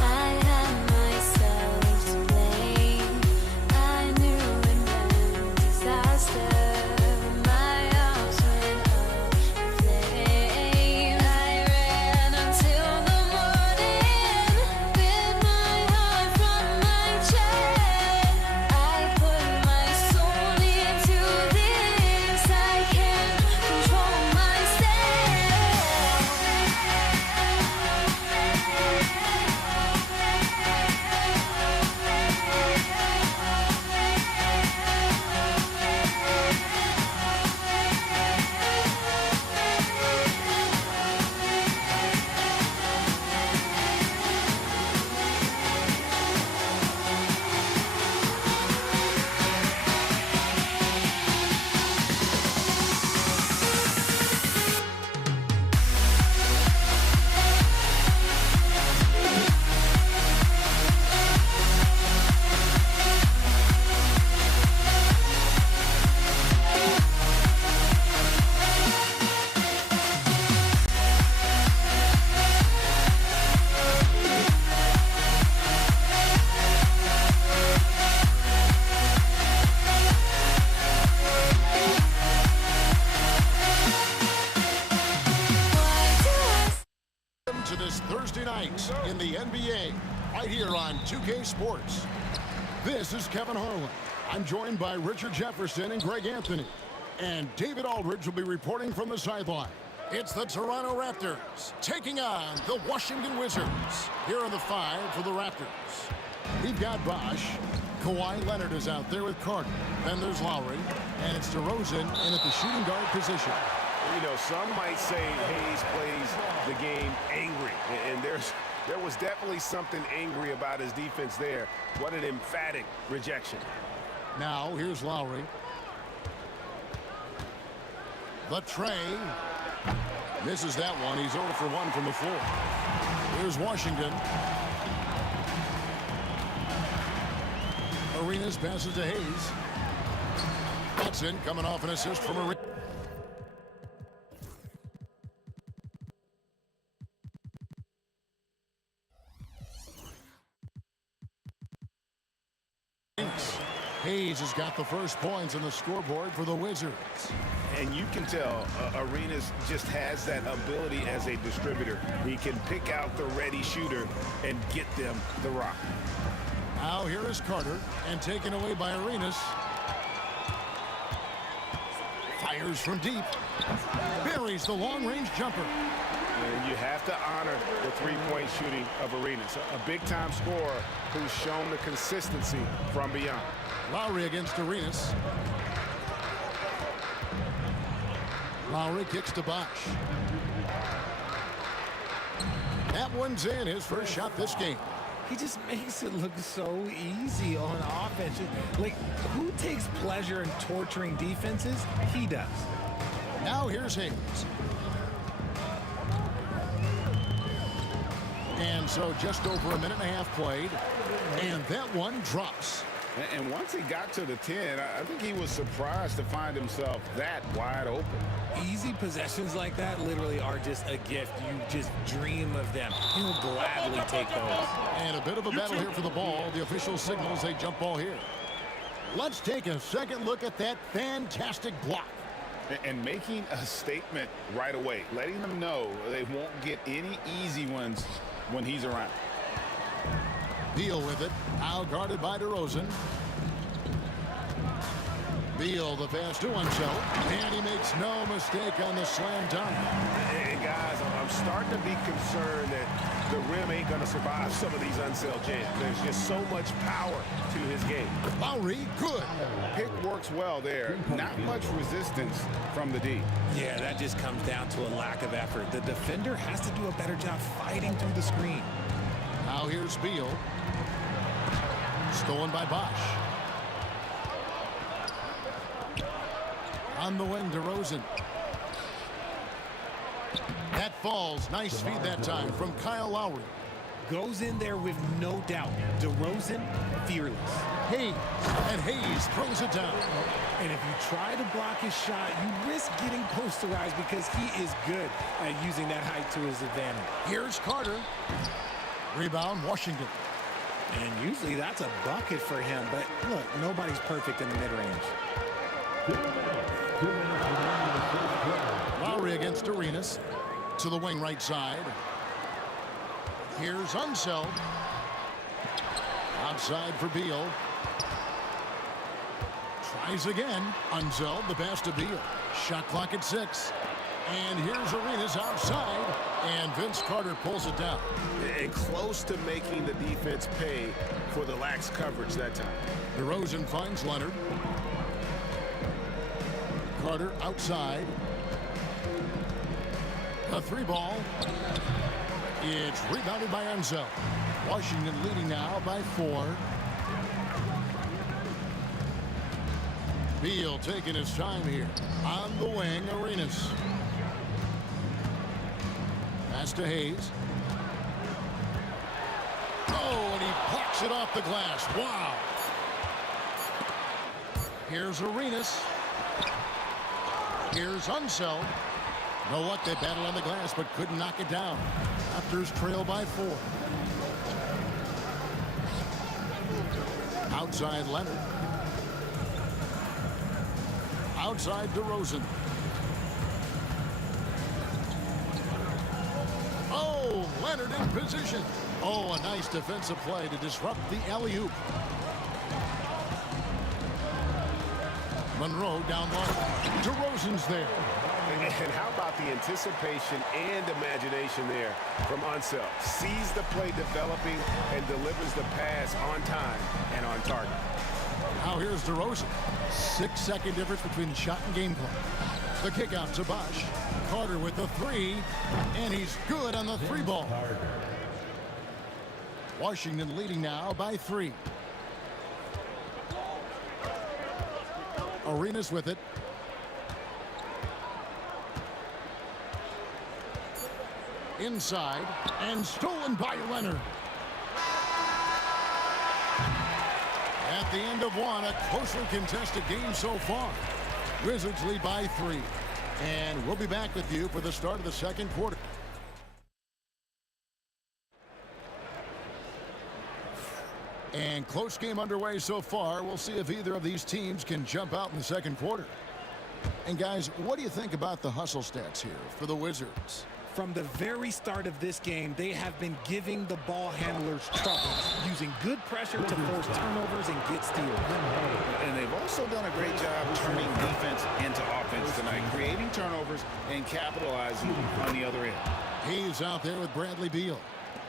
I had myself to blame. I knew and then nights in the NBA, right here on 2K Sports. This is Kevin Harlan. I'm joined by Richard Jefferson and Greg Anthony. And David Aldridge will be reporting from the sideline. It's the Toronto Raptors taking on the Washington Wizards. Here are the five for the Raptors. We've got Bosh. Kawhi Leonard is out there with Carter. Then there's Lowry. And it's DeRozan in at the shooting guard position. You know, some might say Hayes plays the game angry. And there was definitely something angry about his defense there. What an emphatic rejection. Now, here's Lowry. The tray. Misses that one. He's 0 for 1 from the floor. Here's Washington. Arenas passes to Hayes. Hudson coming off an assist from Arenas. Hayes has got the first points on the scoreboard for the Wizards. And you can tell Arenas just has that ability as a distributor. He can pick out the ready shooter and get them the rock. Now here is Carter, and taken away by Arenas. Fires from deep. Buries the long-range jumper. And you have to honor the three-point shooting of Arenas. A big-time scorer who's shown the consistency from beyond. Lowry against Arenas. Lowry kicks to Bosh. That one's in, his first shot this game. He just makes it look so easy on offense. Like, who takes pleasure in torturing defenses? He does. Now here's Hayes. And so just over a minute and a half played. And that one drops. And once he got to the 10, I think he was surprised to find himself that wide open. Easy possessions like that literally are just a gift. You just dream of them. He'll gladly take those. And a bit of a battle here for the ball. The official signals a jump ball here. Let's take a second look at that fantastic block. And making a statement right away, letting them know they won't get any easy ones when he's around. Beal with it. Now guarded by DeRozan. Beal the pass to himself. And he makes no mistake on the slam dunk. Hey, guys, I'm starting to be concerned that the rim ain't going to survive some of these unsailed jams. There's just so much power to his game. Lowry, good. Pick works well there. Not much resistance from the D. Yeah, that just comes down to a lack of effort. The defender has to do a better job fighting through the screen. Now here's Beal. Stolen by Bosh. On the wing, DeRozan. That falls. Nice feed that time from Kyle Lowry. Goes in there with no doubt. DeRozan, fearless. Hayes. And Hayes throws it down. And if you try to block his shot, you risk getting posterized because he is good at using that height to his advantage. Here's Carter. Rebound, Washington. And usually that's a bucket for him, but look, nobody's perfect in the mid-range. Lowry against Arenas. To the wing right side. Here's Unseld. Outside for Beal. Tries again. Unseld, the pass to Beal. Shot clock at 6. And here's Arenas outside. And Vince Carter pulls it down. And close to making the defense pay for the lax coverage that time. DeRozan finds Leonard. Carter outside. A 3-ball. It's rebounded by Unseld. Washington leading now by 4. Beal taking his time here. On the wing, Arenas. Pass to Hayes. Oh, and he plucks it off the glass. Wow. Here's Arenas. Here's Unseld. You know what? They battled on the glass, but couldn't knock it down. Raptors trail by 4. Outside Leonard. Outside DeRozan. Oh, Leonard in position. Oh, a nice defensive play to disrupt the alley-oop. Monroe down low. DeRozan's there. And how about the anticipation and imagination there from Unseld? Sees the play developing and delivers the pass on time and on target. Now here's DeRozan. 6-second difference between the shot and game clock. The kick out to Bosch. Carter with the three, and he's good on the three ball. Washington leading now by 3. Arenas with it. Inside, and stolen by Leonard. At the end of one, a closely contested game so far. Wizards lead by 3. And we'll be back with you for the start of the second quarter. And close game underway so far. We'll see if either of these teams can jump out in the second quarter. And guys, what do you think about the hustle stats here for the Wizards? From the very start of this game, they have been giving the ball handlers trouble, using good pressure to force turnovers and get steals. And they've also done a great job turning defense into offense tonight, creating turnovers and capitalizing on the other end. He's out there with Bradley Beal.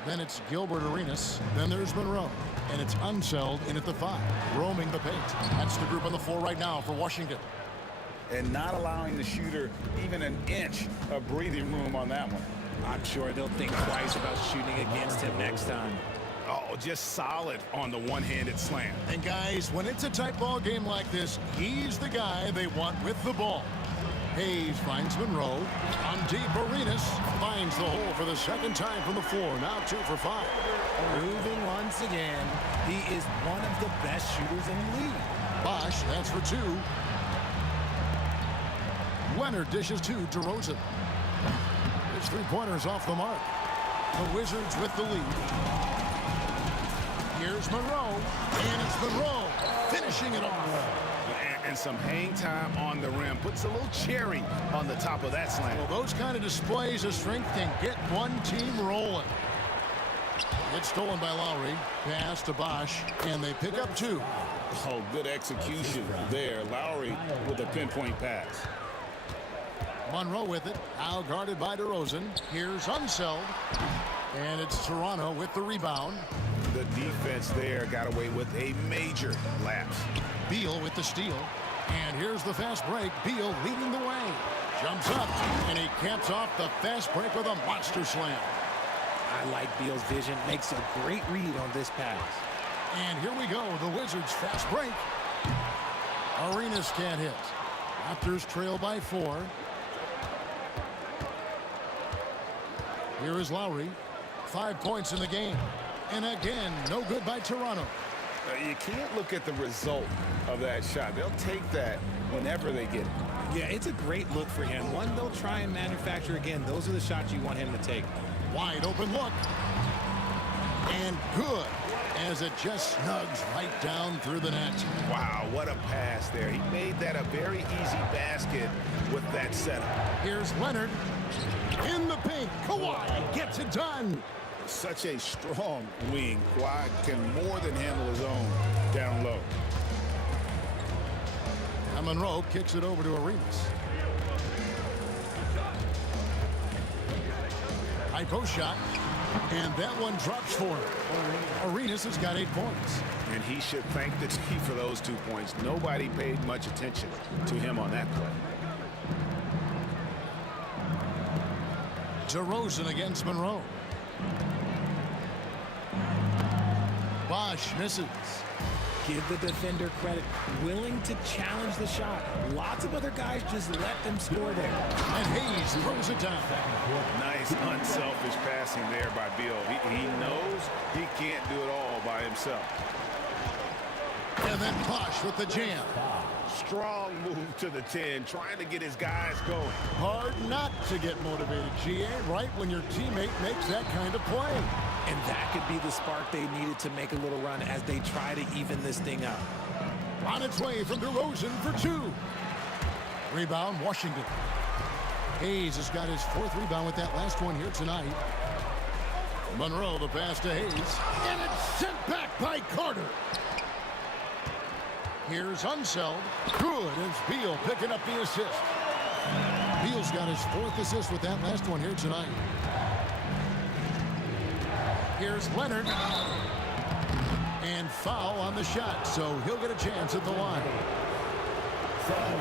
Then it's Gilbert Arenas. Then there's Monroe. And it's Unseld in at the 5, roaming the paint. That's the group on the floor right now for Washington. And not allowing the shooter even an inch of breathing room on that one. I'm sure they'll think twice about shooting against him next time. Oh, just solid on the one-handed slam. And guys, when it's a tight ball game like this, he's the guy they want with the ball. Hayes finds Monroe. On deep, Arenas finds the hole for the second time from the floor. Now 2 for 5. Moving once again. He is one of the best shooters in the league. Bosch, that's for 2. Leonard dishes to DeRozan. His three-pointers off the mark. The Wizards with the lead. Here's Monroe, and it's Monroe finishing it off. And some hang time on the rim. Puts a little cherry on the top of that slam. Well, those kind of displays of strength can get one team rolling. It's stolen by Lowry. Pass to Bosch, and they pick up 2. Oh, good execution there. Lowry with a pinpoint pass. Monroe with it, now guarded by DeRozan. Here's Unseld, and it's Toronto with the rebound. The defense there got away with a major lapse. Beal with the steal, and here's the fast break. Beal leading the way. Jumps up, and he caps off the fast break with a monster slam. I like Beal's vision. Makes a great read on this pass. And here we go, the Wizards fast break. Arenas can't hit. Raptors trail by 4. Here is Lowry. 5 points in the game. And again, no good by Toronto. You can't look at the result of that shot. They'll take that whenever they get it. Yeah, it's a great look for him. One they'll try and manufacture again. Those are the shots you want him to take. Wide open look. And good, as it just snugs right down through the net. Wow, what a pass there. He made that a very easy basket with that setup. Here's Leonard. In the paint, Kawhi gets it done. Such a strong wing. Kawhi can more than handle his own down low. And Monroe kicks it over to Arenas. High post shot, and that one drops for him. Arenas has got 8 points. And he should thank the team for those 2 points. Nobody paid much attention to him on that play. DeRozan against Monroe. Bosch misses. Give the defender credit. Willing to challenge the shot. Lots of other guys just let them score there. And Hayes throws it down. Nice, unselfish passing there by Beal. He knows he can't do it all by himself. And then Bosch with the jam. Strong move to the 10, trying to get his guys going. Hard not to get motivated, GA, right when your teammate makes that kind of play. And that could be the spark they needed to make a little run as they try to even this thing up. On its way from DeRozan for 2. Rebound, Washington. Hayes has got his 4th rebound with that last one here tonight. Monroe, the pass to Hayes. And it's sent back by Carter. Here's Unseld. Good as Beal picking up the assist. Beal's got his 4th assist with that last one here tonight. Here's Leonard. And foul on the shot, so he'll get a chance at the line.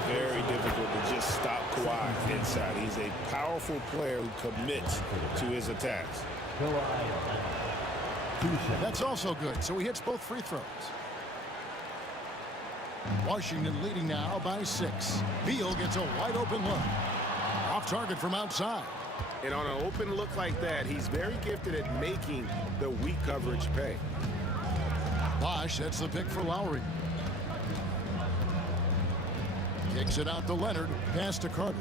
Very difficult to just stop Kawhi inside. He's a powerful player who commits to his attacks. That's also good, so he hits both free throws. Washington leading now by 6. Beal gets a wide open look. Off target from outside. And on an open look like that, he's very gifted at making the weak coverage pay. Bosh sets the pick for Lowry. Kicks it out to Leonard. Pass to Carter.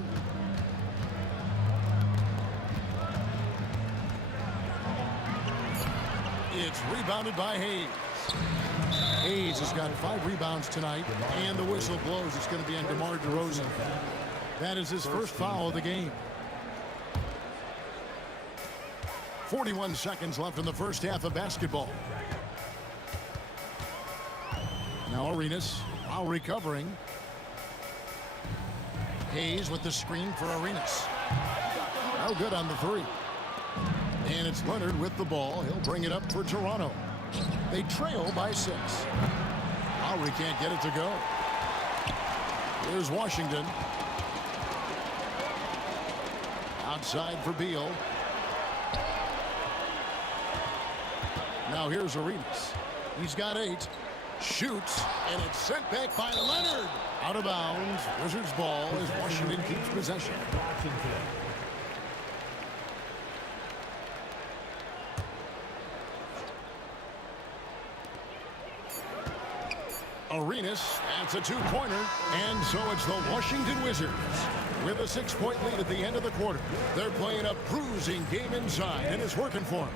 It's rebounded by Hayes. Hayes has got 5 rebounds tonight, and the whistle blows. It's going to be on DeMar DeRozan. That is his first foul of the game. 41 seconds left in the first half of basketball. Now Arenas, Lowry covering. Hayes with the screen for Arenas. No good on the 3. And it's Leonard with the ball. He'll bring it up for Toronto. They trail by 6. Lowry can't get it to go. Here's Washington. Outside for Beal. Now here's Arenas. He's got 8. Shoots, and it's sent back by Leonard. Out of bounds. Wizards ball as Washington keeps possession. Arenas, that's a 2-pointer, and so it's the Washington Wizards with a 6-point lead at the end of the quarter. They're playing a bruising game inside, and it's working for them.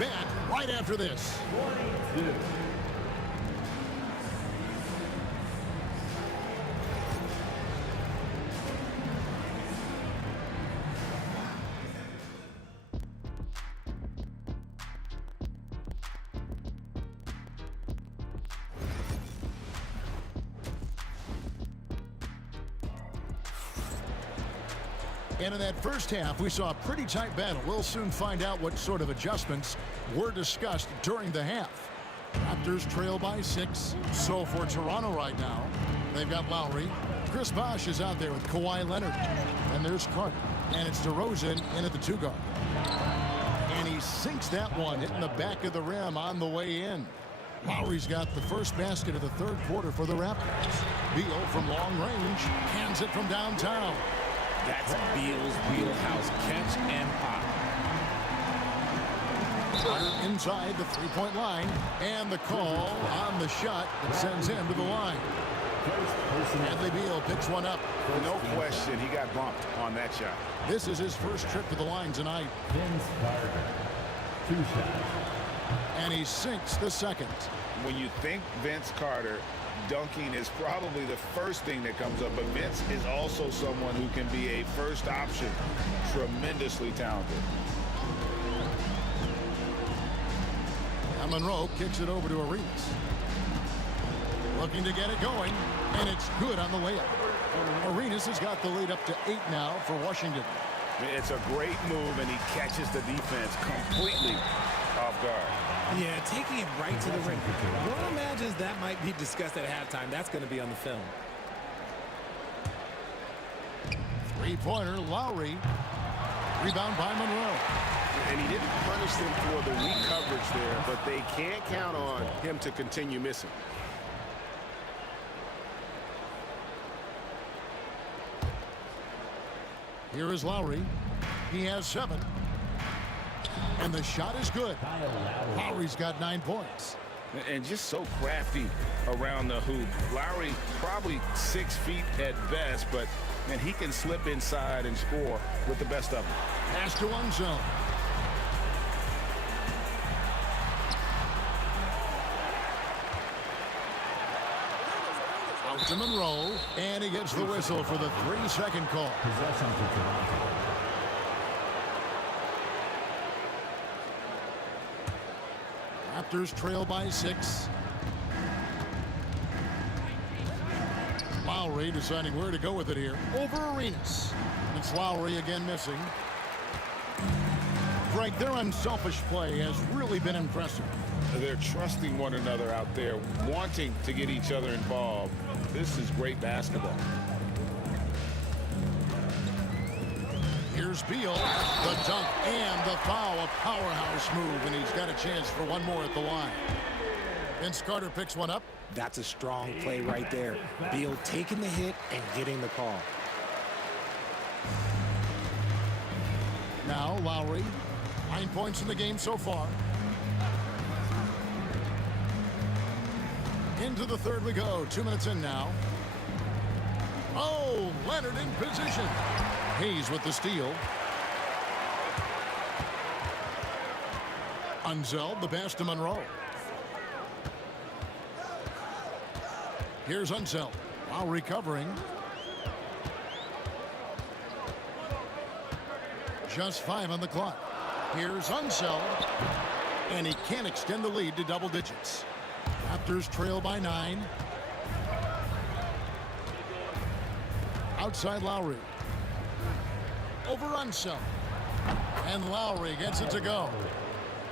Back right after this. And in that first half, we saw a pretty tight battle. We'll soon find out what sort of adjustments were discussed during the half. Raptors trail by 6. So for Toronto right now, they've got Lowry. Chris Bosh is out there with Kawhi Leonard. And there's Carter. And it's DeRozan in at the 2 guard. And he sinks that one, hitting the back of the rim on the way in. Lowry's got the first basket of the 3rd quarter for the Raptors. Beal from long range hands it from downtown. That's Beal's wheelhouse. Catch and pop. Carter inside the 3-point line. And the call on the shot that sends him to the line. Bradley Beal picks one up. No question, he got bumped on that shot. This is his first trip to the line tonight. Vince Carter, 2 shots. And he sinks the second. When you think Vince Carter, dunking is probably the first thing that comes up, but Vince is also someone who can be a first option. Tremendously talented. Now Monroe kicks it over to Arenas. Looking to get it going, and it's good on the layup. Arenas has got the lead up to 8 now for Washington. It's a great move, and he catches the defense completely off guard. Yeah, taking it right to the rim. One imagines that might be discussed at halftime. That's going to be on the film. 3-pointer, Lowry. Rebound by Monroe. And he didn't punish them for the weak coverage there, but they can't count on him to continue missing. Here is Lowry. He has 7. And the shot is good. Lowry's got 9 points. And just so crafty around the hoop. Lowry probably 6 feet at best, but man, he can slip inside and score with the best of them. Pass to one zone. Out to Monroe, and he gets the whistle for the 3-second call. Possession to Toronto. Raptors trail by 6. Lowry deciding where to go with it here. Over Arenas. It's Lowry again missing. Greg, their unselfish play has really been impressive. They're trusting one another out there, wanting to get each other involved. This is great basketball. Here's Beal, the dunk and the foul, a powerhouse move, and he's got a chance for one more at the line. Vince Carter picks one up. That's a strong play right there. Beal taking the hit and getting the call. Now Lowry, 9 points in the game so far. Into the third we go. 2 minutes in now. Oh, Leonard in position. Hayes with the steal. Unseld, the pass to Monroe. Here's Unseld. While recovering. Just 5 on the clock. Here's Unseld. And he can't extend the lead to double digits. Raptors trail by 9. Outside Lowry. Over Unseld. And Lowry gets it to go.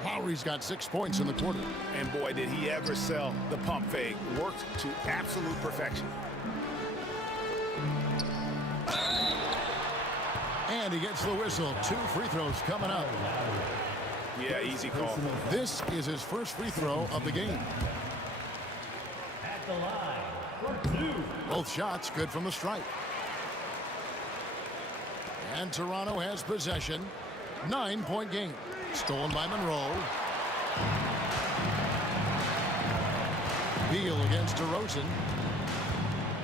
Lowry's got 6 points in the quarter. And boy, did he ever sell the pump fake. Worked to absolute perfection. And he gets the whistle. 2 free throws coming up. Yeah, easy call. This is his first free throw of the game. At the line for 2. Both shots good from the stripe. And Toronto has possession. 9-point game. Stolen by Monroe. Beal against DeRozan.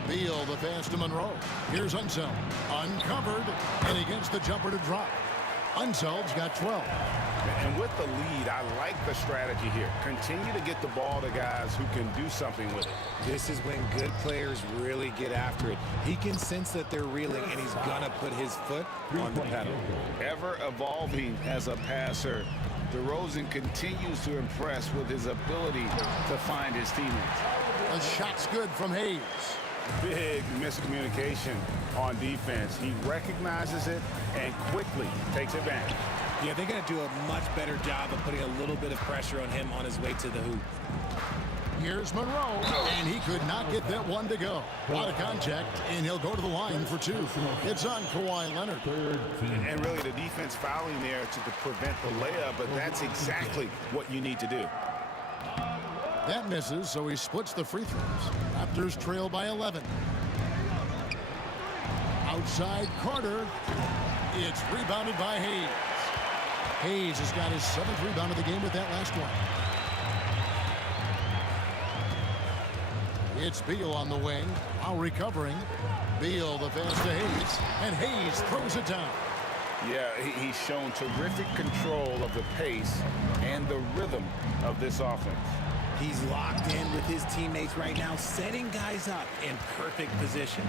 Beal the pass to Monroe. Here's Unseld. Uncovered. And he gets the jumper to drop. Unseld's got 12. And with the lead, I like the strategy here. Continue to get the ball to guys who can do something with it. This is when good players really get after it. He can sense that they're reeling, and he's going to put his foot on the pedal. Ever evolving as a passer, DeRozan continues to impress with his ability to find his teammates. The shot's good from Hayes. Big miscommunication on defense. He recognizes it and quickly takes advantage. Yeah, they're going to do a much better job of putting a little bit of pressure on him on his way to the hoop. Here's Monroe, and he could not get that one to go. A lot of contact, and he'll go to the line for 2. It's on Kawhi Leonard. And really the defense fouling there to prevent the layup, but that's exactly what you need to do. That misses, so he splits the free throws. Raptors trail by 11. Outside Carter. It's rebounded by Hayes. Hayes has got his 7th rebound of the game with that last one. It's Beal on the wing while recovering. Beal the pass to Hayes, and Hayes throws it down. Yeah, he's shown terrific control of the pace and the rhythm of this offense. He's locked in with his teammates right now, setting guys up in perfect position.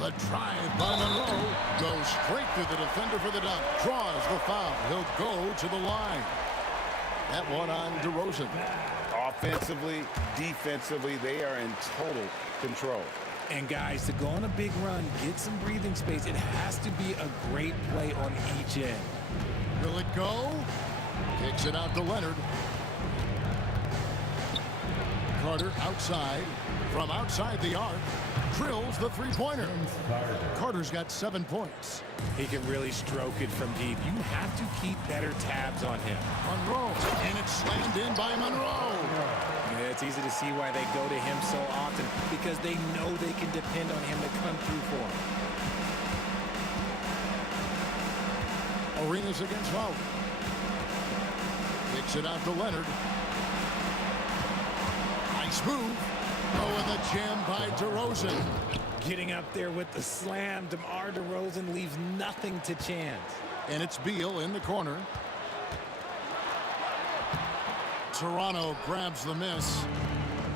The drive by Monroe goes straight through the defender for the dunk. Draws the foul. He'll go to the line. That one on DeRozan. Offensively, defensively, they are in total control. And guys, to go on a big run, get some breathing space, it has to be a great play on each end. Will it go? Kicks it out to Leonard. Carter outside. From outside the arc. Drills the three-pointer. Carter's got 7 points. He can really stroke it from deep. You have to keep better tabs on him. Monroe, and it's slammed in by Monroe. Yeah, it's easy to see why they go to him so often, because they know they can depend on him to come through for them. Arenas against Lowry. Kicks it out to Leonard. Nice move. Oh, and the jam by DeRozan. Getting up there with the slam, DeMar DeRozan leaves nothing to chance. And it's Beal in the corner. Toronto grabs the miss.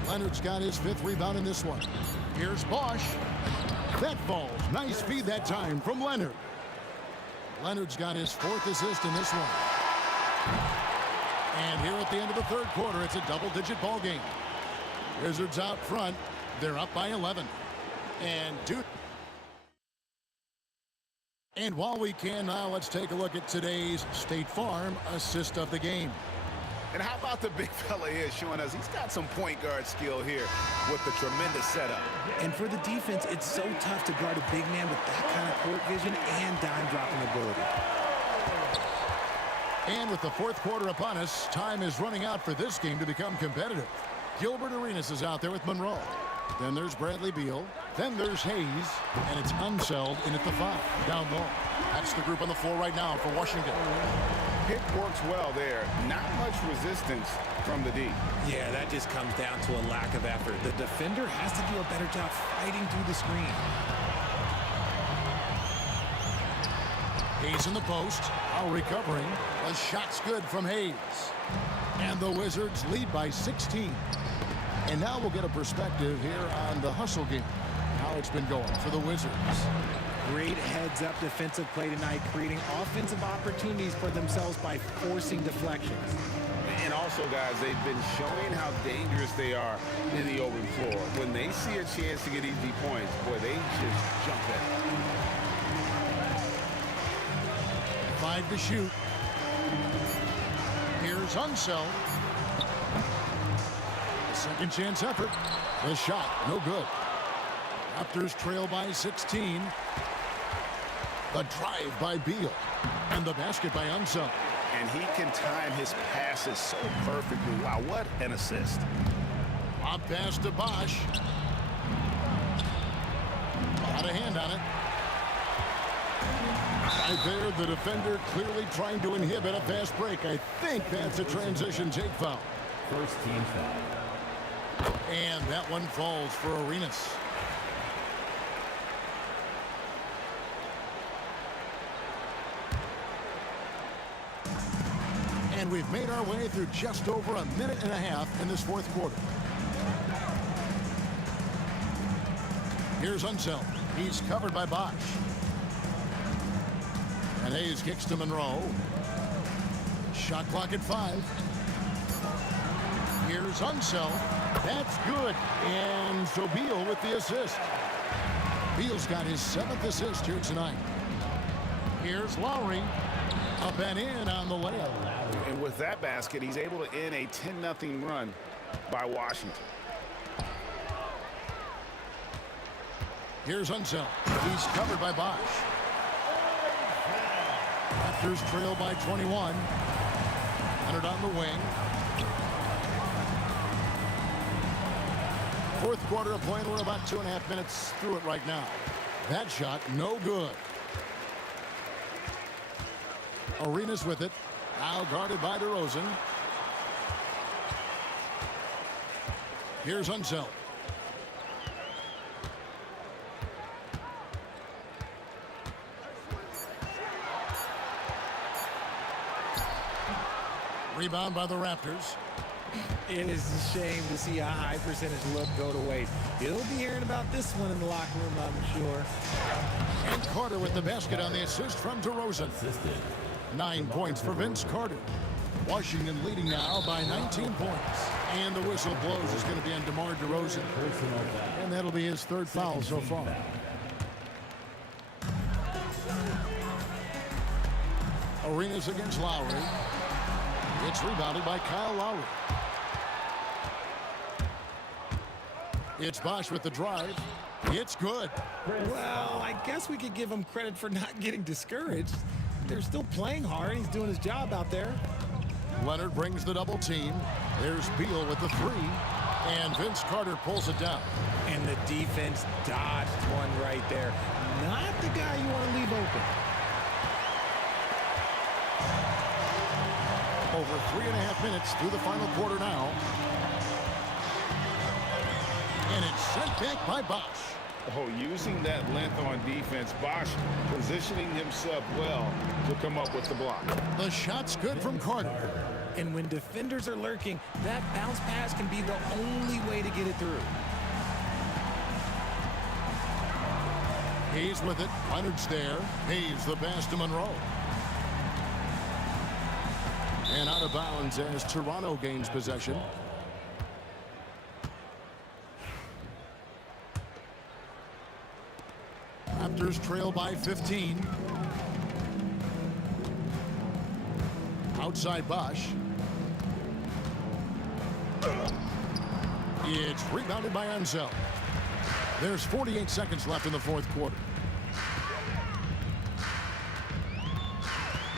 Leonard's got his 5th rebound in this one. Here's Bosch. That falls. Nice feed that time from Leonard. Leonard's got his 4th assist in this one. And here at the end of the third quarter, it's a double-digit ball game. Wizards out front. They're up by 11. And while we can now, let's take a look at today's State Farm assist of the game. And how about the big fella here showing us he's got some point guard skill here with the tremendous setup. And for the defense, it's so tough to guard a big man with that kind of court vision and dime-dropping ability. And with the fourth quarter upon us, time is running out for this game to become competitive. Gilbert Arenas is out there with Monroe. Then there's Bradley Beal. Then there's Hayes. And it's Unseld in at the 5. Down low. That's the group on the floor right now for Washington. Pick works well there. Not much resistance from the D. Yeah, that just comes down to a lack of effort. The defender has to do a better job fighting through the screen. Hayes in the post. While recovering. The shot's good from Hayes. And the Wizards lead by 16. And now we'll get a perspective here on the hustle game. How it's been going for the Wizards. Great heads-up defensive play tonight, creating offensive opportunities for themselves by forcing deflections. And also, guys, they've been showing how dangerous they are in the open floor. When they see a chance to get easy points, boy, they just jump at it. 5 to shoot. Here's Unseld. Second chance effort. The shot, no good. Raptors trail by 16. The drive by Beal. And the basket by Unseld. And he can time his passes so perfectly. Wow, what an assist. Lob pass to Bosch. Got a hand on it. Right there, the defender clearly trying to inhibit a fast break. I think that's a transition take foul. First team foul. And that one falls for Arenas. And we've made our way through just over a minute and a half in this fourth quarter. Here's Unseld. He's covered by Bosch. And Hayes kicks to Monroe. Shot clock at 5. Here's Unseld. That's good. And so Beal with the assist. Beal's got his 7th assist here tonight. Here's Lowry. Up and in on the layup. And with that basket, he's able to end a 10-0 run by Washington. Here's Unseld. He's covered by Bosch. Raptors trail by 21. Leonard on the wing. Fourth quarter of play. We're about 2.5 minutes through it right now. That shot, no good. Arenas with it. Now guarded by DeRozan. Here's Unseld. Rebound by the Raptors. It is a shame to see a high percentage look go to waste. You'll be hearing about this one in the locker room, I'm sure. And Carter with the basket on the assist from DeRozan. 9 points for Vince Carter. Washington leading now by 19 points. And the whistle blows is going to be on DeMar DeRozan. And that'll be his 3rd foul so far. Arenas against Lowry. It's rebounded by Kyle Lowry. It's Bosch with the drive. It's good. Well, I guess we could give him credit for not getting discouraged. They're still playing hard. He's doing his job out there. Leonard brings the double team. There's Beal with the 3. And Vince Carter pulls it down. And the defense dodged one right there. Not the guy you want to leave open. Over 3.5 minutes through the final quarter now. And it's sent back by Bosch. Oh, using that length on defense, Bosch positioning himself well to come up with the block. The shot's good from Carter. And when defenders are lurking, that bounce pass can be the only way to get it through. Hayes with it. Leonard's there. Hayes the pass to Monroe. And out of bounds as Toronto gains possession. Raptors trail by 15. Outside Bosch. It's rebounded by Ansel. There's 48 seconds left in the fourth quarter.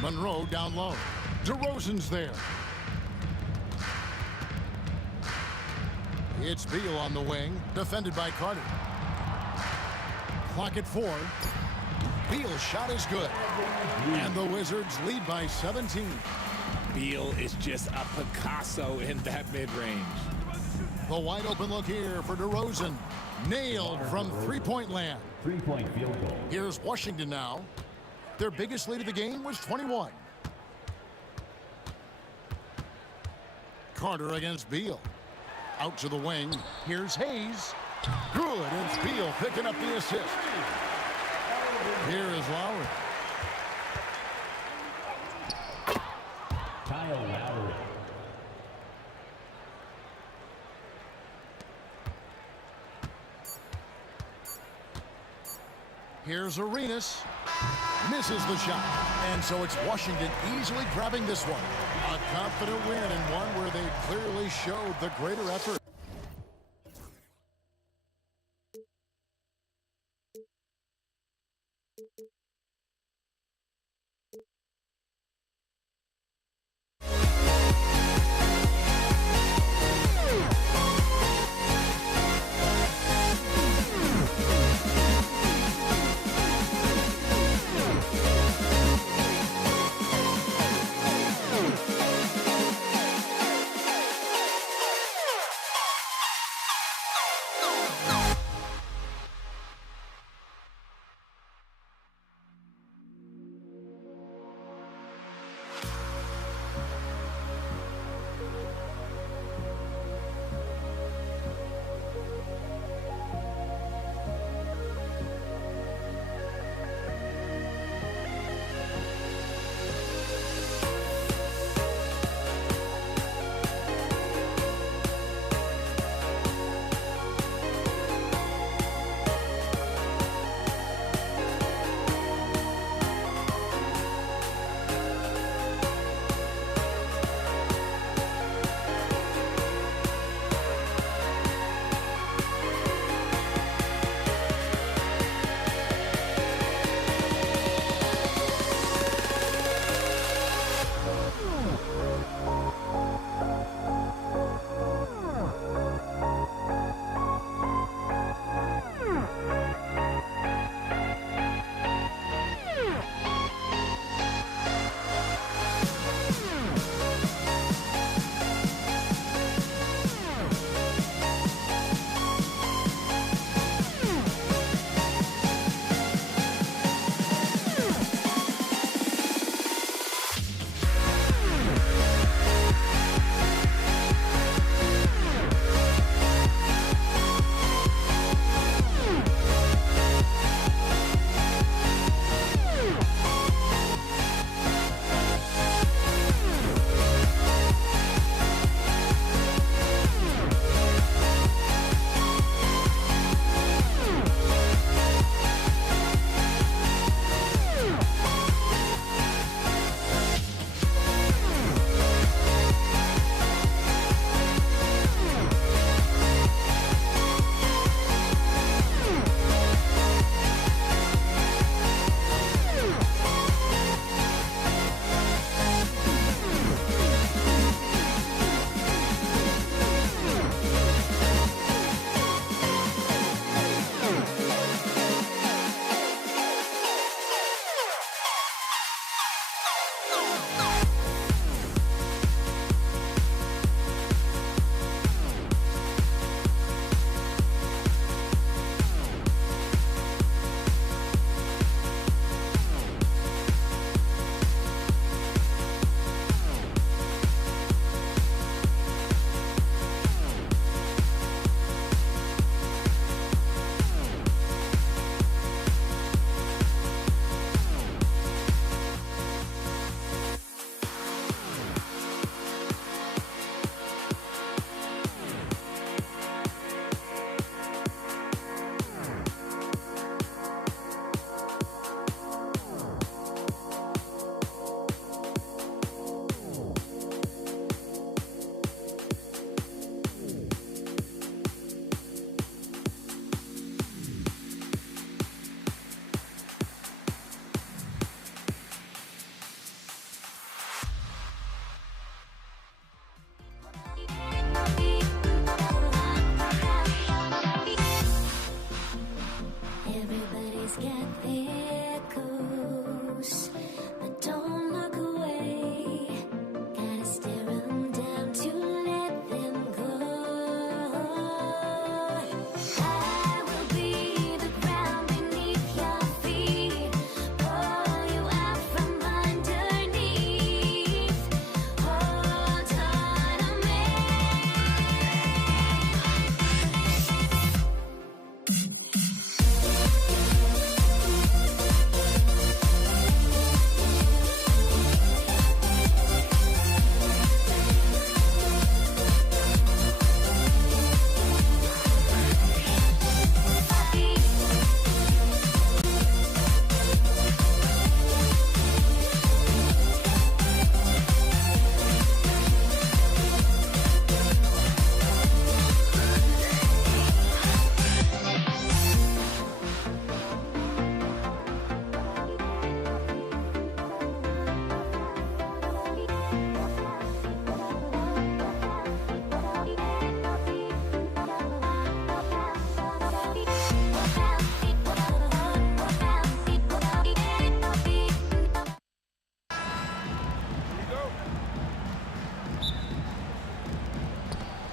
Monroe down low. DeRozan's there. It's Beal on the wing, defended by Carter. Clock at 4. Beal's shot is good. And the Wizards lead by 17. Beal is just a Picasso in that mid-range. The wide open look here for DeRozan. Nailed from three-point land. 3-point field goal. Here's Washington now. Their biggest lead of the game was 21. Carter against Beal. Out to the wing. Here's Hayes. Good, and Beal picking up the assist. Here is Lowry. Kyle Lowry. Here's Arenas. Misses the shot. And so it's Washington easily grabbing this one. A confident win and one where they clearly showed the greater effort.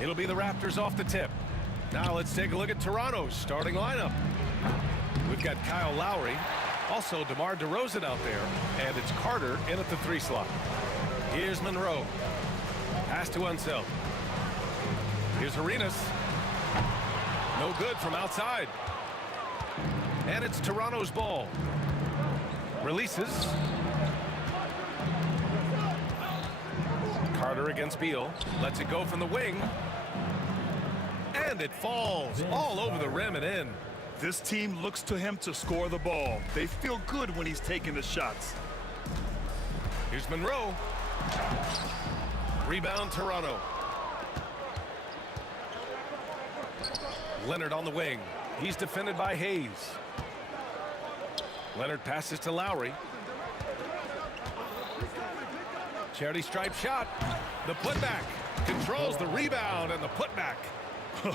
It'll be the Raptors off the tip. Now let's take a look at Toronto's starting lineup. We've got Kyle Lowry, also DeMar DeRozan out there, and it's Carter in at the 3 slot. Here's Monroe. Pass to Unseld. Here's Arenas. No good from outside. And it's Toronto's ball. Releases. Carter against Beal. Lets it go from the wing. And it falls all over the rim and in. This team looks to him to score the ball. They feel good when he's taking the shots. Here's Monroe. Rebound Toronto. Leonard on the wing. He's defended by Hayes. Leonard passes to Lowry. Charity stripe shot. The putback. Controls the rebound and the putback.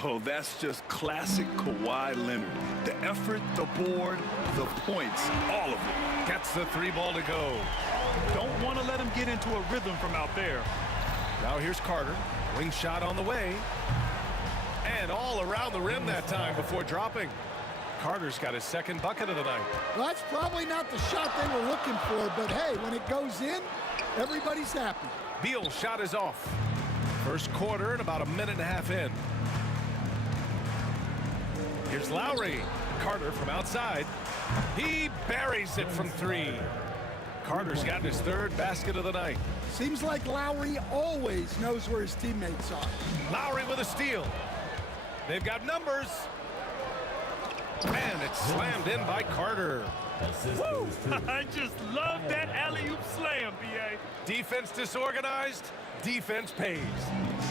Oh, that's just classic Kawhi Leonard. The effort, the board, the points, all of it. Gets the 3 ball to go. Don't want to let him get into a rhythm from out there. Now here's Carter. Wing shot on the way. And all around the rim that time before dropping. Carter's got his 2nd bucket of the night. Well, that's probably not the shot they were looking for, but hey, when it goes in, everybody's happy. Beal's shot is off. First quarter and about a minute and a half in. Here's Lowry. Carter from outside. He buries it from 3. Carter's gotten his 3rd basket of the night. Seems like Lowry always knows where his teammates are. Lowry with a steal. They've got numbers. And it's slammed in by Carter. Woo! I just love that alley-oop slam, B.A. Defense disorganized. Defense pays.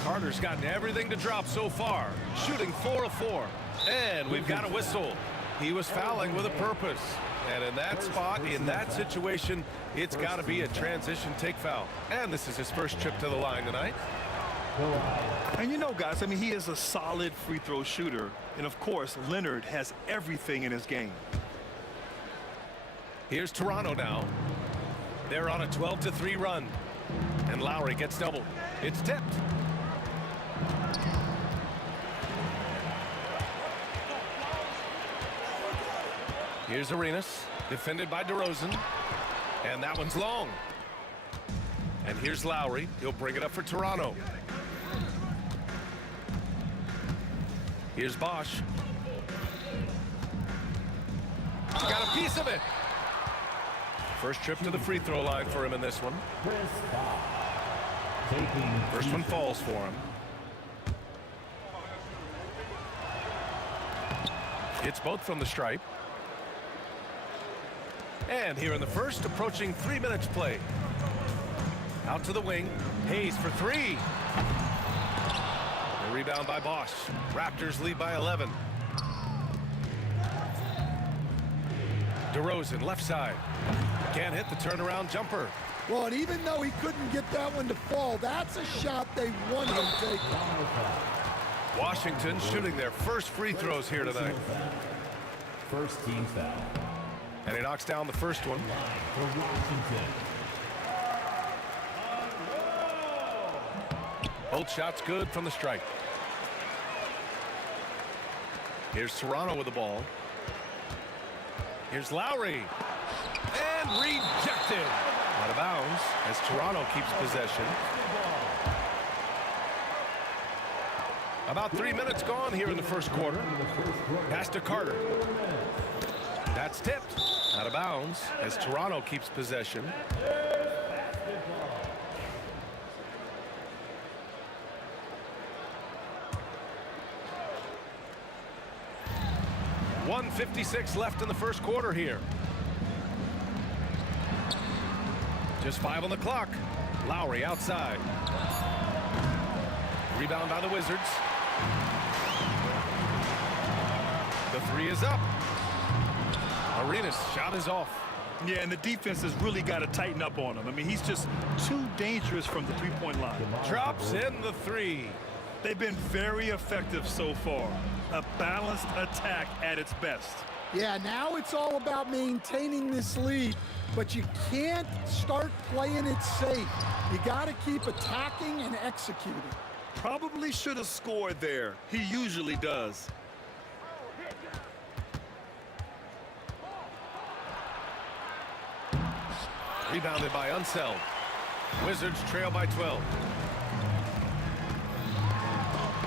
Carter's gotten everything to drop so far. Shooting 4 of 4. And we've got a whistle. He was fouling with a purpose. And in that spot, in that situation, it's got to be a transition take foul. And this is his first trip to the line tonight. And you know, guys, I mean, he is a solid free throw shooter. And, of course, Leonard has everything in his game. Here's Toronto now. They're on a 12-3 run. And Lowry gets doubled. It's tipped. Here's Arenas, defended by DeRozan. And that one's long. And here's Lowry. He'll bring it up for Toronto. Here's Bosch. Got a piece of it. First trip to the free throw line for him in this one. First one falls for him. It's both from the stripe. And here in the first, approaching 3 minutes play. Out to the wing. Hayes for 3. The rebound by Bosch. Raptors lead by 11. DeRozan, left side. Can't hit the turnaround jumper. Well, and even though he couldn't get that one to fall, that's a shot they want him taking. Washington shooting their first free throws here tonight. First team foul. And he knocks down the first one. For Washington. Both shots good from the strike. Here's Toronto with the ball. Here's Lowry. And rejected. Out of bounds as Toronto keeps possession. About 3 minutes gone here in the first quarter. Pass to Carter. That's tipped. Out of bounds as Toronto keeps possession. .156 left in the first quarter here. Just 5 on the clock. Lowry outside. Rebound by the Wizards. The 3 is up. Arenas' shot is off. Yeah, and the defense has really got to tighten up on him. I mean, he's just too dangerous from the three-point line. Drops in the 3. They've been very effective so far. A balanced attack at its best. Yeah, now it's all about maintaining this lead, but you can't start playing it safe. You got to keep attacking and executing. Probably should have scored there. He usually does. Rebounded by Unseld. Wizards trail by 12.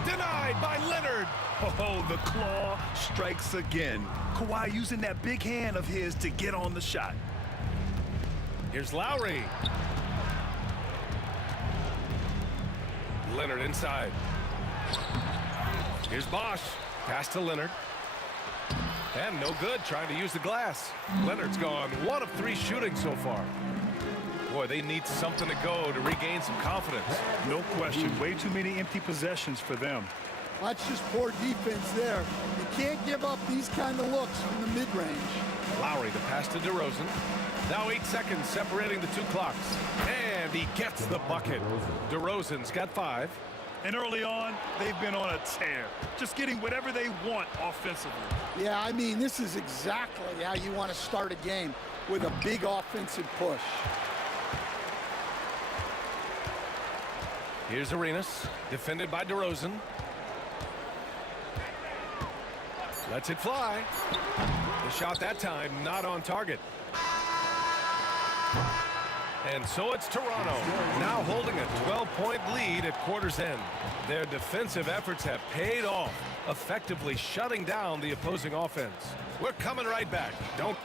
Denied by Leonard. Oh, the claw strikes again. Kawhi using that big hand of his to get on the shot. Here's Lowry. Leonard inside. Here's Bosch. Pass to Leonard. And no good, trying to use the glass. Leonard's gone 1 of 3 shooting so far. Boy, they need something to go to regain some confidence. No question. Way too many empty possessions for them. That's just poor defense there. You can't give up these kind of looks from the mid-range. Lowry, the pass to DeRozan. Now 8 seconds separating the 2 clocks. And he gets the bucket. DeRozan's got 5. And early on, they've been on a tear. Just getting whatever they want offensively. Yeah, I mean, this is exactly how you want to start a game, with a big offensive push. Here's Arenas, defended by DeRozan. Lets it fly. The shot that time not on target. And so it's Toronto, now holding a 12-point lead at quarter's end. Their defensive efforts have paid off, effectively shutting down the opposing offense. We're coming right back. Don't.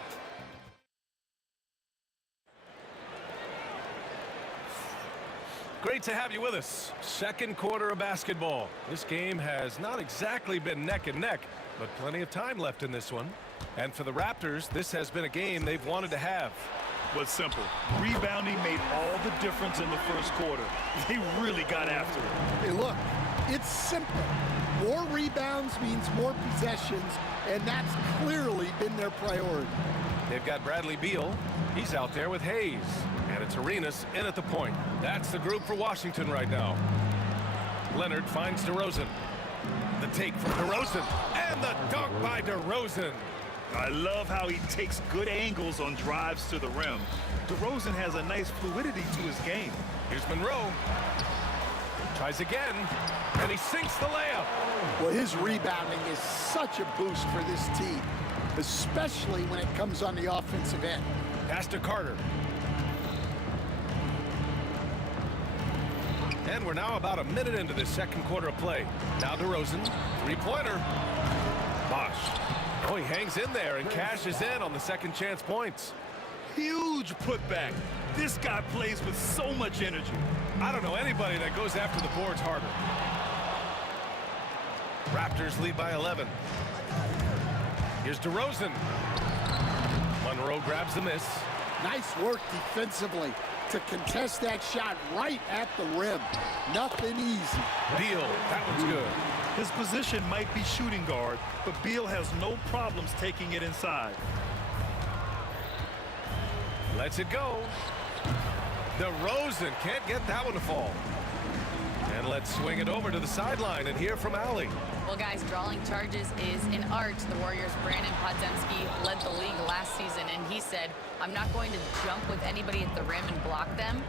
Great to have you with us. Second quarter of basketball. This game has not exactly been neck and neck, but plenty of time left in this one. And for the Raptors, this has been a game they've wanted to have. Was simple. Rebounding made all the difference in the first quarter. They really got after it. Hey, look, it's simple. More rebounds means more possessions, and that's clearly been their priority. They've got Bradley Beal. He's out there with Hayes. And it's Arenas in at the point. That's the group for Washington right now. Leonard finds DeRozan. The take from DeRozan. And the dunk by DeRozan. I love how he takes good angles on drives to the rim. DeRozan has a nice fluidity to his game. Here's Monroe. Tries again. And he sinks the layup. Well, his rebounding is such a boost for this team, especially when it comes on the offensive end. Pass to Carter. And we're now about a minute into this second quarter of play. Now DeRozan, three-pointer. Bosch. Oh, he hangs in there and cashes in on the second chance points. Huge putback. This guy plays with so much energy. I don't know anybody that goes after the boards harder. Raptors lead by 11. Here's DeRozan. Monroe grabs the miss. Nice work defensively to contest that shot right at the rim. Nothing easy. Beal, that one's good. His position might be shooting guard, but Beal has no problems taking it inside. Lets it go. DeRozan can't get that one to fall. And let's swing it over to the sideline and hear from Allie. Well, guys, drawing charges is an art. The Warriors' Brandon Podziemski led the league last season, and he said, I'm not going to jump with anybody at the rim and block them.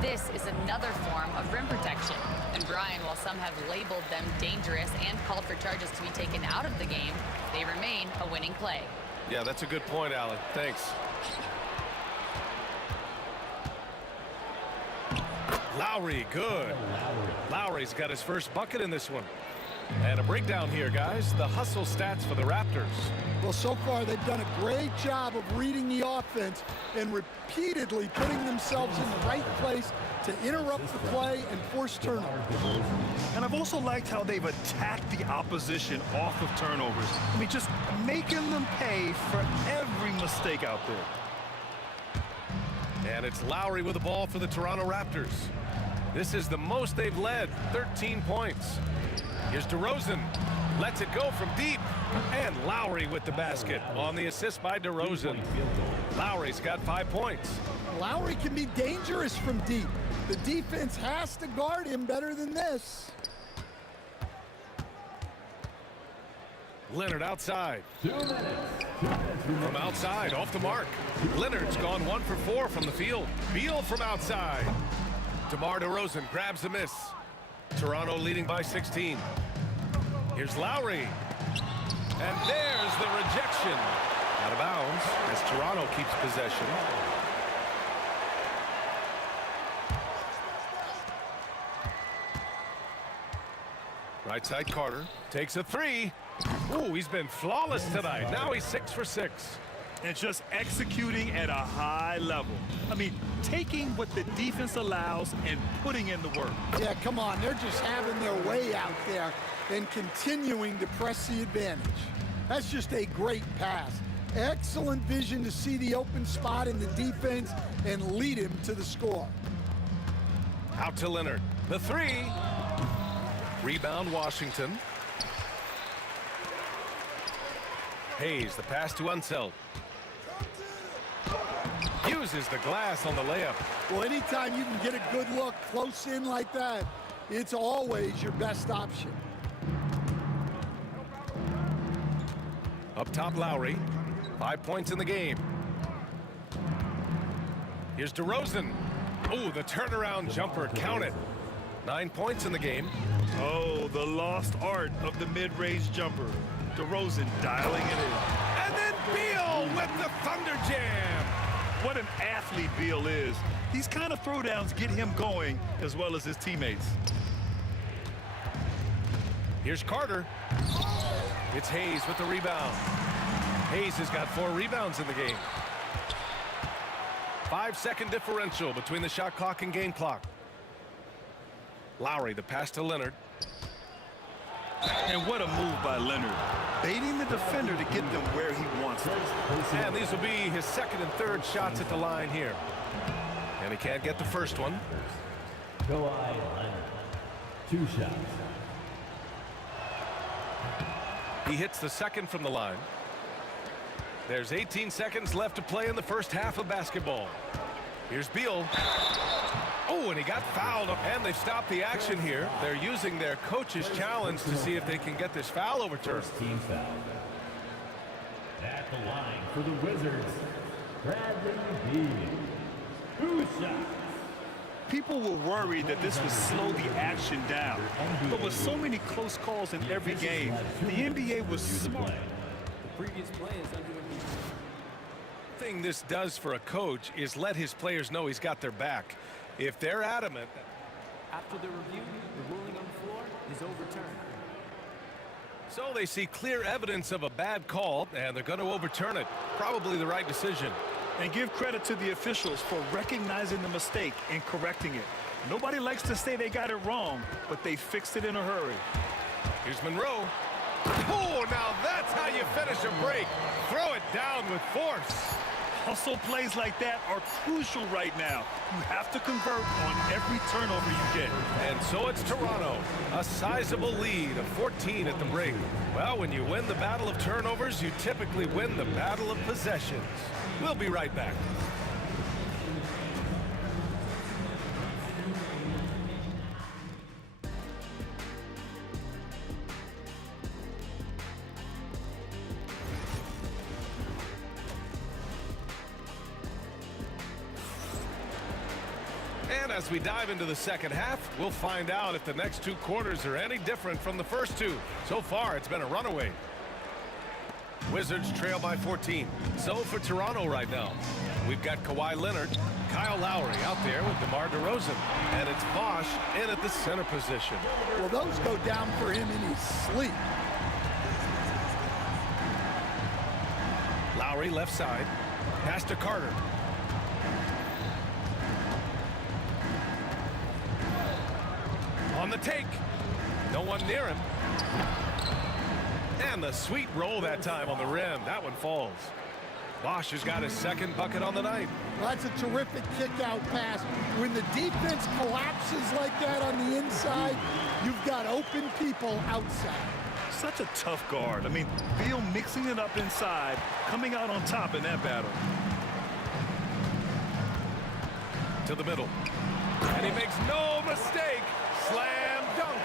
This is another form of rim protection. And Brian, while some have labeled them dangerous and called for charges to be taken out of the game, they remain a winning play. Yeah, that's a good point, Allie. Thanks. Lowry, good. Lowry's got his first bucket in this one. And a breakdown here, guys. The hustle stats for the Raptors. Well, so far they've done a great job of reading the offense and repeatedly putting themselves in the right place to interrupt the play and force turnovers. And I've also liked how they've attacked the opposition off of turnovers. I mean, just making them pay for every mistake out there. And it's Lowry with the ball for the Toronto Raptors. This is the most they've led, 13 points. Here's DeRozan, lets it go from deep, and Lowry with the basket on the assist by DeRozan. Lowry's got 5 points. Lowry can be dangerous from deep. The defense has to guard him better than this. Leonard outside. From outside, off the mark. Leonard's gone 1 for 4 from the field. Beal from outside. DeMar DeRozan grabs the miss. Toronto leading by 16. Here's Lowry. And there's the rejection. Out of bounds as Toronto keeps possession. Right side Carter takes a three. Ooh, he's been flawless tonight. Now he's 6 for 6. And just executing at a high level. I mean, taking what the defense allows and putting in the work. Yeah, come on. They're just having their way out there and continuing to press the advantage. That's just a great pass. Excellent vision to see the open spot in the defense and lead him to the score. Out to Leonard. The three. Rebound Washington. Hayes, the pass to Unseld. Uses the glass on the layup. Well, anytime you can get a good look close in like that, it's always your best option. Up top, Lowry. 5 points in the game. Here's DeRozan. Oh, the turnaround jumper. Count it. 9 points in the game. Oh, the lost art of the mid-range jumper. DeRozan dialing it in. And then Beal with the Thunder Jam. What an athlete Beal is. These kind of throwdowns get him going as well as his teammates. Here's Carter. It's Hayes with the rebound. Hayes has got 4 rebounds in the game. 5-second differential between the shot clock and game clock. Lowry, the pass to Leonard. And what a move by Leonard. Baiting the defender to get them where he wants them. And these will be his second and third shots at the line here. And he can't get the first one. Kawhi Leonard. 2 shots. He hits the second from the line. There's 18 seconds left to play in the first half of basketball. Here's Beal. Oh, and he got fouled, and they've stopped the action here. They're using their coach's challenge to see if they can get this foul overturned. First team foul. At the line for the Wizards, Bradley Beal. 2 shots. People were worried that this would slow the action down. But with so many close calls in every game, the NBA was smart. The previous play is under review. The thing this does for a coach is let his players know he's got their back. If they're adamant. After the review, the ruling on the floor is overturned. So they see clear evidence of a bad call, and they're going to overturn it. Probably the right decision. And give credit to the officials for recognizing the mistake and correcting it. Nobody likes to say they got it wrong, but they fixed it in a hurry. Here's Monroe. Oh, now that's how you finish a break. Throw it down with force. Hustle plays like that are crucial right now. You have to convert on every turnover you get. And so it's Toronto, a sizable lead of 14 at the break. Well, when you win the battle of turnovers, you typically win the battle of possessions. We'll be right back. And as we dive into the second half, we'll find out if the next 2 quarters are any different from the first 2. So far, it's been a runaway. Wizards trail by 14. So for Toronto right now, we've got Kawhi Leonard, Kyle Lowry out there with DeMar DeRozan, and it's Bosch in at the center position. Well, those go down for him in his sleep. Lowry left side, pass to Carter. On the take, no one near him. And the sweet roll that time on the rim. That one falls. Bosch has got his second bucket on the night. Well, that's a terrific kick-out pass. When the defense collapses like that on the inside, you've got open people outside. Such a tough guard. I mean, Beal mixing it up inside, coming out on top in that battle. To the middle. And he makes no mistake. Slam dunk.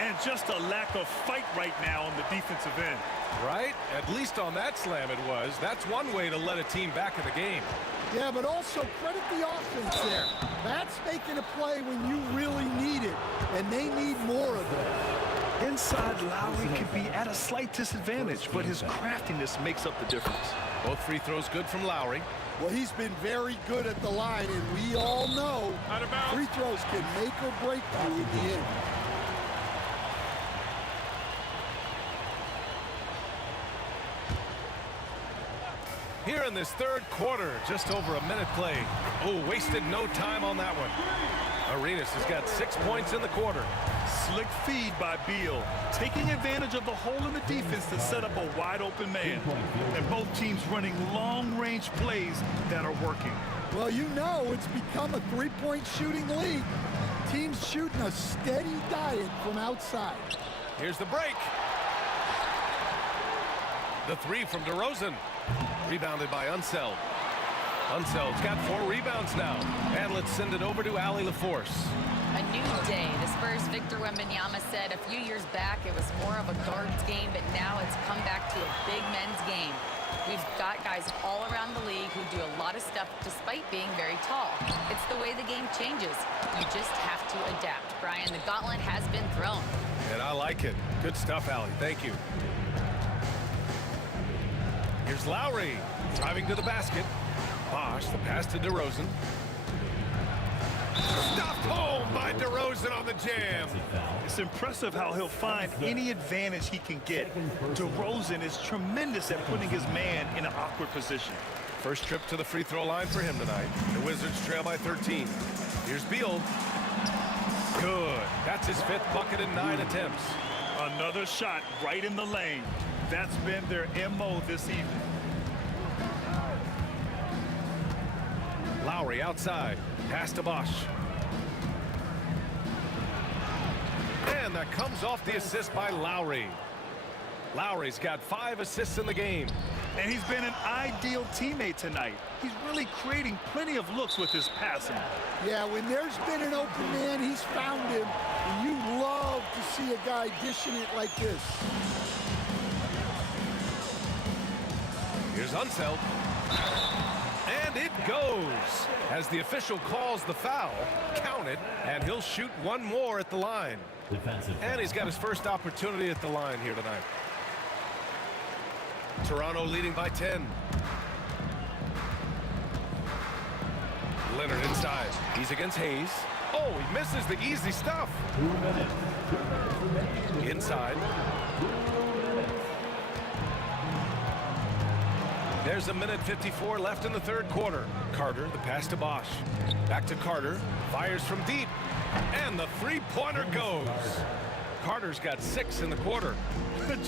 And just a lack of fight right now on the defensive end. Right? At least on that slam it was. That's one way to let a team back in the game. Yeah, but also credit the offense there. That's making a play when you really need it, and they need more of it. Inside, Lowry could be at a slight disadvantage, but his craftiness makes up the difference. Both free throws good from Lowry. Well, he's been very good at the line, and we all know free throws can make or break you in the end. Here in this third quarter, just over a minute played. Oh, wasted no time on that one. Arenas has got 6 points in the quarter. Slick feed by Beal, taking advantage of the hole in the defense to set up a wide-open man. And both teams running long-range plays that are working. Well, you know it's become a three-point shooting league. Teams shooting a steady diet from outside. Here's the break. The three from DeRozan. Rebounded by Unseld. Unseld's got 4 rebounds now. And let's send it over to Allie LaForce. A new day. The Spurs' Victor Wembanyama said a few years back it was more of a guards game, but now it's come back to a big men's game. We've got guys all around the league who do a lot of stuff despite being very tall. It's the way the game changes. You just have to adapt. Brian, the gauntlet has been thrown. And I like it. Good stuff, Allie. Thank you. Here's Lowry driving to the basket. Bosch, the pass to DeRozan. Stopped home by DeRozan on the jam. It's impressive how he'll find any advantage he can get. DeRozan is tremendous at putting his man in an awkward position. First trip to the free throw line for him tonight. The Wizards trail by 13. Here's Beal. Good. That's his 5th bucket in 9 attempts. Another shot right in the lane. That's been their MO this evening. Lowry outside. Pass to Bosch. And that comes off the assist by Lowry. Lowry's got 5 assists in the game. And he's been an ideal teammate tonight. He's really creating plenty of looks with his passing. Yeah, when there's been an open man, he's found him. And you love to see a guy dishing it like this. Here's Unseld. And it goes. As the official calls the foul, count it, and he'll shoot one more at the line. And he's got his first opportunity at the line here tonight. Toronto leading by 10. Leonard inside. He's against Hayes. Oh, he misses the easy stuff. Inside. There's a minute 54 left in the third quarter. Carter, the pass to Bosch. Back to Carter. Fires from deep. And the three-pointer goes. Carter's got 6 in the quarter.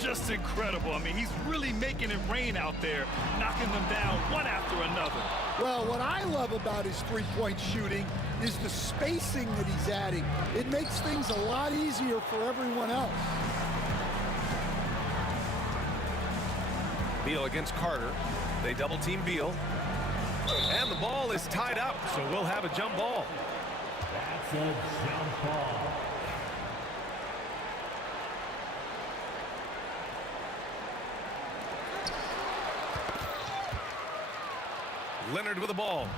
Just incredible. I mean, he's really making it rain out there, knocking them down one after another. Well, what I love about his three-point shooting is the spacing that he's adding. It makes things a lot easier for everyone else. Beal against Carter. They double-team Beal. And the ball is tied up, so we'll have a jump ball. That's a jump ball. Leonard with the ball.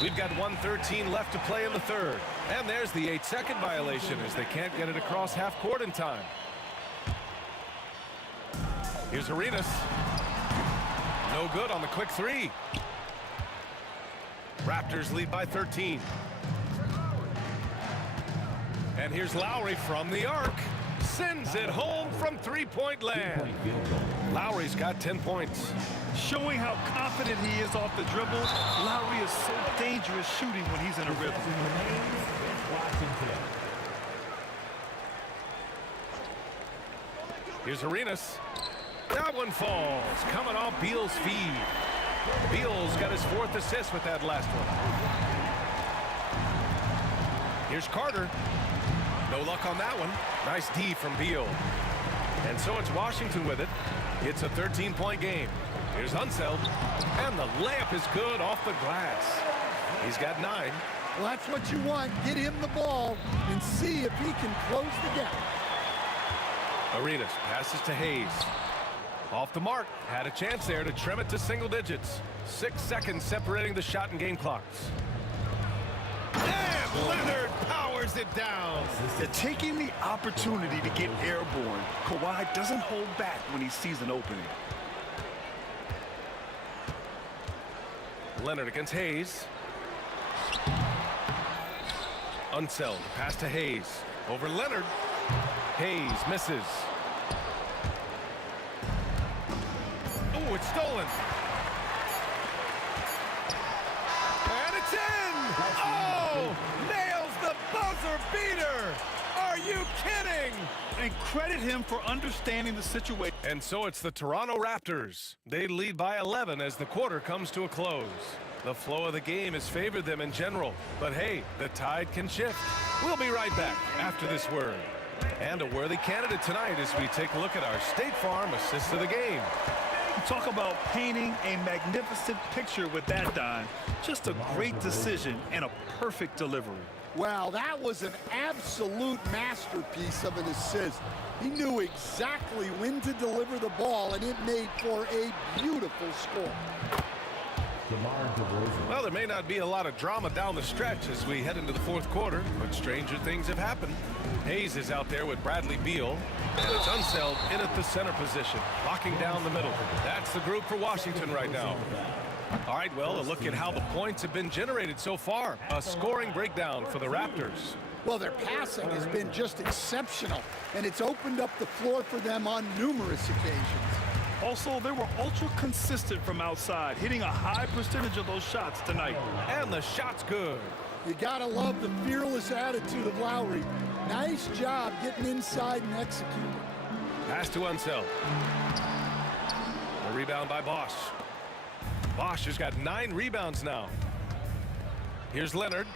We've got 1:13 left to play in the third. And there's the 8-second violation as they can't get it across half court in time. Here's Arenas. No good on the quick three. Raptors lead by 13. And here's Lowry from the arc. Sends it home from three-point land. Lowry's got 10 points. Showing how confident he is off the dribble, Lowry is so dangerous shooting when he's in a rhythm. Here's Arenas. That one falls. Coming off Beal's feed. Beal's got his 4th assist with that last one. Here's Carter. No luck on that one. Nice D from Beal. And so it's Washington with it. It's a 13-point game. Here's Unseld. And the layup is good off the glass. He's got 9. Well, that's what you want. Get him the ball and see if he can close the gap. Arenas passes to Hayes. Off the mark. Had a chance there to trim it to single digits. 6 seconds separating the shot and game clocks. And Leonard powers it down. They're taking the opportunity to get airborne. Kawhi doesn't hold back when he sees an opening. Leonard against Hayes. Unseld. Pass to Hayes. Over Leonard. Hayes misses. Oh, it's stolen. And it's in! Oh! Nails the buzzer beater! Are you kidding? And credit him for understanding the situation. And so it's the Toronto Raptors. They lead by 11 as the quarter comes to a close. The flow of the game has favored them in general. But hey, the tide can shift. We'll be right back after this word. And a worthy candidate tonight as we take a look at our State Farm assist of the game. Talk about painting a magnificent picture with that dime. Just a great decision and a perfect delivery. Well, that was an absolute masterpiece of an assist. He knew exactly when to deliver the ball, and it made for a beautiful score. Well, there may not be a lot of drama down the stretch as we head into the fourth quarter, but stranger things have happened. Hayes is out there with Bradley Beal, and it's Unseld in at the center position, locking down the middle. That's the group for Washington right now. All right, well, a look at how the points have been generated so far. A scoring breakdown for the Raptors. Well, their passing has been just exceptional, and it's opened up the floor for them on numerous occasions. Also, they were ultra consistent from outside, hitting a high percentage of those shots tonight. And the shot's good. You gotta love the fearless attitude of Lowry. Nice job getting inside and executing. Pass to Unseld. A rebound by Bosch. Bosch has got 9 rebounds now. Here's Leonard.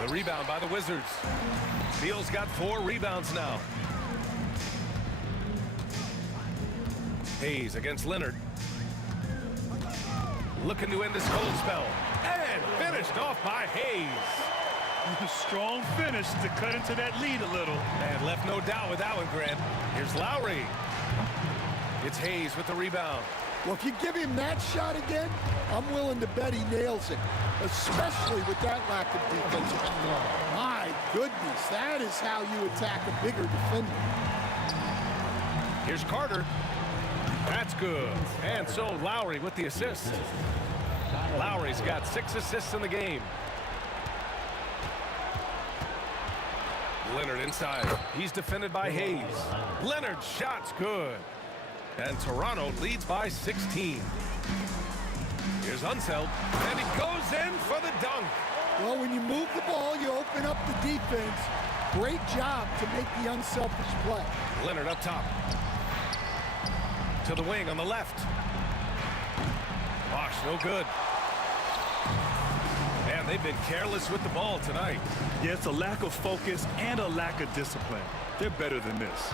The rebound by the Wizards. Beal's got 4 rebounds now. Hayes against Leonard. Looking to end this cold spell. And finished off by Hayes. Strong finish to cut into that lead a little. And left no doubt with that one, Grant. Here's Lowry. It's Hayes with the rebound. Well, if you give him that shot again, I'm willing to bet he nails it, especially with that lack of defensive. My goodness, that is how you attack a bigger defender. Here's Carter. That's good. And so Lowry with the assist. Lowry's got 6 assists in the game. Leonard inside. He's defended by Hayes. Leonard's shot's good. And Toronto leads by 16. Here's Unseld. And he goes in for the dunk. Well, when you move the ball, you open up the defense. Great job to make the unselfish play. Leonard up top. To the wing on the left. Bosch, no good. And they've been careless with the ball tonight. Yeah, it's a lack of focus and a lack of discipline. They're better than this.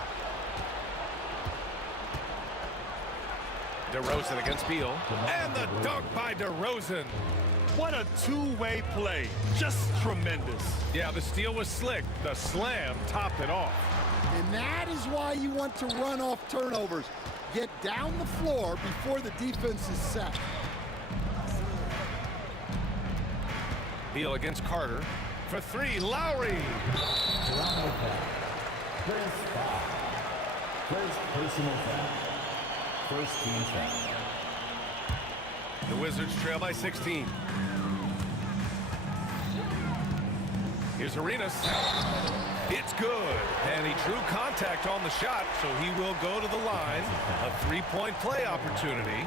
DeRozan against Beal. And the dunk by DeRozan. What a two-way play. Just tremendous. Yeah, the steal was slick. The slam topped it off. And that is why you want to run off turnovers. Get down the floor before the defense is set. Beal against Carter. For 3, Lowry. First personal foul. First team foul. The Wizards trail by 16. Here's Arenas. It's good. And he drew contact on the shot, so he will go to the line. A 3-point play opportunity.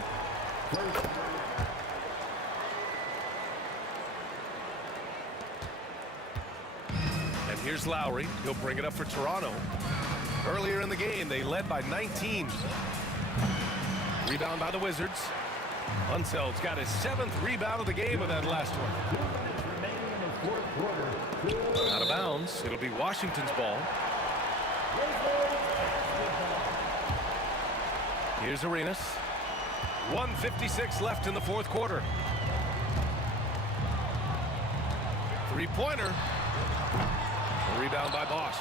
And here's Lowry. He'll bring it up for Toronto. Earlier in the game, they led by 19. Rebound by the Wizards. Unseld's got his 7th rebound of the game of that last one. Out of bounds. It'll be Washington's ball. Here's Arenas. 1:56 left in the fourth quarter. 3-pointer. A rebound by Bosch.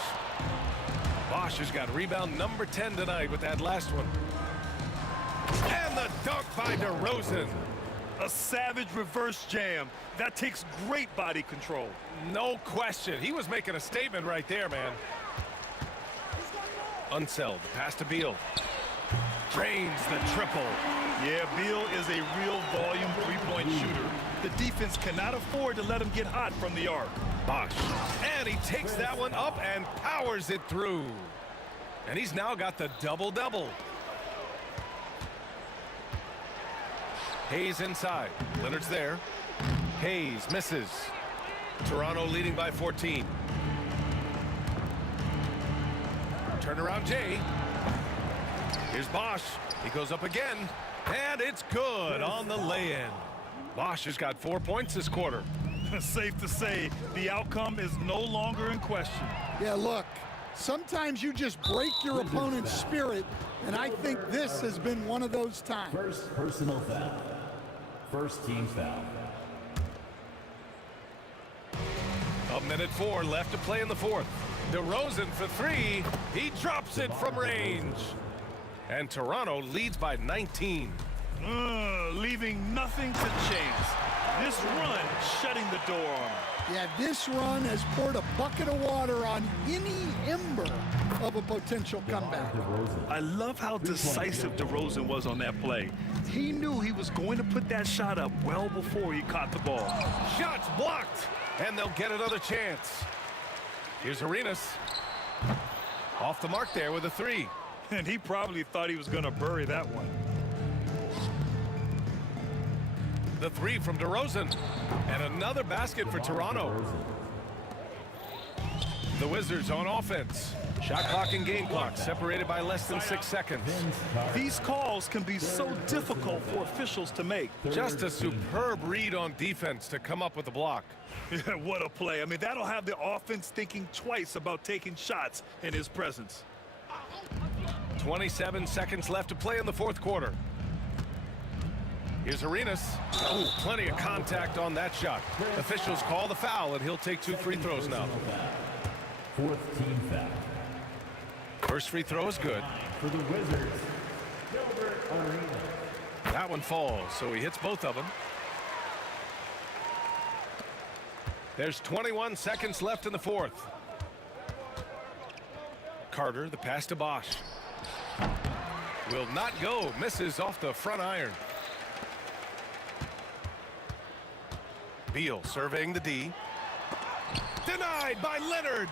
Bosch has got rebound number 10 tonight with that last one. And the dunk by DeRozan. A savage reverse jam. That takes great body control. No question. He was making a statement right there, man. Unseld. Pass to Beal. Drains the triple. Yeah, Beal is a real volume three-point shooter. The defense cannot afford to let him get hot from the arc. Bosh. And he takes that one up and powers it through. And he's now got the double-double. Hayes inside. Leonard's there. Hayes misses. Toronto leading by 14. Turnaround Jay. Here's Bosh. He goes up again. And it's good on the lay-in. Bosh has got 4 points this quarter. Safe to say, the outcome is no longer in question. Yeah, look, sometimes you just break your opponent's spirit, and I think this has been one of those times. First personal foul. First team foul. A minute 4 left to play in the fourth. DeRozan for three. He drops it from range. And Toronto leads by 19. Leaving nothing to chance. This run shutting the door on him. Yeah, this run has poured a bucket of water on any ember of a potential comeback. I love how decisive DeRozan was on that play. He knew he was going to put that shot up well before he caught the ball. Shots blocked, and they'll get another chance. Here's Arenas. Off the mark there with a three. And he probably thought he was going to bury that one. The three from DeRozan. And another basket for Toronto. The Wizards on offense. Shot clock and game clock separated by less than 6 seconds. These calls can be so difficult for officials to make. Just a superb read on defense to come up with the block. Yeah, what a play. I mean, that'll have the offense thinking twice about taking shots in his presence. 27 seconds left to play in the fourth quarter. Here's Arenas. Oh, plenty of contact on that shot. Officials call the foul, and he'll take 2 free throws now. Fourth team foul. First free throw is good. For the Wizards, Gilbert Arenas. That one falls, so he hits both of them. There's 21 seconds left in the fourth. Carter, the pass to Bosh. Will not go. Misses off the front iron. Beal surveying the D. Denied by Leonard.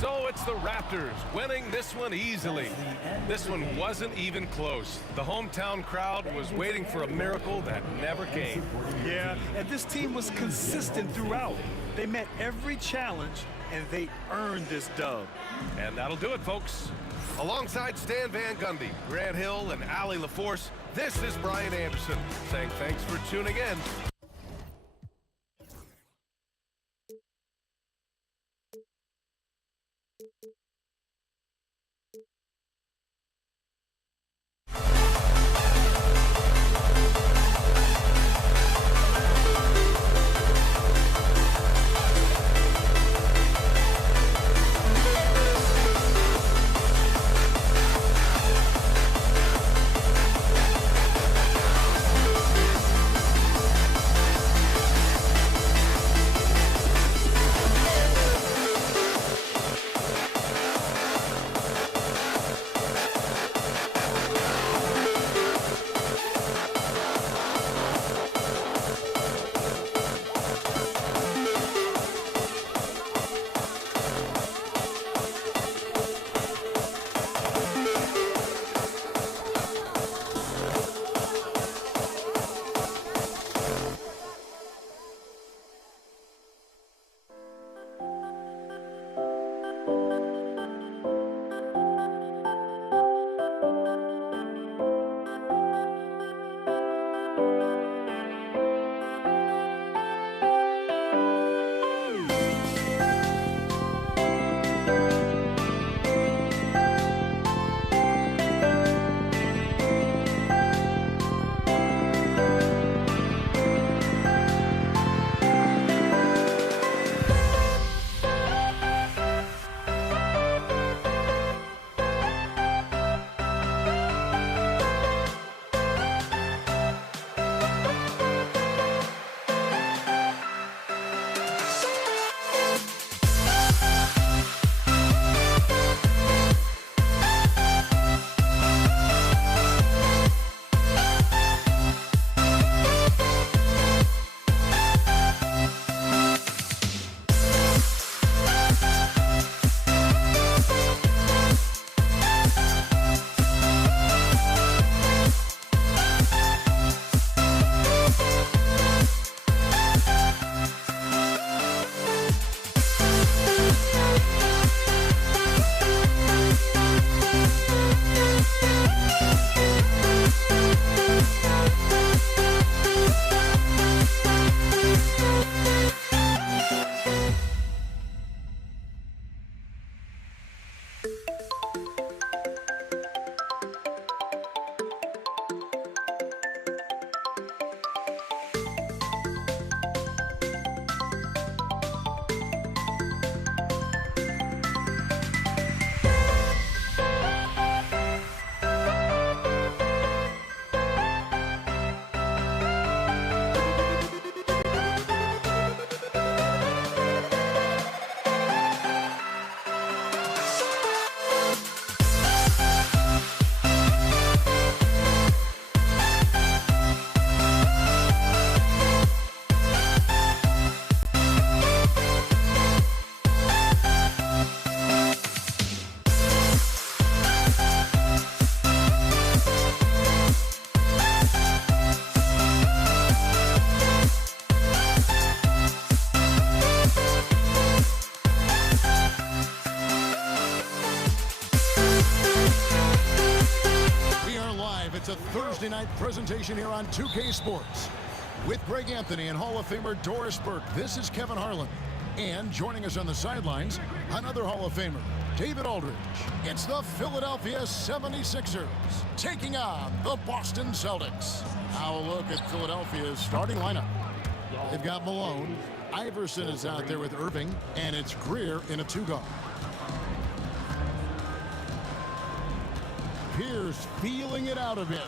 So it's the Raptors winning this one easily. This one wasn't even close. The hometown crowd was waiting for a miracle that never came. Yeah, and this team was consistent throughout. They met every challenge, and they earned this dub. And that'll do it, folks. Alongside Stan Van Gundy, Grant Hill, and Allie LaForce, this is Brian Anderson saying thanks for tuning in. It's a Thursday night presentation here on 2K Sports. With Greg Anthony and Hall of Famer Doris Burke, this is Kevin Harlan. And joining us on the sidelines, another Hall of Famer, David Aldridge. It's the Philadelphia 76ers taking on the Boston Celtics. Now a look at Philadelphia's starting lineup. They've got Malone. Iverson is out there with Irving, and it's Greer in a two-guard. Pierce feeling it out a bit.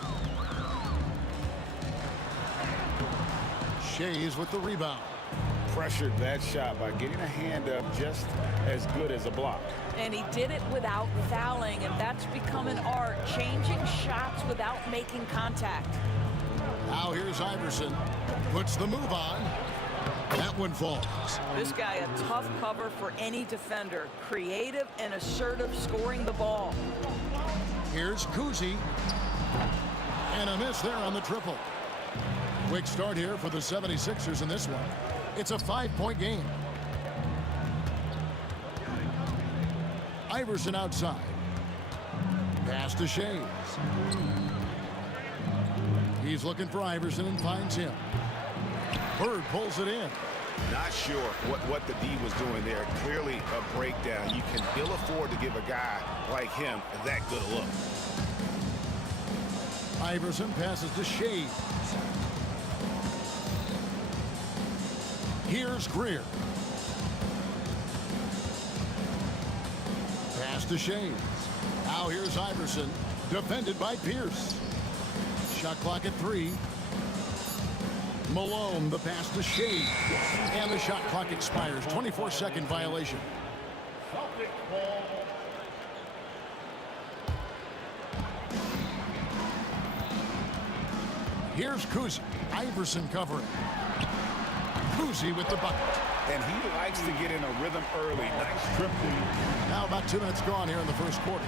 Shays with the rebound. Pressured that shot by getting a hand up just as good as a block. And he did it without fouling, and that's become an art, changing shots without making contact. Now here's Iverson. Puts the move on. That one falls. This guy a tough cover for any defender. Creative and assertive scoring the ball. Here's Kuzi. And a miss there on the triple. Quick start here for the 76ers in this one. It's a 5-point game. Iverson outside. Pass to Shays. He's looking for Iverson and finds him. Bird pulls it in. Not sure what the D was doing there. Clearly a breakdown. You can ill afford to give a guy like him that good a look. Iverson passes to Shays. Here's Greer. Pass to Shays. Now here's Iverson, defended by Pierce. Shot clock at 3. Malone, the pass to Shays. And the shot clock expires. 24-second violation. Here's Kuzi. Iverson covering. Kuzi with the bucket. And he likes to get in a rhythm early. Nice trip. Now about 2 minutes gone here in the first quarter.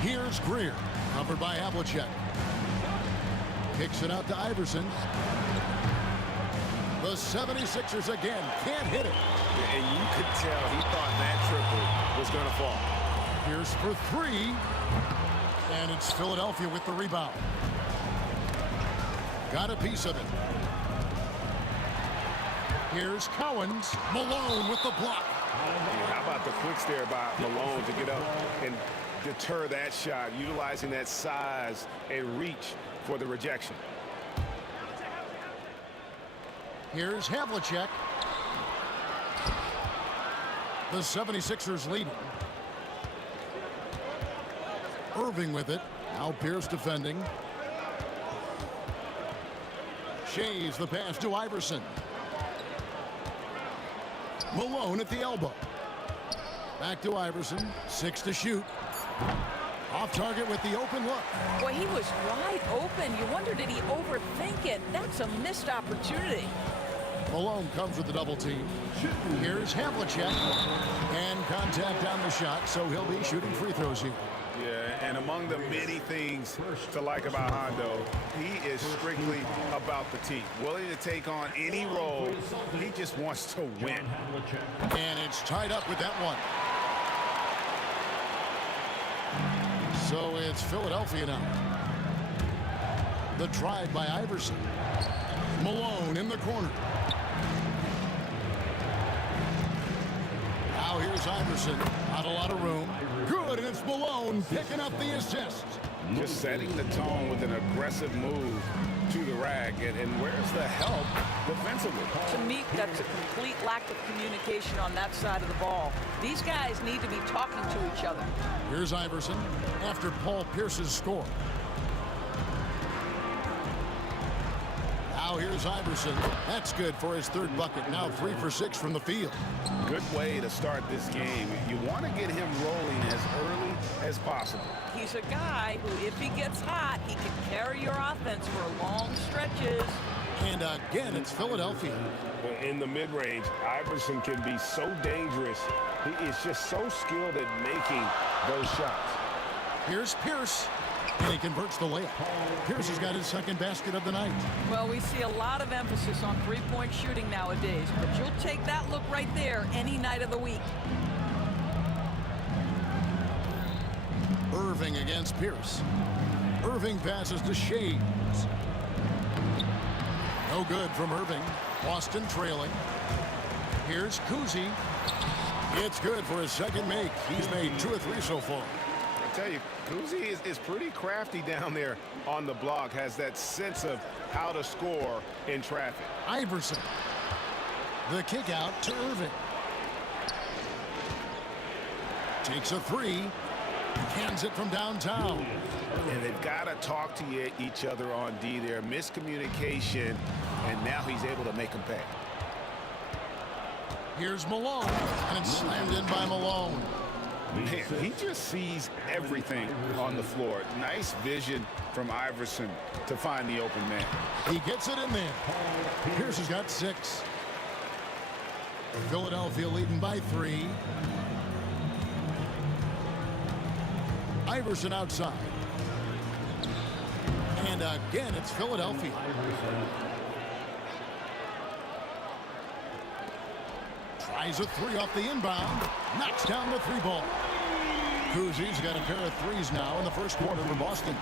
Here's Greer, covered by Havlicek. Kicks it out to Iverson. The 76ers again can't hit it. And you could tell he thought that triple was going to fall. Here's for 3. And it's Philadelphia with the rebound. Got a piece of it. Here's Cowens. Malone with the block. How about the quick stare by Malone to get up and deter that shot, utilizing that size and reach for the rejection. Here's Havlicek. The 76ers leading. Irving with it. Now Pierce defending. Shays the pass to Iverson. Malone at the elbow. Back to Iverson. 6 to shoot. Off target with the open look. Boy, he was wide open. You wonder, did he overthink it? That's a missed opportunity. Malone comes with the double team. Here's Havlicek. And contact on the shot, so he'll be shooting free throws here. Yeah, and among the many things to like about Hondo, he is strictly about the team. Willing to take on any role. He just wants to win. And it's tied up with that one. So it's Philadelphia now. The drive by Iverson. Malone in the corner. Now here's Iverson. Not a lot of room. Good, and it's Malone picking up the assist. Just setting the tone with an aggressive move to the rack. And where's the help defensively? To me, that's a complete lack of communication on that side of the ball. These guys need to be talking to each other. Here's Iverson after Paul Pierce's score. Now here's Iverson. That's good for his 3rd bucket. Now 3 for 6 from the field. Good way to start this game. You want to get him rolling as early as possible. He's a guy who, if he gets hot, he can carry your offense for long stretches. And again, it's Philadelphia. In the mid-range, Iverson can be so dangerous. He is just so skilled at making those shots. Here's Pierce. And he converts the layup. Pierce has got his 2nd basket of the night. Well, we see a lot of emphasis on three-point shooting nowadays, but you'll take that look right there any night of the week. Irving against Pierce. Irving passes to Shays. No good from Irving. Boston trailing. Here's Kuzi. It's good for his second make. He's made 2 or 3 so far. I tell you, Kuzi is pretty crafty down there on the block. Has that sense of how to score in traffic. Iverson. The kick out to Irving. Takes a 3. Hands it from downtown. And they've got to talk to each other on D there. Miscommunication, and now he's able to make them pay. Here's Malone, and it's slammed in by Malone. Man, he just sees everything on the floor. Nice vision from Iverson to find the open man. He gets it in there. Pierce has got 6. Philadelphia leading by 3. Iverson outside. And again, it's Philadelphia. Tries a 3 off the inbound. Knocks down the 3 ball. Kuzi's got a pair of 3s now in the first quarter for Boston.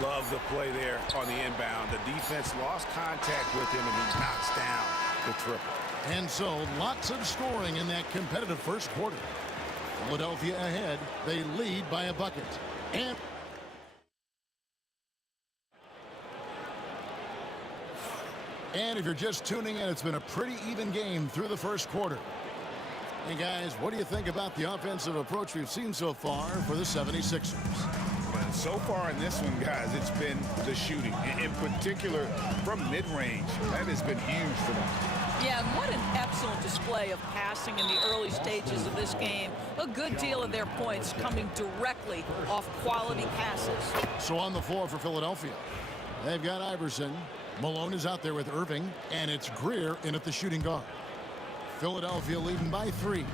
Love the play there on the inbound. The defense lost contact with him, and he knocks down the triple. And so, lots of scoring in that competitive first quarter. Philadelphia ahead. They lead by a bucket. And if you're just tuning in, it's been a pretty even game through the first quarter. Hey, guys, what do you think about the offensive approach we've seen so far for the 76ers? So far in this one, guys, it's been the shooting. In particular, from mid-range. That has been huge for them. Yeah, and what an excellent display of passing in the early stages of this game. A good deal of their points coming directly off quality passes. So on the floor for Philadelphia, they've got Iverson. Malone is out there with Irving, and it's Greer in at the shooting guard. Philadelphia leading by 3.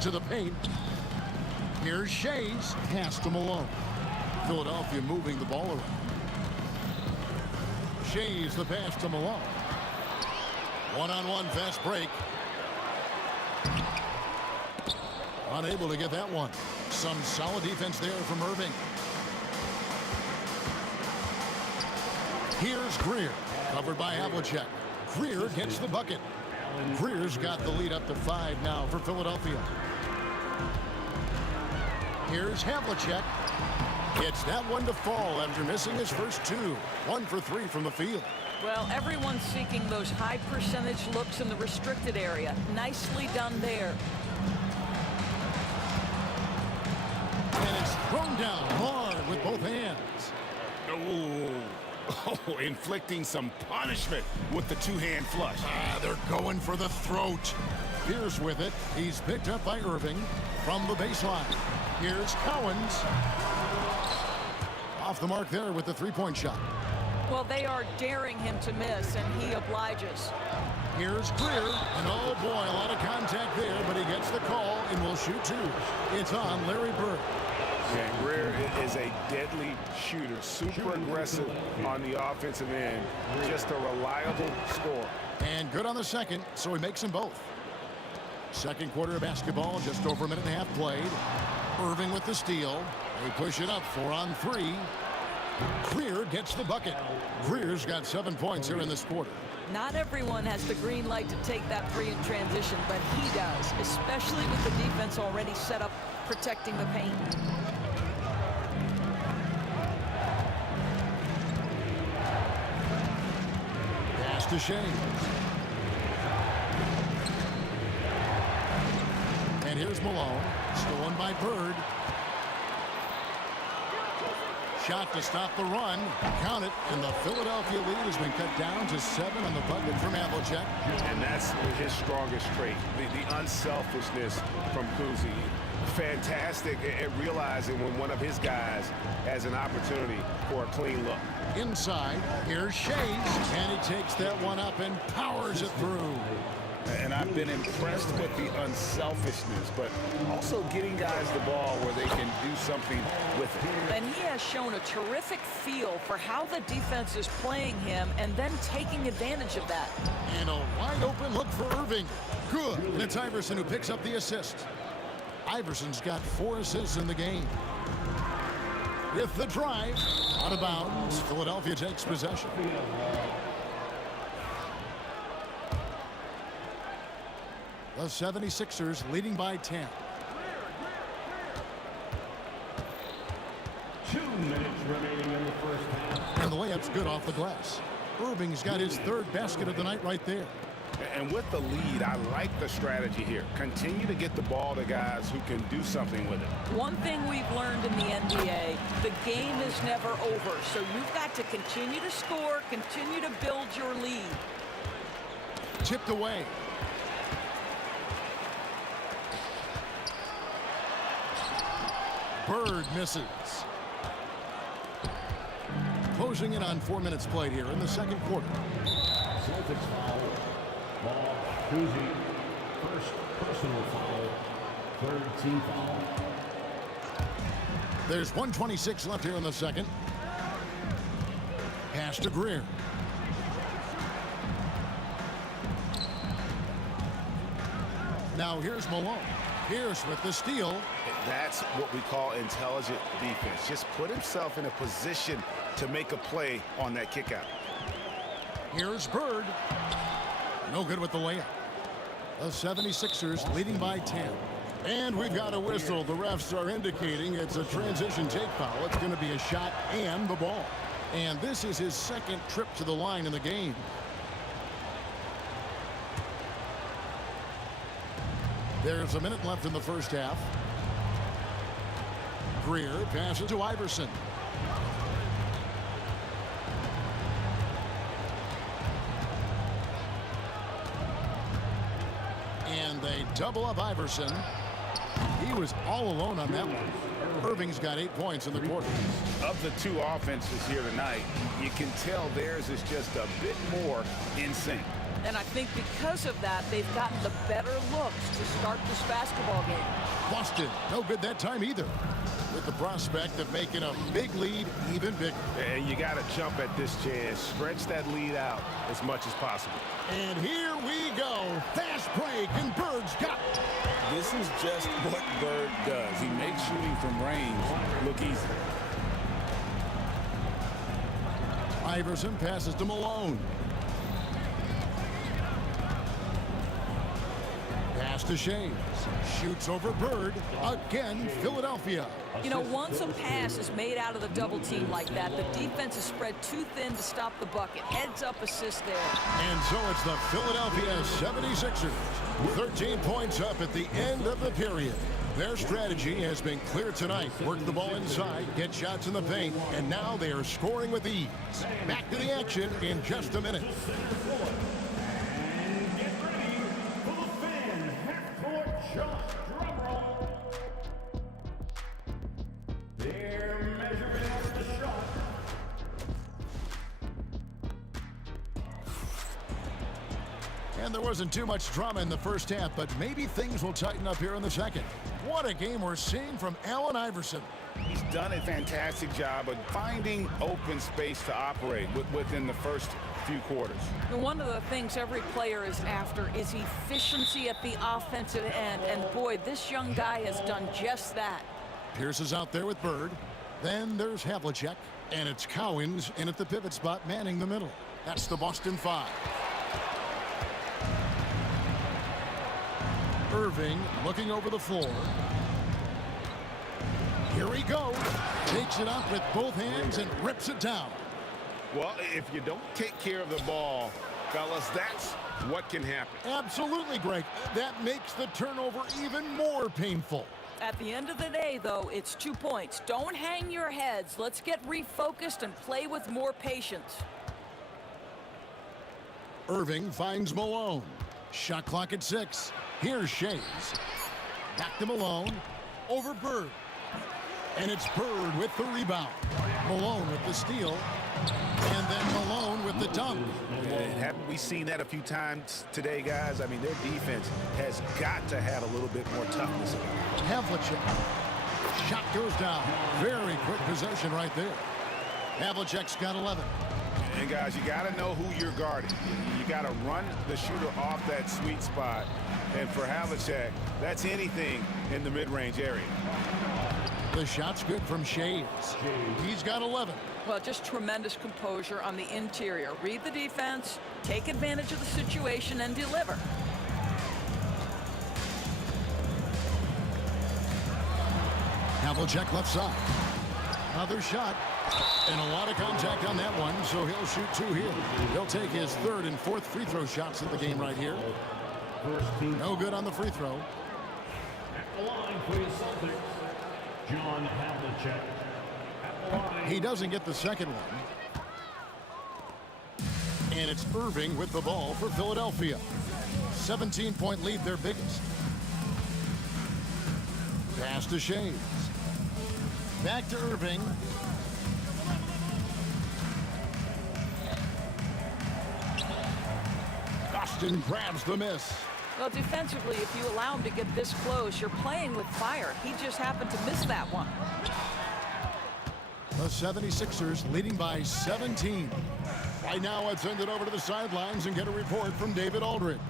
To the paint. Here's Shays. Pass to Malone. Philadelphia moving the ball around. Shays the pass to Malone. One-on-one fast break. Unable to get that one. Some solid defense there from Irving. Here's Greer. Covered by Havlicek. Greer gets the bucket. Greer's got the lead up to 5 now for Philadelphia. Here's Havlicek. Gets that one to fall after missing his first 2. 1 for 3 from the field. Well, everyone's seeking those high percentage looks in the restricted area. Nicely done there. And it's thrown down hard with both hands. Oh, inflicting some punishment with the 2-hand flush. They're going for the throat. Pierce with it. He's picked up by Irving from the baseline. Here's Cowens. Off the mark there with the 3-point shot. Well, they are daring him to miss, and he obliges. Here's Greer, and oh boy, a lot of contact there, but he gets the call and will shoot 2. It's on Larry Bird. Yeah, Greer is a deadly shooter, super aggressive on the offensive end, just a reliable scorer. And good on the second, so he makes them both. Second quarter of basketball, just over a minute and a half played. Irving with the steal. They push it up 4 on 3. Greer gets the bucket. Greer's got 7 points here in this quarter. Not everyone has the green light to take that 3 in transition, but he does, especially with the defense already set up protecting the paint. Pass to Shays. And here's Malone. Stolen by Bird. Shot to stop the run. Count it. And the Philadelphia lead has been cut down to 7 on the bucket from Havlicek. And that's his strongest trait, the unselfishness from Kuzi. Fantastic at realizing when one of his guys has an opportunity for a clean look. Inside, here's Shays, and he takes that one up and powers it through. And I've been impressed with the unselfishness, but also getting guys the ball where they can do something with it. And he has shown a terrific feel for how the defense is playing him and then taking advantage of that. And a wide open look for Irving. Good. And it's Iverson who picks up the assist. Iverson's got 4 assists in the game. With the drive, out of bounds, Philadelphia takes possession. The 76ers leading by 10. 2 minutes remaining in the first half. And the layup's good off the glass. Irving's got his 3rd basket of the night right there. And with the lead, I like the strategy here. Continue to get the ball to guys who can do something with it. One thing we've learned in the NBA, the game is never over. So you've got to continue to score, continue to build your lead. Tipped away. Bird misses. Closing in on 4 minutes played here in the second quarter. Celtics foul. Ball, Kuzi. First personal foul. 3rd team foul. There's 1:26 left here in the second. Pass to Greer. Now here's Malone. Pierce with the steal. That's what we call intelligent defense. Just put himself in a position to make a play on that kick out. Here's Bird. No good with the layup. The 76ers leading by 10. And we've got a whistle. The refs are indicating it's a transition take foul. It's going to be a shot and the ball. And this is his 2nd trip to the line in the game. There's a minute left in the first half. Greer passes to Iverson. And they double up Iverson. He was all alone on that one. Irving's got 8 points in the quarter. Of the 2 offenses here tonight, you can tell theirs is just a bit more in sync. And I think because of that, they've gotten the better looks to start this basketball game. Boston, no good that time either. With the prospect of making a big lead even bigger. And you got to jump at this chance. Stretch that lead out as much as possible. And here we go. Fast break, and Bird's got it. This is just what Bird does. He makes shooting from range look easy. Iverson passes to Malone. Pass to Shays. Shoots over Bird. Again, Philadelphia. You know, once a pass is made out of the double team like that, the defense is spread too thin to stop the bucket. Heads up assist there. And so it's the Philadelphia 76ers. 13 points up at the end of the period. Their strategy has been clear tonight. Work the ball inside, get shots in the paint, and now they are scoring with ease. Back to the action in just a minute. And there wasn't too much drama in the first half, but maybe things will tighten up here in the second. What a game we're seeing from Allen Iverson. He's done a fantastic job of finding open space to operate within the first few quarters. And one of the things every player is after is efficiency at the offensive end. And boy, this young guy has done just that. Pierce is out there with Bird. Then there's Havlicek. And it's Cowens in at the pivot spot, manning the middle. That's the Boston 5. Irving looking over the floor. Here he goes. Takes it up with both hands and rips it down. Well, if you don't take care of the ball, fellas, that's what can happen. Absolutely, Greg. That makes the turnover even more painful. At the end of the day, though, it's 2 points. Don't hang your heads. Let's get refocused and play with more patience. Irving finds Malone. Shot clock at 6. Here's Shays. Back to Malone. Over Bird. And it's Bird with the rebound. Malone with the steal. And then Malone with with the dunk. And haven't we seen that a few times today, guys? I mean, their defense has got to have a little bit more toughness. Havlicek. Shot goes down. Very quick possession right there. Havlicek's got 11. And guys, you got to know who you're guarding. You got to run the shooter off that sweet spot. And for Havlicek, that's anything in the mid-range area. The shot's good from Shays. He's got 11. Well, just tremendous composure on the interior. Read the defense, take advantage of the situation, and deliver. Havlicek left side. Another shot. And a lot of contact on that one, so he'll shoot 2 here. He'll take his 3rd and 4th free throw shots of the game right here. No good on the free throw. At the line for the Celtics, John Havlicek. At the line. He doesn't get the second one. And it's Irving with the ball for Philadelphia. 17-point lead, their biggest. Pass to Shays. Back to Irving. Austin grabs the miss. Well, defensively, if you allow him to get this close, you're playing with fire. He just happened to miss that one. The 76ers leading by 17. Right now, let's send it over to the sidelines and get a report from David Aldridge.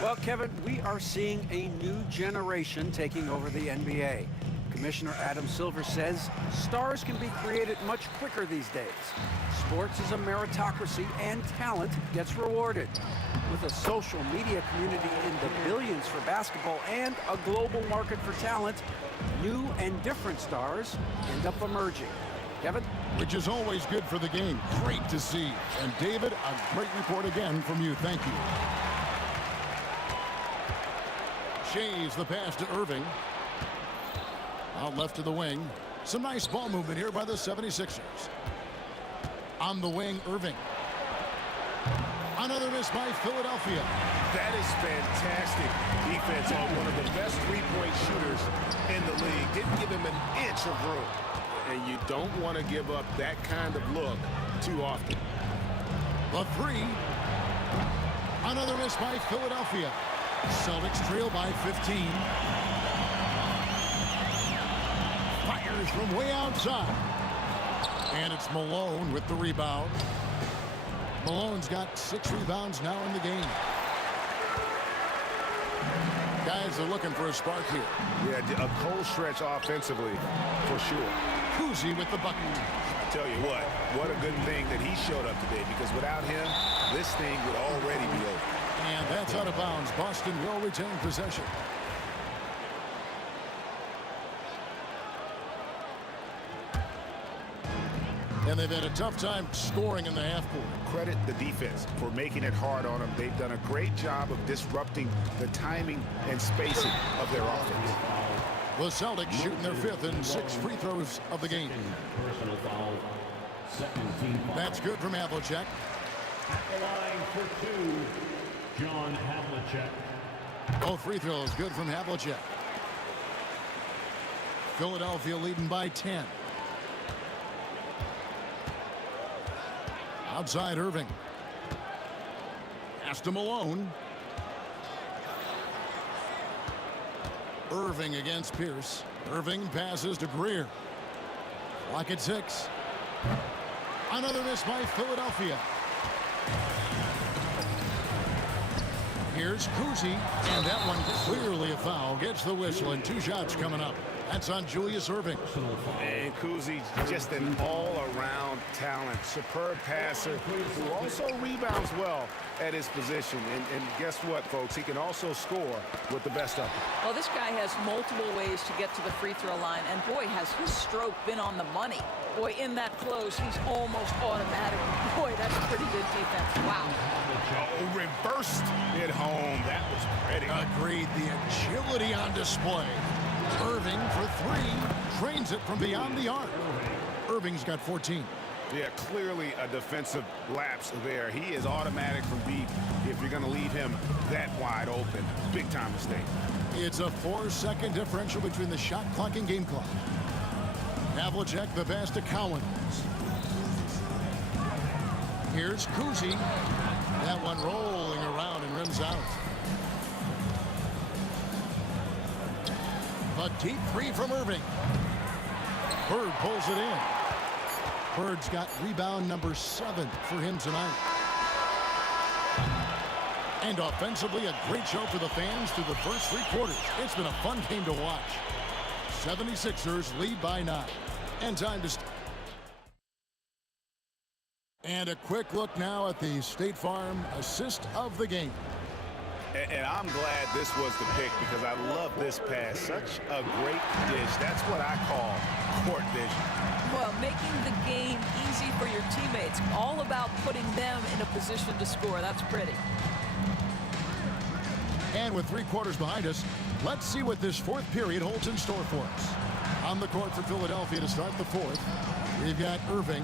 Well, Kevin, we are seeing a new generation taking over the NBA. Commissioner Adam Silver says stars can be created much quicker these days. Sports is a meritocracy and talent gets rewarded. With a social media community in the billions for basketball and a global market for talent, new and different stars end up emerging. Kevin? Which is always good for the game. Great to see. And David, a great report again from you. Thank you. Shays the pass to Irving. Out left to the wing. Some nice ball movement here by the 76ers. On the wing, Irving. Another miss by Philadelphia. That is fantastic defense on one of the best three-point shooters in the league. Didn't give him an inch of room. And you don't want to give up that kind of look too often. The 3. Another miss by Philadelphia. Celtics trail by 15. Fires from way outside. And it's Malone with the rebound. Malone's got 6 rebounds now in the game. Guys are looking for a spark here. Yeah, a cold stretch offensively for sure. Kuzi with the bucket. I tell you what a good thing that he showed up today, because without him, this thing would already be over. And that's out of bounds. Boston will retain possession. And they've had a tough time scoring in the half court. Credit the defense for making it hard on them. They've done a great job of disrupting the timing and spacing of their offense. The Celtics shooting their 5th and 6th free throws of the game. Personal foul. Second team foul. That's good from Havlicek. At the line for 2, John Havlicek. Both free throws good from Havlicek. Philadelphia leading by 10. Outside Irving. Pass to Malone. Irving against Pierce. Irving passes to Greer. Lock at 6. Another miss by Philadelphia. Here's Kuzi, and that one clearly a foul. Gets the whistle, and 2 shots coming up. That's on Julius Irving. And Kuzi, just an all-around talent. Superb passer who also rebounds well at his position. And guess what, folks? He can also score with the best of them. Well, this guy has multiple ways to get to the free throw line, and boy, has his stroke been on the money. Boy, in that close, he's almost automatic. Boy, that's pretty good defense. Wow. Oh, reversed it home. That was pretty. Agreed. The agility on display. Irving for 3. Trains it from beyond the arc. Irving's got 14. Yeah, clearly a defensive lapse there. He is automatic from deep if you're going to leave him that wide open. Big time mistake. It's a 4-second differential between the shot clock and game clock. Havlicek the pass to Cowens. Here's Kuzi. That one rolling around and rims out. A deep three from Irving. Bird pulls it in. Bird's got rebound number 7 for him tonight. And offensively, a great show for the fans through the first 3 quarters. It's been a fun game to watch. 76ers lead by 9. And time to... And a quick look now at the State Farm assist of the game. And I'm glad this was the pick because I love this pass. Such a great dish. That's what I call court vision. Well, making the game easy for your teammates. All about putting them in a position to score. That's pretty. And with 3 quarters behind us, let's see what this 4th period holds in store for us. On the court for Philadelphia to start the 4th, we've got Irving.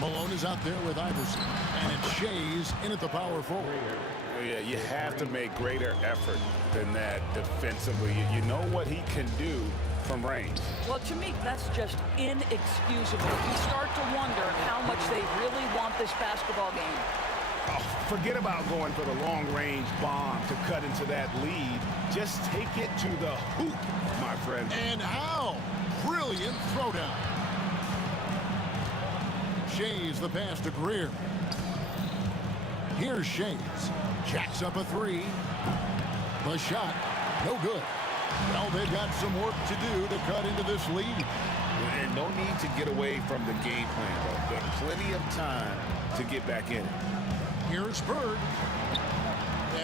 Malone is out there with Iverson. And it's Shays in at the power forward. Yeah, you have to make greater effort than that defensively. You know what he can do from range. Well, to me, that's just inexcusable. You start to wonder how much they really want this basketball game. Oh, forget about going for the long-range bomb to cut into that lead. Just take it to the hoop, my friend. And how? Brilliant throwdown. Shays the pass to Greer. Here's Shays. Jacks up a 3. The shot, no good. Well, they've got some work to do to cut into this lead. And no need to get away from the game plan, though. There's plenty of time to get back in it. Here's Bird.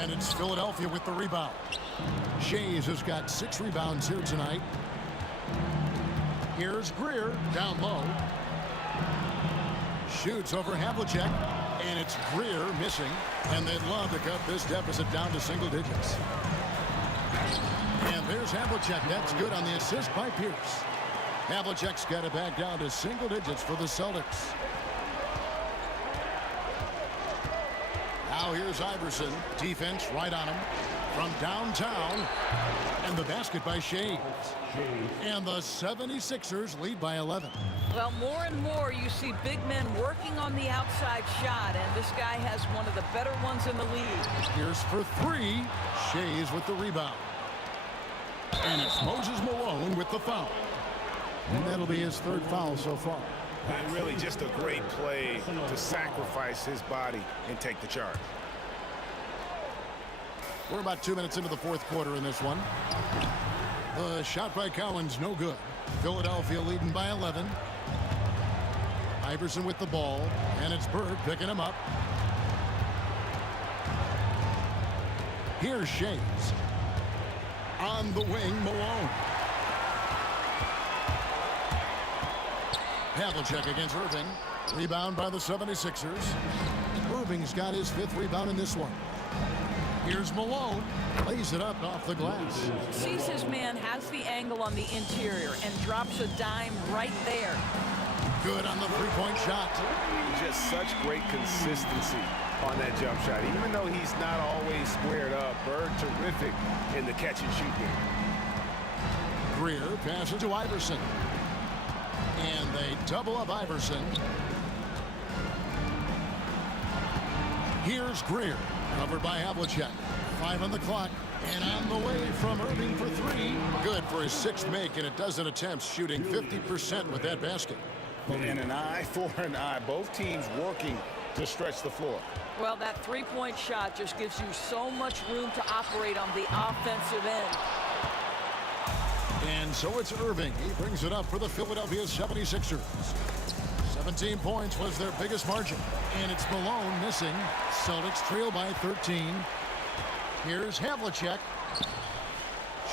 And it's Philadelphia with the rebound. Shays has got 6 rebounds here tonight. Here's Greer down low. Shoots over Havlicek. And it's Greer missing. And they'd love to cut this deficit down to single digits. And there's Havlicek. That's good on the assist by Pierce. Havlicek's got it back down to single digits for the Celtics. Now here's Iverson. Defense right on him. From downtown. And the basket by Shays. And the 76ers lead by 11. Well, more and more you see big men working on the outside shot, and this guy has one of the better ones in the league. Here's for 3. Shays with the rebound. And it's Moses Malone with the foul. And that'll be his 3rd foul so far. And really just a great play to sacrifice his body and take the charge. We're about 2 minutes into the 4th quarter in this one. The shot by Collins, no good. Philadelphia leading by 11. Iverson with the ball, and it's Bird picking him up. Here's Shays. On the wing, Malone. Havlicek against Irving. Rebound by the 76ers. Irving's got his 5th rebound in this one. Here's Malone. Lays it up off the glass. Sees his man, has the angle on the interior, and drops a dime right there. Good on the 3-point shot. Just such great consistency on that jump shot. Even though he's not always squared up, Bird terrific in the catch and shoot game. Greer passes to Iverson. And they double up Iverson. Here's Greer. Covered by Havlicek. 5 on the clock. And on the way from Irving for 3. Good for his 6th make, and a dozen attempts, shooting 50% with that basket. And an eye for an eye. Both teams working to stretch the floor. Well, that 3-point shot just gives you so much room to operate on the offensive end. And so it's Irving. He brings it up for the Philadelphia 76ers. 17 points was their biggest margin. And it's Malone missing. Celtics trail by 13. Here's Havlicek.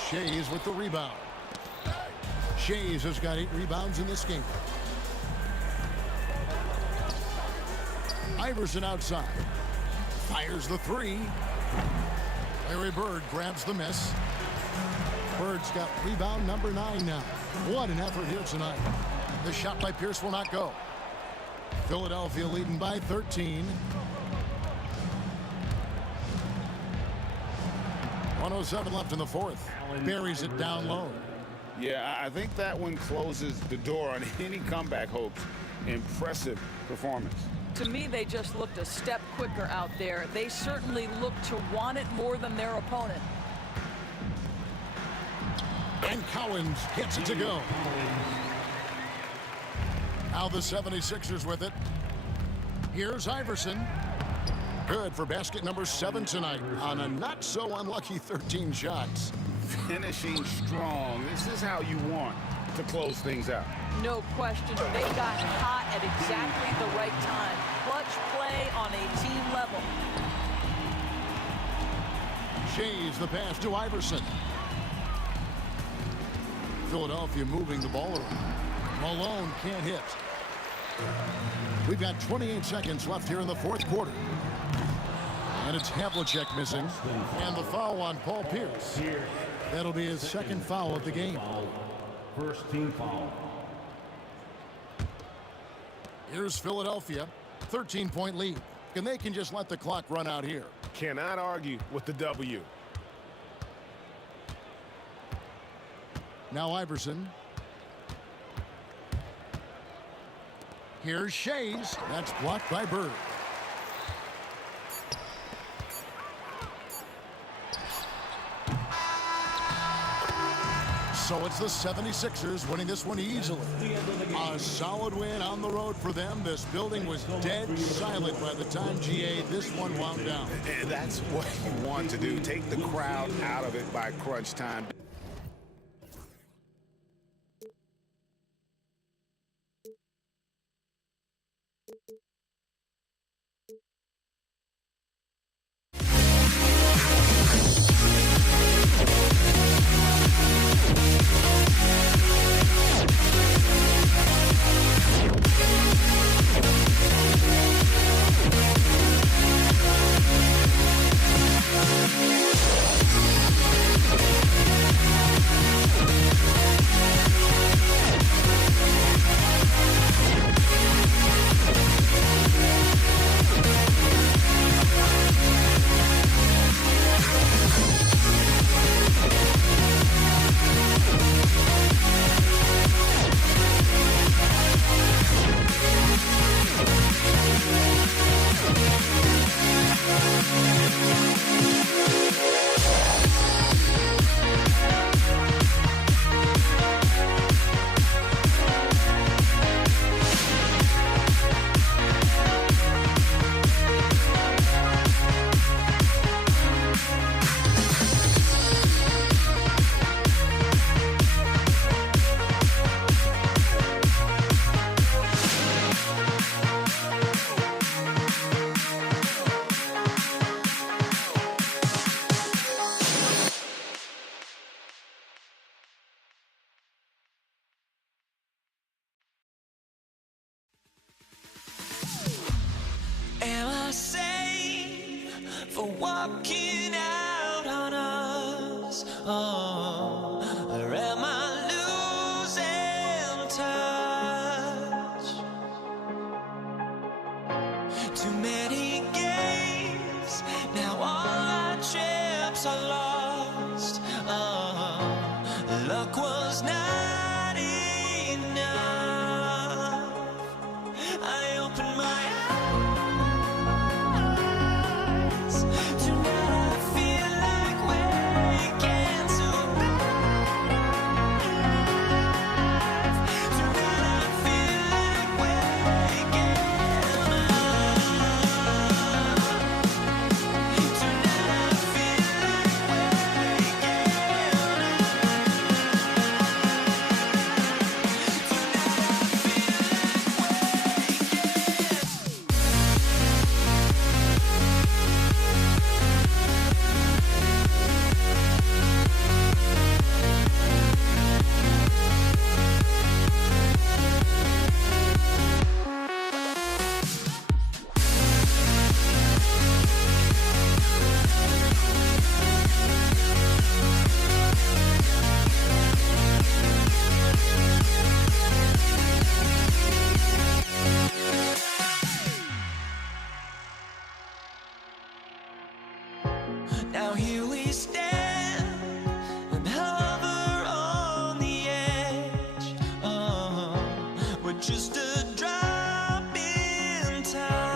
Shays with the rebound. Shays has got 8 rebounds in this game. Iverson outside. Fires the 3. Larry Bird grabs the miss. Bird's got rebound number 9 now. What an effort here tonight. The shot by Pierce will not go. Philadelphia leading by 13. 1:07 left in the 4th. Buries it down low. Yeah, I think that one closes the door on any comeback hopes. Impressive performance. To me, they just looked a step quicker out there. They certainly looked to want it more than their opponent. And Collins gets it to go. Now the 76ers with it. Here's Iverson. Good for basket number 7 tonight on a not-so-unlucky 13 shots. Finishing strong. This is how you want to close things out. No question. They got hot at exactly the right time. Clutch play on a team level. Shays the pass to Iverson. Philadelphia moving the ball around. Malone can't hit. We've got 28 seconds left here in the fourth quarter. And it's Havlicek missing. And the foul on Paul Pierce. That'll be his second foul of the game. First team foul. Here's Philadelphia. 13-point lead. And they can just let the clock run out here. Cannot argue with the W. Now Iverson. Here's Shays. That's blocked by Bird. So it's the 76ers winning this one easily. A solid win on the road for them. This building was dead silent by the time, GA, this one wound down. And that's what you want to do. Take the crowd out of it by crunch time. Am I sane for walking out on us? Oh, or am I losing touch? Too many games, now all our chips are lost. Oh, luck was not enough. I opened my now here we stand and hover on the edge. Oh, we're just a drop in time.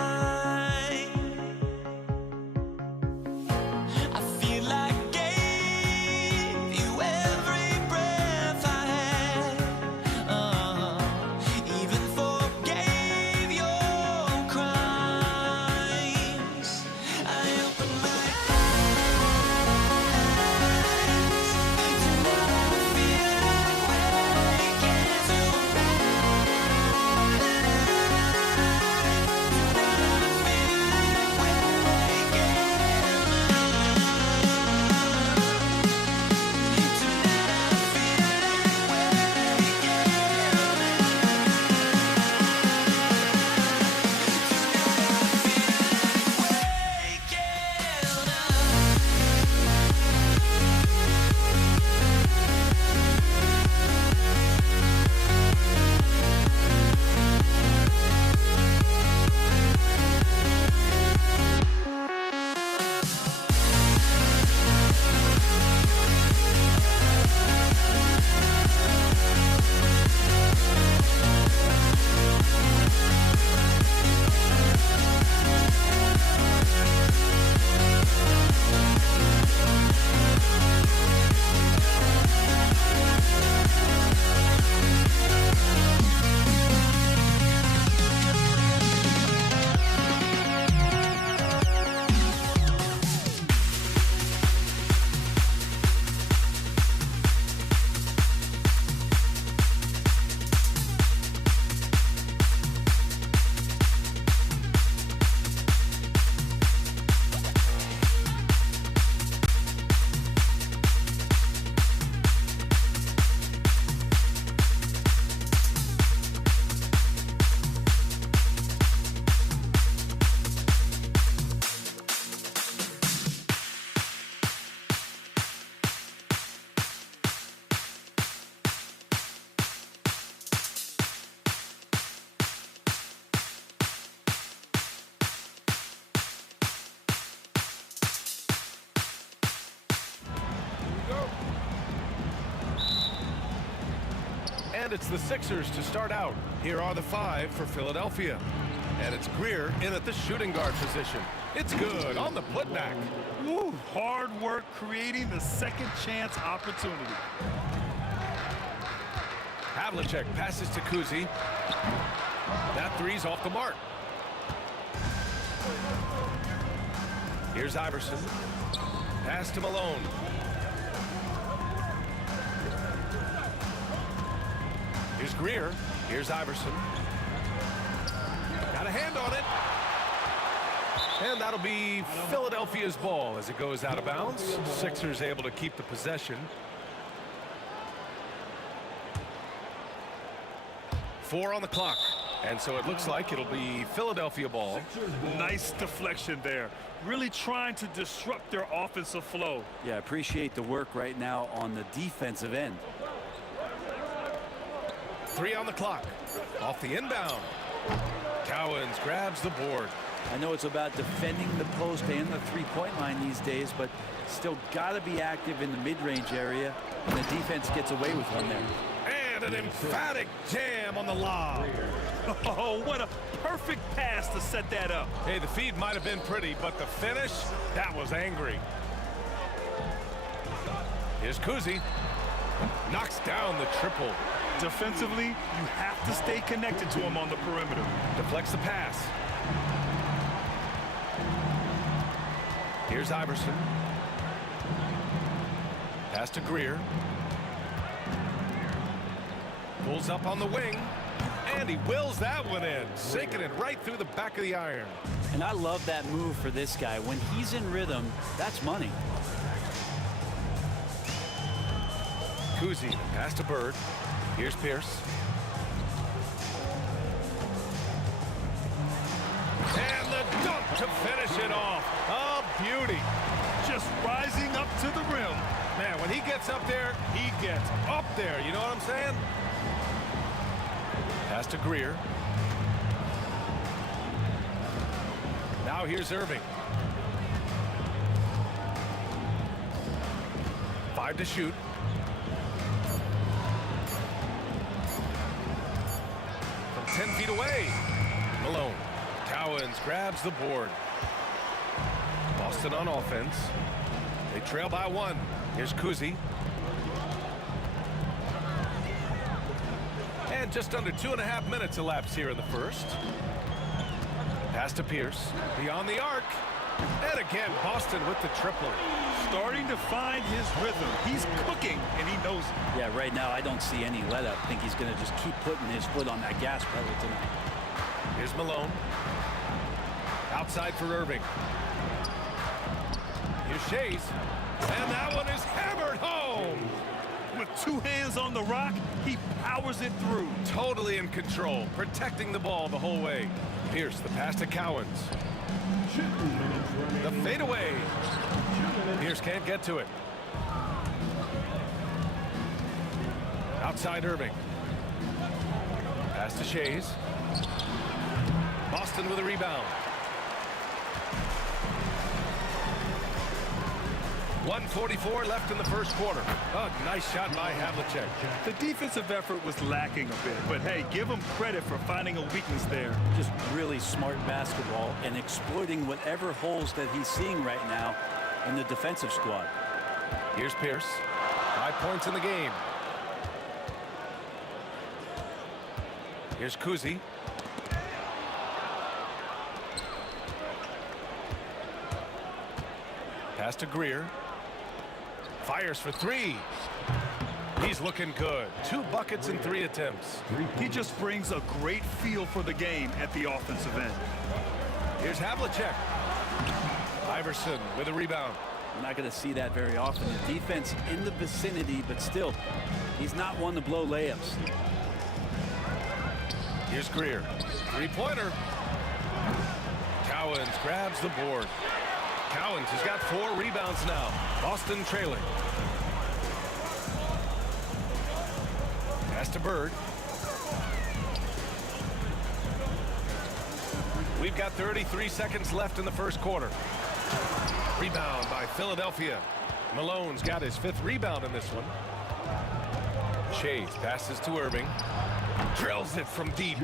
And it's the Sixers to start out. Here are the 5 for Philadelphia. And it's Greer in at the shooting guard position. It's good on the putback. Woo, hard work creating the second chance opportunity. Havlicek passes to Kuzi. That three's off the mark. Here's Iverson. Pass to Malone. Here's Greer. Here's Iverson. Got a hand on it. And that'll be Philadelphia's ball as it goes out of bounds. Sixers able to keep the possession. 4 on the clock. And so it looks like it'll be Philadelphia ball. Nice deflection there. Really trying to disrupt their offensive flow. Yeah, appreciate the work right now on the defensive end. 3 on the clock. Off the inbound. Cowens grabs the board. I know it's about defending the post and the three-point line these days, but still got to be active in the mid-range area, and the defense gets away with one there. And an emphatic jam on the lob. Oh, what a perfect pass to set that up. Hey, the feed might have been pretty, but the finish, that was angry. Here's Kuzi. Knocks down the triple. Defensively, you have to stay connected to him on the perimeter. Deflects the pass. Here's Iverson. Pass to Greer. Pulls up on the wing. And he wills that one in. Sinking it right through the back of the iron. And I love that move for this guy. When he's in rhythm, that's money. Kuzi, pass to Bird. Here's Pierce. And the dunk to finish it off. A beauty. Just rising up to the rim. Man, when he gets up there, he gets up there. You know what I'm saying? Pass to Greer. Now here's Irving. 5 to shoot. From 10 feet away. Malone. Cowens grabs the board. Boston on offense. They trail by 1. Here's Kuzi. And just under 2.5 minutes elapsed here in the first. Pass to Pierce. Beyond the arc. And again, Boston with the triple. Starting to find his rhythm. He's cooking, and he knows it. Yeah, right now I don't see any let up. I think he's going to just keep putting his foot on that gas pedal tonight. Here's Malone. Outside for Irving. Here's Shays. And that one is hammered home. With 2 hands on the rock, he powers it through. Totally in control, protecting the ball the whole way. Pierce, the pass to Cowens. The fadeaway. Pierce can't get to it. Outside Irving. Pass to Shays. Boston with a rebound. 1:44 left in the first quarter. Oh, nice shot by Havlicek. The defensive effort was lacking a bit, but hey, give him credit for finding a weakness there. Just really smart basketball and exploiting whatever holes that he's seeing right now in the defensive squad. Here's Pierce. 5 points in the game. Here's Kuzi. Pass to Greer. Fires for 3. He's looking good. 2 buckets in 3 attempts. He just brings a great feel for the game at the offensive end. Here's Havlicek. Iverson with a rebound. We're not going to see that very often. The defense in the vicinity, but still, he's not one to blow layups. Here's Greer. 3-pointer. Cowens grabs the board. Cowens has got 4 rebounds now. Boston trailing. Pass to Bird. We've got 33 seconds left in the first quarter. Rebound by Philadelphia. Malone's got his 5th rebound in this one. Chase passes to Irving. Drills it from deep.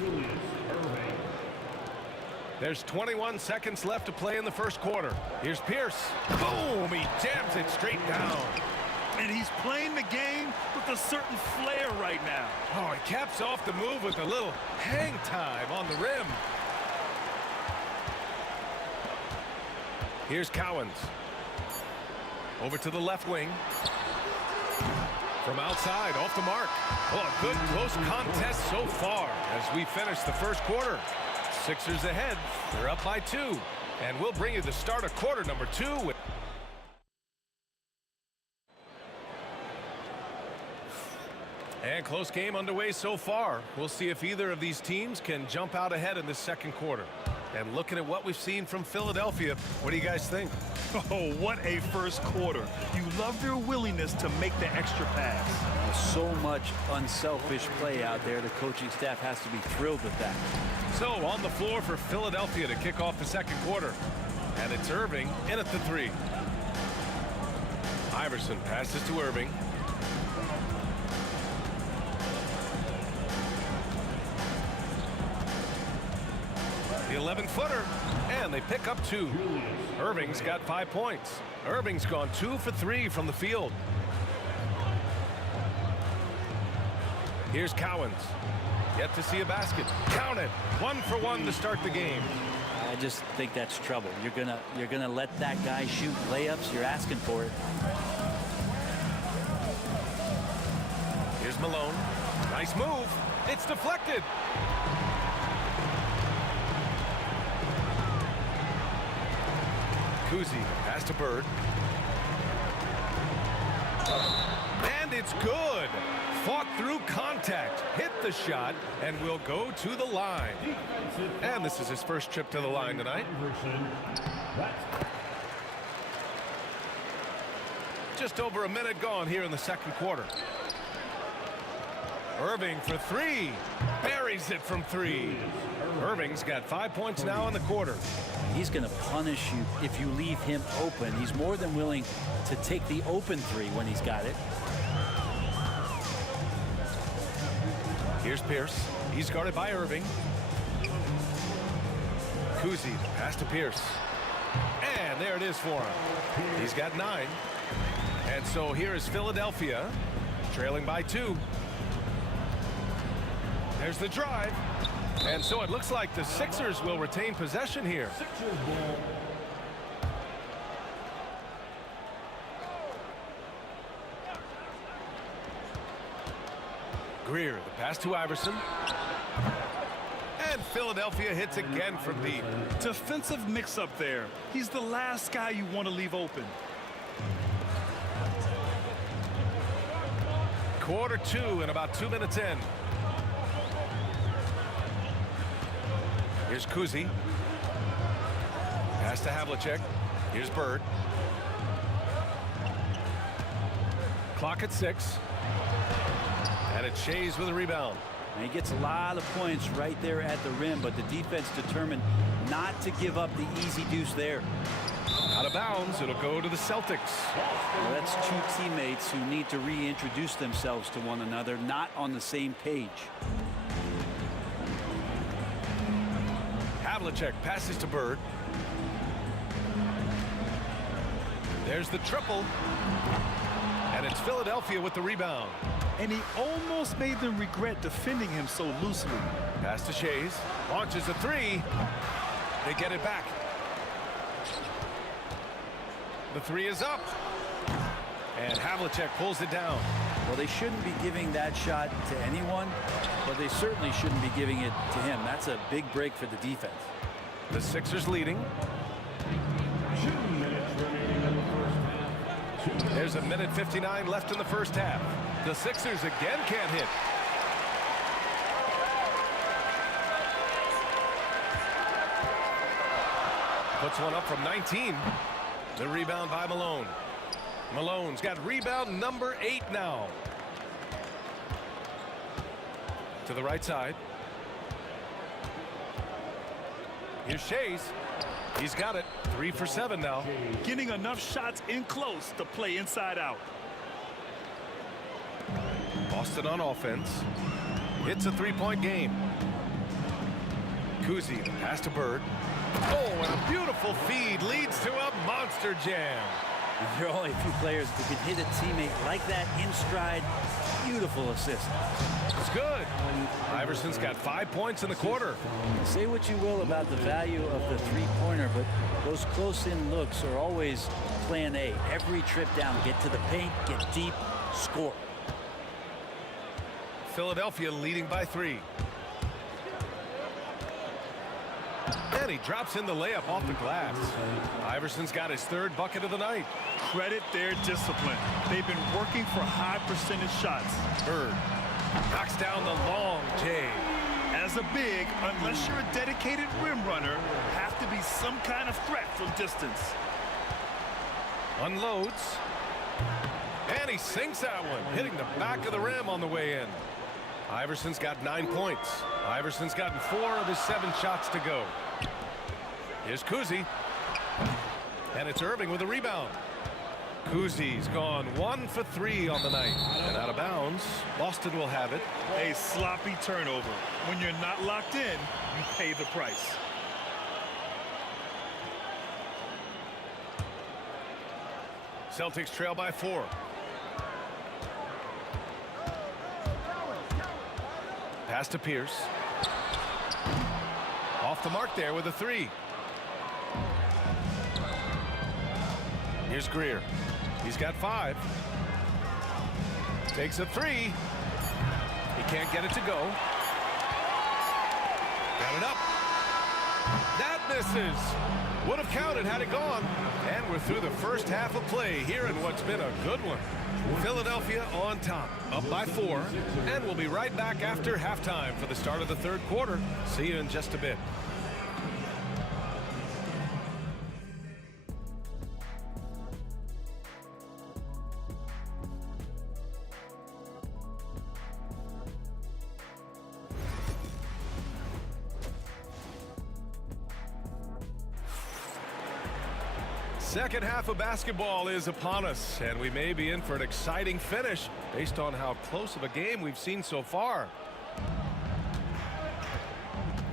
There's 21 seconds left to play in the first quarter. Here's Pierce. Boom! He jams it straight down. And he's playing the game with a certain flair right now. Oh, he caps off the move with a little hang time on the rim. Here's Cowens. Over to the left wing. From outside, off the mark. Oh, a good close contest so far as we finish the first quarter. Sixers ahead. They're up by 2. And we'll bring you the start of quarter number 2. And close game underway so far. We'll see if either of these teams can jump out ahead in this second quarter. And looking at what we've seen from Philadelphia, what do you guys think? Oh, what a first quarter. You love their willingness to make the extra pass. So much unselfish play out there. The coaching staff has to be thrilled with that. So on the floor for Philadelphia to kick off the second quarter. And it's Irving in at the 3. Iverson passes to Irving. The 11-footer, and they pick up 2. Irving's got 5 points. Irving's gone 2 for 3 from the field. Here's Cowens. Yet to see a basket. Count it. 1 for 1 to start the game. I just think that's trouble. You're gonna let that guy shoot layups. You're asking for it. Here's Malone. Nice move. It's deflected. Kuzi pass to Bird. And it's good. Fought through contact, hit the shot, and will go to the line. And this is his first trip to the line tonight. Just over a minute gone here in the second quarter. Irving for 3. Buries it from 3. Irving's got 5 points now in the quarter. He's going to punish you if you leave him open. He's more than willing to take the open 3 when he's got it. Here's Pierce. He's guarded by Irving. Kuzi pass to Pierce. And there it is for him. He's got 9. And so here is Philadelphia trailing by 2. There's the drive. And so it looks like the Sixers will retain possession here. Greer, the pass to Iverson. And Philadelphia hits again from deep. Defensive mix-up there. He's the last guy you want to leave open. Quarter 2 and about 2 minutes in. Here's Kuzi. Pass to Havlicek. Here's Bird. Clock at 6. And it's Shays with a rebound. And he gets a lot of points right there at the rim, but the defense determined not to give up the easy deuce there. Out of bounds, it'll go to the Celtics. Well, that's 2 teammates who need to reintroduce themselves to one another, not on the same page. Havlicek passes to Bird. There's the triple. And it's Philadelphia with the rebound. And he almost made them regret defending him so loosely. Pass to Shays. Launches a 3. They get it back. The 3 is up. And Havlicek pulls it down. Well, they shouldn't be giving that shot to anyone, but they certainly shouldn't be giving it to him. That's a big break for the defense. The Sixers leading. 2 minutes remaining in the first half. There's a minute 59 left in the first half. The Sixers again can't hit. Puts one up from 19. The rebound by Malone. Malone's got rebound number 8 now. To the right side. Here's Shays. He's got it. 3 for 7 now. Getting enough shots in close to play inside out. Boston on offense. It's a three-point game. Kuzi, the pass to Bird. Oh, and a beautiful feed leads to a monster jam. And there are only a few players who can hit a teammate like that in stride. Beautiful assist. It's good. Iverson's got 5 points in the quarter. Say what you will about the value of the three-pointer, but those close-in looks are always plan A. Every trip down, get to the paint, get deep, score. Philadelphia leading by 3. And he drops in the layup off the glass. Iverson's got his 3rd bucket of the night. Credit their discipline. They've been working for high percentage shots. Bird knocks down the long J. As a big, unless you're a dedicated rim runner, have to be some kind of threat from distance. Unloads. And he sinks that one, hitting the back of the rim on the way in. Iverson's got 9 points. Iverson's gotten 4 of his 7 shots to go. Here's Kuzi. And it's Irving with a rebound. Kuzi's gone 1 for 3 on the night. And out of bounds, Boston will have it. A sloppy turnover. When you're not locked in, you pay the price. Celtics trail by 4. Pass to Pierce. Off the mark there with a 3. Here's Greer. He's got 5. Takes a 3. He can't get it to go. Got it up. That misses. Would have counted had it gone. And we're through the first half of play here in what's been a good one. Philadelphia on top, up by 4. And we'll be right back after halftime for the start of the 3rd quarter. See you in just a bit. Second half of basketball is upon us, and we may be in for an exciting finish based on how close of a game we've seen so far.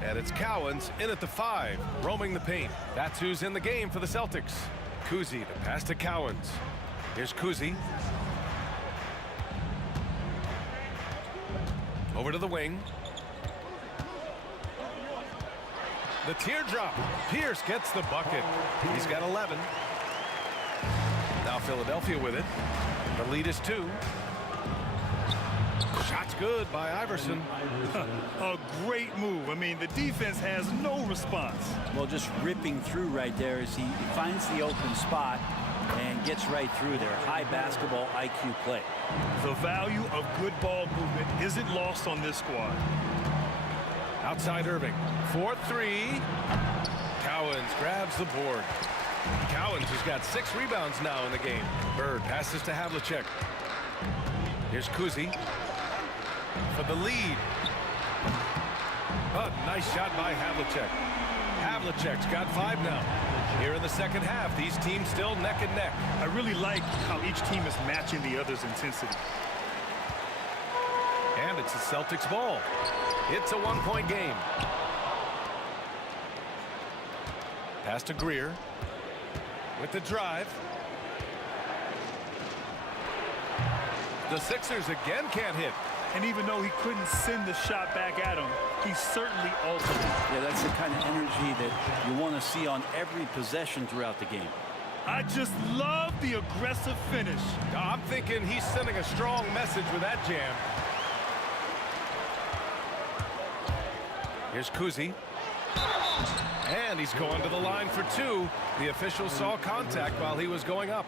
And it's Cowens in at the 5, roaming the paint. That's who's in the game for the Celtics. Kuzi, the pass to Cowens. Here's Kuzi. Over to the wing. The teardrop. Pierce gets the bucket. He's got 11. Now Philadelphia with it. The lead is 2. Shot's good by Iverson. A great move. I mean, the defense has no response. Well, just ripping through right there as he finds the open spot and gets right through there. High basketball IQ play. The value of good ball movement isn't lost on this squad. Outside Irving. 4-3. Cowens grabs the board. Cowens has got 6 rebounds now in the game. Bird passes to Havlicek. Here's Kuzi for the lead. A nice shot by Havlicek. Havlicek's got 5 now. Here in the second half, these teams still neck and neck. I really like how each team is matching the other's intensity. And it's the Celtics ball. It's a 1-point game. Pass to Greer with the drive. The Sixers again can't hit. And even though he couldn't send the shot back at him, he certainly altered it. Yeah, that's the kind of energy that you want to see on every possession throughout the game. I just love the aggressive finish. I'm thinking he's sending a strong message with that jam. Here's Kuzi. And he's going to the line for 2. The official saw contact while he was going up.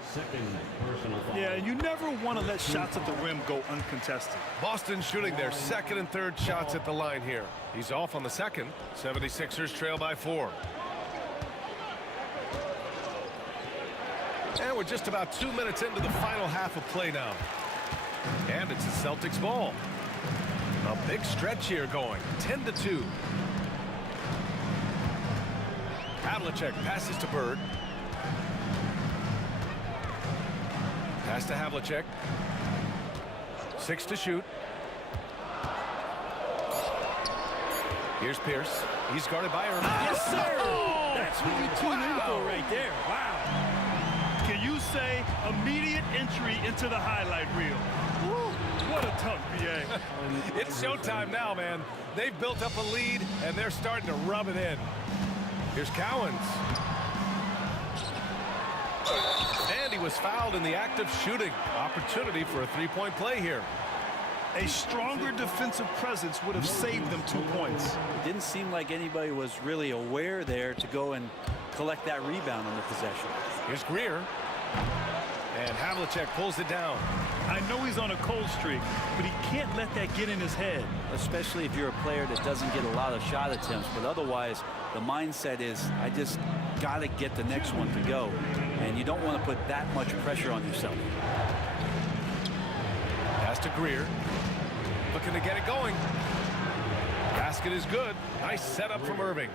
Yeah, you never want to let shots at the rim go uncontested. Boston shooting their 2nd and 3rd shots at the line here. He's off on the 2nd. 76ers trail by 4. And we're just about 2 minutes into the final half of play now. And it's the Celtics ball. A big stretch here going. 10-2. Havlicek passes to Bird. Pass to Havlicek. 6 to shoot. Here's Pierce. He's guarded by Irving. Yes, sir! That's what you tune in for right there. Wow. Can you say immediate entry into the highlight reel? Woo, what a tough BA. It's showtime now, man. They've built up a lead, and they're starting to rub it in. Here's Cowens. And he was fouled in the act of shooting. Opportunity for a three-point play here. A stronger defensive presence would have saved them 2 points. It didn't seem like anybody was really aware there to go and collect that rebound on the possession. Here's Greer. And Havlicek pulls it down. I know he's on a cold streak, but he can't let that get in his head. Especially if you're a player that doesn't get a lot of shot attempts. But otherwise, the mindset is, I just got to get the next one to go. And you don't want to put that much pressure on yourself. Pass to Greer. Looking to get it going. Basket is good. Nice setup from Irving.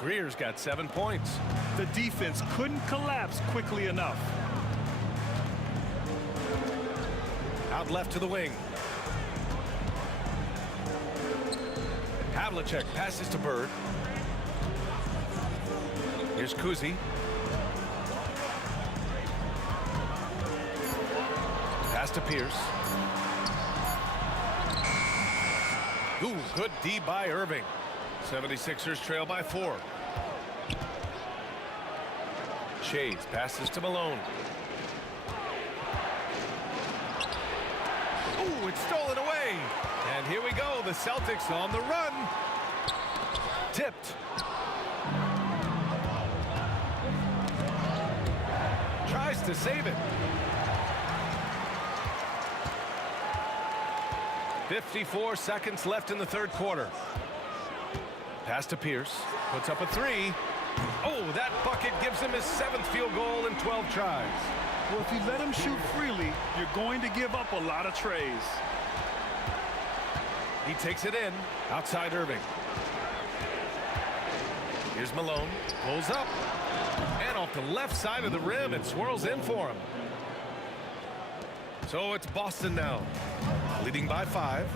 Greer's got 7 points. The defense couldn't collapse quickly enough. Out left to the wing. Havlicek passes to Bird. Here's Kuzi. Pass to Pierce. Ooh, good D by Irving. 76ers trail by 4. Shades passes to Malone. Ooh, it's stolen away. And here we go. The Celtics on the run. Tipped. Tries to save it. 54 seconds left in the third quarter. Pass to Pierce. Puts up a 3. Oh, that bucket gives him his 7th field goal in 12 tries. Well, if you let him shoot freely, you're going to give up a lot of trays. He takes it in. Outside Irving. Here's Malone. Pulls up. And off the left side of the rim, it swirls in for him. So it's Boston now, leading by 5.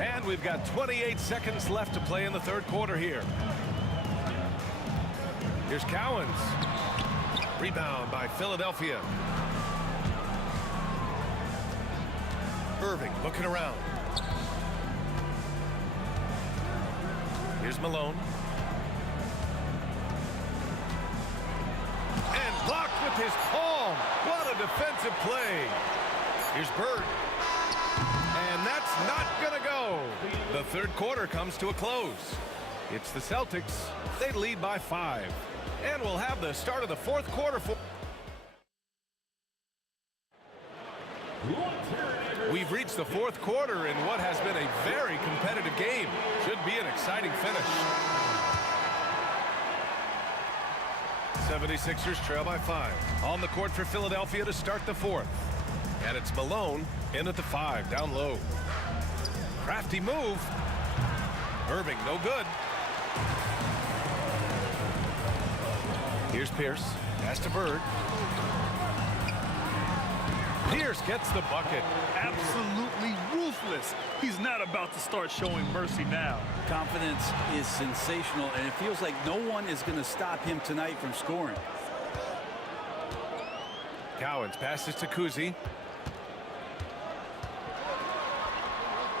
And we've got 28 seconds left to play in the third quarter here. Here's Cowens. Rebound by Philadelphia. Irving looking around. Here's Malone. And blocked with his palm. What a defensive play. Here's Bird. And that's not going to go. The third quarter comes to a close. It's the Celtics. They lead by 5. And we'll have the start of the fourth quarter for... We've reached the fourth quarter in what has been a very competitive game. Should be an exciting finish. 76ers trail by 5. On the court for Philadelphia to start the fourth. And it's Malone in at the 5, down low. Crafty move. Irving, no good. Here's Pierce. Pass to Bird. Pierce gets the bucket. Absolutely ruthless. He's not about to start showing mercy now. Confidence is sensational, and it feels like no one is going to stop him tonight from scoring. Cowens passes to Kuzi.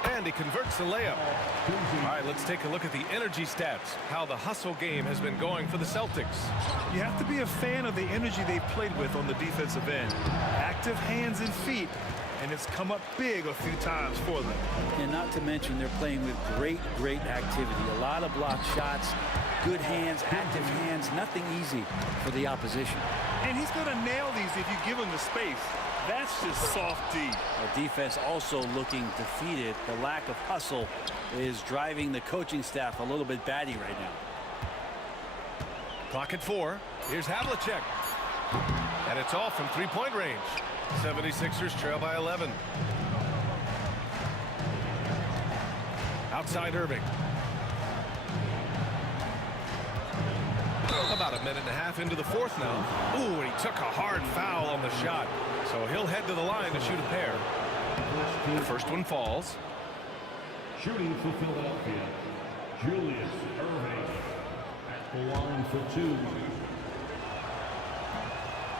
And he converts the layup. All right, let's take a look at the energy stats, how the hustle game has been going for the Celtics. You have to be a fan of the energy they've played with on the defensive end. Active hands and feet, and it's come up big a few times for them. And not to mention they're playing with great activity. A lot of blocked shots, good hands, active hands, nothing easy for the opposition. And he's going to nail these if you give him the space. That's just soft D. The defense also looking defeated. The lack of hustle is driving the coaching staff a little bit batty right now. Clock at 4. Here's Havlicek. And it's all from three-point range. 76ers trail by 11. Outside Irving. About a minute and a half into the fourth now. Ooh, and he took a hard foul on the shot. So he'll head to the line to shoot a pair. The first one falls. Shooting for Philadelphia, Julius Irving at the line for 2.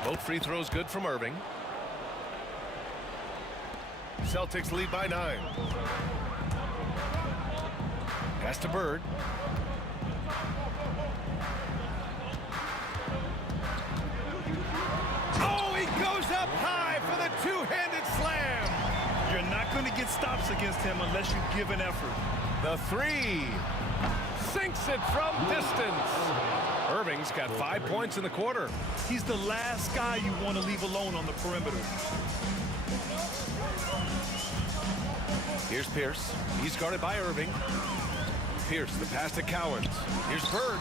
Both free throws good from Irving. Celtics lead by 9. Pass to Bird. Oh, he goes up high for the two-handed slam. You're not going to get stops against him unless you give an effort. The 3. Sinks it from distance. Irving's got 5 points in the quarter. He's the last guy you want to leave alone on the perimeter. Here's Pierce. He's guarded by Irving. Pierce, the pass to Cowens. Here's Bird.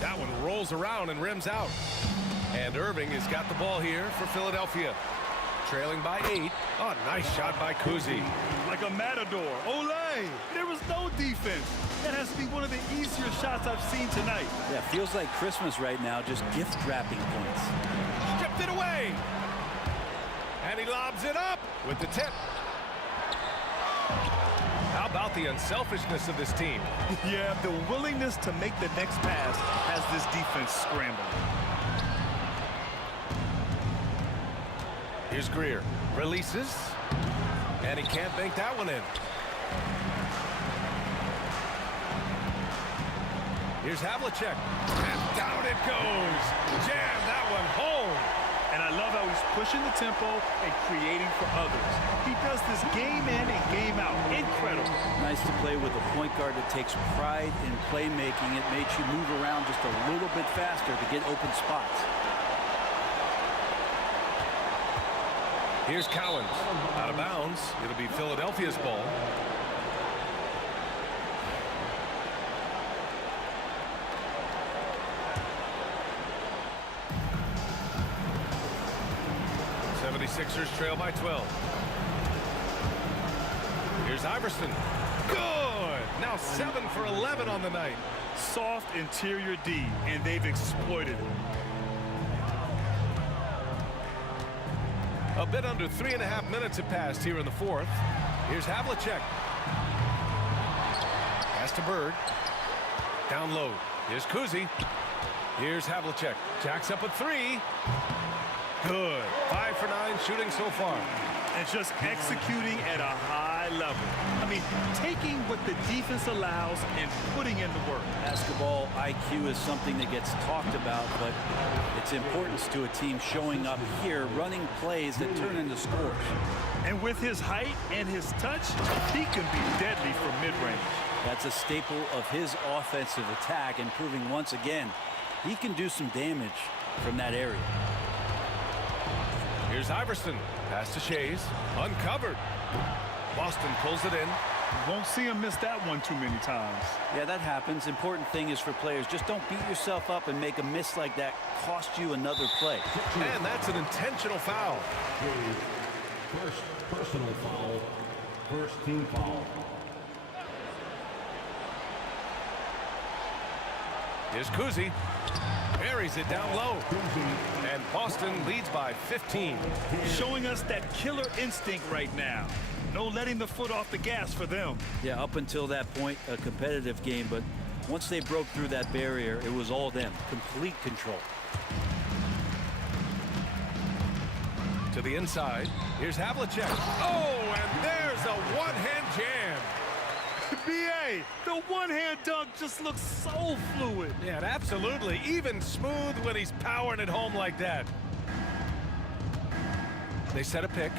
That one rolls around and rims out. And Irving has got the ball here for Philadelphia. Trailing by 8. Oh, nice shot by Kuzi. Like a matador. Olay! There was no defense. That has to be one of the easier shots I've seen tonight. Yeah, feels like Christmas right now, just gift wrapping points. Stripped it away. And he lobs it up with the tip. How about the unselfishness of this team? Yeah, the willingness to make the next pass has this defense scrambling. Here's Greer. Releases. And he can't bank that one in. Here's Havlicek. And down it goes. Jam that one home. And I love how he's pushing the tempo and creating for others. He does this game in and game out. Incredible. Nice to play with a point guard that takes pride in playmaking. It makes you move around just a little bit faster to get open spots. Here's Cowens. Out of bounds. It'll be Philadelphia's ball. Sixers trail by 12. Here's Iverson. Good. Now 7 for 11 on the night. Soft interior D, and they've exploited it. A bit under 3.5 minutes have passed here in the fourth. Here's Havlicek. Pass to Bird. Down low. Here's Kuzi. Here's Havlicek. Jacks up a 3. Good. 5 for 9 shooting so far. And just executing at a high level. I mean, taking what the defense allows and putting in the work. Basketball IQ is something that gets talked about, but its importance to a team showing up here, running plays that turn into scores. And with his height and his touch, he can be deadly from mid-range. That's a staple of his offensive attack, and proving once again he can do some damage from that area. Here's Iverson. Pass to Shays. Uncovered. Boston pulls it in. You won't see him miss that one too many times. Yeah, that happens. Important thing is for players, just don't beat yourself up and make a miss like that cost you another play. And that's an intentional foul. First personal foul. First team foul. Here's Kuzi. Buries it down low. And Boston leads by 15. Showing us that killer instinct right now. No letting the foot off the gas for them. Yeah, up until that point, a competitive game, but once they broke through that barrier, it was all them. Complete control. To the inside. Here's Havlicek. Oh, and there's a one-hand jam. B.A., the one-hand dunk just looks so fluid. Yeah, absolutely. Even smooth when he's powering it home like that. They set a pick.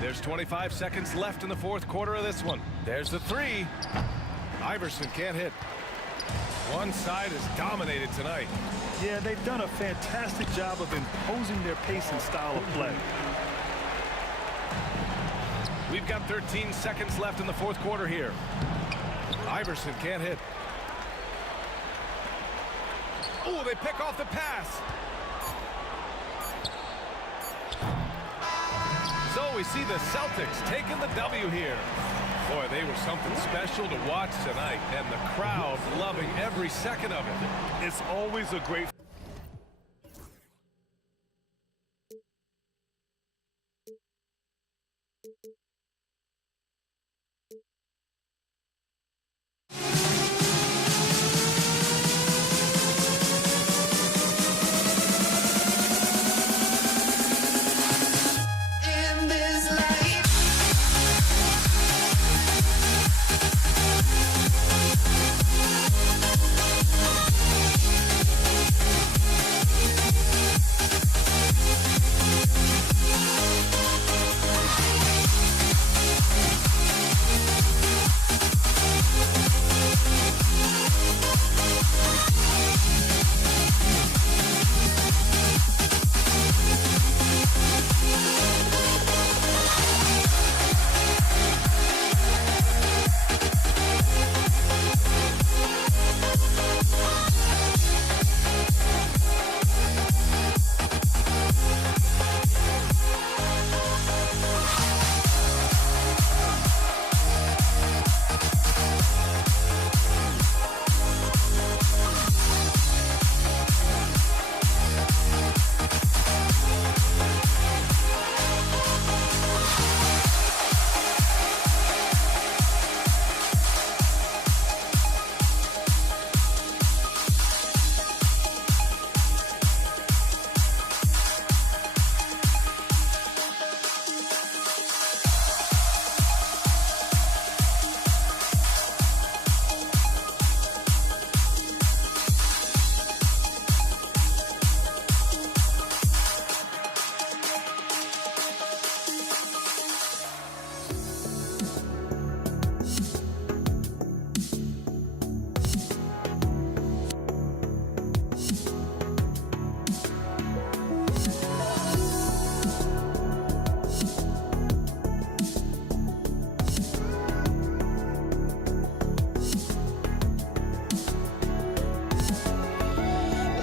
There's 25 seconds left in the fourth quarter of this one. There's the 3. Iverson can't hit. One side is dominated tonight. Yeah, they've done a fantastic job of imposing their pace and style of play. We've got 13 seconds left in the fourth quarter here. Iverson can't hit. Oh, they pick off the pass. So we see the Celtics taking the W here. Boy, they were something special to watch tonight, and the crowd loving every second of it. It's always a great... In this life.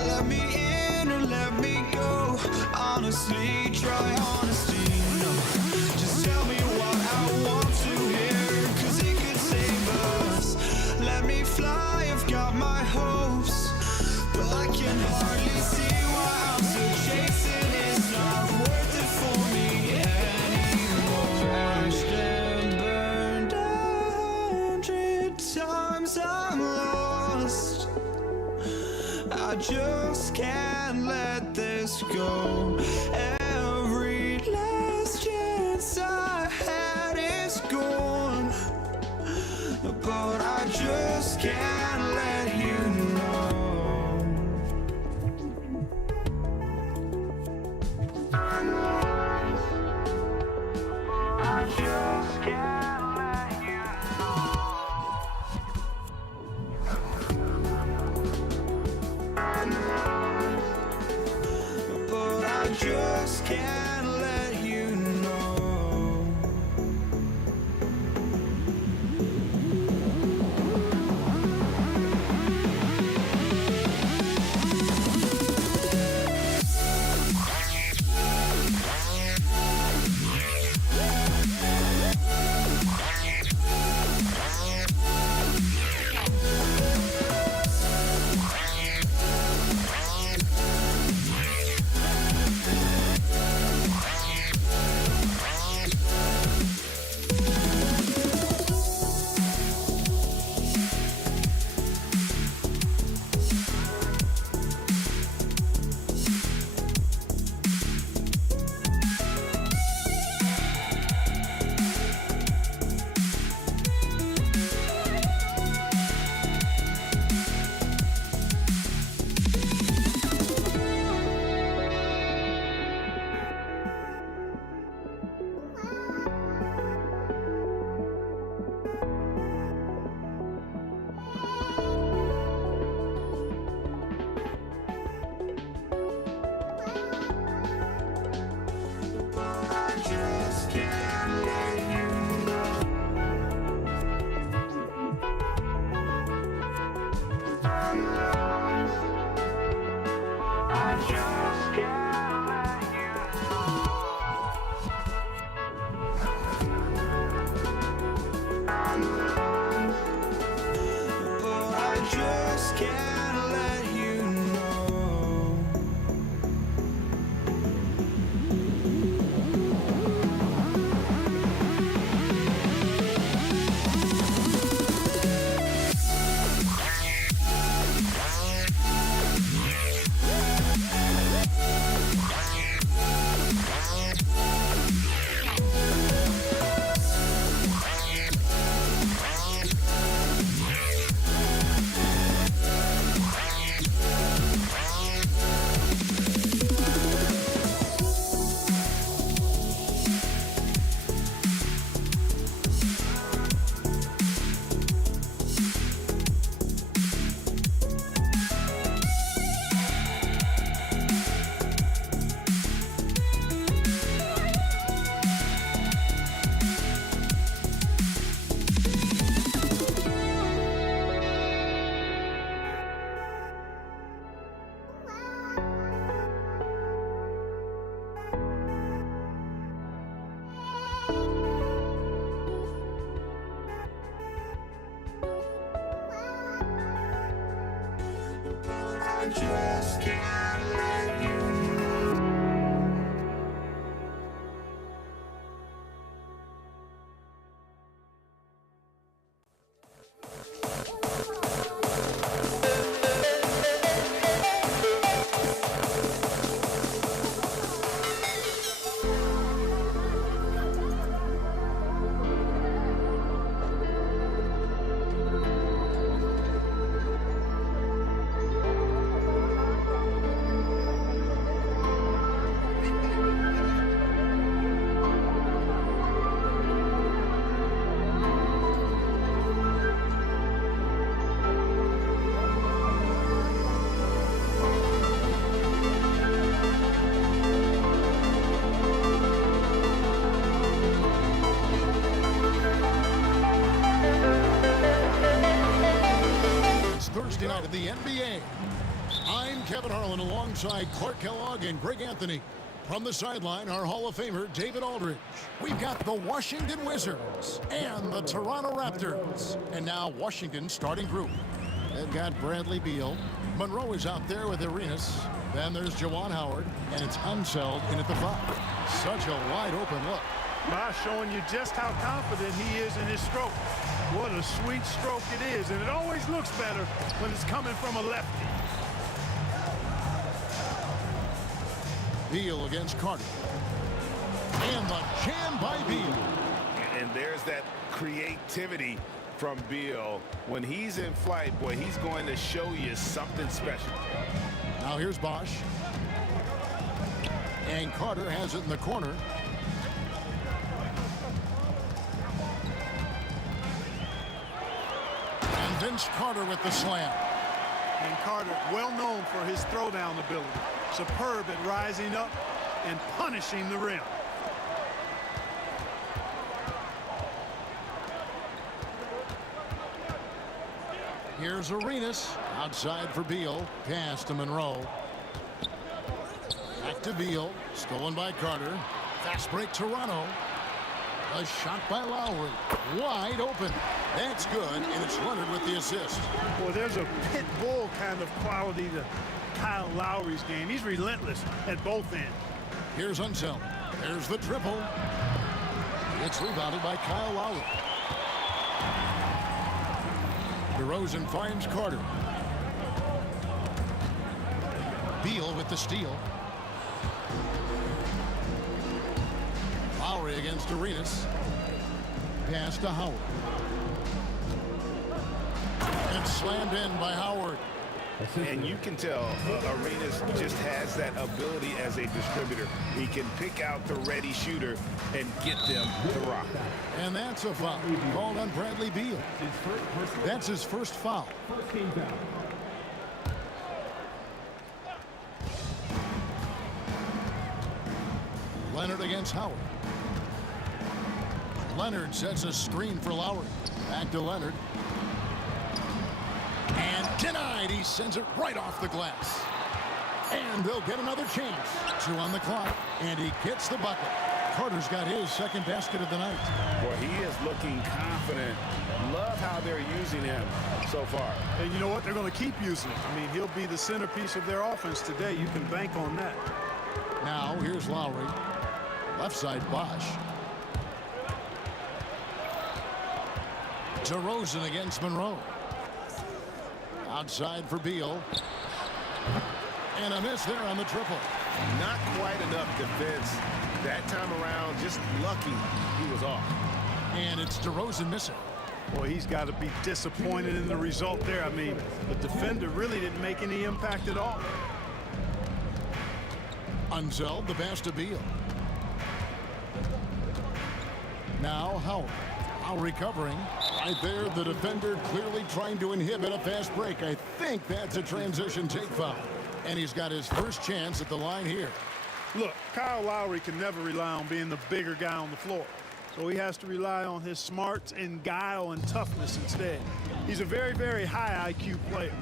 Let me in or let me go. Honestly, try honesty. No, just tell me what I want to hear, 'cause it could save us. Let me fly, I've got my hopes, but I can hardly see why I'm still chasing. It's not worth it for me anymore. Crashed and burned 100 times, I'm lost. I just can't let this go. Every last chance I had is gone, but I just can't let you know. I just can't let you know. But I just can't let you know. just can't let you know. I just can't let you know. Thursday night of the NBA. I'm Kevin Harlan alongside Clark Kellogg and Greg Anthony. From the sideline, our Hall of Famer, David Aldridge. We've got the Washington Wizards and the Toronto Raptors. And now Washington's starting group. They've got Bradley Beal. Monroe is out there with Arenas. Then there's Juwan Howard, and it's Unseld in at the 5. Such a wide open look. By showing you just how confident he is in his stroke. What a sweet stroke it is, and it always looks better when it's coming from a lefty. Beal against Carter. And the jam by Beal. And there's that creativity from Beal. When he's in flight, boy, he's going to show you something special. Now here's Bosch. And Carter has it in the corner. And Vince Carter with the slam. And Carter, well known for his throwdown ability. Superb at rising up and punishing the rim. Here's Arenas. Outside for Beal. Pass to Monroe. Back to Beal. Stolen by Carter. Fast break Toronto. A shot by Lowry. Wide open. That's good, and it's Leonard with the assist. Well, there's a pit bull kind of quality to Kyle Lowry's game. He's relentless at both ends. Here's Unseld. There's the triple. It's rebounded by Kyle Lowry. DeRozan finds Carter. Beal with the steal. Lowry against Arenas. Pass to Howard. And slammed in by Howard. And you can tell Arenas just has that ability as a distributor. He can pick out the ready shooter and get them to rock. And that's a foul called on Bradley Beal. That's his first foul. First team foul. Leonard against Howard. Leonard sets a screen for Lowry. Back to Leonard. And denied. He sends it right off the glass. And they'll get another chance. 2 on the clock. And he gets the bucket. Carter's got his second basket of the night. Boy, he is looking confident. Love how they're using him so far. And you know what? They're going to keep using him. I mean, he'll be the centerpiece of their offense today. You can bank on that. Now, here's Lowry. Left side, Bosch. DeRozan against Monroe. Outside for Beal. And a miss there on the triple. Not quite enough defense that time around. Just lucky he was off. And it's DeRozan missing. Boy, he's got to be disappointed in the result there. I mean, the defender really didn't make any impact at all. Unseld, the pass to Beal. Now Howard. Now recovering. Right there, the defender clearly trying to inhibit a fast break. I think that's a transition take foul. And he's got his first chance at the line here. Look, Kyle Lowry can never rely on being the bigger guy on the floor. So he has to rely on his smarts and guile and toughness instead. He's a very, very high IQ player.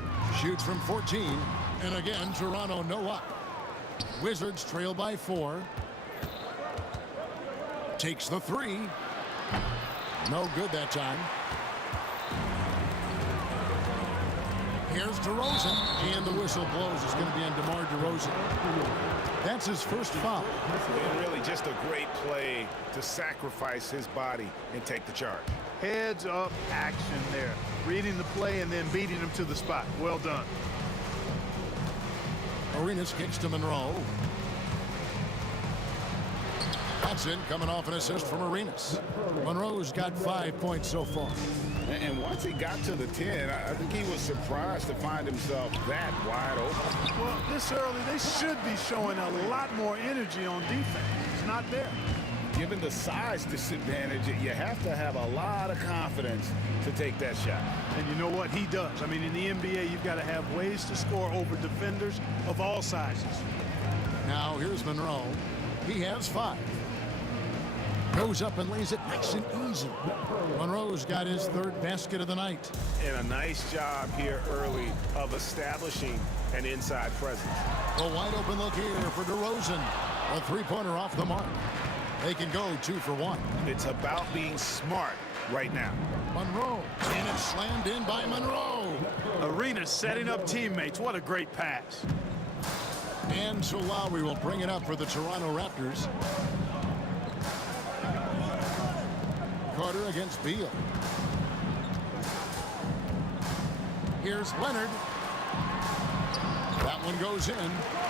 Shoots from 14. And again, Toronto no up. Wizards trail by 4. Takes the 3. No good that time. Here's DeRozan, and the whistle blows. It's going to be on DeMar DeRozan. That's his first foul. And really just a great play to sacrifice his body and take the charge. Heads up action there. Reading the play and then beating him to the spot. Well done. Arenas kicks to Monroe. Hudson coming off an assist from Arenas. Monroe's got 5 points so far. And once he got to the 10, I think he was surprised to find himself that wide open. Well, this early, they should be showing a lot more energy on defense. It's not there. Given the size disadvantage, you have to have a lot of confidence to take that shot. And you know what? He does. I mean, in the NBA, you've got to have ways to score over defenders of all sizes. Now, here's Monroe. He has 5. Goes up and lays it nice and easy. Monroe's got his third basket of the night. And a nice job here early of establishing an inside presence. A wide open look here for DeRozan. A three-pointer off the mark. They can go 2 for 1. It's about being smart right now. Monroe, and it's slammed in by Monroe. Arenas setting up teammates. What a great pass. And so Lowry will bring it up for the Toronto Raptors. Carter against Beal. Here's Leonard. That one goes in.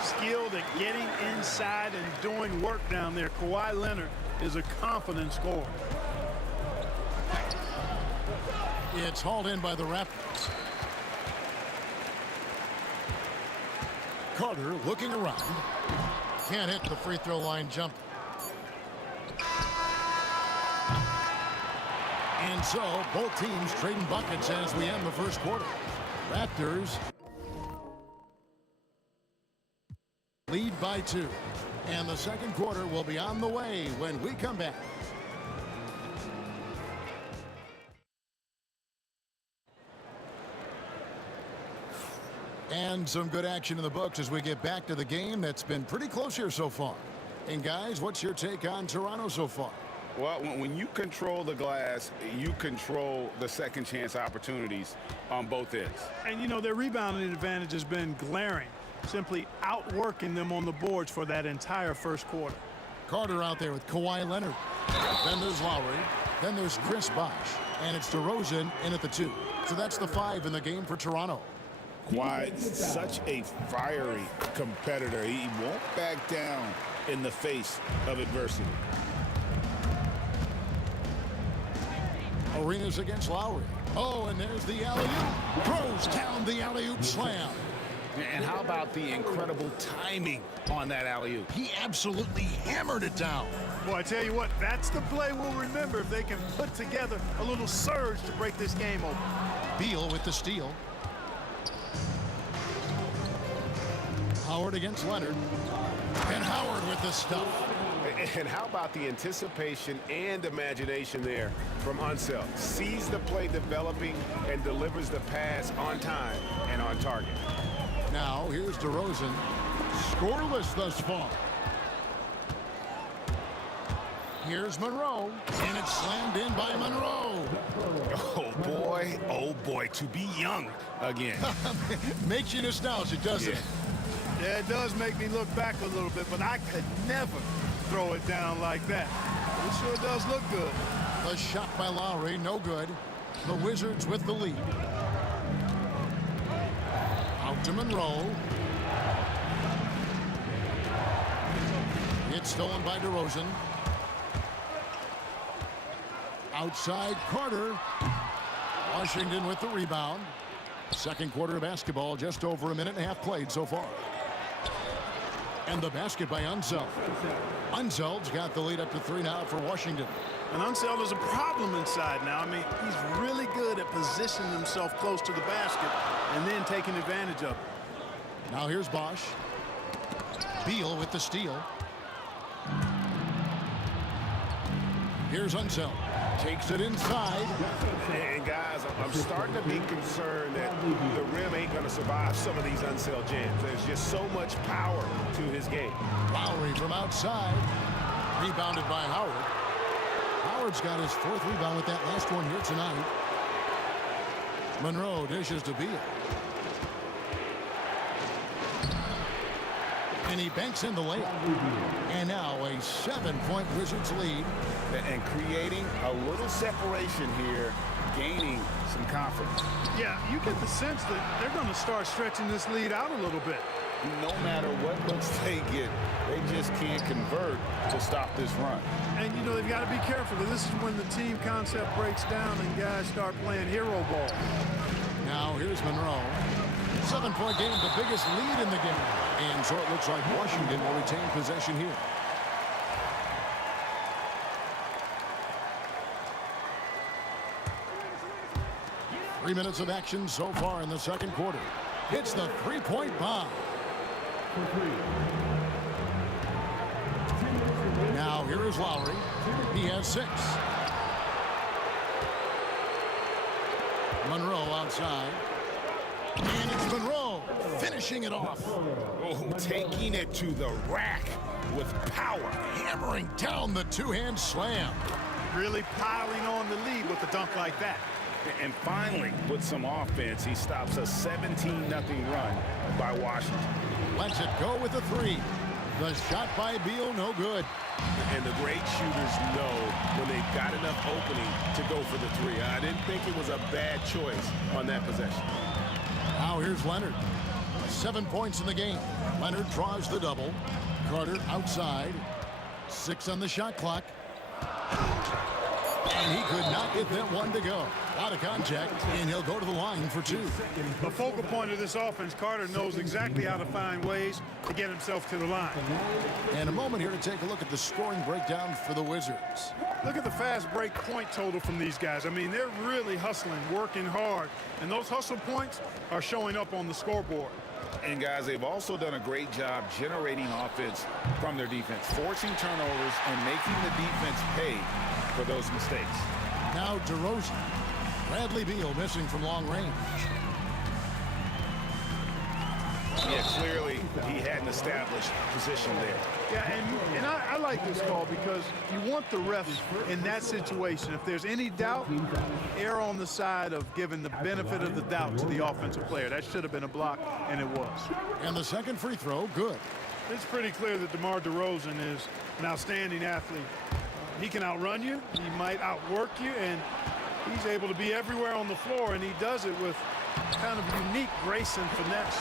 Skilled at getting inside and doing work down there. Kawhi Leonard is a confident scorer. It's hauled in by the Raptors. Carter looking around. Can't hit the free throw line jump. And so, both teams trading buckets as we end the first quarter. Raptors lead by 2. And the second quarter will be on the way when we come back. And some good action in the books as we get back to the game that's been pretty close here so far. And guys, what's your take on Toronto so far? Well, when you control the glass, you control the second chance opportunities on both ends. And, you know, their rebounding advantage has been glaring, simply outworking them on the boards for that entire first quarter. Carter out there with Kawhi Leonard. Then there's Lowry. Then there's Chris Bosh. And it's DeRozan in at the 2. So that's the 5 in the game for Toronto. Kawhi, such a fiery competitor. He won't back down in the face of adversity. Arenas against Lowry. Oh, and there's the alley-oop. Throws down the alley-oop slam. And how about the incredible timing on that alley-oop? He absolutely hammered it down. Boy, I tell you what, that's the play we'll remember if they can put together a little surge to break this game open. Beal with the steal. Howard against Leonard. And Howard with the stuff. And how about the anticipation and imagination there from Unseld? Sees the play developing and delivers the pass on time and on target. Now, here's DeRozan. Scoreless thus far. Here's Monroe, and it's slammed in by Monroe. Oh boy, to be young again. Makes you nostalgic, doesn't it? Yeah, it does make me look back a little bit, but I could never throw it down like that. It sure does look good. The shot by Lowry, no good. The Wizards with the lead. Out to Monroe. It's stolen by DeRozan. Outside Carter. Washington with the rebound. Second quarter of basketball, just over a minute and a half played so far. And the basket by Unseld. Unseld's got the lead up to 3 now for Washington. And Unseld is a problem inside now. I mean, he's really good at positioning himself close to the basket and then taking advantage of it. Now here's Bosch. Beal with the steal. Here's Unseld. Takes it inside. And guys, I'm starting to be concerned that the rim ain't going to survive some of these Unseld jams. There's just so much power to his game. Lowry from outside. Rebounded by Howard. Howard's got his 4th rebound with that last one here tonight. Monroe dishes to Beal. And he banks in the layup. And now a 7-point Wizards lead. And creating a little separation here, gaining some confidence. Yeah, you get the sense that they're going to start stretching this lead out a little bit. No matter what looks they get, they just can't convert to stop this run. And, you know, they've got to be careful. This is when the team concept breaks down and guys start playing hero ball. Now here's Monroe. 7-point game, the biggest lead in the game. And so it looks like Washington will retain possession here. Three minutes of action so far in the second quarter. Hits the three-point bomb. Now here is Lowry. He has 6. Monroe outside. And it's Monroe finishing it off. Oh, taking it to the rack with power. Hammering down the two-hand slam. Really piling on the lead with a dunk like that. And finally, with some offense, he stops a 17-0 run by Washington. Lets it go with a 3. The shot by Beal, no good. And the great shooters know when they've got enough opening to go for the 3. I didn't think it was a bad choice on that possession. Now here's Leonard. 7 points in the game. Leonard draws the double. Carter outside. 6 on the shot clock. And he could not get that one to go. Out of contact, and he'll go to the line for 2. The focal point of this offense, Carter knows exactly how to find ways to get himself to the line. And a moment here to take a look at the scoring breakdown for the Wizards. Look at the fast break point total from these guys. I mean, they're really hustling, working hard, and those hustle points are showing up on the scoreboard. And guys, they've also done a great job generating offense from their defense, forcing turnovers and making the defense pay for those mistakes. Now DeRozan. Bradley Beal missing from long range. Yeah, clearly he had an established position there. Yeah, and I like this call because you want the refs in that situation. If there's any doubt, err on the side of giving the benefit of the doubt to the offensive player. That should have been a block, and it was. And the second free throw, good. It's pretty clear that DeMar DeRozan is an outstanding athlete. He can outrun you, he might outwork you, and he's able to be everywhere on the floor, and he does it with kind of unique grace and finesse.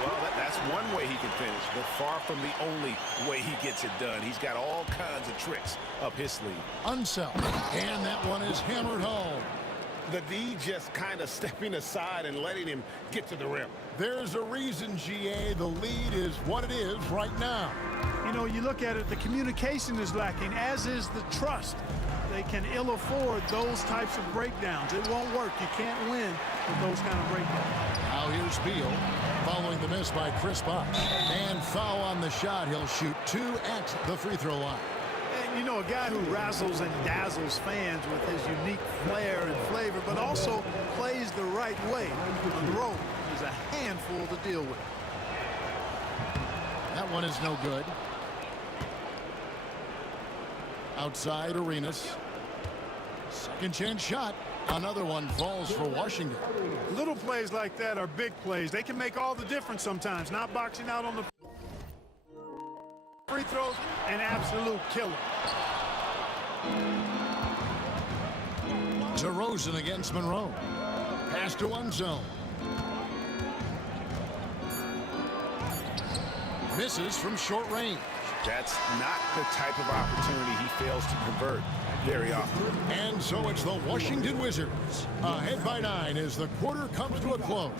Well, that's one way he can finish, but far from the only way he gets it done. He's got all kinds of tricks up his sleeve. Unseld, and that one is hammered home. The D just kind of stepping aside and letting him get to the rim. There's a reason, GA, the lead is what it is right now. You know, you look at it, the communication is lacking, as is the trust. They can ill afford those types of breakdowns. It won't work. You can't win with those kind of breakdowns. Now here's Beal following the miss by Chris Bosh. And foul on the shot. He'll shoot 2 at the free throw line. And, you know, a guy who razzles and dazzles fans with his unique flair and flavor, but also plays the right way. Monroe is a handful to deal with. That one is no good. Outside Arenas. Second chance shot. Another one falls for Washington. Little plays like that are big plays. They can make all the difference sometimes. Not boxing out on the free throws, an absolute killer. DeRozan against Monroe. Pass to one zone. Misses from short range. That's not the type of opportunity he fails to convert very often. And so it's the Washington Wizards ahead by 9 as the quarter comes to a close.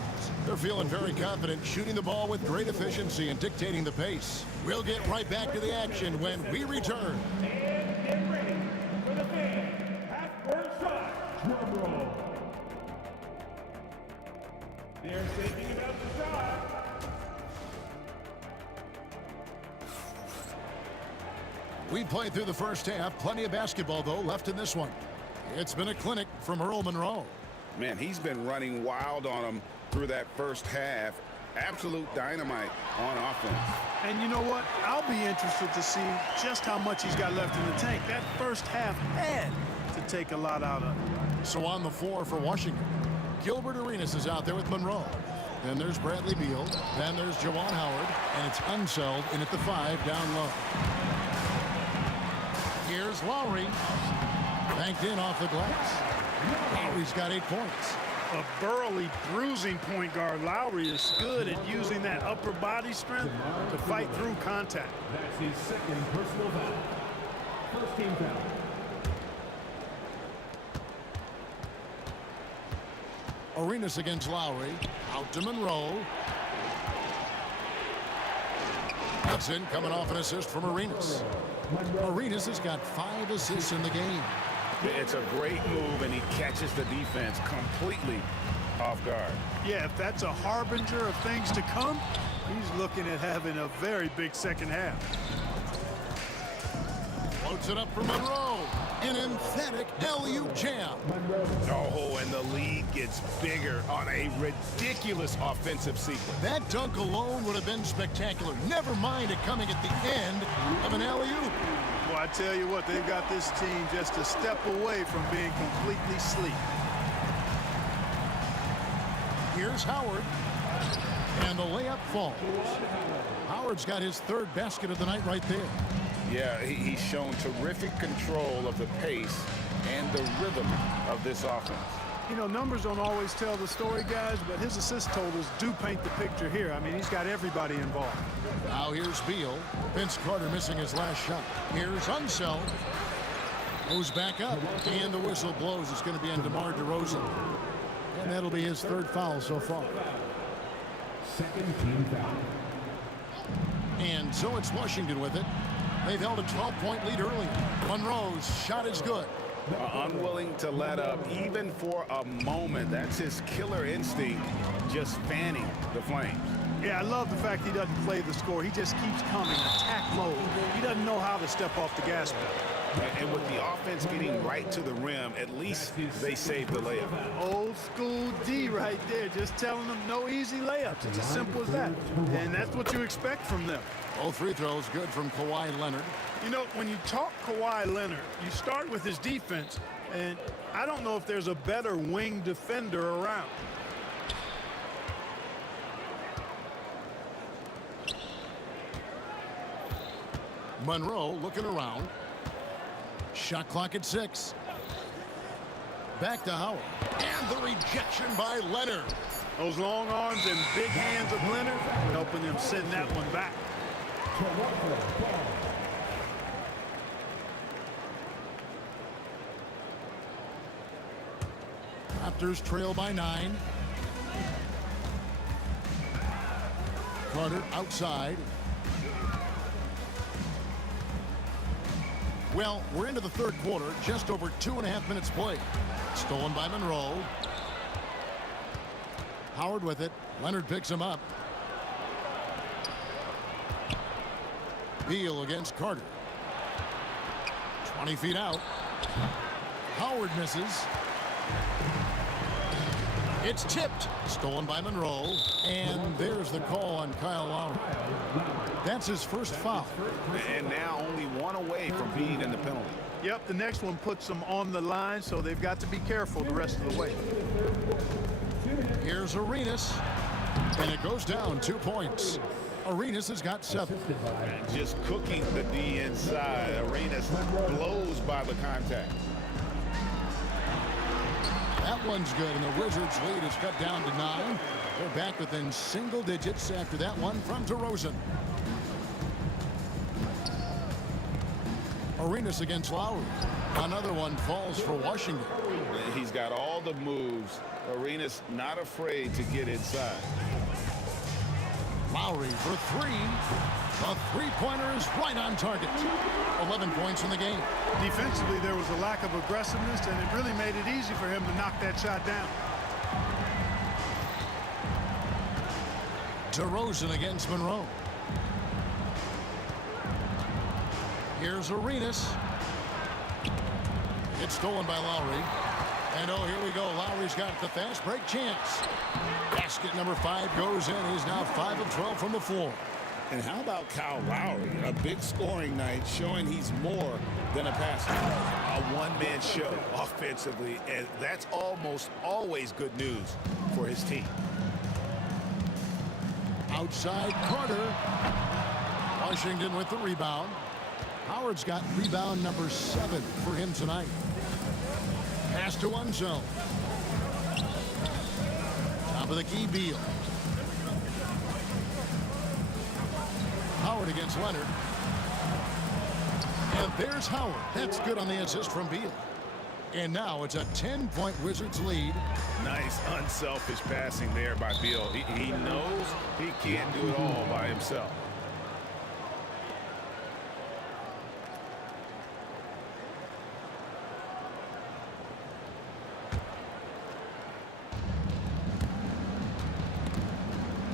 They're feeling very confident, shooting the ball with great efficiency and dictating the pace. We'll get right back to the action when we return. And get ready for the big half-court shot. Drum roll. They're thinking about the shot. We played through the first half. Plenty of basketball, though, left in this one. It's been a clinic from Earl Monroe. Man, he's been running wild on him through that first half. Absolute dynamite on offense. And you know what? I'll be interested to see just how much he's got left in the tank. That first half had to take a lot out of him. So on the floor for Washington, Gilbert Arenas is out there with Monroe. Then there's Bradley Beal. Then there's Juwan Howard. And it's Unseld in at the 5 down low. Here's Lowry. Banked in off the glass. Lowry's got 8 points. A burly, bruising point guard. Lowry is good at using that upper body strength to fight through contact. That's his second personal foul. First team foul. Arenas against Lowry. Out to Monroe. Hudson coming off an assist from Arenas. Arenas has got 5 assists in the game. It's a great move, and he catches the defense completely off guard. Yeah, if that's a harbinger of things to come, he's looking at having a very big second half. Floats it up for Monroe. An emphatic alley-oop jam. Oh, and the lead gets bigger on a ridiculous offensive sequence. That dunk alone would have been spectacular. Never mind it coming at the end of an alley-oop. Well, I tell you what, they've got this team just a step away from being completely asleep. Here's Howard. And the layup falls. Howard's got his 3rd basket of the night right there. Yeah, he's shown terrific control of the pace and the rhythm of this offense. You know, numbers don't always tell the story, guys, but his assist totals do paint the picture here. I mean, he's got everybody involved. Now here's Beal. Vince Carter missing his last shot. Here's Unseld. Goes back up, and the whistle blows. It's going to be on DeMar DeRozan. And that'll be his 3rd foul so far. Second team foul. And so it's Washington with it. They've held a 12-point lead early. Monroe's shot is good. Unwilling to let up even for a moment. That's his killer instinct, just fanning the flames. Yeah, I love the fact he doesn't play the score. He just keeps coming, attack mode. He doesn't know how to step off the gas pedal. And with the offense getting right to the rim, at least they saved the layup. Old school D right there, just telling them no easy layups. It's as simple as that. And that's what you expect from them. Both free throws good from Kawhi Leonard. You know, when you talk Kawhi Leonard, you start with his defense, and I don't know if there's a better wing defender around. Monroe looking around. Shot clock at 6. Back to Howard. And the rejection by Leonard. Those long arms and big hands of Leonard helping him send that one back. Raptors trail by 9. Carter outside. Well, we're into the 3rd quarter, just over 2.5 minutes played. Stolen by Monroe. Howard with it. Leonard picks him up. Beal against Carter. 20 feet out. Howard misses. It's tipped. Stolen by Monroe. And there's the call on Kyle Lowry. That's his 1st foul. And now only 1 away from being in the penalty. Yep, the next one puts them on the line, so they've got to be careful the rest of the way. Here's Arenas, and it goes down 2 points. Arenas has got 7. And just cooking the D inside. Arenas blows by the contact. That one's good, and the Wizards' lead is cut down to 9. They're back within single digits after that one from DeRozan. Arenas against Lowry. Another one falls for Washington. He's got all the moves. Arenas not afraid to get inside. Lowry for 3. The three-pointer is right on target. 11 points in the game. Defensively, there was a lack of aggressiveness, and it really made it easy for him to knock that shot down. DeRozan against Monroe. Here's Arenas. It's stolen by Lowry. And oh, here we go. Lowry's got the fast break chance. Basket number 5 goes in. He's now 5 of 12 from the floor. And how about Kyle Lowry? A big scoring night showing he's more than a passer. A one-man show offensively, and that's almost always good news for his team. Outside Carter. Washington with the rebound. Howard's got rebound number 7 for him tonight. Pass to one zone. Top of the key, Beal. Howard against Leonard. And there's Howard. That's good on the assist from Beal. And now it's a 10-point Wizards lead. Nice unselfish passing there by Beal. He knows he can't do it all by himself.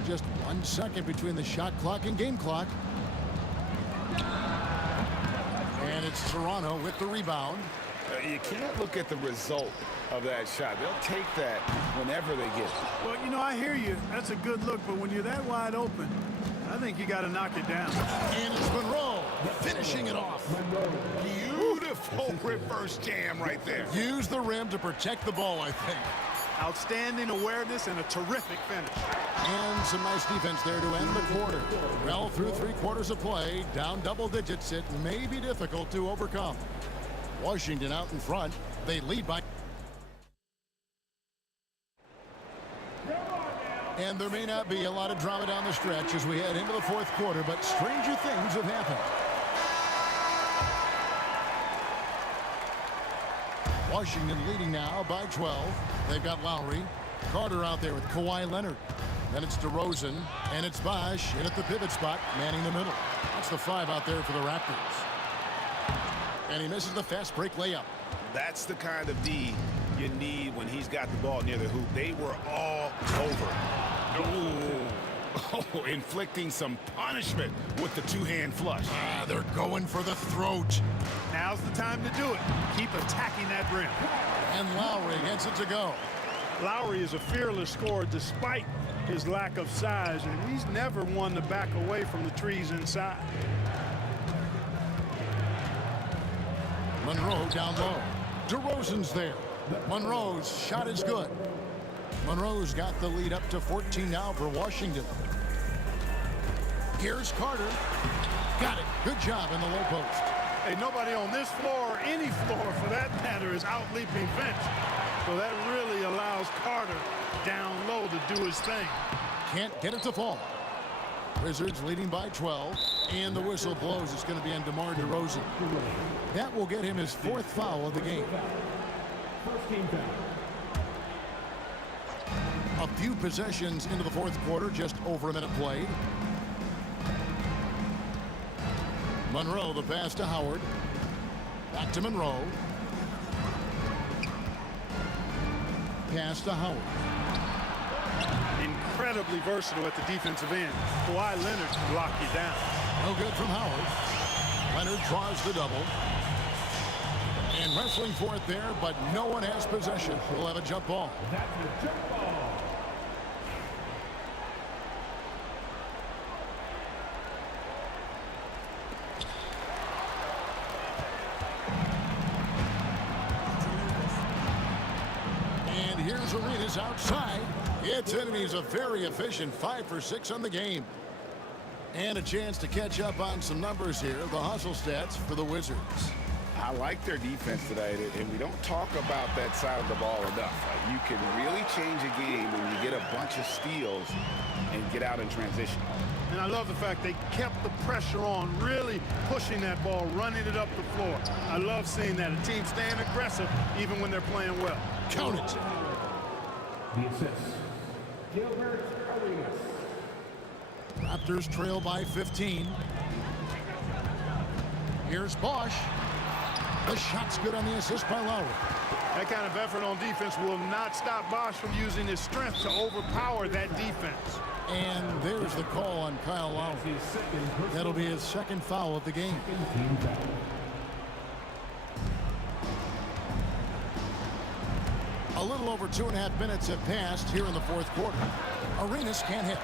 Just 1 second between the shot clock and game clock. And it's Toronto with the rebound. You can't look at the result of that shot. They'll take that whenever they get it. Well, you know, I hear you. That's a good look, but when you're that wide open, I think you got to knock it down. And it's Monroe finishing it off. Beautiful reverse jam right there. Use the rim to protect the ball, I think. Outstanding awareness and a terrific finish. And some nice defense there to end the quarter. Well, through 3 quarters of play, down double digits, it may be difficult to overcome. Washington out in front. They lead by. And there may not be a lot of drama down the stretch as we head into the 4th quarter, but stranger things have happened. Washington leading now by 12. They've got Lowry. Carter out there with Kawhi Leonard. Then it's DeRozan, and it's Bosh in at the pivot spot, manning the middle. That's the 5 out there for the Raptors. And he misses the fast break layup. That's the kind of D you need when he's got the ball near the hoop. They were all over. Oh, inflicting some punishment with the 2-hand flush. They're going for the throat. Now's the time to do it. Keep attacking that rim. And Lowry gets it to go. Lowry is a fearless scorer despite his lack of size, and he's never one to back away from the trees inside. Monroe down low. DeRozan's there. Monroe's shot is good. Monroe's got the lead up to 14 now for Washington. Here's Carter. Got it. Good job in the low post. Hey, nobody on this floor, or any floor for that matter, is out-leaping Vince. So that really allows Carter down low to do his thing. Can't get it to fall. Wizards leading by 12, and the whistle blows. It's going to be on DeMar DeRozan. That will get him his 4th foul of the game. A few possessions into the 4th quarter, just over a minute played. Monroe, the pass to Howard. Back to Monroe. Pass to Howard. Incredibly versatile at the defensive end. Kawhi Leonard can lock you down. No good from Howard. Leonard draws the double. And wrestling for it there, but no one has possession. We'll have a jump ball. That's a jump ball. is outside. It's in, and he's a very efficient 5 for 6 on the game. And a chance to catch up on some numbers here. The hustle stats for the Wizards. I like their defense today, and we don't talk about that side of the ball enough. You can really change a game when you get a bunch of steals and get out in transition. And I love the fact they kept the pressure on, really pushing that ball, running it up the floor. I love seeing that. A team staying aggressive even when they're playing well. Count it. The assist, Gilbert Arenas. Raptors trail by 15. Here's Bosch. The shot's good on the assist by Lowry. That kind of effort on defense will not stop Bosch from using his strength to overpower that defense. And there's the call on Kyle Lowry. That'll be his second foul of the game. A little over 2.5 minutes have passed here in the fourth quarter. Arenas can't hit.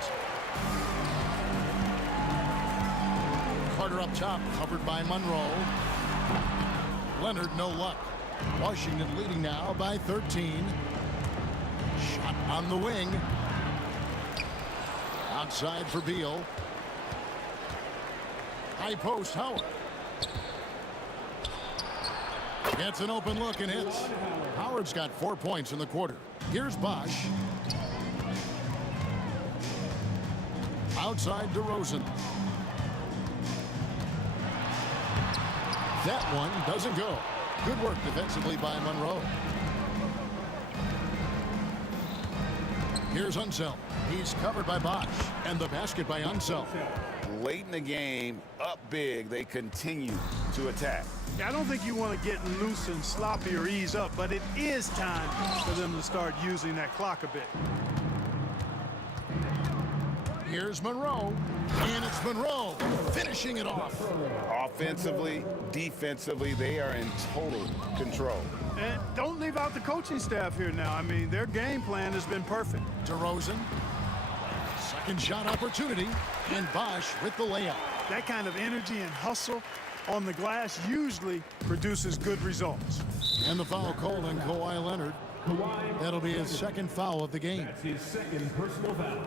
Carter up top, covered by Monroe. Leonard, no luck. Washington leading now by 13. Shot on the wing. Outside for Beal. High post, Howard. Gets an open look and hits. Howard's got 4 points in the quarter. Here's Bosch. Outside DeRozan. That one doesn't go. Good work defensively by Monroe. Here's Unseld. He's covered by Bosch. And the basket by Unseld. Late in the game, up big, they continue to attack. Yeah, I don't think you want to get loose and sloppy or ease up, but it is time for them to start using that clock a bit. Here's Monroe. And it's Monroe finishing it off. Offensively, defensively, they are in total control. And don't leave out the coaching staff here now. I mean, their game plan has been perfect. DeRozan. Second shot opportunity. And Bosch with the layup. That kind of energy and hustle on the glass usually produces good results. And the foul called on Kawhi Leonard. That'll be his second foul of the game. That's his second personal foul.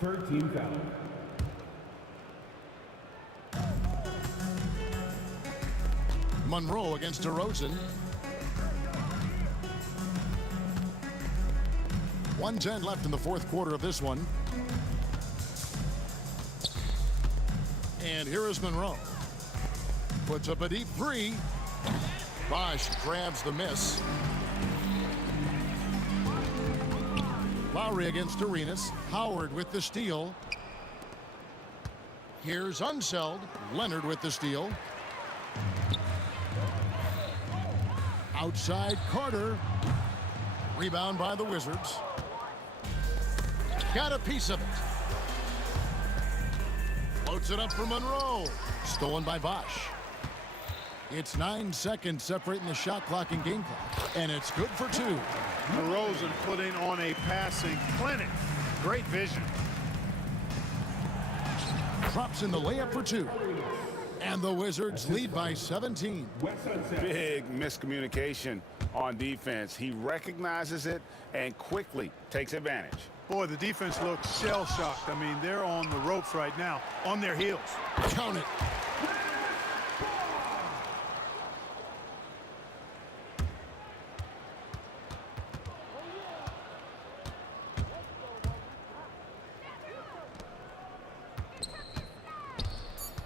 13 foul. Monroe against DeRozan. 1:10 left in the fourth quarter of this one. And here is Monroe. Puts up a deep three. Bosch grabs the miss. Lowry against Arenas. Howard with the steal. Here's Unseld. Leonard with the steal. Outside Carter. Rebound by the Wizards. Got a piece of it. Floats it up for Monroe. Stolen by Bosch. It's 9 seconds separating the shot clock and game clock. And it's good for 2. DeRozan putting on a passing clinic. Great vision. Drops in the layup for 2. And the Wizards lead by 17. Big miscommunication on defense. He recognizes it and quickly takes advantage. Boy, the defense looks shell-shocked. I mean, they're on the ropes right now, on their heels. Count it.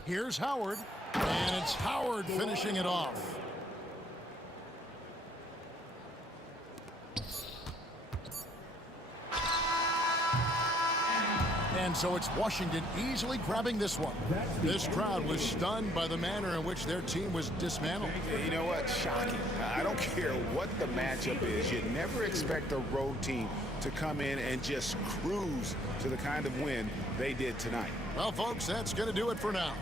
Here's Howard, and it's Howard finishing it off. And so it's Washington easily grabbing this one. This crowd was stunned by the manner in which their team was dismantled. You know what? Shocking. I don't care what the matchup is. You never expect a road team to come in and just cruise to the kind of win they did tonight. Well, folks, that's going to do it for now.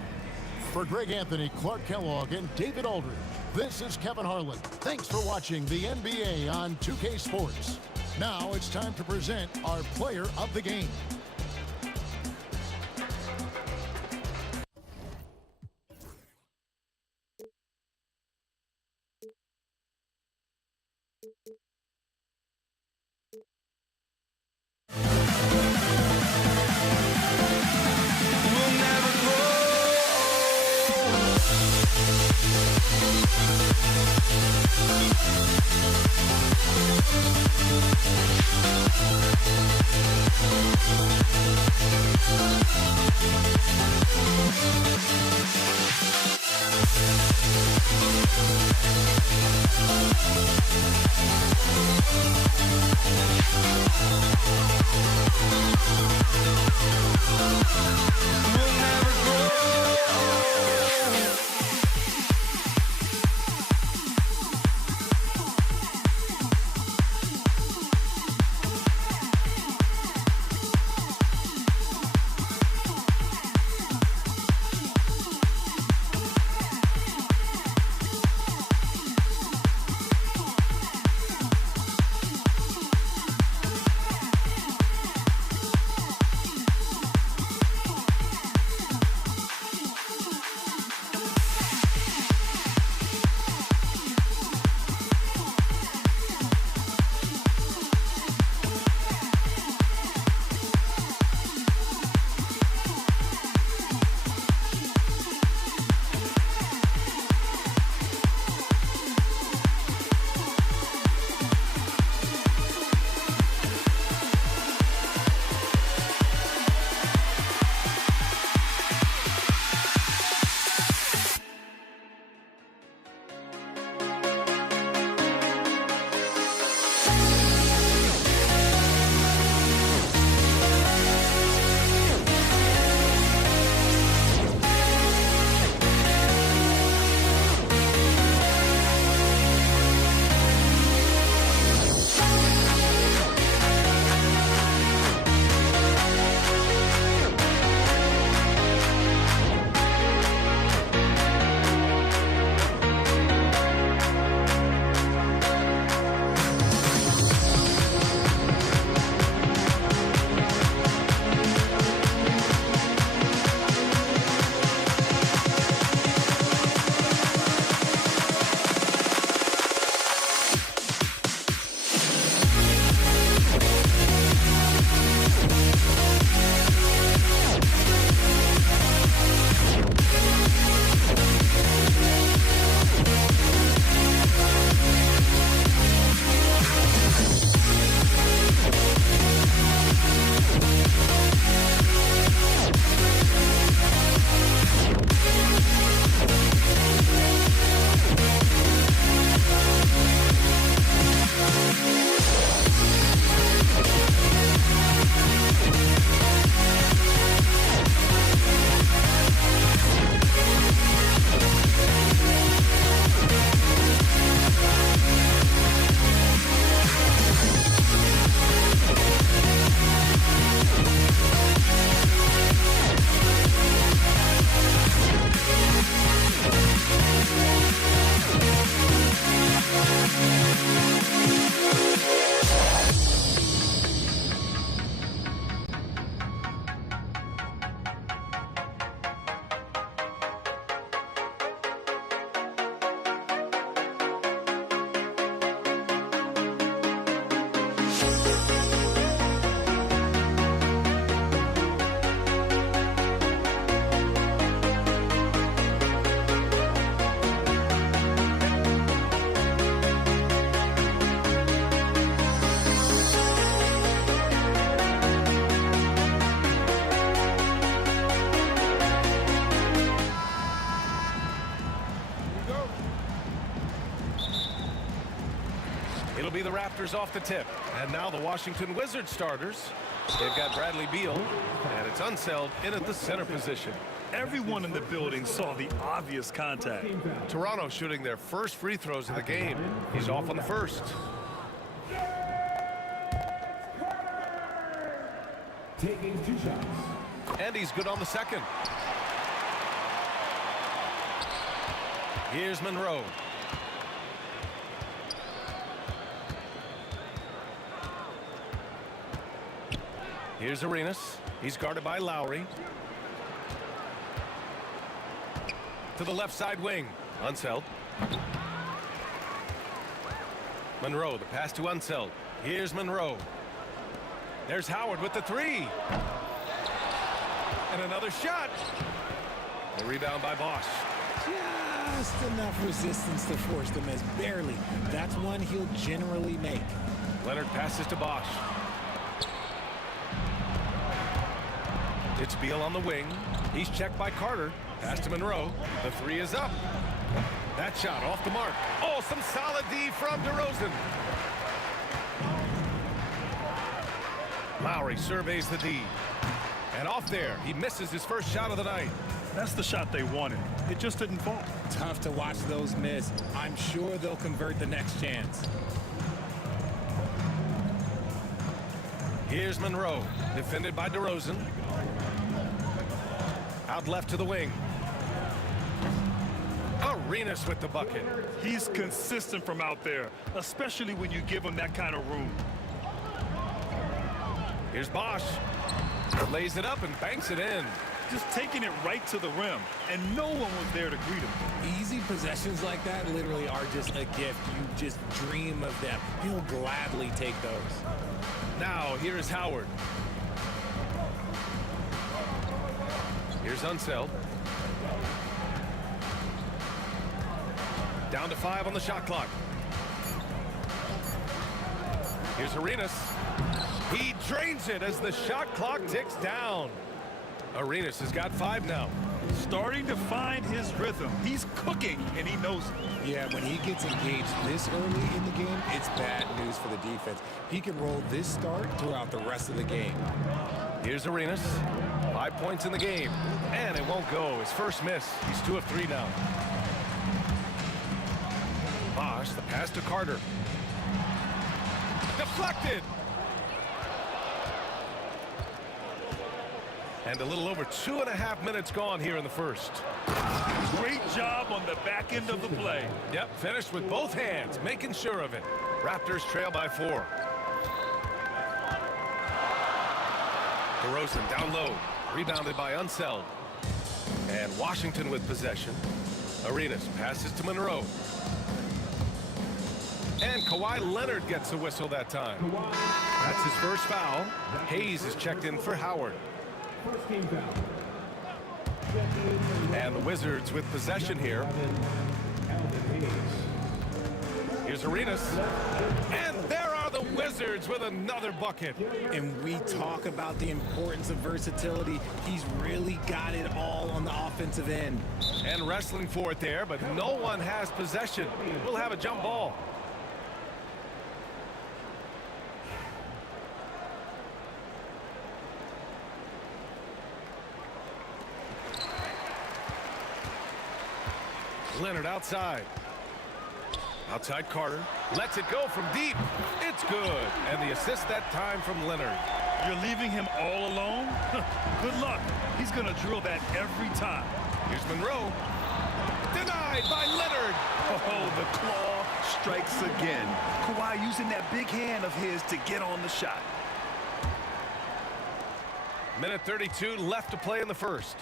For Greg Anthony, Clark Kellogg, and David Aldridge, this is Kevin Harlan. Thanks for watching the NBA on 2K Sports. Now it's time to present our player of the game. will never grow. It'll be the Raptors off the tip. And now the Washington Wizards starters. They've got Bradley Beal, and it's Unseld in at the center position. Everyone in the building saw the obvious contact. Toronto shooting their first free throws of the game. He's off on the first. Taking 2 shots. And he's good on the second. Here's Monroe. Here's Arenas. He's guarded by Lowry. To the left side wing. Unseld. Monroe, the pass to Unseld. Here's Monroe. There's Howard with the three. And another shot. The rebound by Bosch. Just enough resistance to force the miss. Barely. That's one he'll generally make. Leonard passes to Bosch. It's Beal on the wing. He's checked by Carter. Pass to Monroe. The three is up. That shot off the mark. Oh, some solid D from DeRozan. Lowry surveys the D. And off there, he misses his first shot of the night. That's the shot they wanted. It just didn't fall. Tough to watch those miss. I'm sure they'll convert the next chance. Here's Monroe, defended by DeRozan. Out left to the wing. Arenas with the bucket. He's consistent from out there, especially when you give him that kind of room. Here's Bosch. Lays it up and banks it in. Just taking it right to the rim, and no one was there to greet him. Easy possessions like that literally are just a gift. You just dream of them. He'll gladly take those. Now, here is Howard. Here's Unseld. Down to 5 on the shot clock. Here's Arenas. He drains it as the shot clock ticks down. Arenas has got 5 now. Starting to find his rhythm. He's cooking, and he knows it. Yeah, when he gets engaged this early in the game, it's bad news for the defense. He can roll this start throughout the rest of the game. Here's Arenas. 5 points in the game. And it won't go. His first miss. He's 2 of 3 now. Bosch, the pass to Carter. Deflected. And a little over 2.5 minutes gone here in the first. Great job on the back end of the play. Yep, finished with both hands, making sure of it. Raptors trail by 4. DeRozan down low, rebounded by Unseld. And Washington with possession. Arenas passes to Monroe. And Kawhi Leonard gets a whistle that time. That's his first foul. Hayes is checked in for Howard. First team foul. And the Wizards with possession here. Here's Arenas. And there are the Wizards with another bucket. And we talk about the importance of versatility. He's really got it all on the offensive end. And wrestling for it there, but no one has possession. We'll have a jump ball. Leonard outside. Outside Carter. Lets it go from deep. It's good. And the assist that time from Leonard. You're leaving him all alone? Good luck. He's going to drill that every time. Here's Monroe. Denied by Leonard. Oh, the claw strikes again. Kawhi using that big hand of his to get on the shot. Minute 32 left to play in the first.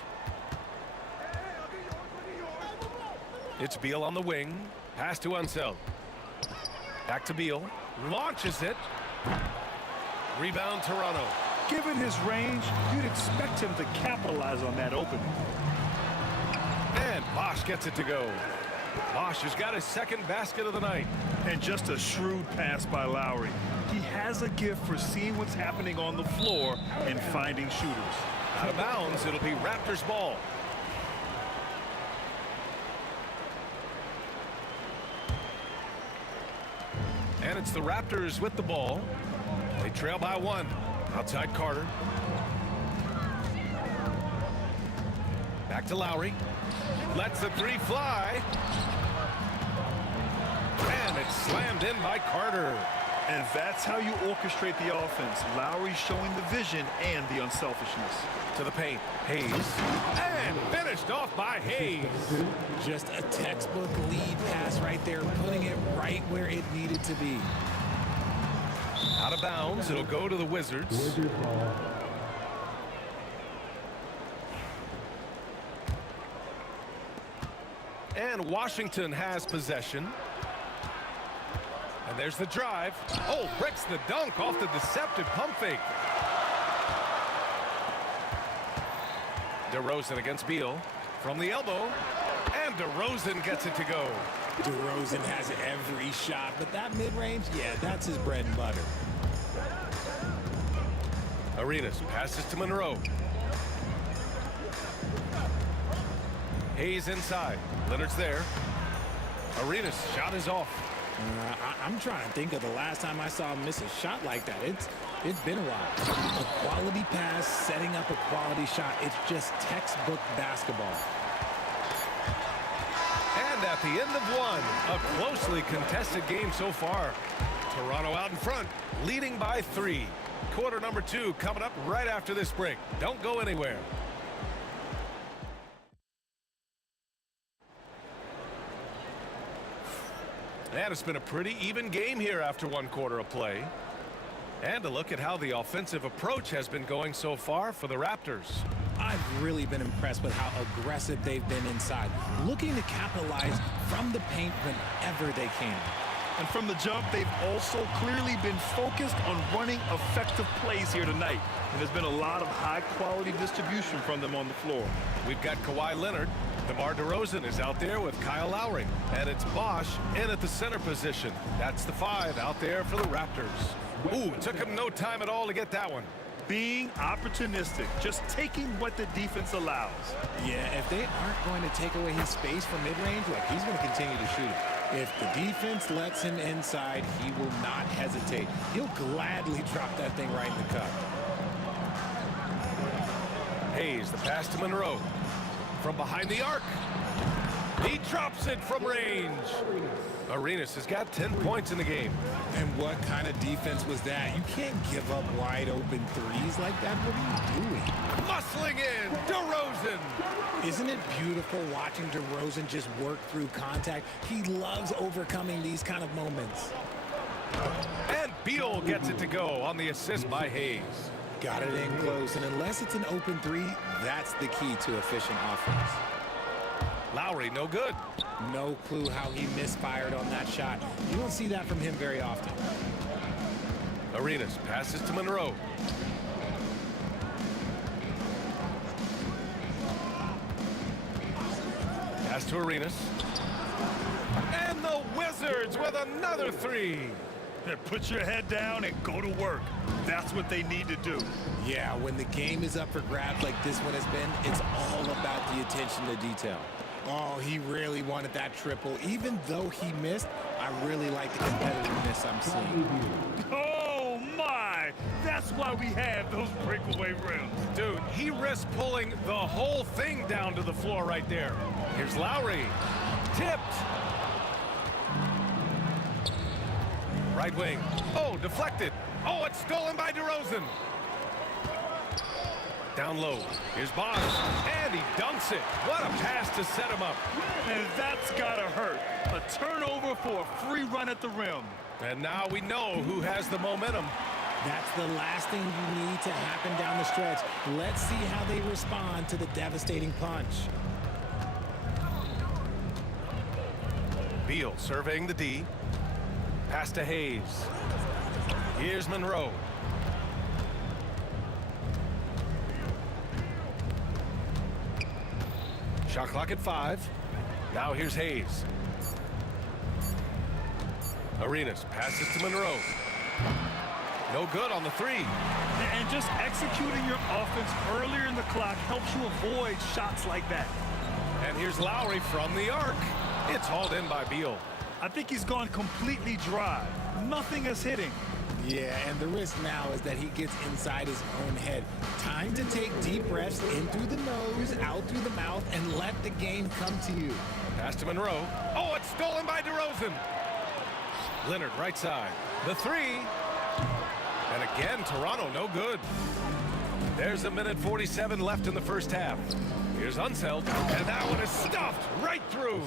It's Beal on the wing. Pass to Unseld. Back to Beal. Launches it. Rebound Toronto. Given his range, you'd expect him to capitalize on that opening. And Bosch gets it to go. Bosch has got his second basket of the night. And just a shrewd pass by Lowry. He has a gift for seeing what's happening on the floor and finding shooters. Out of bounds, it'll be Raptors ball. And it's the Raptors with the ball. They trail by 1. Outside Carter. Back to Lowry. Lets the 3 fly. And it's slammed in by Carter. And that's how you orchestrate the offense. Lowry showing the vision and the unselfishness. To the paint. Hayes. And finished off by Hayes. Just a textbook lead pass right there, putting it right where it needed to be. Out of bounds. It'll go to the Wizards. And Washington has possession. And there's the drive. Oh, breaks the dunk off the deceptive pump fake. DeRozan against Beal from the elbow. And DeRozan gets it to go. DeRozan has every shot, but that mid-range, yeah, that's his bread and butter. Arenas passes to Monroe. Hayes inside. Leonard's there. Arenas shot is off. I'm trying to think of the last time I saw him miss a shot like that. It's been a while. A quality pass, setting up a quality shot. It's just textbook basketball. And at the end of one, a closely contested game so far. Toronto out in front, leading by 3. Quarter number 2 coming up right after this break. Don't go anywhere. And it's been a pretty even game here after 1 quarter of play. And a look at how the offensive approach has been going so far for the Raptors. I've really been impressed with how aggressive they've been inside, looking to capitalize from the paint whenever they can. And from the jump, they've also clearly been focused on running effective plays here tonight. And there's been a lot of high-quality distribution from them on the floor. We've got Kawhi Leonard. DeMar DeRozan is out there with Kyle Lowry. And it's Bosch in at the center position. That's the 5 out there for the Raptors. Ooh, it took him no time at all to get that one. Being opportunistic, just taking what the defense allows. Yeah, if they aren't going to take away his space from mid-range, look, he's going to continue to shoot it. If the defense lets him inside, he will not hesitate. He'll gladly drop that thing right in the cup. Hayes, the pass to Monroe. From behind the arc. He drops it from range. Arenas has got 10 points in the game. And what kind of defense was that? You can't give up wide open threes like that. What are you doing? Muscling in, DeRozan. Isn't it beautiful watching DeRozan just work through contact? He loves overcoming these kind of moments. And Beal gets it to go on the assist by Hayes. Got it in close, and unless it's an open 3, that's the key to efficient offense. Lowry, no good. No clue how he misfired on that shot. You don't see that from him very often. Arenas passes to Monroe. Pass to Arenas. And the Wizards with another 3. Put your head down and go to work. That's what they need to do. Yeah, when the game is up for grabs like this one has been, it's all about the attention to detail. Oh, he really wanted that triple. Even though he missed, I really like the competitiveness I'm seeing. Oh, my! That's why we have those breakaway rims. Dude, he risked pulling the whole thing down to the floor right there. Here's Lowry. Tipped. Right wing. Oh, deflected. Oh, it's stolen by DeRozan. Down low. Here's Bosch. And he dunks it. What a pass to set him up. And that's gotta hurt. A turnover for a free run at the rim. And now we know who has the momentum. That's the last thing you need to happen down the stretch. Let's see how they respond to the devastating punch. Beal surveying the D. Pass to Hayes. Here's Monroe. Shot clock at 5. Now here's Hayes. Arenas passes to Monroe. No good on the 3. And just executing your offense earlier in the clock helps you avoid shots like that. And here's Lowry from the arc. It's hauled in by Beal. I think he's gone completely dry. Nothing is hitting. Yeah, and the risk now is that he gets inside his own head. Time to take deep breaths in through the nose, out through the mouth, and let the game come to you. Pass to Monroe. Oh, it's stolen by DeRozan. Leonard, right side. The 3. And again, Toronto, no good. There's a minute 47 left in the first half. Here's Unseld, and that one is stuffed right through.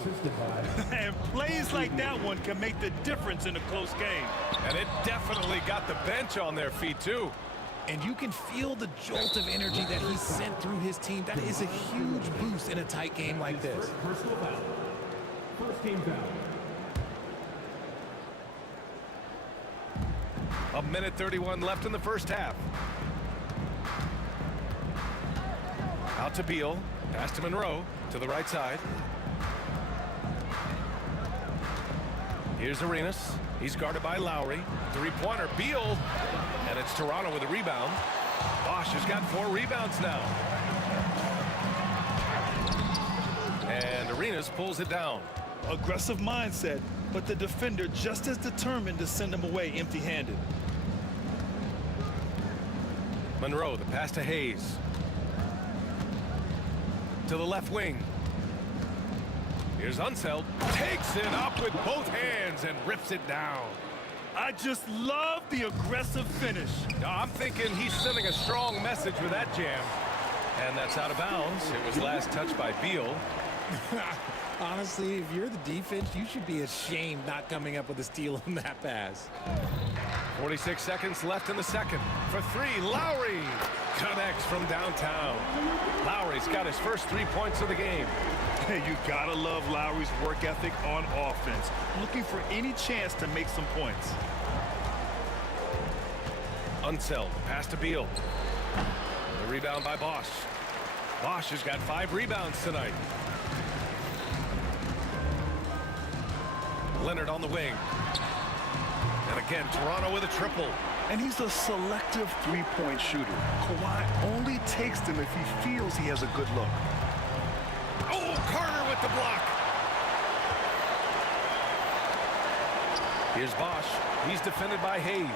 And plays like that one can make the difference in a close game. And it definitely got the bench on their feet, too. And you can feel the jolt of energy that he sent through his team. That is a huge boost in a tight game like this. Personal foul. First team foul. A minute 31 left in the first half. Out to Beal. Pass to Monroe. To the right side. Here's Arenas. He's guarded by Lowry. 3-pointer. Beal. And it's Toronto with a rebound. Bosch has got 4 rebounds now. And Arenas pulls it down. Aggressive mindset, but the defender just as determined to send him away empty-handed. Monroe, the pass to Hayes. To the left wing. Here's Unseld. Takes it up with both hands and rips it down. I just love the aggressive finish. I'm thinking he's sending a strong message with that jam. And that's out of bounds. It was last touched by Beal. Honestly, if you're the defense, you should be ashamed not coming up with a steal on that pass. 46 seconds left in the second. For three, Lowry connects from downtown. Lowry's got his first 3 points of the game. Hey, you gotta love Lowry's work ethic on offense. Looking for any chance to make some points. Unseld, pass to Beal. The rebound by Bosch. Bosch has got 5 rebounds tonight. Leonard on the wing. And again, Toronto with a triple. And he's a selective three-point shooter. Kawhi only takes them if he feels he has a good look. Oh, Carter with the block. Here's Bosch. He's defended by Hayes.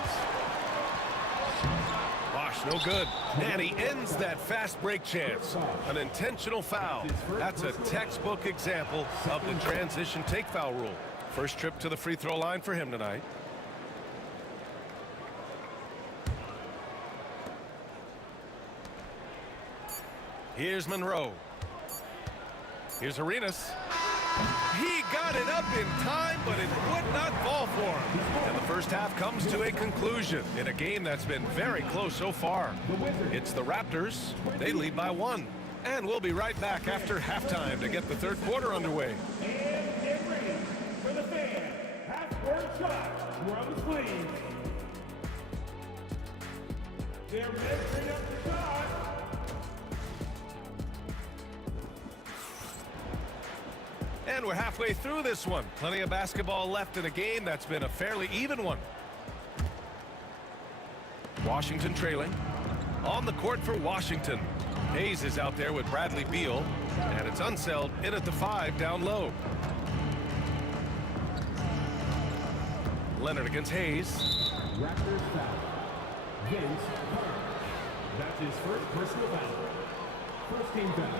Bosch, no good. And he ends that fast break chance. An intentional foul. That's a textbook example of the transition take foul rule. First trip to the free throw line for him tonight. Here's Monroe. Here's Arenas. He got it up in time, but it would not fall for him. And the first half comes to a conclusion in a game that's been very close so far. It's the Raptors. They lead by 1. And we'll be right back after halftime to get the third quarter underway. And get ready for the fan. Half-court shot from Sleeves. They're measuring up the shot. And we're halfway through this one. Plenty of basketball left in a game that's been a fairly even one. Washington trailing. On the court for Washington. Hayes is out there with Bradley Beal. And it's Unseld in at the 5 down low. Leonard against Hayes. Raptors foul. Vince Carter. That's his first personal foul. First team foul.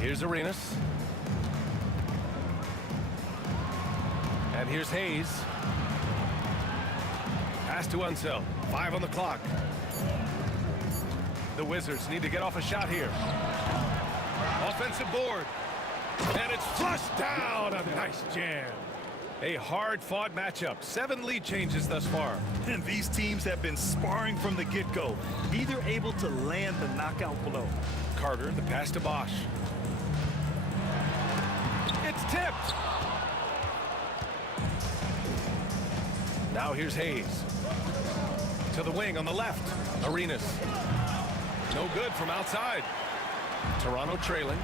Here's Arenas. And here's Hayes. Pass to Unseld. 5 on the clock. The Wizards need to get off a shot here. Offensive board. And it's flushed down. A nice jam. A hard-fought matchup. 7 lead changes thus far. And these teams have been sparring from the get-go. Neither able to land the knockout blow. Carter, the pass to Bosch. It's tipped. Now here's Hayes. To the wing on the left. Arenas. No good from outside. Toronto trailing.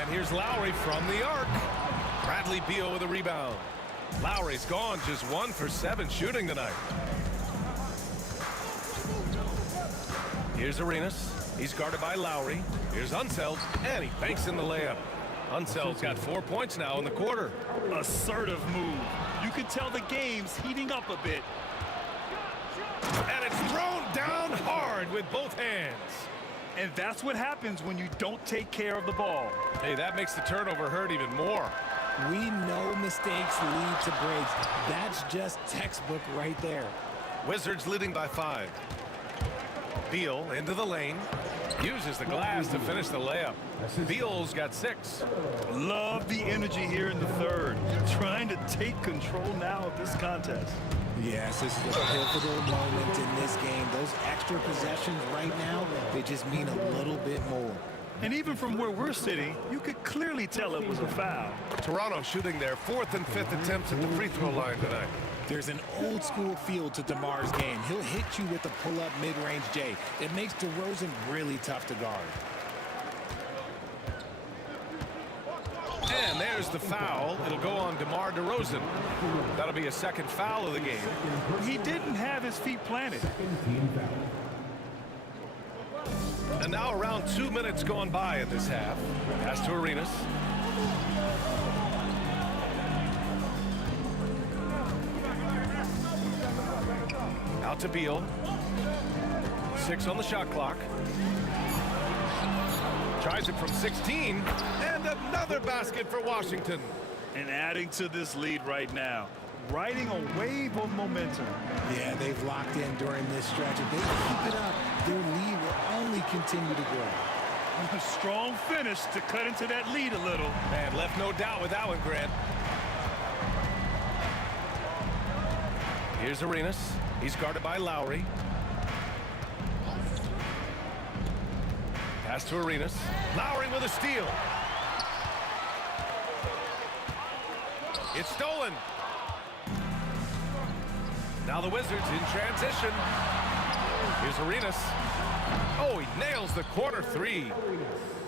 And here's Lowry from the arc. Bradley Beal with a rebound. Lowry's gone just 1 for 7 shooting tonight. Here's Arenas. He's guarded by Lowry. Here's Unseld, and he banks in the layup. Unseld's got 4 points now in the quarter. Assertive move. You can tell the game's heating up a bit. And it's thrown down hard with both hands. And that's what happens when you don't take care of the ball. Hey, that makes the turnover hurt even more. We know mistakes lead to breaks. That's just textbook right there. Wizards leading by 5. Beal into the lane. Uses the glass to finish the layup. Beal's got 6. Love the energy here in the third. Trying to take control now of this contest. Yes, this is a pivotal moment in this game. Those extra possessions right now, they just mean a little bit more. And even from where we're sitting, you could clearly tell it was a foul. Toronto shooting their 4th and 5th attempts at the free throw line tonight. There's an old school feel to DeMar's game. He'll hit you with a pull-up mid-range J. It makes DeRozan really tough to guard. And there's the foul. It'll go on DeMar DeRozan. That'll be a second foul of the game. He didn't have his feet planted. And now around 2 minutes gone by in this half. Pass to Arenas. Out to Beal. 6 on the shot clock. Tries it from 16. And another basket for Washington. And adding to this lead right now. Riding a wave of momentum. Yeah, they've locked in during this stretch. If they keep it up, their lead will only continue to grow. A strong finish to cut into that lead a little. Man, left no doubt with that one, Grant. Here's Arenas. He's guarded by Lowry. Pass to Arenas. Lowry with a steal. It's stolen. Now the Wizards in transition. Here's Arenas. Oh, he nails the corner three.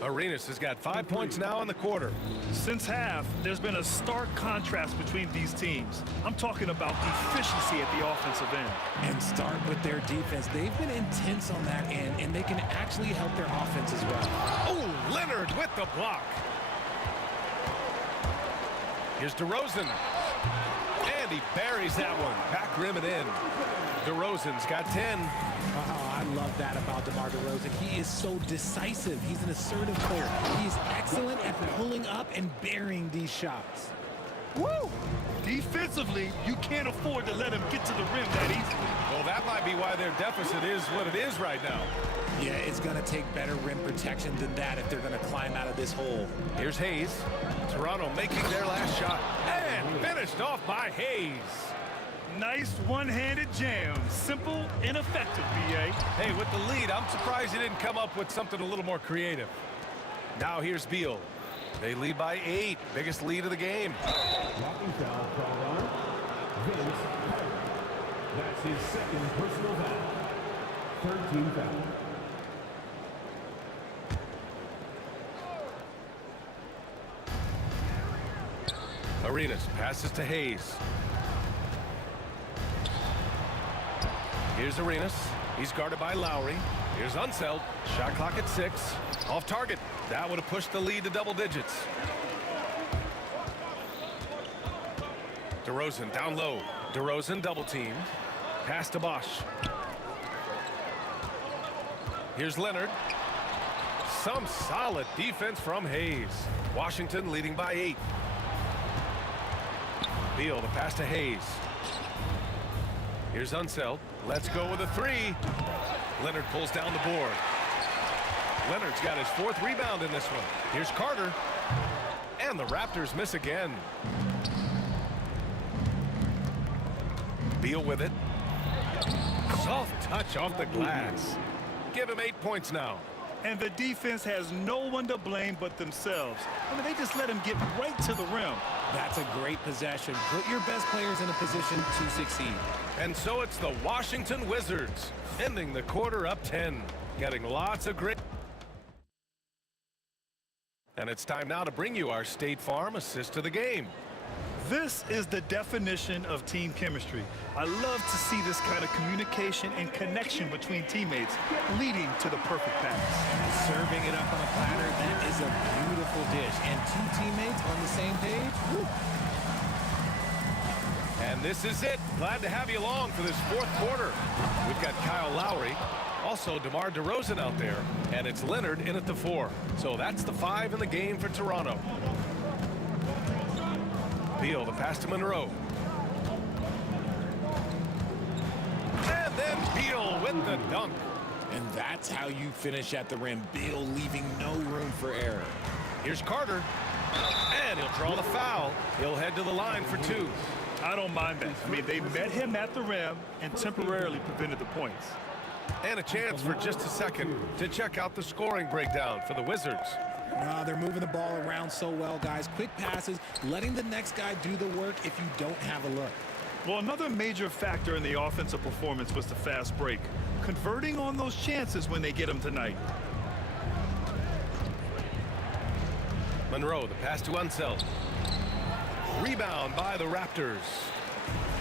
Arenas has got 5 points now in the quarter. Since half, there's been a stark contrast between these teams. I'm talking about efficiency at the offensive end. And start with their defense. They've been intense on that end, and they can actually help their offense as well. Oh, Leonard with the block. Here's DeRozan. And he buries that one. Back rim and in. DeRozan's got 10. Oh, I love that about DeMar DeRozan. He is so decisive. He's an assertive player. He is excellent at pulling up and burying these shots. Woo! Defensively, you can't afford to let him get to the rim that easily. Well, that might be why their deficit is what it is right now. Yeah, it's going to take better rim protection than that if they're going to climb out of this hole. Here's Hayes. Toronto making their last shot. And finished off by Hayes. Nice one-handed jam. Simple and effective, B.A. Hey, with the lead, I'm surprised he didn't come up with something a little more creative. Now here's Beal. They lead by 8. Biggest lead of the game. Blocking foul called on Vince Carter. That's his second personal foul. 13 foul. Arenas passes to Hayes. Here's Arenas. He's guarded by Lowry. Here's Unseld. Shot clock at 6. Off target. That would have pushed the lead to double digits. DeRozan down low. DeRozan double teamed. Pass to Bosch. Here's Leonard. Some solid defense from Hayes. Washington leading by 8. Beal, the pass to Hayes. Here's Unseld. Let's go with a 3. Leonard pulls down the board. Leonard's got his 4th rebound in this one. Here's Carter. And the Raptors miss again. Beal with it. Soft touch off the glass. Give him 8 points now. And the defense has no one to blame but themselves. I mean, they just let him get right to the rim. That's a great possession. Put your best players in a position to succeed. And so it's the Washington Wizards ending the quarter up 10. Getting lots of great. And it's time now to bring you our State Farm assist of the game. This is the definition of team chemistry. I love to see this kind of communication and connection between teammates leading to the perfect pass. Serving it up on a platter, that is a beautiful dish. And 2 teammates on the same page. Woo. And this is it. Glad to have you along for this 4th quarter. We've got Kyle Lowry, also DeMar DeRozan out there, and it's Leonard in at the 4. So that's the 5 in the game for Toronto. Beal, the pass to Monroe. And then Beal with the dunk. And that's how you finish at the rim. Beal leaving no room for error. Here's Carter. And he'll draw the foul. He'll head to the line for 2. I don't mind that. I mean, they met him at the rim and temporarily prevented the points. And a chance for just a second to check out the scoring breakdown for the Wizards. They're moving the ball around so well, guys. Quick passes, letting the next guy do the work if you don't have a look. Well, another major factor in the offensive performance was the fast break. Converting on those chances when they get them tonight. Monroe, the pass to Unseld. Rebound by the Raptors.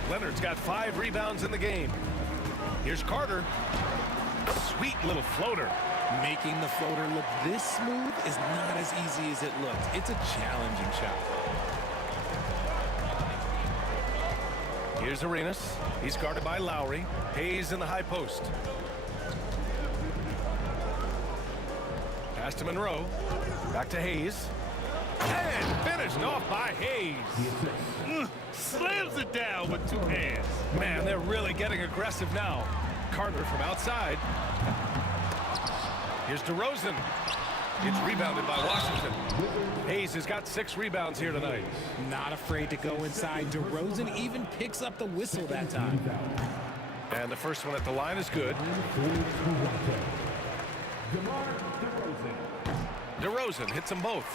Leonard's got 5 rebounds in the game. Here's Carter. Sweet little floater. Making the floater look this smooth is not as easy as it looks. It's a challenging shot. Here's Arenas. He's guarded by Lowry. Hayes in the high post. Pass to Monroe. Back to Hayes. And finished off by Hayes. Slams it down with two hands. Man, they're really getting aggressive now. Carter from outside. Here's DeRozan. It's rebounded by Washington. Hayes has got 6 rebounds here tonight. Not afraid to go inside. DeRozan even picks up the whistle that time. And the first one at the line is good. DeRozan hits them both.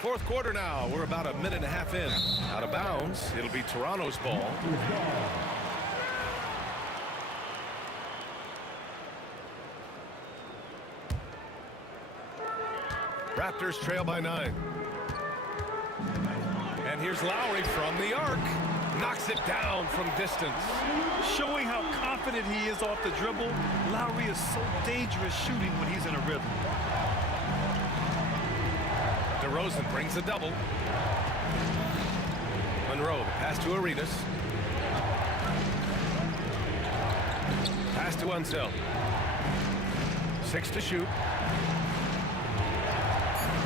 Fourth quarter now. We're about a minute and a half in. Out of bounds. It'll be Toronto's ball. Raptors trail by 9. And here's Lowry from the arc. Knocks it down from distance. Showing how confident he is off the dribble, Lowry is so dangerous shooting when he's in a rhythm. DeRozan brings a double. Monroe, the pass to Arenas. Pass to Unseld. 6 to shoot.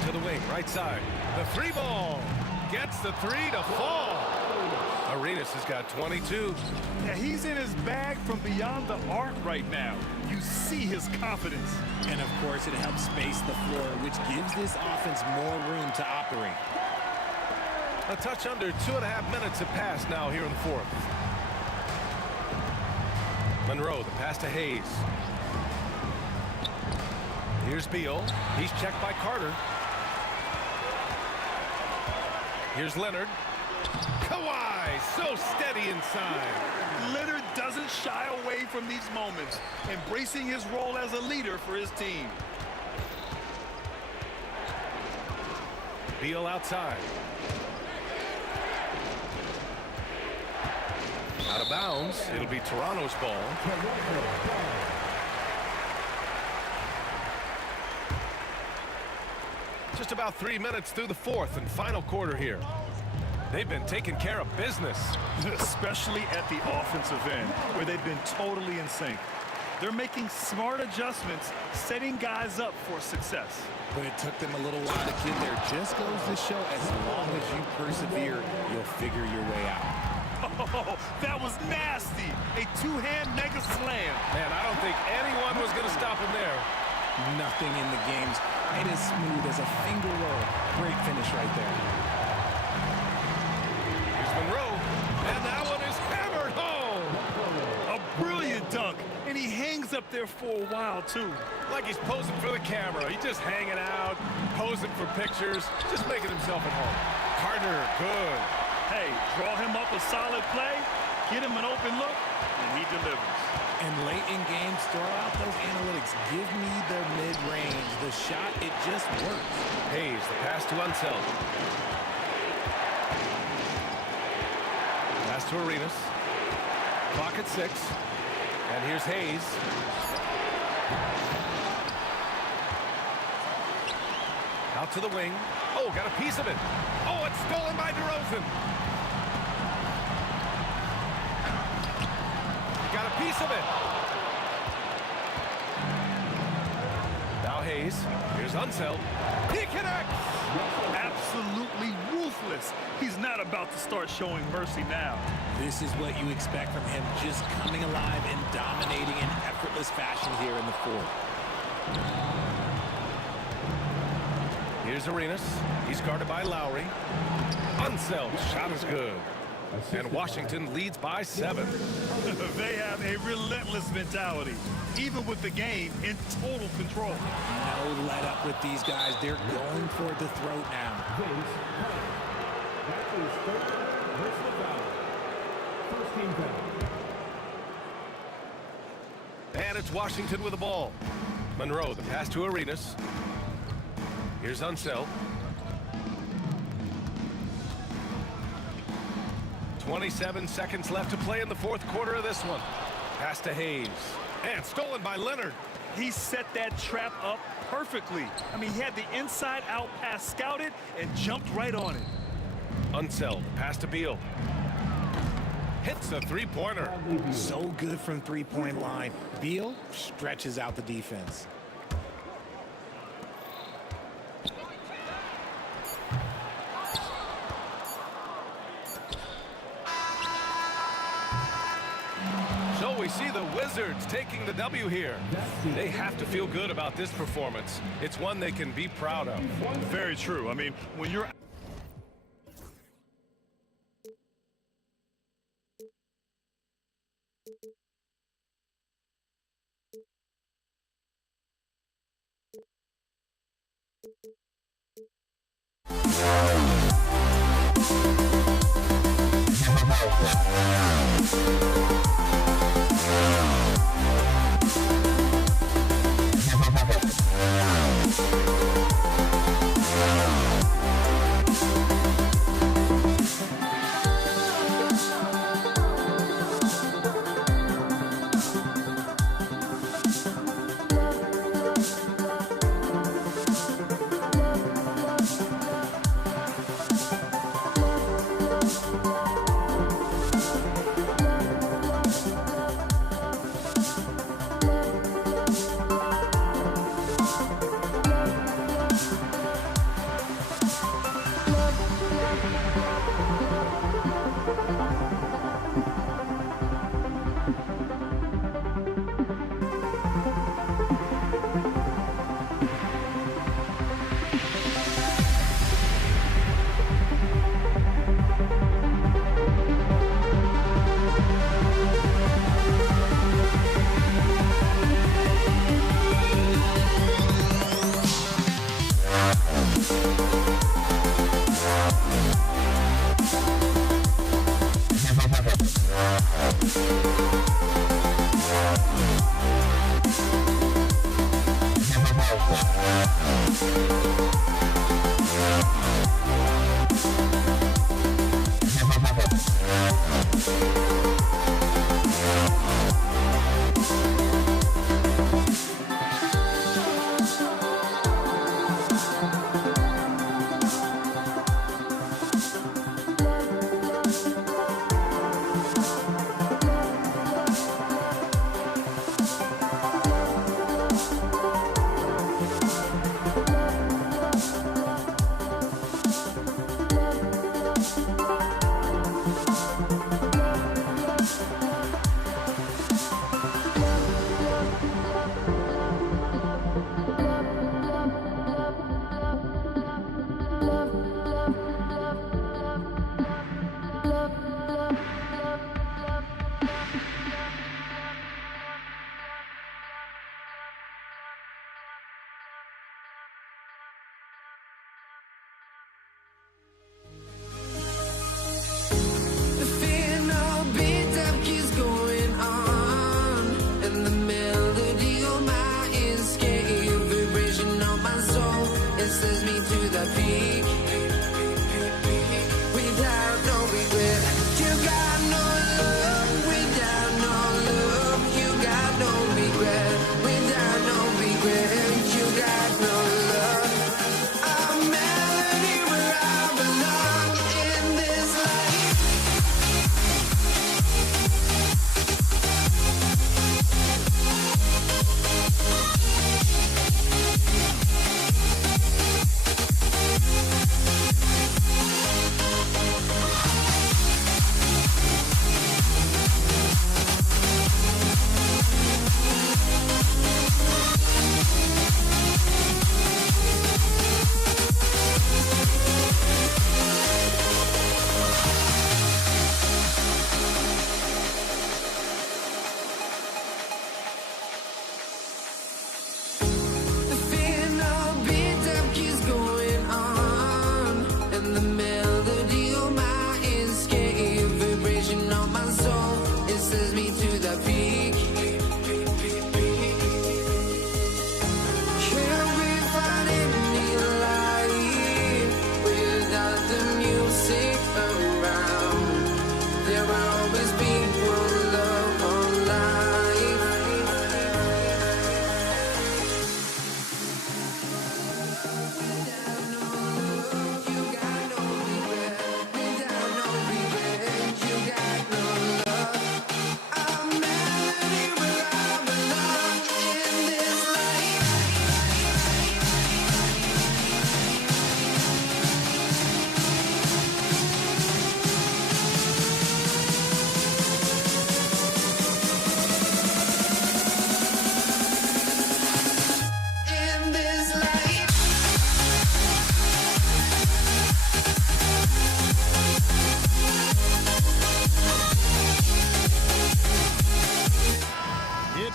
To the wing, right side. The 3 ball. Gets the 3 to fall. Arenas has got 22. Yeah, he's in his bag from beyond the arc right now. You see his confidence. And of course, it helps space the floor, which gives this offense more room to operate. A touch under 2.5 minutes have passed now here in the fourth. Monroe, the pass to Hayes. Here's Beal. He's checked by Carter. Here's Leonard. Kawhi, so steady inside. Leonard doesn't shy away from these moments, embracing his role as a leader for his team. Beal outside. Out of bounds. It'll be Toronto's ball. Just about 3 minutes through the fourth and final quarter here. They've been taking care of business. Especially at the offensive end, where they've been totally in sync. They're making smart adjustments, setting guys up for success. But it took them a little while to get there. Just goes to show, as long as you persevere, you'll figure your way out. Oh, that was nasty. A two-hand mega slam. Man, I don't think anyone was going to stop him there. Nothing in the game's quite as smooth as a finger roll. Great finish right there. Here's Monroe, and that one is hammered home. A brilliant dunk, and he hangs up there for a while, too. Like he's posing for the camera. He's just hanging out, posing for pictures, just making himself at home. Carter, good. Hey, draw him up a solid play, get him an open look, and he delivers. And late in games, throw out those analytics. Give me the mid-range. The shot, it just works. Hayes, the pass to Unseld. Pass to Arenas. Clock at 6. And here's Hayes. Out to the wing. Oh, got a piece of it. Oh, it's stolen by DeRozan. Got a piece of it. Now Hayes. Here's Unseld. He connects. Absolutely ruthless. He's not about to start showing mercy now. This is what you expect from him, just coming alive and dominating in effortless fashion here in the fourth. Here's Arenas. He's guarded by Lowry. Unseld. Shot is good. And Washington leads by 7. They have a relentless mentality, even with the game in total control. No let up with these guys. They're going for the throat now. That is personal foul. First team foul. And it's Washington with the ball. Monroe, the pass to Arenas. Here's Unseld. 27 seconds left to play in the fourth quarter of this one. Pass to Hayes. And stolen by Leonard. He set that trap up perfectly. I mean, he had the inside-out pass scouted and jumped right on it. Unseld. Pass to Beal. Hits a three-pointer. So good from three-point line. Beal stretches out the defense. So we see the Wizards taking the W here. They have to feel good about this performance. It's one they can be proud of. Very true. I mean, when you're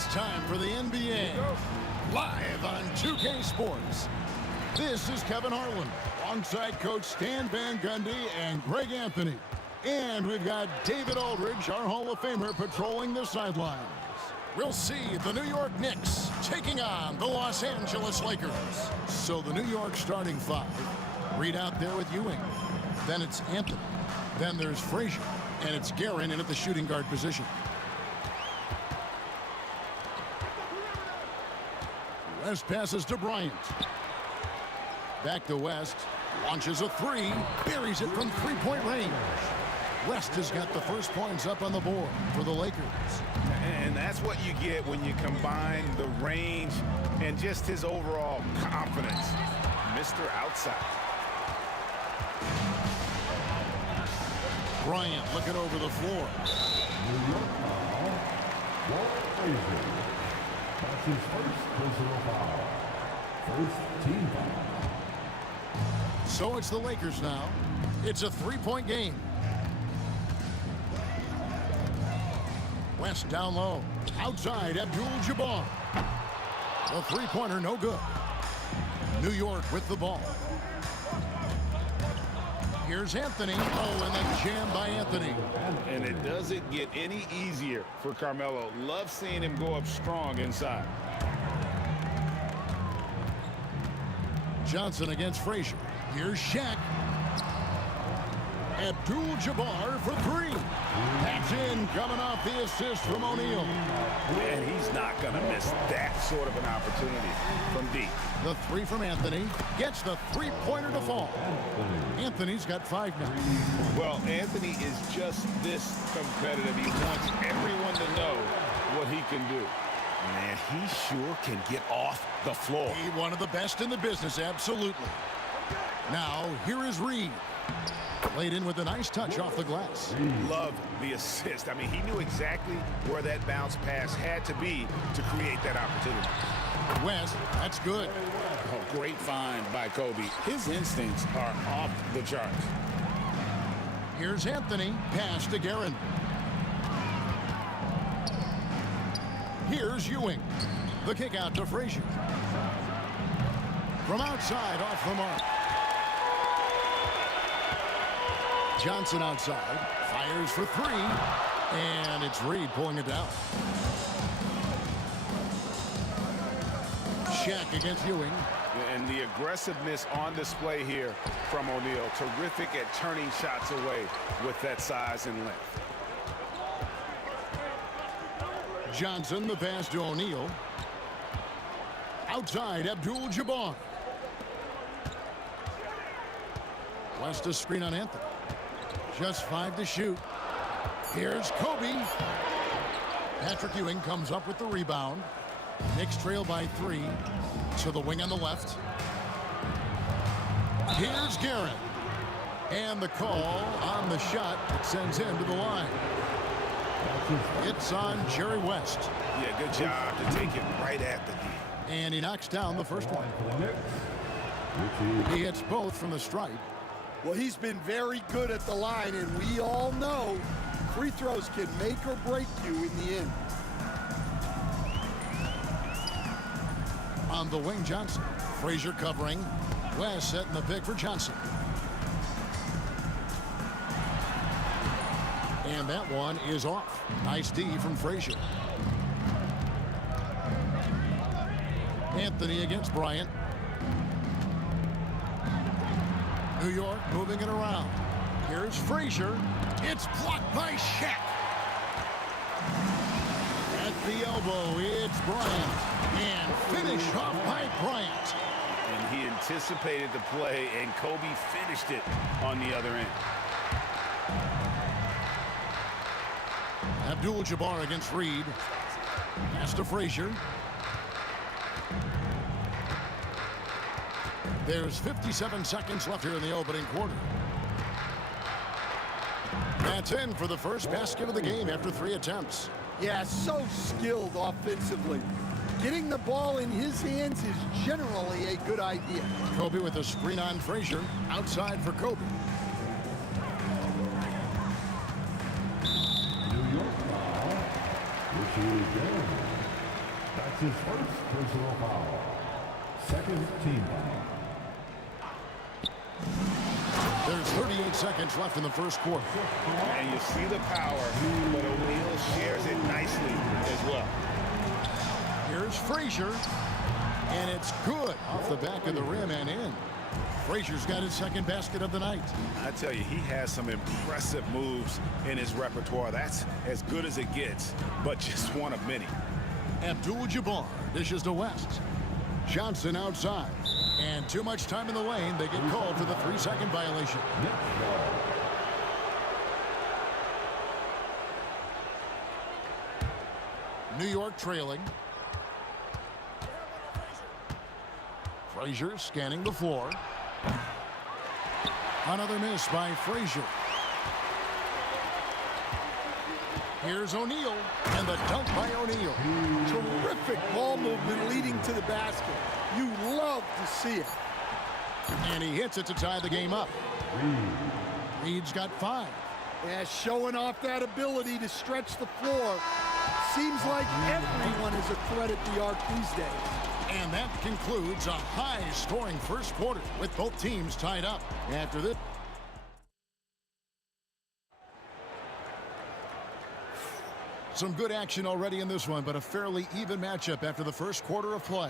It's time for the NBA, live on 2K Sports. This is Kevin Harlan, alongside Coach Stan Van Gundy and Greg Anthony. And we've got David Aldridge, our Hall of Famer, patrolling the sidelines. We'll see the New York Knicks taking on the Los Angeles Lakers. So the New York starting five. Reed out there with Ewing. Then it's Anthony. Then there's Frazier. And it's Guerin in at the shooting guard position. West passes to Bryant. Back to West. Launches a three. Buries it from three-point range. West has got the first points up on the board for the Lakers. And that's what you get when you combine the range and just his overall confidence. Mr. Outside. Bryant looking over the floor. New York foul. Walt Frazier. That's his first personal foul. First team foul. So it's the Lakers now. It's a three-point game. West down low. Outside, Abdul-Jabbar. The three-pointer, no good. New York with the ball. Here's Anthony. Oh, and then jammed by Anthony. And it doesn't get any easier for Carmelo. Love seeing him go up strong inside. Johnson against Frazier. Here's Shaq. Abdul-Jabbar for three. That's in, coming off the assist from O'Neal. And he's not going to miss that sort of an opportunity from deep. The three from Anthony gets the three-pointer to fall. Anthony's got five now. Well, Anthony is just this competitive. He wants everyone to know what he can do. Man, he sure can get off the floor. He one of the best in the business, absolutely. Now, here is Reed. Laid in with a nice touch off the glass. Love the assist. I mean, he knew exactly where that bounce pass had to be to create that opportunity. West, that's good. Oh, great find by Kobe. His instincts are off the charts. Here's Anthony. Pass to Guerin. Here's Ewing. The kick out to Frazier. From outside, off the mark. Johnson outside, fires for three, and it's Reed pulling it down. Shaq against Ewing. And the aggressiveness on display here from O'Neal. Terrific at turning shots away with that size and length. Johnson, the pass to O'Neal. Outside, Abdul-Jabbar. West a screen on Anthony. Just 5 to shoot. Here's Kobe. Patrick Ewing comes up with the rebound. Knicks trail by 3 to the wing on the left. Here's Guerin. And the call on the shot that sends him to the line. It's on Jerry West. Yeah, good job to take it right at the knee. And he knocks down the first one. He hits both from the stripe. Well, he's been very good at the line, and we all know free throws can make or break you in the end. On the wing, Johnson. Frazier covering. West setting the pick for Johnson. And that one is off. Nice D from Frazier. Anthony against Bryant. New York moving it around. Here's Frazier. It's blocked by Shaq. At the elbow, it's Bryant. And finish off by Bryant. And he anticipated the play, and Kobe finished it on the other end. Abdul-Jabbar against Reed. Pass to Frazier. There's 57 seconds left here in the opening quarter. That's in for the first basket of the game after 3 attempts. Yeah, so skilled offensively. Getting the ball in his hands is generally a good idea. Kobe with a screen on Frazier. Outside for Kobe. New York foul, which is That's his first personal foul. Second team foul. There's 38 seconds left in the first quarter. And you see the power, but O'Neal shares it nicely as well. Here's Frazier, and it's good off the back of the rim and in. Frazier's got his second basket of the night. I tell you, he has some impressive moves in his repertoire. That's as good as it gets, but just one of many. Abdul-Jabbar dishes to West. Johnson outside. And too much time in the lane. They get called for the 3-second violation. New York trailing. Frazier scanning the floor. Another miss by Frazier. Here's O'Neal, and the dunk by O'Neal. Terrific ball movement leading to the basket. You love to see it. And he hits it to tie the game up. Reed's got 5. Yeah, showing off that ability to stretch the floor. Seems like everyone is a threat at the arc these days. And that concludes a high-scoring first quarter with both teams tied up. After this, some good action already in this one, but a fairly even matchup after the first quarter of play.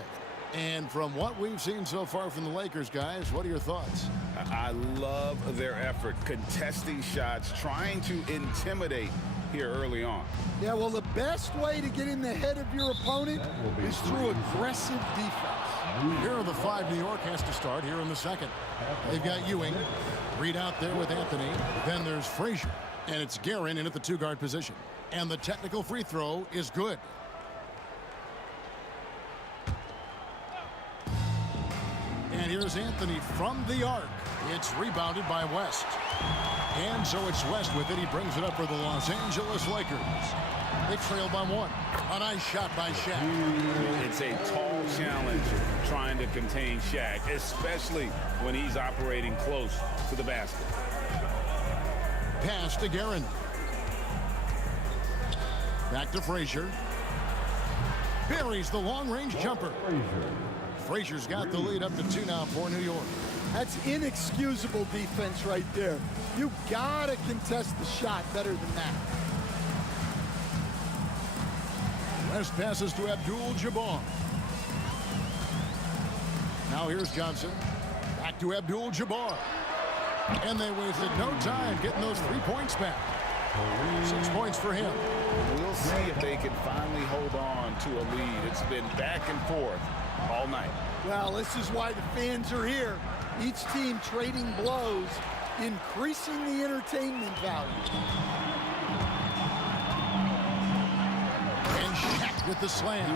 And from what we've seen so far from the Lakers, guys, what are your thoughts? I love their effort, contesting shots, trying to intimidate here early on. Yeah, well, the best way to get in the head of your opponent is through aggressive defense. Here are the 5 New York has to start here in the second. They've got Ewing, Reed out there with Anthony. Then there's Frazier, and it's Guerin in at the 2-guard position. And the technical free throw is good. And here's Anthony from the arc. It's rebounded by West. And so it's West with it. He brings it up for the Los Angeles Lakers. They trail by 1. A nice shot by Shaq. It's a tall challenge trying to contain Shaq, especially when he's operating close to the basket. Pass to Guerin. Back to Frazier. Buries the long-range jumper. Frazier's got the lead up to 2 now for New York. That's inexcusable defense right there. You gotta contest the shot better than that. West passes to Abdul-Jabbar. Now here's Johnson. Back to Abdul-Jabbar. And they wasted no time getting those 3 points back. 6 points for him. We'll see if they can finally hold on to a lead. It's been back and forth all night. Well, this is why the fans are here. Each team trading blows, increasing the entertainment value. And Shaq with the slam.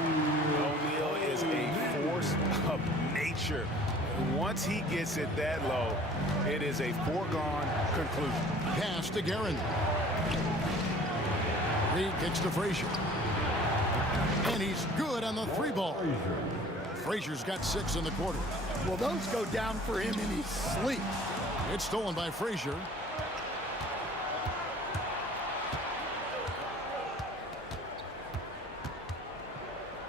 O'Neal is a force of nature. Once he gets it that low, it is a foregone conclusion. Pass to Guerin. Reed kicks to Frazier. And he's good on the 3 ball. Frazier's got 6 in the quarter. Well, those go down for him in his sleep. It's stolen by Frazier.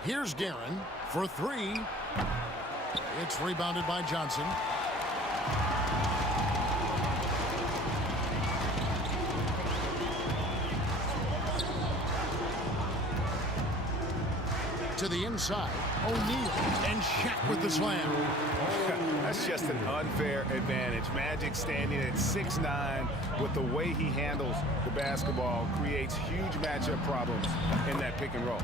Here's Guerin for 3. It's rebounded by Johnson. To the inside, O'Neal, and Shaq with the slam. That's just an unfair advantage. Magic standing at 6'9", with the way he handles the basketball, creates huge matchup problems in that pick and roll.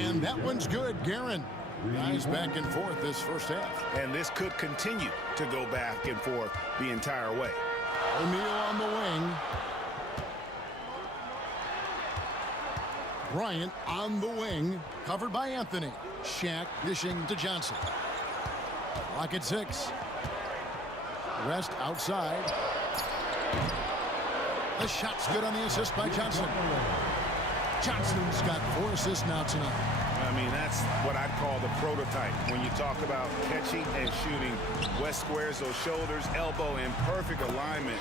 And that one's good, Guerin. Guys back and forth this first half. And this could continue to go back and forth the entire way. O'Neal on the wing. Bryant on the wing, covered by Anthony. Shaq dishing to Johnson. Clock at 6. West outside. The shot's good on the assist by Johnson. Johnson's got 4 assists now tonight. I mean, that's what I'd call the prototype. When you talk about catching and shooting, West squares those shoulders, elbow in perfect alignment.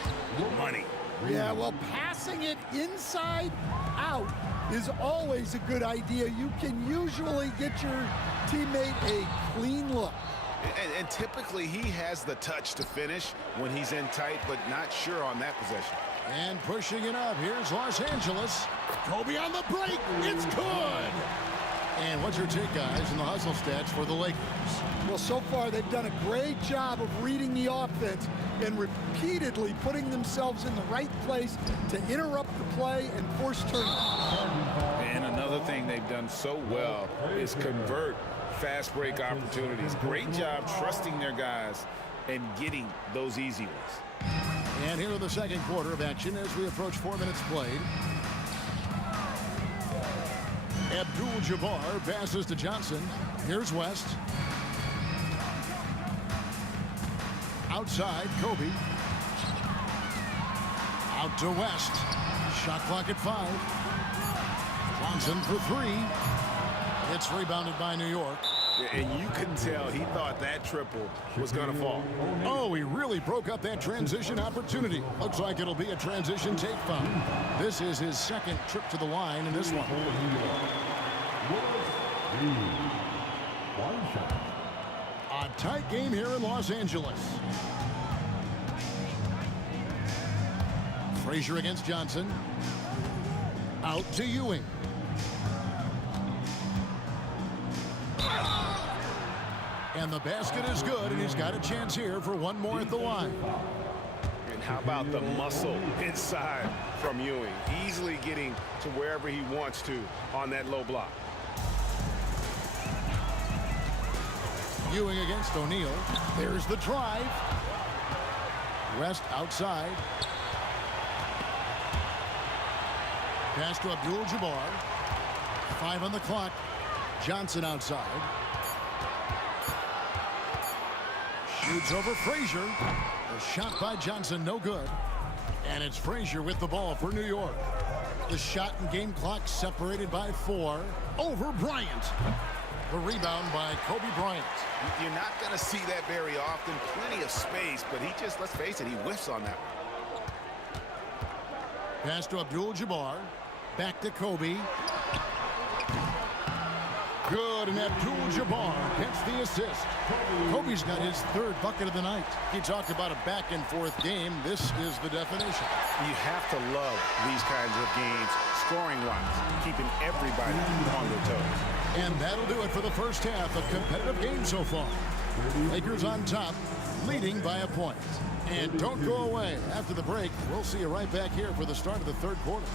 Money. Yeah, well, passing it inside out is always a good idea. You can usually get your teammate a clean look. And typically he has the touch to finish when he's in tight, but not sure on that possession. And pushing it up, here's Los Angeles. Kobe on the break, it's good! And what's your take, guys, in the hustle stats for the Lakers? Well, so far they've done a great job of reading the offense and repeatedly putting themselves in the right place to interrupt the play and force turnovers. And another thing they've done so well is convert fast break opportunities. Great job trusting their guys and getting those easy ones. And here in the second quarter of action as we approach 4 minutes played. Abdul-Jabbar passes to Johnson. Here's West. Outside, Kobe. Out to West. Shot clock at 5. Johnson for 3. It's rebounded by New York. And you can tell he thought that triple was going to fall. Oh, he really broke up that transition opportunity. Looks like it'll be a transition take foul. This is his second trip to the line in this one. A tight game here in Los Angeles. Frazier against Johnson. Out to Ewing. And the basket is good, and he's got a chance here for one more at the line. And how about the muscle inside from Ewing? Easily getting to wherever he wants to on that low block. Ewing against O'Neal. There's the drive. West outside. Pass to Abdul-Jabbar. 5 on the clock. Johnson outside. Shoots over Frazier. The shot by Johnson, no good. And it's Frazier with the ball for New York. The shot and game clock separated by 4 over Bryant. The rebound by Kobe Bryant. You're not going to see that very often. Plenty of space, but he just, let's face it, he whiffs on that one. Pass to Abdul-Jabbar. Back to Kobe. Good, and Abdul-Jabbar gets the assist. Kobe's got his 3rd bucket of the night. He talked about a back-and-forth game. This is the definition. You have to love these kinds of games, scoring-wise, keeping everybody on their toes. And that'll do it for the first half of competitive game so far. Lakers on top, leading by a point. And don't go away. After the break, we'll see you right back here for the start of the 3rd quarter.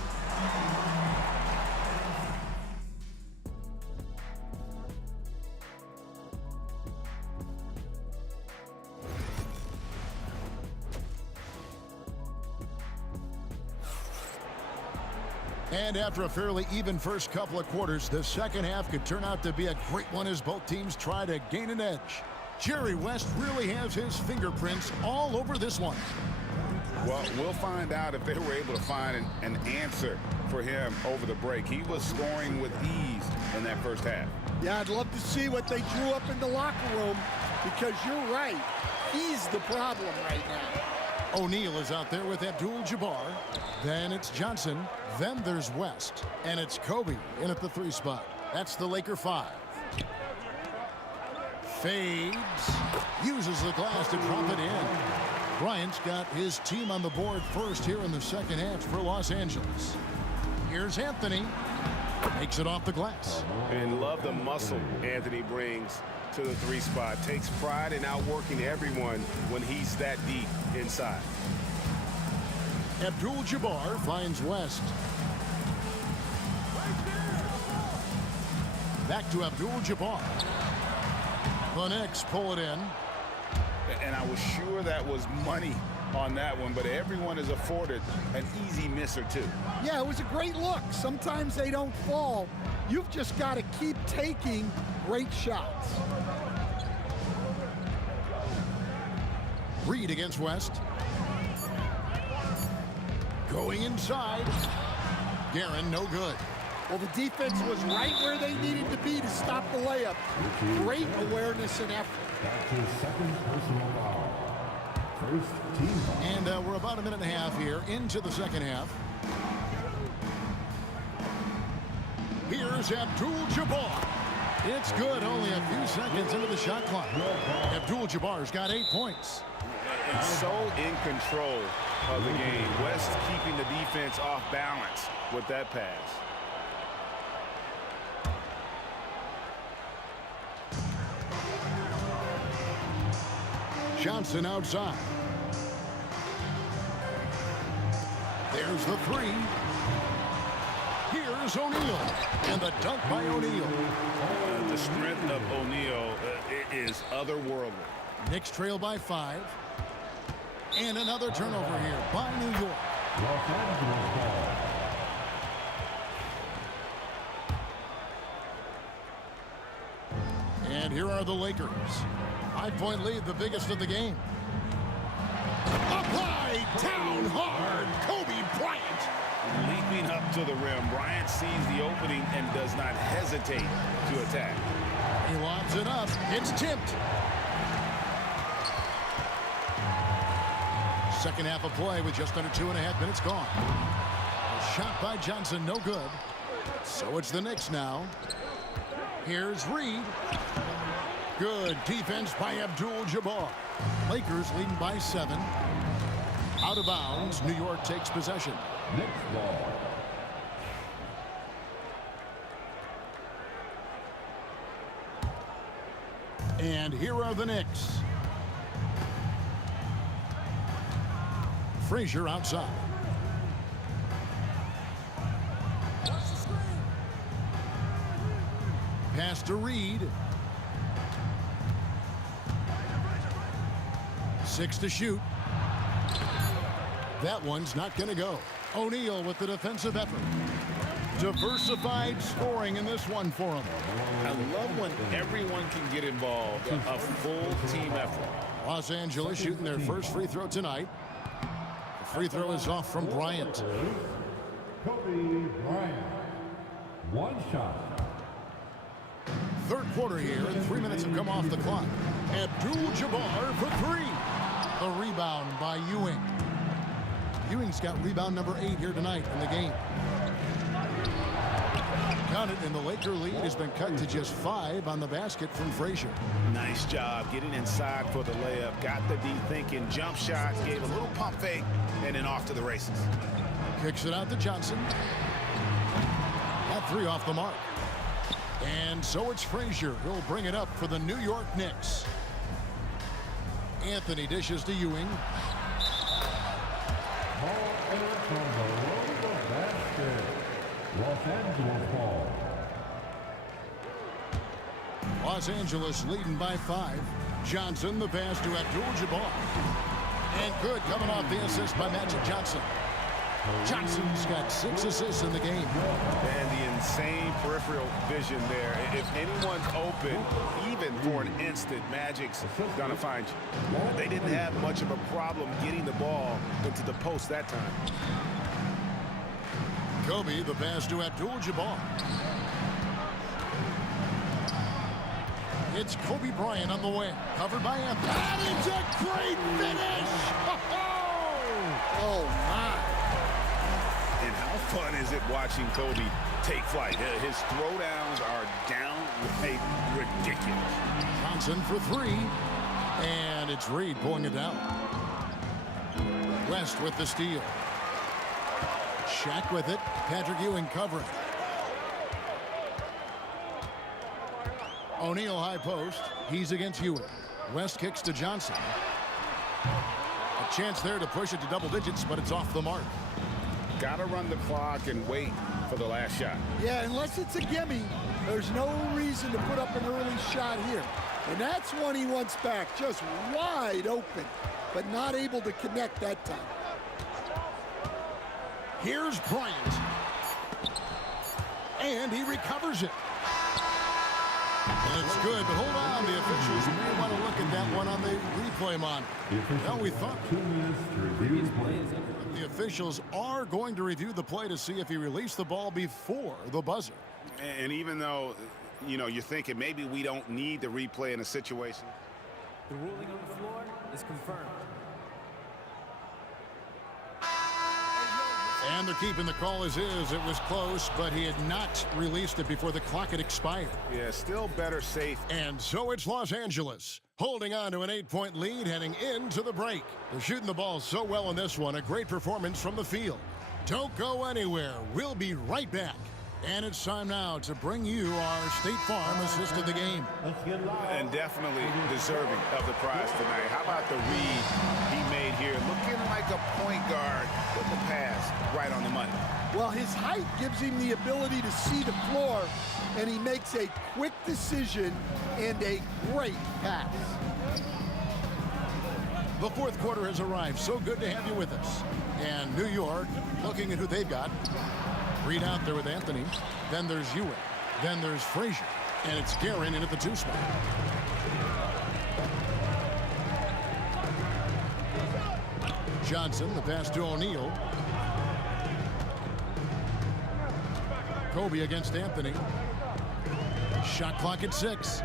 And after a fairly even first couple of quarters, the second half could turn out to be a great one as both teams try to gain an edge. Jerry West really has his fingerprints all over this one. Well, we'll find out if they were able to find an answer for him over the break. He was scoring with ease in that first half. Yeah, I'd love to see what they drew up in the locker room because you're right. He's the problem right now. O'Neal is out there with Abdul-Jabbar. Then it's Johnson. Then there's West. And it's Kobe in at the 3 spot. That's the Laker 5. Fades. Uses the glass to drop it in. Bryant's got his team on the board first here in the second half for Los Angeles. Here's Anthony. Makes it off the glass. And love the muscle Anthony brings to the 3 spot. Takes pride in outworking everyone when he's that deep inside. Abdul-Jabbar finds West. Back to Abdul-Jabbar. The Knicks pull it in. And I was sure that was money on that one, but everyone is afforded an easy miss or two. Yeah, it was a great look. Sometimes they don't fall. You've just got to keep taking great shots. Reed against West. Going inside. Guerin, no good. Well, the defense was right where they needed to be to stop the layup. Great awareness and effort. First team. And we're about a minute and a half here into the second half. Here's Abdul-Jabbar. It's good, only a few seconds into the shot clock. Abdul-Jabbar's got 8 points. And so in control of the game. West keeping the defense off balance with that pass. Johnson outside. There's the three. Here's O'Neal. And the dunk by O'Neal. The strength of O'Neal is otherworldly. Knicks trail by 5. And another turnover here by New York. Los Angeles ball. And here are the Lakers. 5-point lead, the biggest of the game. Applied down hard, Kobe Bryant. Leaping up to the rim, Bryant sees the opening and does not hesitate to attack. He lobs it up. It's tipped. Second half of play with just under 2.5 minutes gone. A shot by Johnson, no good. So it's the Knicks now. Here's Reed. Good defense by Abdul-Jabbar. Lakers leading by 7. Out of bounds, New York takes possession. Knicks ball. And here are the Knicks. Frazier outside. Pass to Reed. 6 to shoot. That one's not going to go. O'Neal with the defensive effort. Diversified scoring in this one for him. I love when everyone can get involved. A full team effort. Los Angeles shooting their first free throw tonight. The free throw is off from Bryant. Kobe Bryant. One shot. Third quarter here, and 3 minutes have come off the clock. Abdul-Jabbar for 3. The rebound by Ewing. Ewing's got rebound number 8 here tonight in the game. Count it, and the Laker lead has been cut to just 5 on the basket from Frazier. Nice job getting inside for the layup. Got the D thinking, jump shot, gave a little pump fake, and then off to the races. Kicks it out to Johnson. That 3 off the mark. And so it's Frazier who'll bring it up for the New York Knicks. Anthony dishes to Ewing. Ball entered from below the basket. Los Angeles ball. Los Angeles leading by 5. Johnson, the pass to Abdul-Jabbar. And good coming off the assist by Magic Johnson. Johnson's got 6 assists in the game. And the insane peripheral vision there. If anyone's open, even for an instant, Magic's gonna find you. They didn't have much of a problem getting the ball into the post that time. Kobe, the pass to Abdul-Jabbar. It's Kobe Bryant on the way. Covered by Anthony. That is a great finish! Oh, my. And how fun is it watching Kobe take flight? His throwdowns are downright ridiculous. Johnson for 3. And it's Reed pulling it down. West with the steal. Shaq with it. Patrick Ewing covering. O'Neal high post. He's against Ewing. West kicks to Johnson. A chance there to push it to double digits, but it's off the mark. Got to run the clock and wait for the last shot. Yeah, unless it's a gimme, there's no reason to put up an early shot here. And that's one he wants back, just wide open, but not able to connect that time. Here's Bryant. And he recovers it. And it's good, but hold on. The officials may want to look at that one on the replay monitor. Well, we thought 2 minutes to review the play. the officials are going to review the play to see if he released the ball before the buzzer. And even though, you know, you're thinking maybe we don't need the replay in a situation. The ruling on the floor is confirmed. And they're keeping the call as is. It was close, but he had not released it before the clock had expired. Yeah, still better safe. And so it's Los Angeles, holding on to an 8-point lead heading into the break. They're shooting the ball so well in this one. A great performance from the field. Don't go anywhere. We'll be right back. And it's time now to bring you our State Farm assist of the game. And definitely deserving of the prize tonight. How about the read he made here? Looking like a point guard with the pass right on the money. Well, his height gives him the ability to see the floor, and he makes a quick decision and a great pass. The fourth quarter has arrived. So good to have you with us. And New York, looking at who they've got. Reed out there with Anthony. Then there's Ewing. Then there's Frazier. And it's Guerin in at the 2 spot. Johnson, the pass to O'Neal. Kobe against Anthony. Shot clock at 6.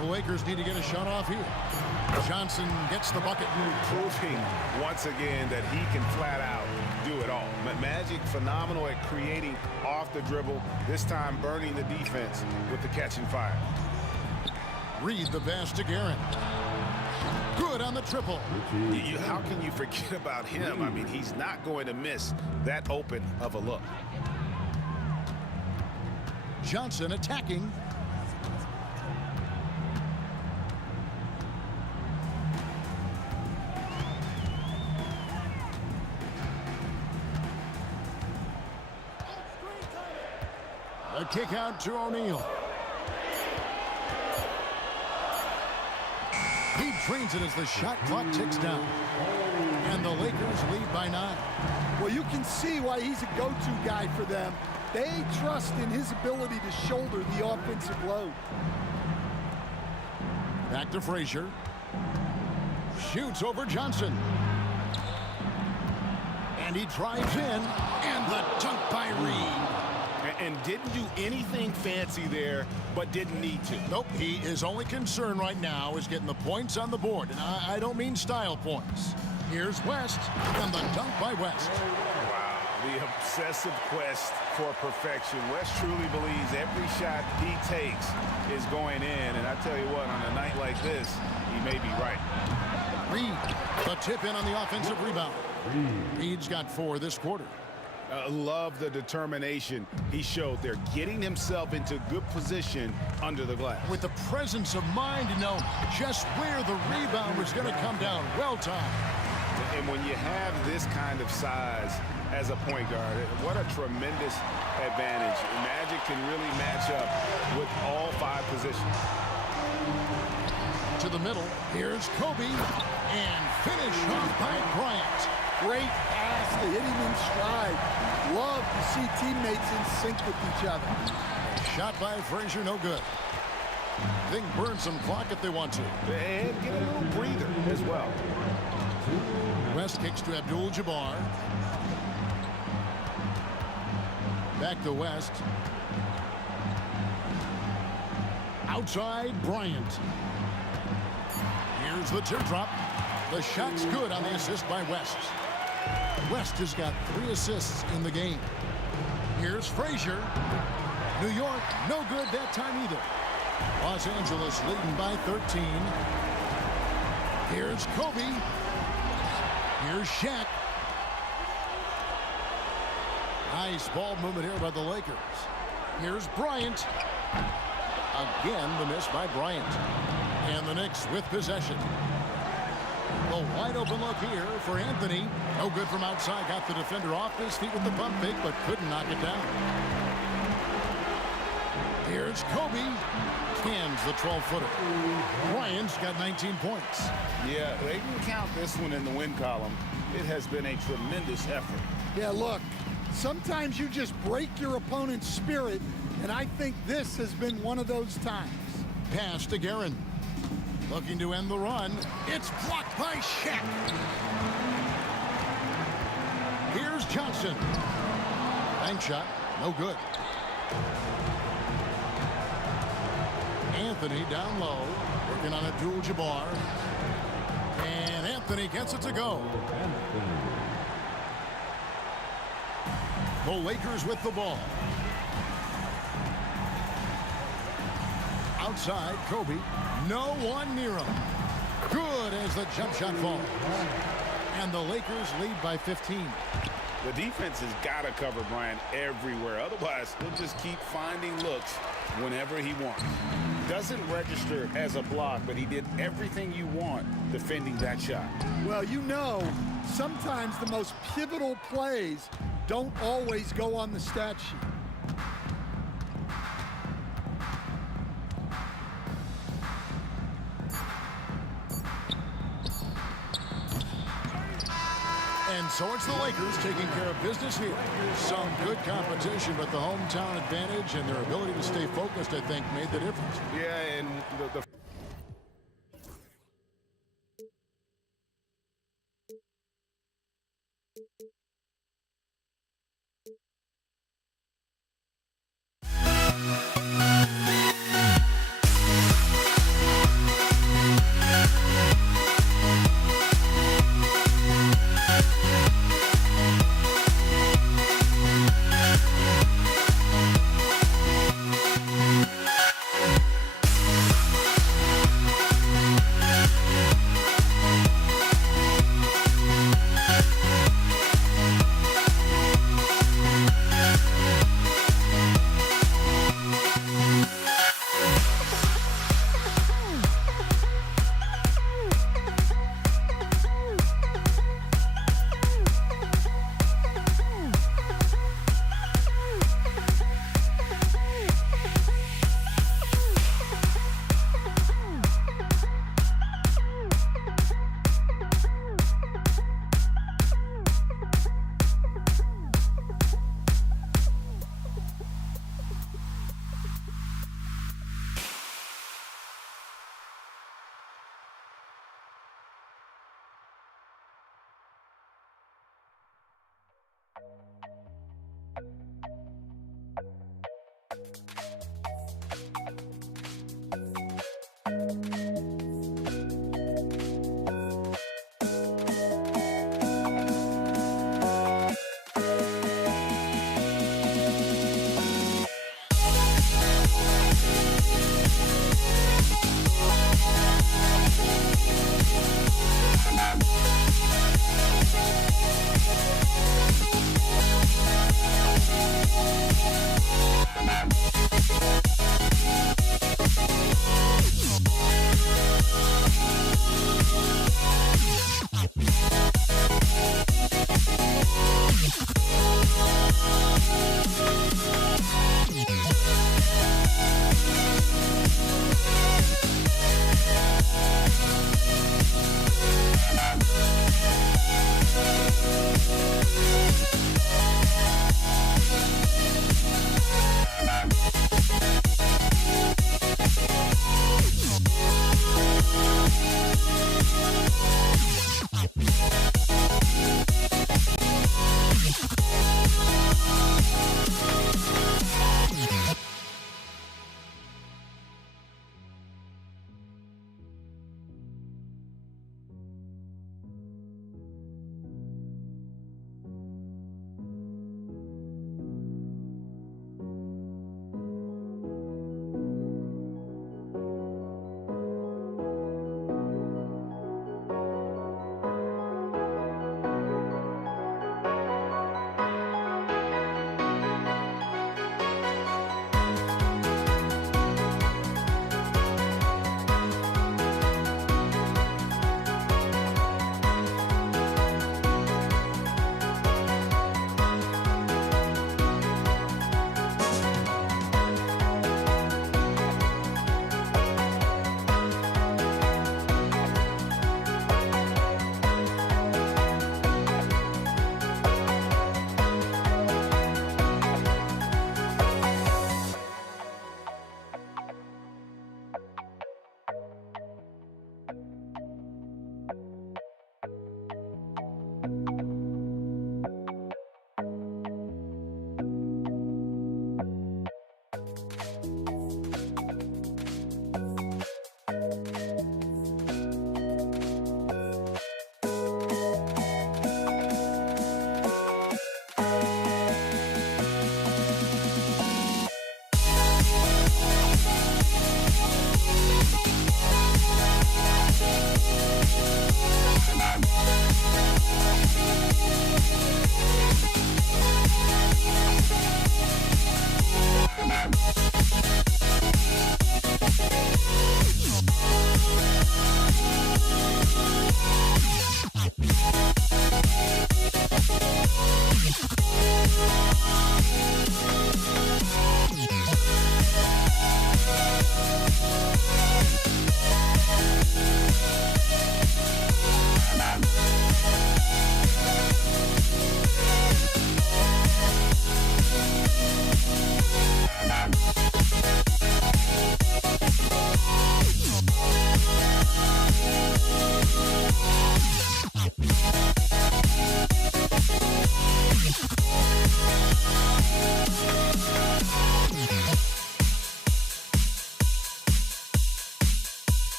The Lakers need to get a shot off here. Johnson gets the bucket. Proving once again that he can flat out do it all. Magic phenomenal at creating off the dribble. This time burning the defense with the catch and fire. Reed the pass to Guerin. Good on the triple. How can you forget about him? I mean, he's not going to miss that open of a look. Johnson attacking. A kick out to O'Neal. He trains it as the shot clock ticks down. And the Lakers lead by 9. Well, you can see why he's a go-to guy for them. They trust in his ability to shoulder the offensive load. Back to Frazier. Shoots over Johnson. And he drives in. And the dunk by Reed. And didn't do anything fancy there, but didn't need to. Nope, his only concern right now is getting the points on the board. And I don't mean style points. Here's West, and the dunk by West. Wow, the obsessive quest for perfection. West truly believes every shot he takes is going in. And I tell you what, on a night like this, he may be right. Reed, the tip in on the offensive rebound. Reed's got 4 this quarter. Love the determination he showed there, getting himself into good position under the glass. With the presence of mind to know just where the rebound was going to come down. Well timed. And when you have this kind of size as a point guard, what a tremendous advantage. Magic can really match up with all 5 positions. To the middle, here's Kobe, and finish off by Bryant. Great pass to hit him in stride. Love to see teammates in sync with each other. Shot by Frazier, no good. They can burn some clock if they want to. And get a little breather as well. West kicks to Abdul-Jabbar. Back to West. Outside, Bryant. Here's the teardrop. The shot's good on the assist by West. West has got 3 assists in the game. Here's Frazier. New York, no good that time either. Los Angeles leading by 13. Here's Kobe. Here's Shaq. Nice ball movement here by the Lakers. Here's Bryant. Again, the miss by Bryant. And the Knicks with possession. A wide open look here for Anthony. No good from outside. Got the defender off his feet with the pump fake, but couldn't knock it down. Here's Kobe. Cans the 12-footer. Bryant's got 19 points. Yeah, they can count this one in the win column. It has been a tremendous effort. Yeah, look, sometimes you just break your opponent's spirit, and I think this has been one of those times. Pass to Guerin. Looking to end the run. It's blocked by Shaq. Here's Johnson. Bank shot. No good. Anthony down low. Working on Abdul-Jabbar. And Anthony gets it to go. The Lakers with the ball. Outside, Kobe. No one near him. Good as the jump shot falls. And the Lakers lead by 15. The defense has got to cover Bryant everywhere. Otherwise, he'll just keep finding looks whenever he wants. Doesn't register as a block, but he did everything you want defending that shot. Well, you know, sometimes the most pivotal plays don't always go on the stat sheet. And so it's the Lakers taking care of business here. Some good competition, but the hometown advantage and their ability to stay focused, I think, made the difference. Yeah, and the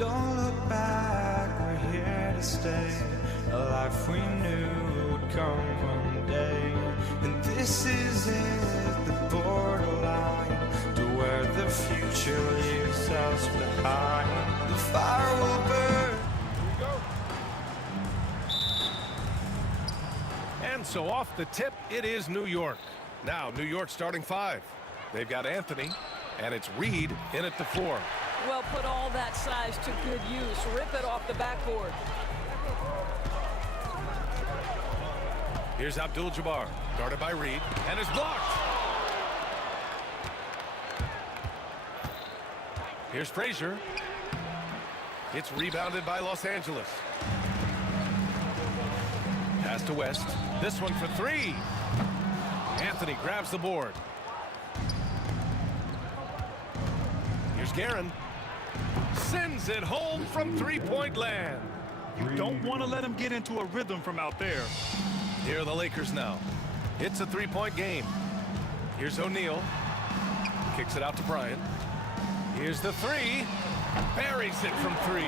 Don't look back, we're here to stay. A life we knew would come one day. And this is it, the borderline to where the future leaves us behind. The fire will burn. And so off the tip, it is New York. Now, New York starting 5. They've got Anthony, and it's Reed in at the 4. Well, put all that size to good use. Rip it off the backboard. Here's Abdul-Jabbar, guarded by Reed, and is blocked. Here's Frazier. It's rebounded by Los Angeles. Pass to West. This one for 3. Anthony grabs the board. Here's Guerin. Sends it home from three-point land. You don't want to let him get into a rhythm from out there. Here are the Lakers now. It's a three-point game. Here's O'Neal. Kicks it out to Bryant. Here's the 3. Buries it from 3.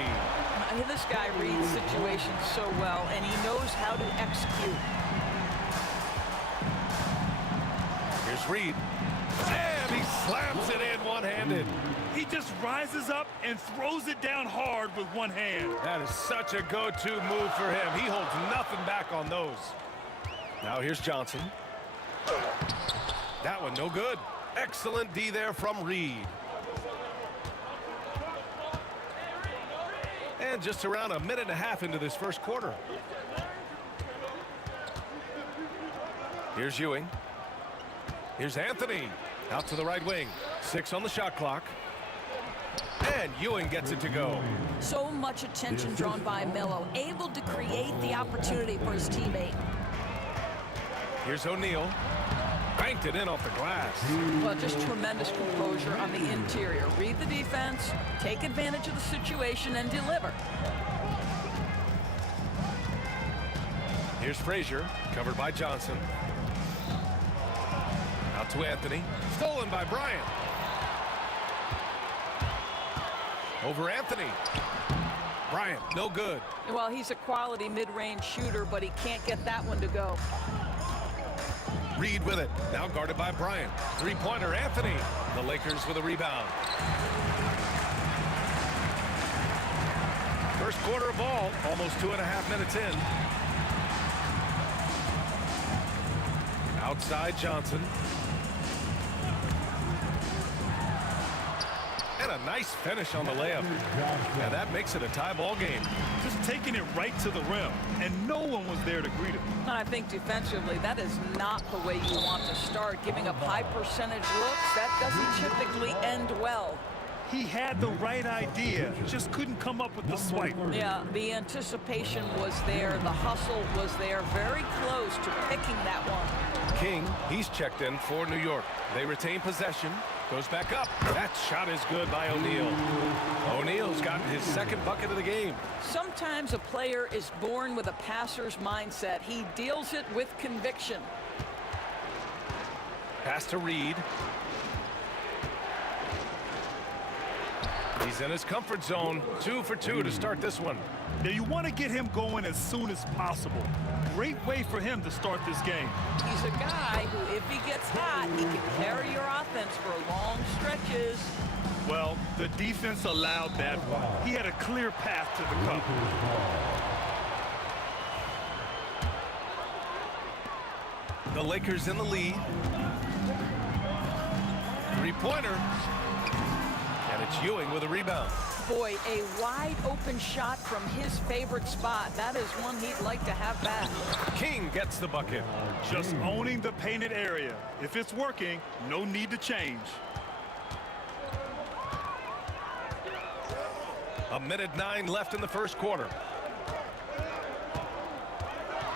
This guy reads situations so well, and he knows how to execute. Here's Reed. And he slams it in one-handed. He just rises up and throws it down hard with one hand. That is such a go-to move for him. He holds nothing back on those. Now here's Johnson. That one no good. Excellent D there from Reed. And just around a minute and a half into this first quarter. Here's Ewing. Here's Anthony. Out to the right wing. 6 on the shot clock. And Ewing gets it to go. So much attention drawn by Melo, able to create the opportunity for his teammate. Here's O'Neal. Banked it in off the glass. Well, just tremendous composure on the interior. Read the defense, take advantage of the situation, and deliver. Here's Frazier, covered by Johnson. Out to Anthony. Stolen by Bryant. Over Anthony. Bryant, no good. Well, he's a quality mid-range shooter, but he can't get that one to go. Reed with it. Now guarded by Bryant. Three-pointer, Anthony. The Lakers with a rebound. First quarter of ball, almost 2.5 minutes in. Outside Johnson. And a nice finish on the layup. And that makes it a tie ball game. Just taking it right to the rim, and no one was there to greet him. And I think defensively, that is not the way you want to start. Giving up high percentage looks, that doesn't typically end well. He had the right idea, just couldn't come up with the swipe. Yeah, the anticipation was there, the hustle was there, very close to picking that one. King, he's checked in for New York. They retain possession. Goes back up. That shot is good by O'Neal. O'Neal's gotten his second bucket of the game. Sometimes a player is born with a passer's mindset. He deals it with conviction. Pass to Reed. He's in his comfort zone. 2 for 2 to start this one. Now you want to get him going as soon as possible. Great way for him to start this game. He's a guy who, if he gets hot, he can carry your offense for long stretches. Well, the defense allowed that one. He had a clear path to the cup. The Lakers in the lead. Three-pointer. And it's Ewing with a rebound. Boy, a wide open shot from his favorite spot. That is one he'd like to have back. King gets the bucket. Just owning the painted area. If it's working, no need to change. A minute 9 left in the first quarter.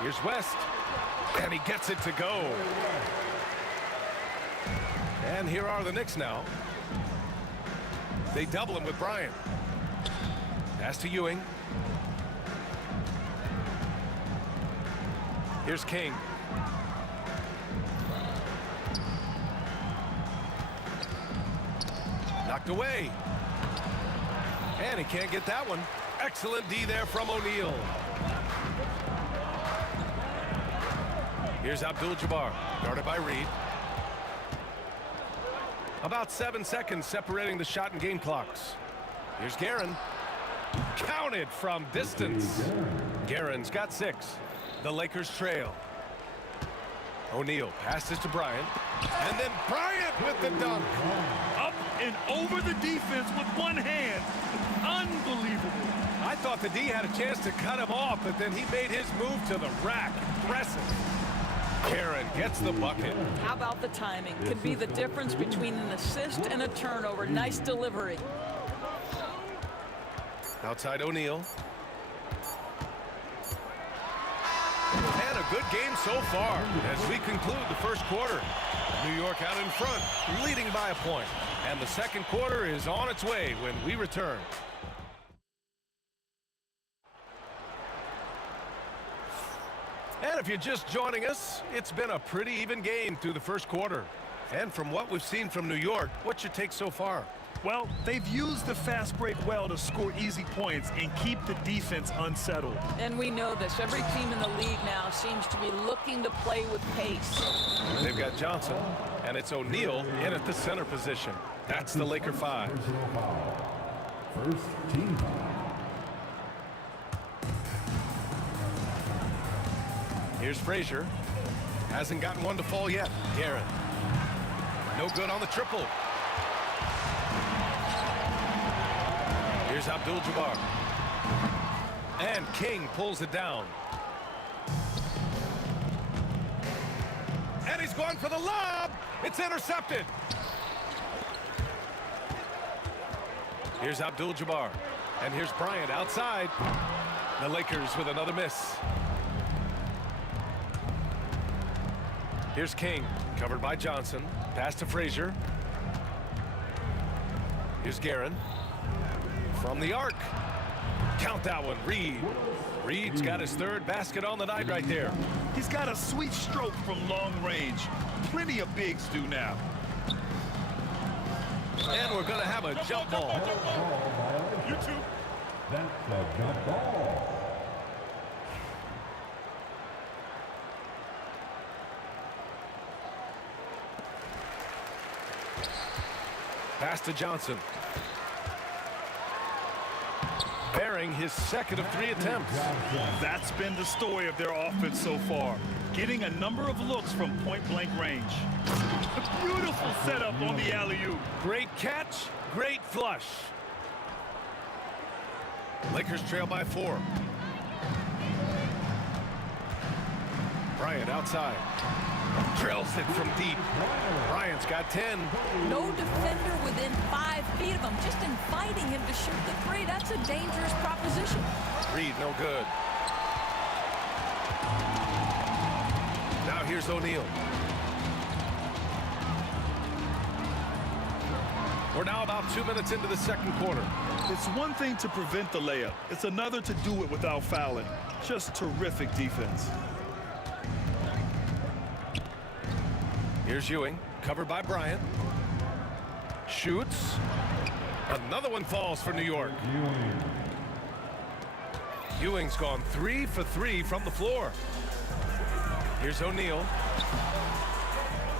Here's West. And he gets it to go. And here are the Knicks now. They double him with Bryant. Pass to Ewing. Here's King. Knocked away. And he can't get that one. Excellent D there from O'Neal. Here's Abdul-Jabbar, guarded by Reed. About 7 seconds separating the shot and game clocks. Here's Guerin. Counted from distance. Guerin's got 6. The Lakers trail. O'Neal passes to Bryant. And then Bryant with the dunk. Up and over the defense with one hand. Unbelievable. I thought the D had a chance to cut him off, but then he made his move to the rack. Impressive. Guerin gets the bucket. How about the timing? Could be the difference between an assist and a turnover. Nice delivery. Outside O'Neal. And a good game so far as we conclude the first quarter. New York out in front, leading by a point. And the second quarter is on its way when we return. And if you're just joining us, it's been a pretty even game through the first quarter. And from what we've seen from New York, what's your take so far? Well, they've used the fast break well to score easy points and keep the defense unsettled. And we know this. Every team in the league now seems to be looking to play with pace. They've got Johnson, and it's O'Neal in at the center position. That's the Laker 5. First team foul. Here's Frazier. Hasn't gotten one to fall yet. Guerin. No good on the triple. Here's Abdul-Jabbar. And King pulls it down. And he's going for the lob. It's intercepted. Here's Abdul-Jabbar. And here's Bryant outside. The Lakers with another miss. Here's King, covered by Johnson. Pass to Frazier. Here's Guerin. From the arc. Count that one, Reed. Reed's got his third basket on the night right there. He's got a sweet stroke from long range. Plenty of bigs do now. And we're going to have a jump ball. You too. That's a jump ball. Pass to Johnson. Bearing his second of 3 attempts. That's been the story of their offense so far. Getting a number of looks from point-blank range. A beautiful setup on the alley-oop. Great catch, great flush. Lakers trail by 4. Bryant outside. Drills it from deep. Bryant's got 10. No defender within 5 feet of him. Just inviting him to shoot the 3. That's a dangerous proposition. Reed, no good. Now here's O'Neal. We're now about 2 minutes into the second quarter. It's one thing to prevent the layup. It's another to do it without fouling. Just terrific defense. Here's Ewing, covered by Bryant. Shoots. Another one falls for New York. Ewing's gone 3 for 3 from the floor. Here's O'Neal.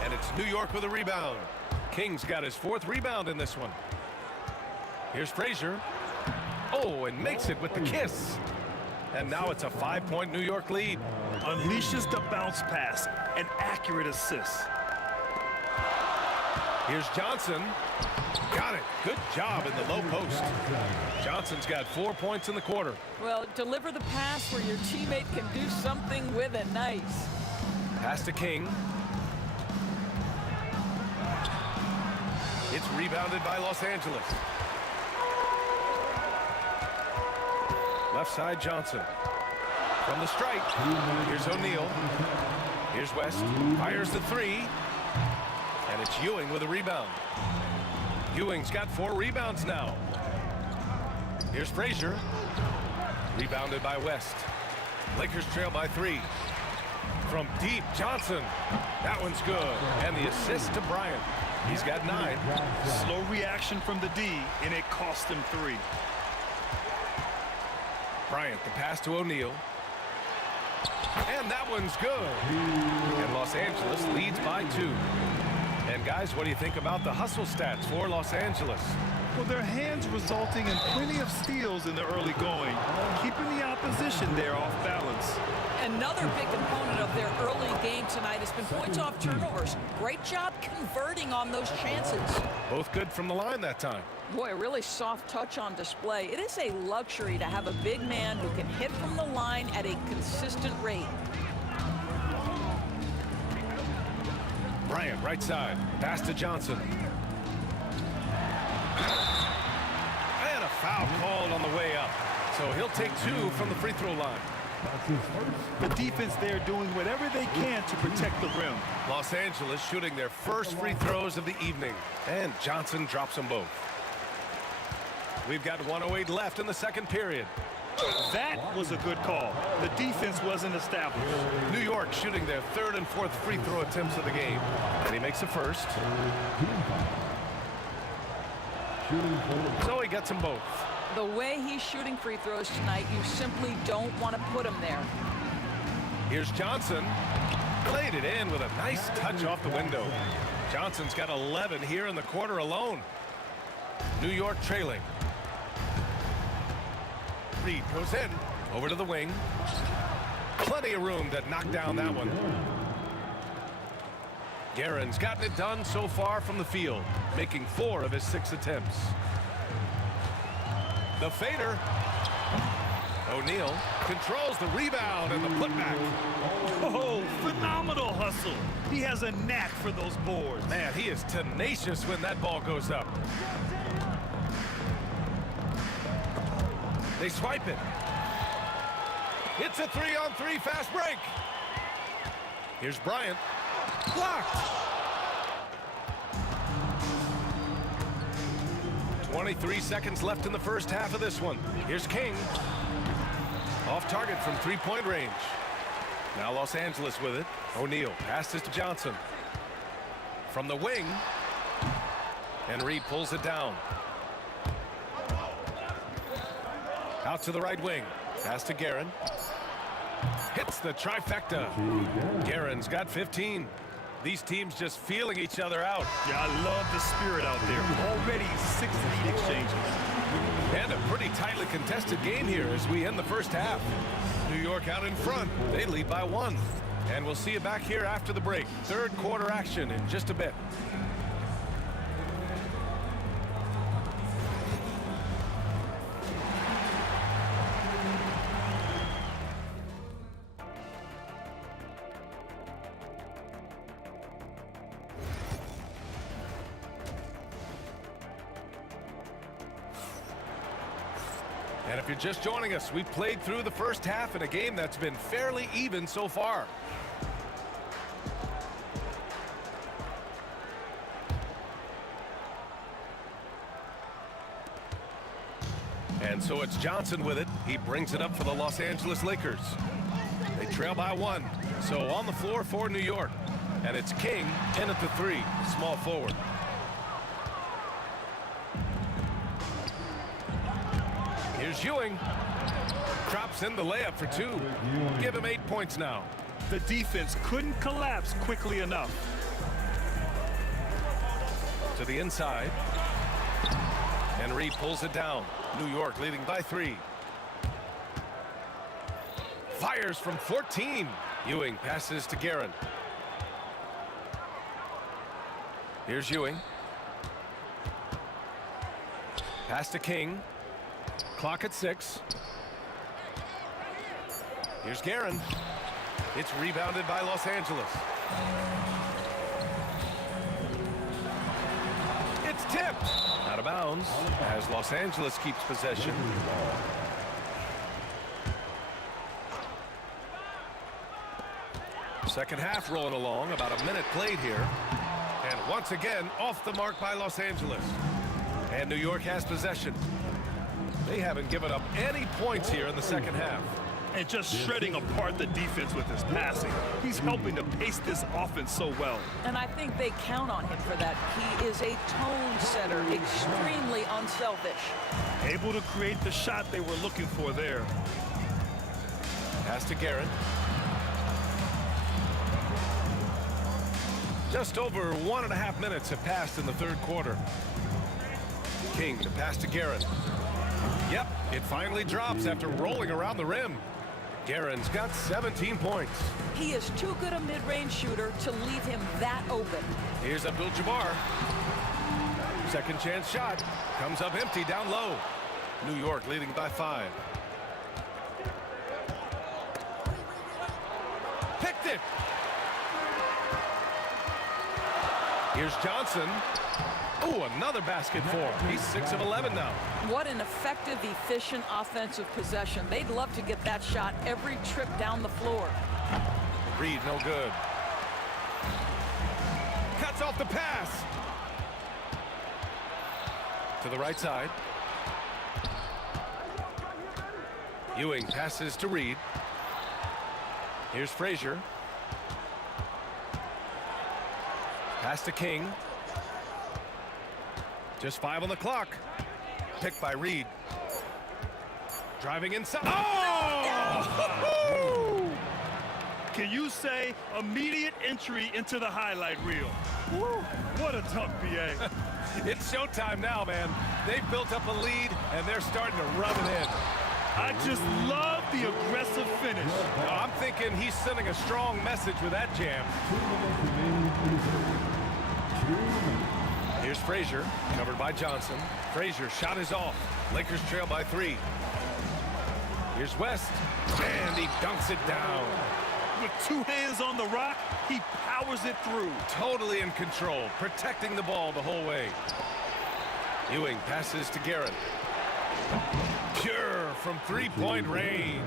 And it's New York with a rebound. King's got his 4th rebound in this one. Here's Frazier. Oh, and makes it with the kiss. And now it's a 5-point New York lead. Unleashes the bounce pass. An accurate assist. Here's Johnson. Got it. Good job in the low post. Johnson's got 4 points in the quarter. Well, deliver the pass where your teammate can do something with it. Nice. Pass to King. It's rebounded by Los Angeles. Left side, Johnson. From the strike. Here's O'Neal. Here's West. Fires the 3. And it's Ewing with a rebound. Ewing's got 4 rebounds now. Here's Frazier. Rebounded by West. Lakers trail by 3. From deep, Johnson. That one's good. And the assist to Bryant. He's got 9. Slow reaction from the D, and it cost him 3. Bryant, the pass to O'Neal. And that one's good. And Los Angeles leads by 2. And guys, what do you think about the hustle stats for Los Angeles? Well, their hands resulting in plenty of steals in the early going, keeping the opposition there off balance. Another big component of their early game tonight has been points off turnovers. Great job converting on those chances. Both good from the line that time. Boy, a really soft touch on display. It is a luxury to have a big man who can hit from the line at a consistent rate. Bryant, right side. Pass to Johnson. And a foul called on the way up. So he'll take 2 from the free throw line. The defense there doing whatever they can to protect the rim. Los Angeles shooting their first free throws of the evening. And Johnson drops them both. We've got 1:08 left in the second period. That was a good call. The defense wasn't established. New York shooting their 3rd and 4th free throw attempts of the game. And he makes the first. So he gets them both. The way he's shooting free throws tonight, you simply don't want to put him there. Here's Johnson. Played it in with a nice touch off the window. Johnson's got 11 here in the quarter alone. New York trailing. Reed goes in. Over to the wing. Plenty of room to knock down that one. Guerin's gotten it done so far from the field, making 4 of his 6 attempts. The fader. O'Neal controls the rebound and the putback. Oh, phenomenal hustle. He has a knack for those boards. Man, he is tenacious when that ball goes up. They swipe it. It's a 3-on-3 fast break. Here's Bryant. Blocked. 23 seconds left in the first half of this one. Here's King. Off target from 3-point range. Now Los Angeles with it. O'Neal passes to Johnson. From the wing. And Reed pulls it down. Out to the right wing. Pass to Guerin. Hits the trifecta. Guerin's got 15. These teams just feeling each other out. Yeah, I love the spirit out there. Already 6 lead exchanges. And a pretty tightly contested game here as we end the first half. New York out in front. They lead by 1. And we'll see you back here after the break. Third quarter action in just a bit. And if you're just joining us, we've played through the first half in a game that's been fairly even so far. And so it's Johnson with it. He brings it up for the Los Angeles Lakers. They trail by 1. So on the floor for New York. And it's King in at the 3, small forward. Here's Ewing. Drops in the layup for 2. Give him 8 points now. The defense couldn't collapse quickly enough. To the inside. And Reed pulls it down. New York leading by 3. Fires from 14. Ewing passes to Guerin. Here's Ewing. Pass to King. Clock at 6. Here's Guerin. It's rebounded by Los Angeles. It's tipped. Out of bounds as Los Angeles keeps possession. Second half rolling along. About a minute played here. And once again, off the mark by Los Angeles. And New York has possession. They haven't given up any points here in the second half. and just shredding apart the defense with his passing. He's helping to pace this offense so well. And I think they count on him for that. He is a tone setter, extremely unselfish. Able to create the shot they were looking for there. Pass to Garrett. Just over 1.5 minutes have passed in the third quarter. King to pass to Garrett. Yep, it finally drops after rolling around the rim. Guerin's got 17 points. He is too good a mid-range shooter to leave him that open. Here's Abdul-Jabbar. Second chance shot. Comes up empty down low. New York leading by 5. Picked it. Here's Johnson. Oh, another basket for him. He's 6 of 11 now. What an effective, efficient offensive possession. They'd love to get that shot every trip down the floor. Reed, no good. Cuts off the pass. To the right side. Ewing passes to Reed. Here's Frazier. Pass to King. Just 5 on the clock. Picked by Reed. Driving inside. Oh! Can you say immediate entry into the highlight reel? Woo, what a dunk, BA. It's showtime now, man. They've built up a lead, and they're starting to rub it in. I just love the aggressive finish. I'm thinking he's sending a strong message with that jam. Here's Frazier, covered by Johnson. Frazier shot is off. Lakers trail by 3. Here's West, and he dunks it down. With 2 hands on the rock, he powers it through. Totally in control, protecting the ball the whole way. Ewing passes to Garrett. Pure from 3-point range.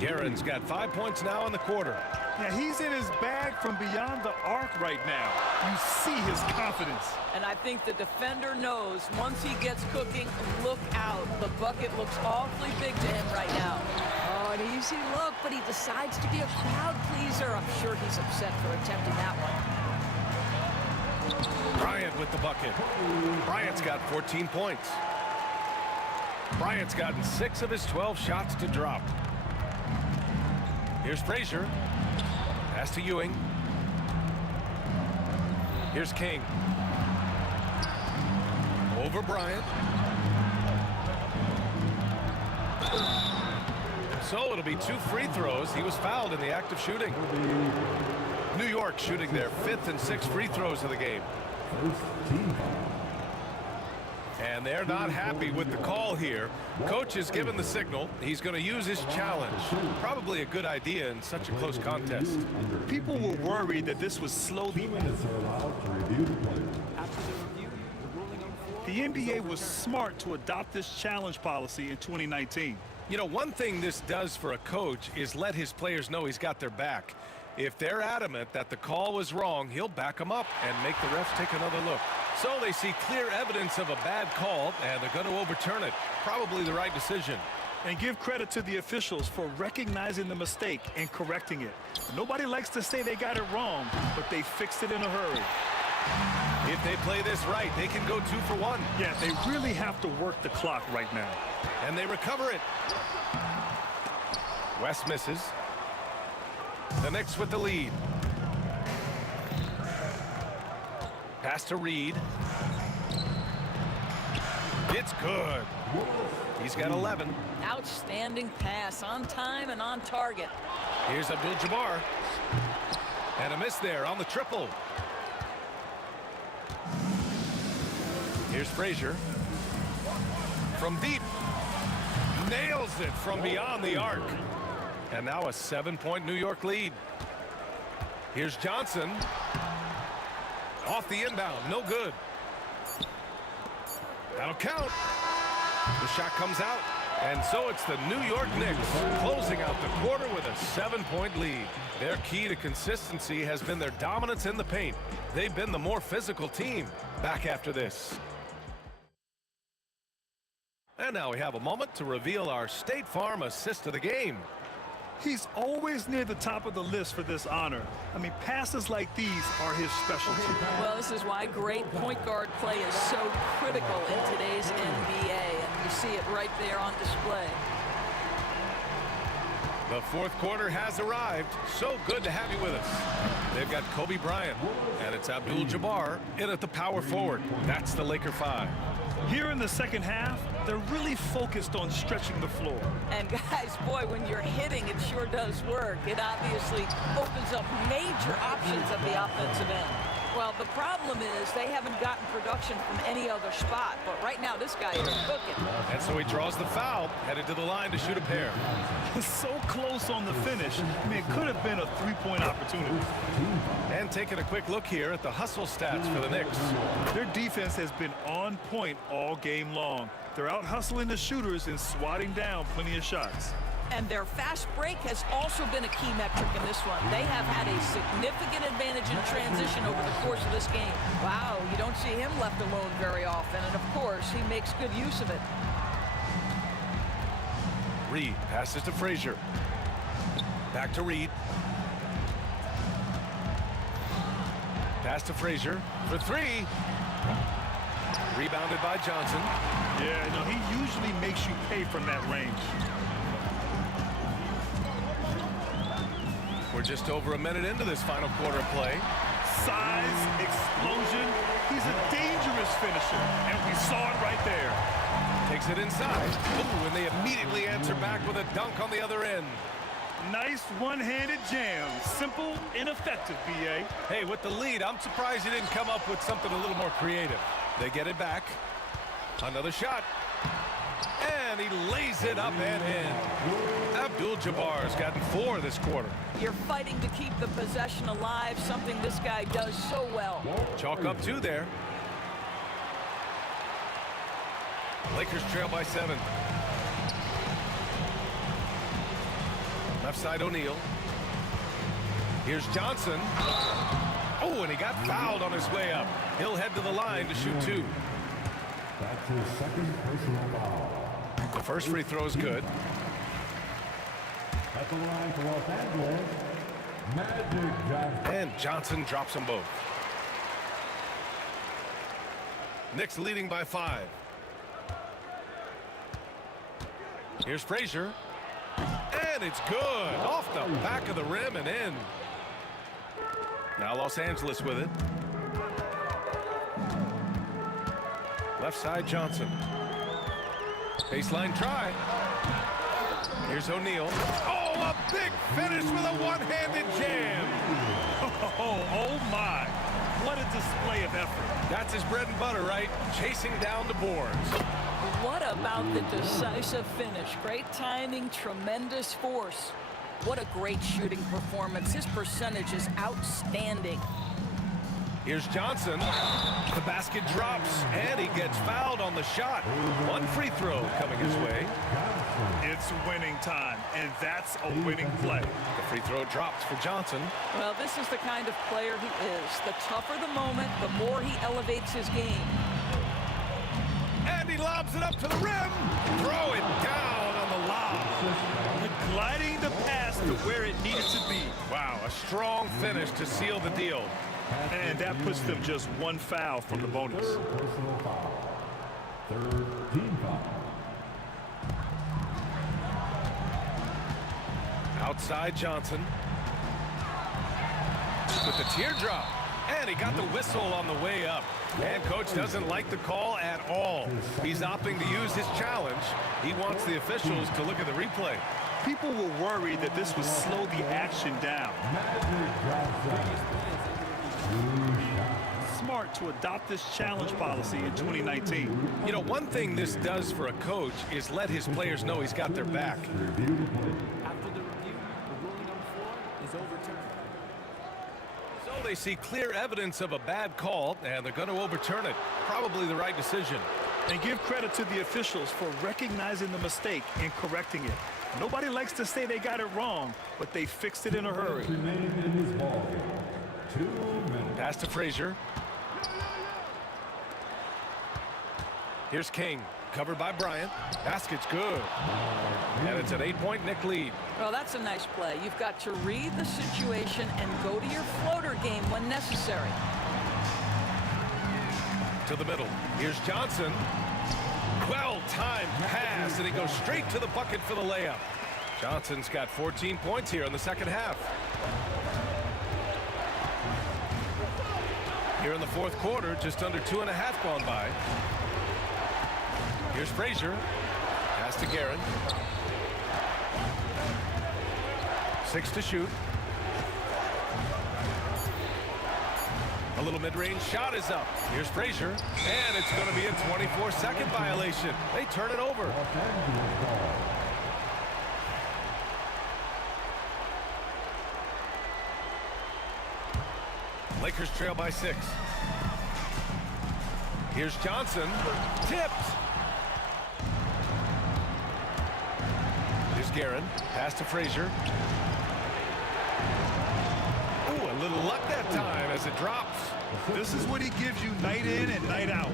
Guerin's got 5 points now in the quarter. Yeah, he's in his bag from beyond the arc right now. You see his confidence. And I think the defender knows once he gets cooking, look out. The bucket looks awfully big to him right now. Oh, an easy look, but he decides to be a crowd pleaser. I'm sure he's upset for attempting that one. Bryant with the bucket. Bryant's got 14 points. Bryant's gotten 6 of his 12 shots to drop. Here's Frazier. Pass to Ewing. Here's King. Over Bryant. So it'll be 2 free throws. He was fouled in the act of shooting. New York shooting their 5th and 6th free throws of the game. And they're not happy with the call here. Coach has given the signal. He's going to use his challenge. Probably a good idea in such a close contest. People were worried that this was slowly. The NBA was smart to adopt this challenge policy in 2019. You know, one thing this does for a coach is let his players know he's got their back. If they're adamant that the call was wrong, he'll back them up and make the refs take another look. So they see clear evidence of a bad call, and they're going to overturn it. Probably the right decision. And give credit to the officials for recognizing the mistake and correcting it. Nobody likes to say they got it wrong, but they fixed it in a hurry. If they play this right, they can go 2 for 1. Yeah, they really have to work the clock right now. And they recover it. West misses. The Knicks with the lead. Pass to Reed. It's good. He's got 11. Outstanding pass, on time and on target. Here's Abdul-Jabbar. And a miss there on the triple. Here's Frazier. From deep. Nails it from beyond the arc. And now a 7-point New York lead. Here's Johnson. Off the inbound, no good. That'll count. The shot comes out. And so it's the New York Knicks closing out the quarter with a 7-point lead. Their key to consistency has been their dominance in the paint. They've been the more physical team. Back after this. And now we have a moment to reveal our State Farm assist of the game. He's always near the top of the list for this honor. I mean, passes like these are his specialty. Well, this is why great point guard play is so critical in today's NBA, and you see it right there on display. The fourth quarter has arrived. So good to have you with us. They've got Kobe Bryant, and it's Abdul-Jabbar in at the power forward. That's the Laker 5. Here in the second half, they're really focused on stretching the floor. And guys, boy, when you're hitting, it sure does work. It obviously opens up major options at the offensive end. Well, the problem is they haven't gotten production from any other spot, but right now this guy is cooking. And so he draws the foul, headed to the line to shoot a pair. So close on the finish. I mean, it could have been a three-point opportunity. And taking a quick look here at the hustle stats for the Knicks. Their defense has been on point all game long. They're out hustling the shooters and swatting down plenty of shots. And their fast break has also been a key metric in this one. They have had a significant advantage in transition over the course of this game. Wow, you don't see him left alone very often, and of course, he makes good use of it. Reed passes to Frazier. Back to Reed. Pass to Frazier for three. Rebounded by Johnson. Yeah, no, he usually makes you pay from that range. We're just over a minute into this final quarter of play. Size, explosion. He's a dangerous finisher, and we saw it right there. Takes it inside. Ooh, and they immediately answer back with a dunk on the other end. Nice one-handed jam. Simple and effective, B.A. Hey, with the lead, I'm surprised he didn't come up with something a little more creative. They get it back. Another shot. And he lays it up and in. Abdul-Jabbar's gotten 4 this quarter. You're fighting to keep the possession alive, something this guy does so well. Chalk up 2 there. Lakers trail by 7. Left side O'Neal. Here's Johnson. Oh, and he got fouled on his way up. He'll head to the line to shoot 2. That's his second personal foul. The first free throw is good. At the line for Los Angeles, Magic Johnson. And Johnson drops them both. Knicks leading by 5. Here's Frazier. And it's good. Off the back of the rim and in. Now Los Angeles with it. Left side Johnson. Baseline try. Here's O'Neal. Oh, a big finish with a one-handed jam. Oh my. What a display of effort. That's his bread and butter, right? Chasing down the boards. What about the decisive finish? Great timing, tremendous force. What a great shooting performance. His percentage is outstanding. Here's Johnson. The basket drops, and he gets fouled on the shot. One free throw coming his way. It's winning time, and that's a winning play. The free throw drops for Johnson. Well, this is the kind of player he is. The tougher the moment, the more he elevates his game. And he lobs it up to the rim. Throw it down on the lob. Gliding the pass to where it needed to be. Wow, a strong finish to seal the deal. And that puts them just one foul from the bonus. Personal foul. Third team foul. Outside Johnson. With the teardrop. And he got the whistle on the way up. And coach doesn't like the call at all. He's opting to use his challenge. He wants the officials to look at the replay. People were worried that this would slow the action down. Smart to adopt this challenge policy in 2019. You know, one thing this does for a coach is let his players know he's got their back. After the review, the ruling on the floor is overturned. So they see clear evidence of a bad call, and they're going to overturn it. Probably the right decision. And give credit to the officials for recognizing the mistake and correcting it. Nobody likes to say they got it wrong, but they fixed it in a hurry. Pass to Frazier. Here's King. Covered by Bryant. Basket's good. And it's an 8-point Knick lead. Well, that's a nice play. You've got to read the situation and go to your floater game when necessary. To the middle. Here's Johnson. Well-timed pass, and he goes straight to the bucket for the layup. Johnson's got 14 points here in the second half. Here in the fourth quarter, just under 2.5 gone by. Here's Frazier. Pass to Guerin. 6 to shoot. A little mid-range shot is up. Here's Frazier. And it's going to be a 24-second violation. They turn it over. Lakers trail by 6. Here's Johnson. Tipped. Here's Guerin. Pass to Frazier. Ooh, a little luck that time as it drops. This is what he gives you night in and night out.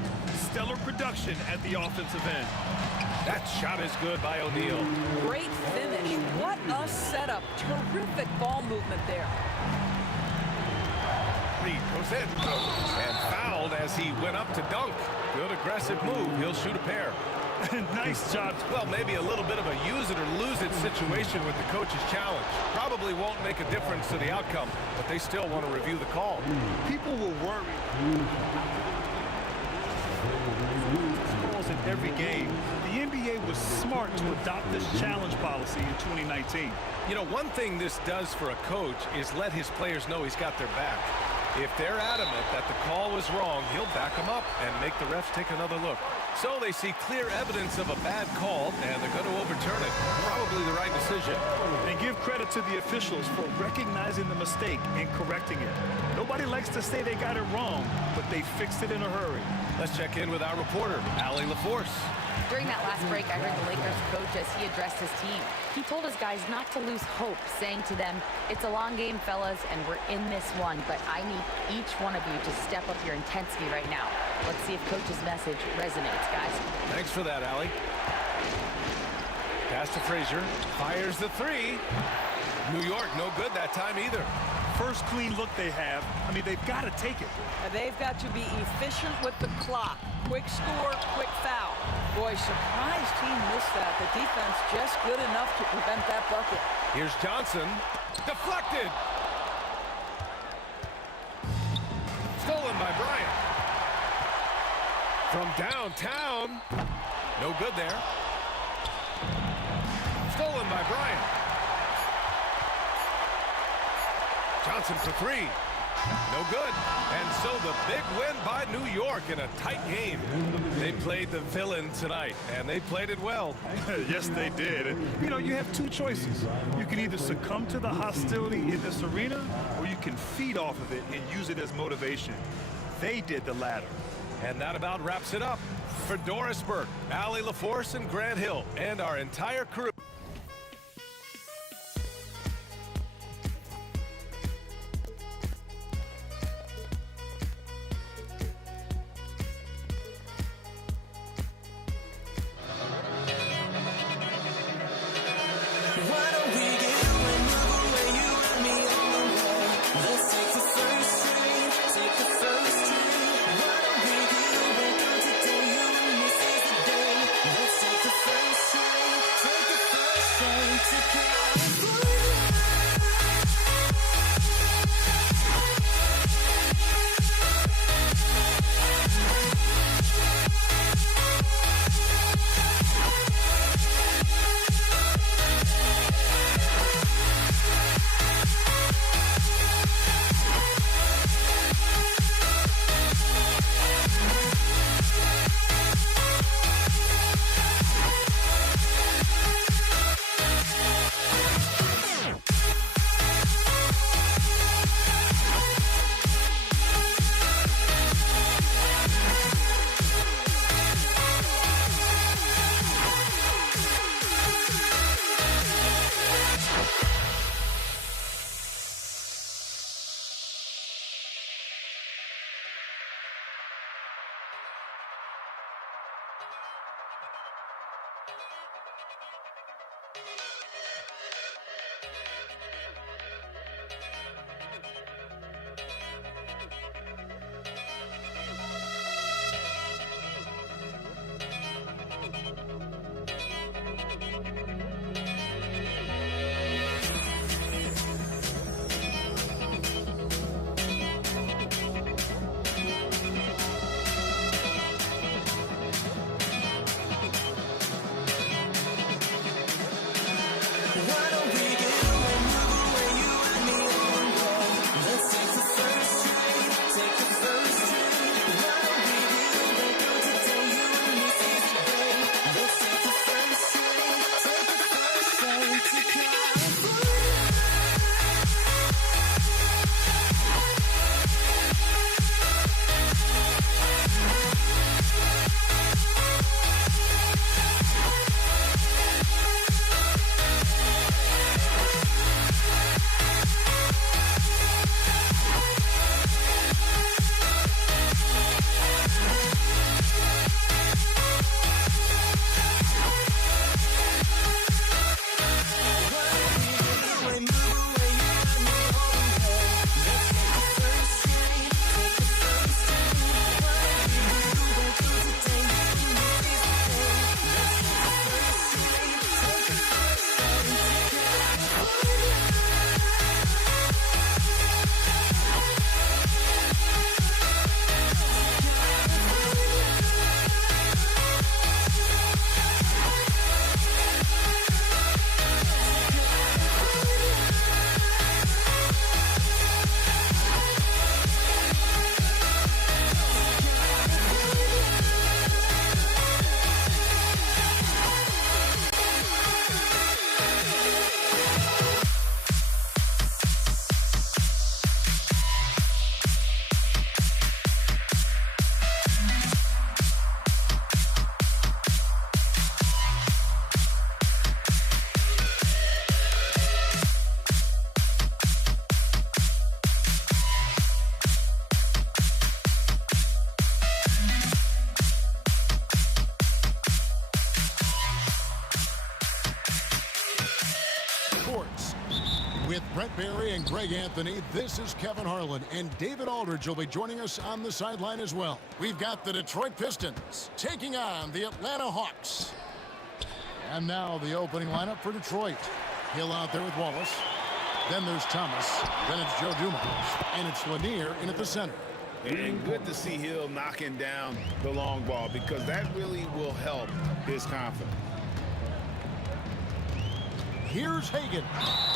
Stellar production at the offensive end. That shot is good by O'Neal. Great finish. What a setup. Terrific ball movement there. Reed goes in and fouled as he went up to dunk. Good aggressive move. He'll shoot a pair. Nice job. Well, maybe a little bit of a use it or lose it situation with the coach's challenge. Probably won't make a difference to the outcome, but they still want to review the call. People will worry. Calls in every game. The NBA was smart to adopt this challenge policy in 2019. You know, one thing this does for a coach is let his players know he's got their back. If they're adamant that the call was wrong, he'll back them up and make the refs take another look. So they see clear evidence of a bad call, and they're going to overturn it. Probably the right decision. And give credit to the officials for recognizing the mistake and correcting it. Nobody likes to say they got it wrong, but they fixed it in a hurry. Let's check in with our reporter, Allie LaForce. During that last break, I heard the Lakers coach as he addressed his team. He told his guys not to lose hope, saying to them, "It's a long game, fellas, and we're in this one, but I need each one of you to step up your intensity right now." Let's see if coach's message resonates, guys. Thanks for that, Allie. Pass to Frazier. Fires the three. New York, no good that time either. First clean look they have. I mean, they've got to take it. And they've got to be efficient with the clock. Quick score, quick foul. Boy, surprised he missed that. The defense just good enough to prevent that bucket. Here's Johnson. Deflected. Stolen by Bryant. From downtown. No good there. Stolen by Bryant. Johnson for three. No good. And so the big win by New York in a tight game. They played the villain tonight, and they played it well. Yes, they did. And, you know, you have two choices. You can either succumb to the hostility in this arena, or you can feed off of it and use it as motivation. They did the latter. And that about wraps it up. For Doris Burke, Allie LaForce, and Grant Hill, and our entire crew. With Brett Barry and Greg Anthony, this is Kevin Harlan, and David Aldridge will be joining us on the sideline as well. We've got the Detroit Pistons taking on the Atlanta Hawks. And now the opening lineup for Detroit. Hill out there with Wallace. Then there's Thomas. Then it's Joe Dumars. And it's Lanier in at the center. And good to see Hill knocking down the long ball because that really will help his confidence. Here's Hagan.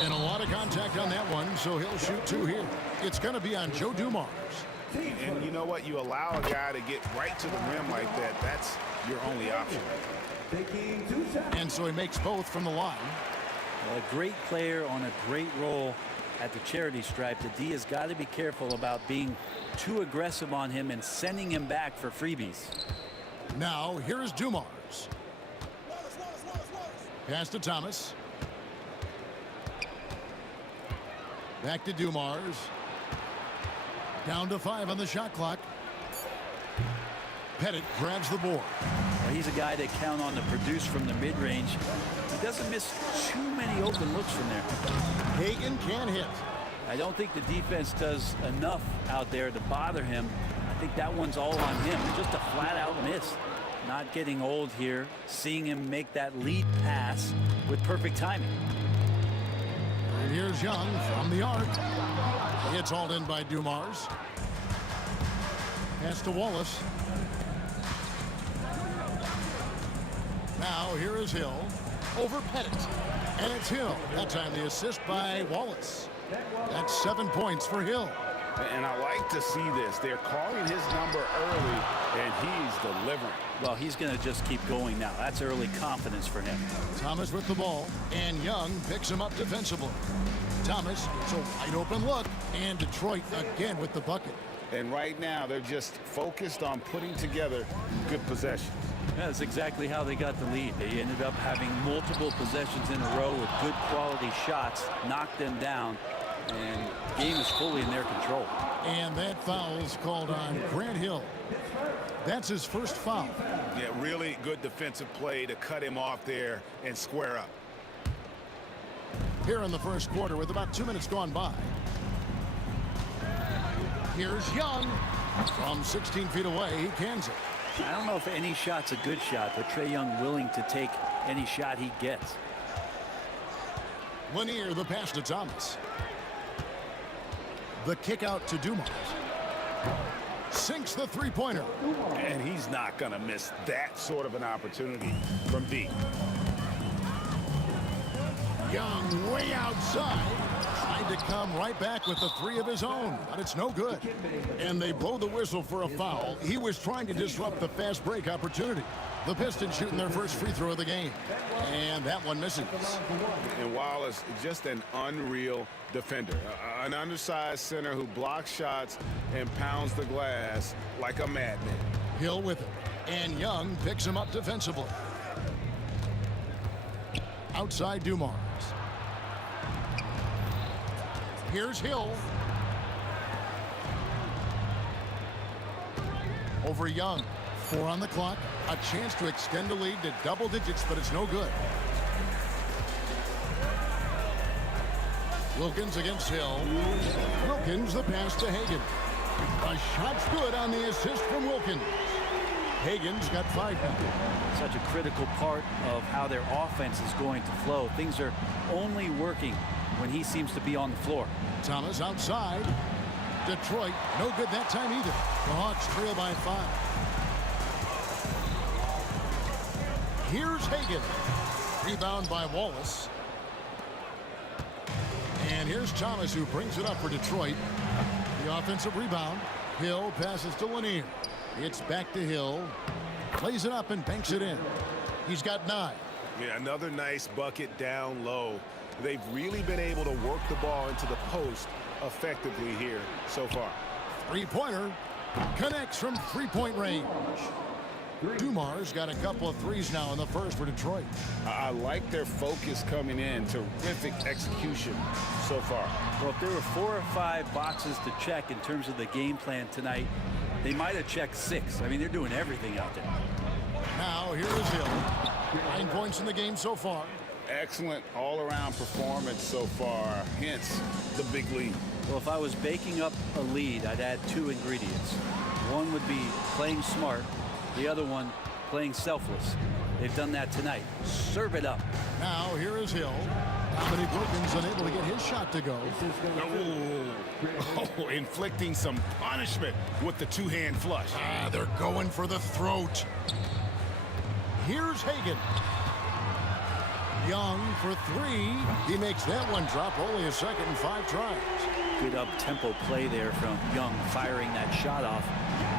And a lot of contact on that one, so he'll shoot two here. It's going to be on Joe Dumars. And you know what? You allow a guy to get right to the rim like that. That's your only option. And so he makes both from the line. Well, a great player on a great role at the charity stripe. The D has got to be careful about being too aggressive on him and sending him back for freebies. Now, here's Dumars. Pass to Thomas. Back to Dumars. Down to 5 on the shot clock. Pettit grabs the board. Well, he's a guy that count on to produce from the mid-range. He doesn't miss too many open looks from there. Hagan can hit. I don't think the defense does enough out there to bother him. I think that one's all on him. Just a flat-out miss. Not getting old here. Seeing him make that lead pass with perfect timing. And here's Young from the arc. It's hauled in by Dumars. Pass to Wallace. Now here is Hill over Pettit. And it's Hill. That time the assist by Wallace. That's 7 points for Hill. And I like to see this. They're calling his number early, and he's delivering. Well, he's going to just keep going now. That's early confidence for him. Thomas with the ball, and Young picks him up defensively. Thomas gets a wide open look, and Detroit again with the bucket. And right now, they're just focused on putting together good possessions. Yeah, that's exactly how they got the lead. They ended up having multiple possessions in a row with good quality shots, knocked them down, and the game is fully in their control. And that foul is called on Grant Hill. That's his first foul. Yeah, really good defensive play to cut him off there and square up. Here in the first quarter with about 2 minutes gone by. Here's Young. From 16 feet away, he cans it. I don't know if any shot's a good shot, but Trae Young willing to take any shot he gets. Lanier, the pass to Thomas. The kick out to Dumars. Sinks the three-pointer. And he's not going to miss that sort of an opportunity from deep. Young way outside. Tried to come right back with the three of his own, but it's no good. And they blow the whistle for a foul. He was trying to disrupt the fast break opportunity. The Pistons shooting their first free throw of the game. And that one misses. And Wallace, just an unreal defender. An undersized center who blocks shots and pounds the glass like a madman. Hill with it. And Young picks him up defensively. Outside Dumars. Here's Hill. Over Young. 4 on the clock. A chance to extend the lead to double digits, but it's no good. Wilkins against Hill. Wilkins the pass to Hagan. A shot's good on the assist from Wilkins. Hagan's got 5 now. Such a critical part of how their offense is going to flow. Things are only working when he seems to be on the floor. Thomas outside. Detroit, no good that time either. The Hawks trail by 5. Here's Hagan. Rebound by Wallace. And here's Thomas who brings it up for Detroit. The offensive rebound. Hill passes to Lanier. It's back to Hill. Plays it up and banks it in. He's got 9. Yeah, another nice bucket down low. They've really been able to work the ball into the post effectively here so far. Three-pointer connects from three-point range. Dumars got a couple of threes now in the first for Detroit. I like their focus coming in. Terrific execution so far. Well, if there were 4 or 5 boxes to check in terms of the game plan tonight, they might have checked 6. I mean, they're doing everything out there. Now, here is Hill. 9 points in the game so far. Excellent all-around performance so far, hence the big lead. Well, if I was baking up a lead, I'd add 2 ingredients. One would be playing smart, the other one playing selfless. They've done that tonight. Serve it up. Now here is Hill. Dominic Wilkins unable to get his shot to go. Oh, inflicting some punishment with the two-hand flush. They're going for the throat. Here's Hagan. Young for 3. He makes that one drop, only a second and 5 tries. Good up-tempo play there from Young, firing that shot off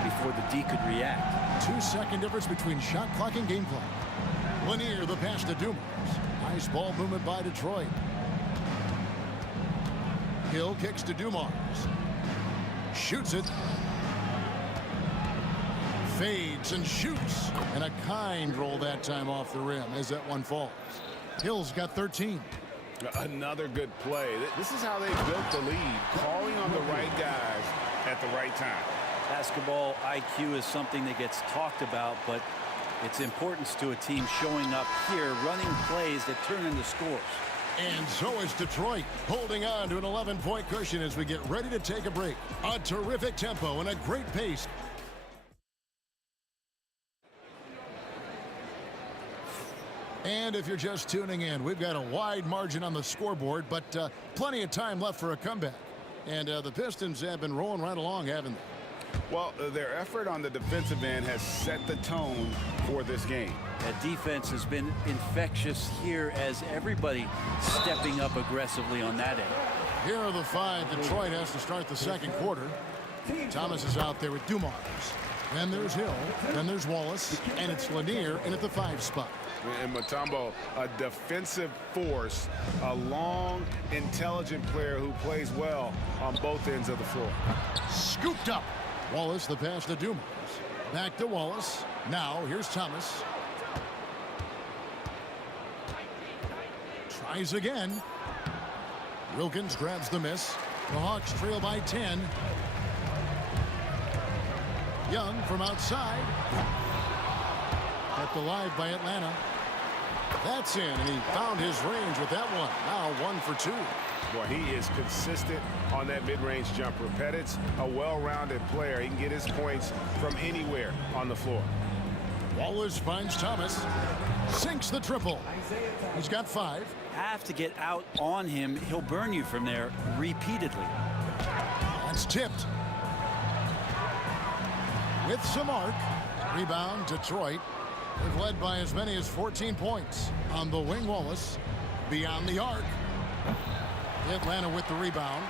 before the D could react. 2-second difference between shot clock and game clock. Lanier, the pass to Dumas. Nice ball movement by Detroit. Hill kicks to Dumas. Shoots it. Fades and shoots. And a kind roll that time off the rim as that one falls. Hill's got 13. Another good play. This is how they built the lead, calling on the right guys at the right time. Basketball IQ is something that gets talked about, but its importance to a team showing up here, running plays that turn into scores. And so is Detroit, holding on to an 11-point cushion as we get ready to take a break. A terrific tempo and a great pace. And if you're just tuning in, we've got a wide margin on the scoreboard, but plenty of time left for a comeback. And the Pistons have been rolling right along, haven't they? Well, their effort on the defensive end has set the tone for this game. That defense has been infectious here as everybody stepping up aggressively on that end. Here are the 5 Detroit has to start the second quarter. Thomas is out there with Dumas. Then there's Hill. Then there's Wallace. And it's Lanier in at the 5 spot. And Mutombo, a defensive force, a long, intelligent player who plays well on both ends of the floor. Scooped up. Wallace, the pass to Dumas. Back to Wallace. Now, here's Thomas. Tries again. Wilkins grabs the miss. The Hawks trail by 10. Young from outside. Kept alive by Atlanta. That's in, and he found his range with that one. Now 1 for 2. Boy, he is consistent on that mid-range jumper. Pettit's a well-rounded player. He can get his points from anywhere on the floor. Wallace finds Thomas. Sinks the triple. He's got 5. Have to get out on him. He'll burn you from there repeatedly. That's tipped. With some arc. Rebound, Detroit. They've led by as many as 14 points. On the wing, Wallace. Beyond the arc. Atlanta with the rebound.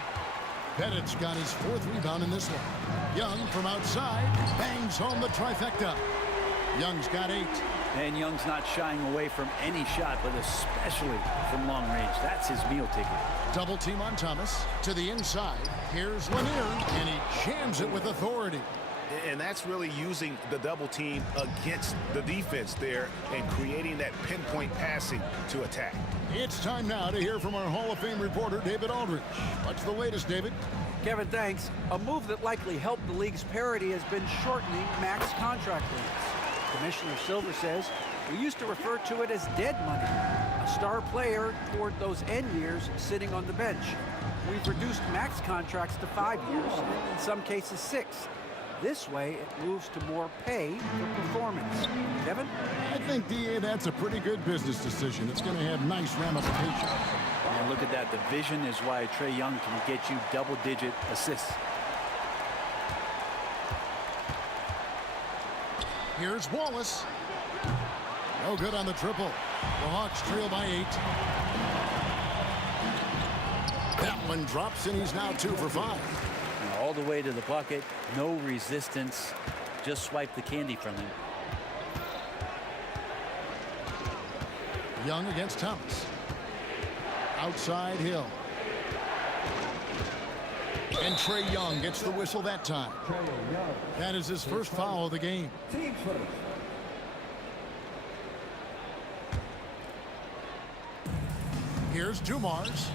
Pettit's got his 4th rebound in this one. Young from outside. Bangs home the trifecta. Young's got 8. And Young's not shying away from any shot, but especially from long range. That's his meal ticket. Double team on Thomas. To the inside. Here's Lanier. And he jams it with authority. And that's really using the double team against the defense there and creating that pinpoint passing to attack. It's time now to hear from our Hall of Fame reporter, David Aldridge. What's the latest, David? Kevin, thanks. A move that likely helped the league's parity has been shortening max contract lengths. Commissioner Silver says we used to refer to it as dead money, a star player toward those end years sitting on the bench. We've reduced max contracts to 5 years, and in some cases 6. This way, it moves to more pay for performance. Kevin? I think, DA, that's a pretty good business decision. It's going to have nice ramifications. And look at that. The vision is why Trae Young can get you double-digit assists. Here's Wallace. No good on the triple. The Hawks trail by 8. That one drops, and he's now 2 for 5. All the way to the bucket, no resistance, just swipe the candy from him. Young against Thomas. Outside Hill. And Trae Young gets the whistle that time. That is his first foul of the game. Here's Dumas.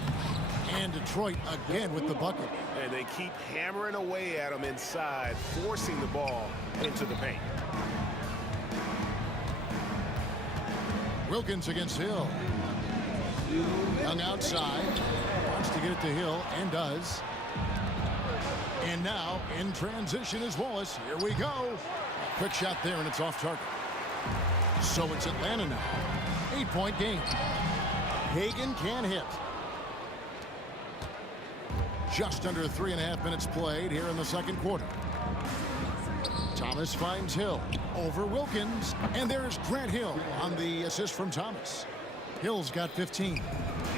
And Detroit again with the bucket. And they keep hammering away at him inside, forcing the ball into the paint. Wilkins against Hill. Young outside. Wants to get it to Hill and does. And now in transition is Wallace. Here we go. A quick shot there and it's off target. So it's Atlanta now. 8-point game. Hagan can hit. Just under 3.5 minutes played here in the second quarter. Thomas finds Hill over Wilkins. And there's Grant Hill on the assist from Thomas. Hill's got 15.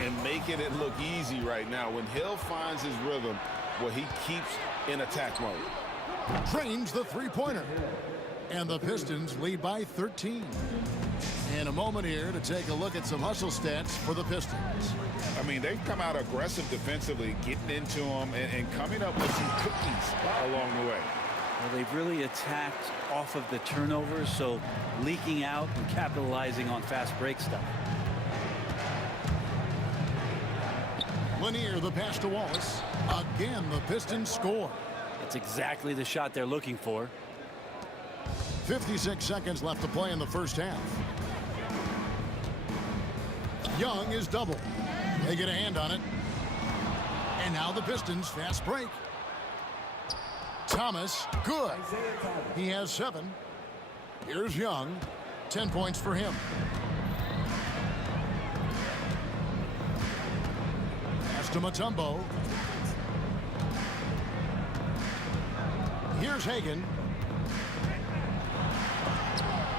And making it look easy right now. When Hill finds his rhythm, well, he keeps in attack mode. Drains the three-pointer. And the Pistons lead by 13. And a moment here to take a look at some hustle stats for the Pistons. I mean, they've come out aggressive defensively, getting into them and coming up with some cookies along the way. Well, they've really attacked off of the turnovers, so leaking out and capitalizing on fast break stuff. Lanier, the pass to Wallace. Again, the Pistons score. That's exactly the shot they're looking for. 56 seconds left to play in the first half. Young is double. They get a hand on it. And now the Pistons fast break. Thomas, good. He has 7. Here's Young. 10 points for him. Pass to Mutombo. Here's Hagan.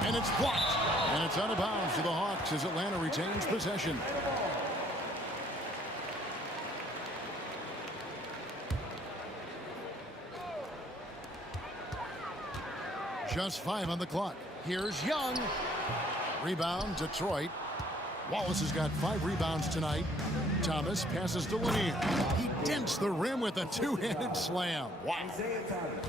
And it's blocked. And it's out of bounds to the Hawks as Atlanta retains possession. Just 5 on the clock. Here's Young. Rebound, Detroit. Wallace has got 5 rebounds tonight. Thomas passes to Lanier. He dents the rim with a two-handed slam. Wow.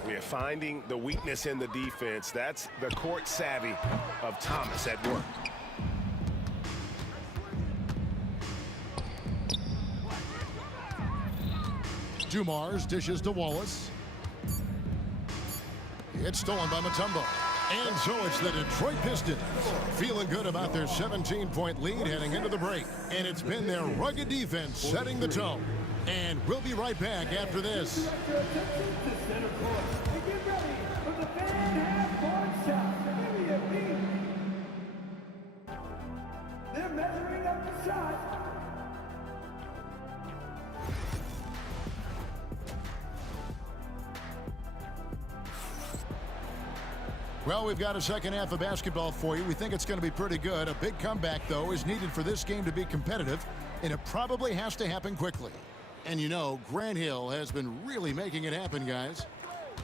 We're finding the weakness in the defense. That's the court savvy of Thomas at work. Dumars dishes to Wallace. It's stolen by Mutombo. And so it's the Detroit Pistons feeling good about their 17-point lead heading into the break. And it's been their rugged defense setting the tone. And we'll be right back after this. They're measuring up the shot. Well, we've got a second half of basketball for you. We think it's going to be pretty good. A big comeback, though, is needed for this game to be competitive, and it probably has to happen quickly. And you know, Grant Hill has been really making it happen, guys.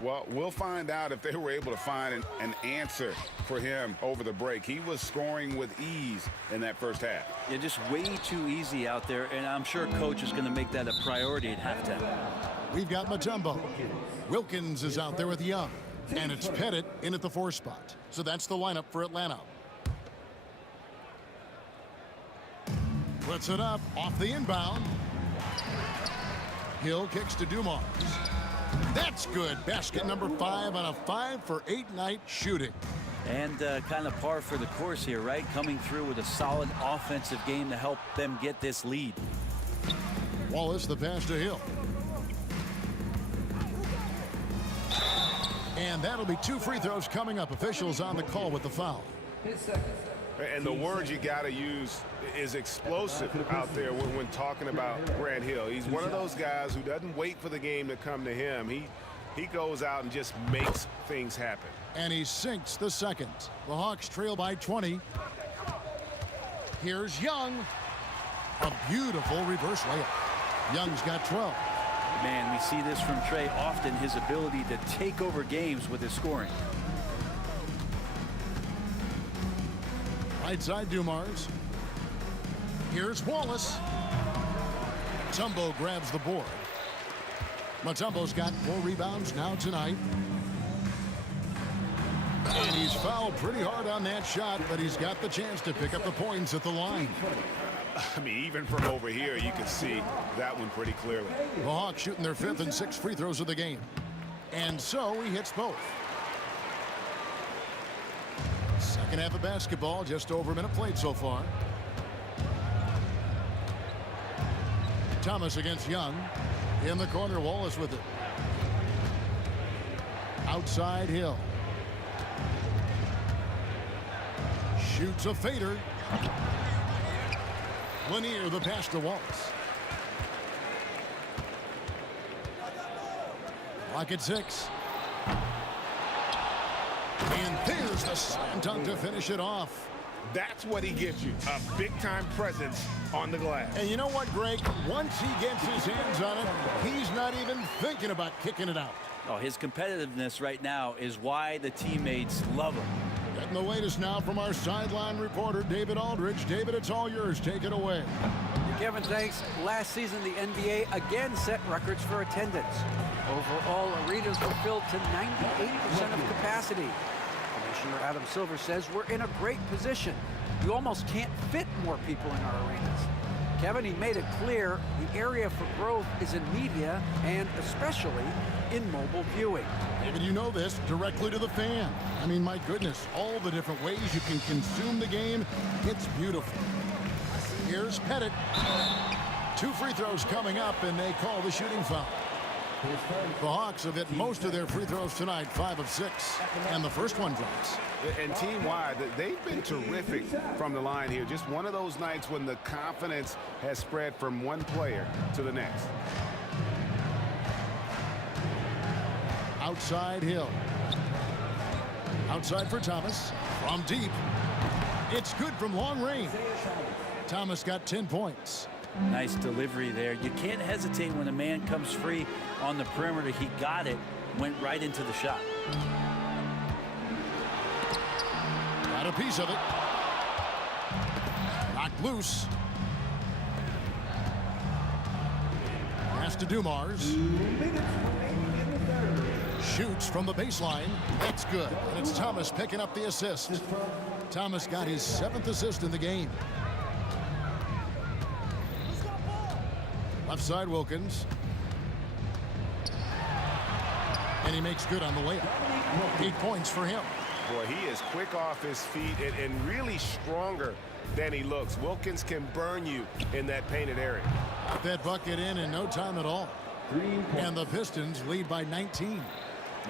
Well, we'll find out if they were able to find an answer for him over the break. He was scoring with ease in that first half. Yeah, just way too easy out there, and I'm sure Coach is going to make that a priority at halftime. We've got Mutombo. Wilkins is out there with Young. And it's Pettit in at the 4 spot. So that's the lineup for Atlanta. Puts it up off the inbound. Hill kicks to Dumars. That's good. Basket number 5 on a 5-for-8 night shooting. And kind of par for the course here, right? Coming through with a solid offensive game to help them get this lead. Wallace, the pass to Hill. And that'll be 2 free throws coming up. Officials on the call with the foul. And the word you got to use is explosive out there when talking about Grant Hill. He's one of those guys who doesn't wait for the game to come to him. He goes out and just makes things happen. And he sinks the second. The Hawks trail by 20. Here's Young. A beautiful reverse layup. Young's got 12. Man, we see this from Trey often, his ability to take over games with his scoring. Right side, Dumars. Here's Wallace. Mutombo grabs the board. Mutombo's got 4 rebounds now tonight. And he's fouled pretty hard on that shot, but he's got the chance to pick up the points at the line. I mean, even from over here, you can see that one pretty clearly. The Hawks shooting their 5th and 6th free throws of the game. And so he hits both. Second half of basketball, just over a minute played so far. Thomas against Young. In the corner, Wallace with it. Outside Hill. Shoots a fader. Lanier the pass to Wallace. Clock at 6. And there's the slam dunk to finish it off. That's what he gives you, a big-time presence on the glass. And you know what, Greg? Once he gets his hands on it, he's not even thinking about kicking it out. Oh, his competitiveness right now is why the teammates love him. Getting the latest now from our sideline reporter, David Aldridge. David, it's all yours. Take it away. Kevin, thanks. Last season, the NBA again set records for attendance. Overall, arenas were filled to 98% of capacity. Commissioner Adam Silver says we're in a great position. You almost can't fit more people in our arenas. Kevin, he made it clear the area for growth is in media and especially in mobile viewing. David, you know this, directly to the fan. I mean, my goodness, all the different ways you can consume the game. It's beautiful. Here's Pettit. 2 free throws coming up, and they call the shooting foul. The Hawks have hit most of their free throws tonight, 5 of 6, and the first one drops. And team-wide, they've been terrific from the line here. Just one of those nights when the confidence has spread from one player to the next. Outside Hill. Outside for Thomas. From deep. It's good from long range. Thomas got 10 points. Nice delivery there. You can't hesitate when a man comes free on the perimeter. He got it, went right into the shot. Got a piece of it. Knocked loose. Pass to Dumars. Shoots from the baseline. That's good. And it's Thomas picking up the assist. Thomas got his 7th assist in the game. Left side Wilkins. And he makes good on the layup. 8 points for him. Boy, he is quick off his feet and really stronger than he looks. Wilkins can burn you in that painted area. Got that bucket in no time at all. And the Pistons lead by 19.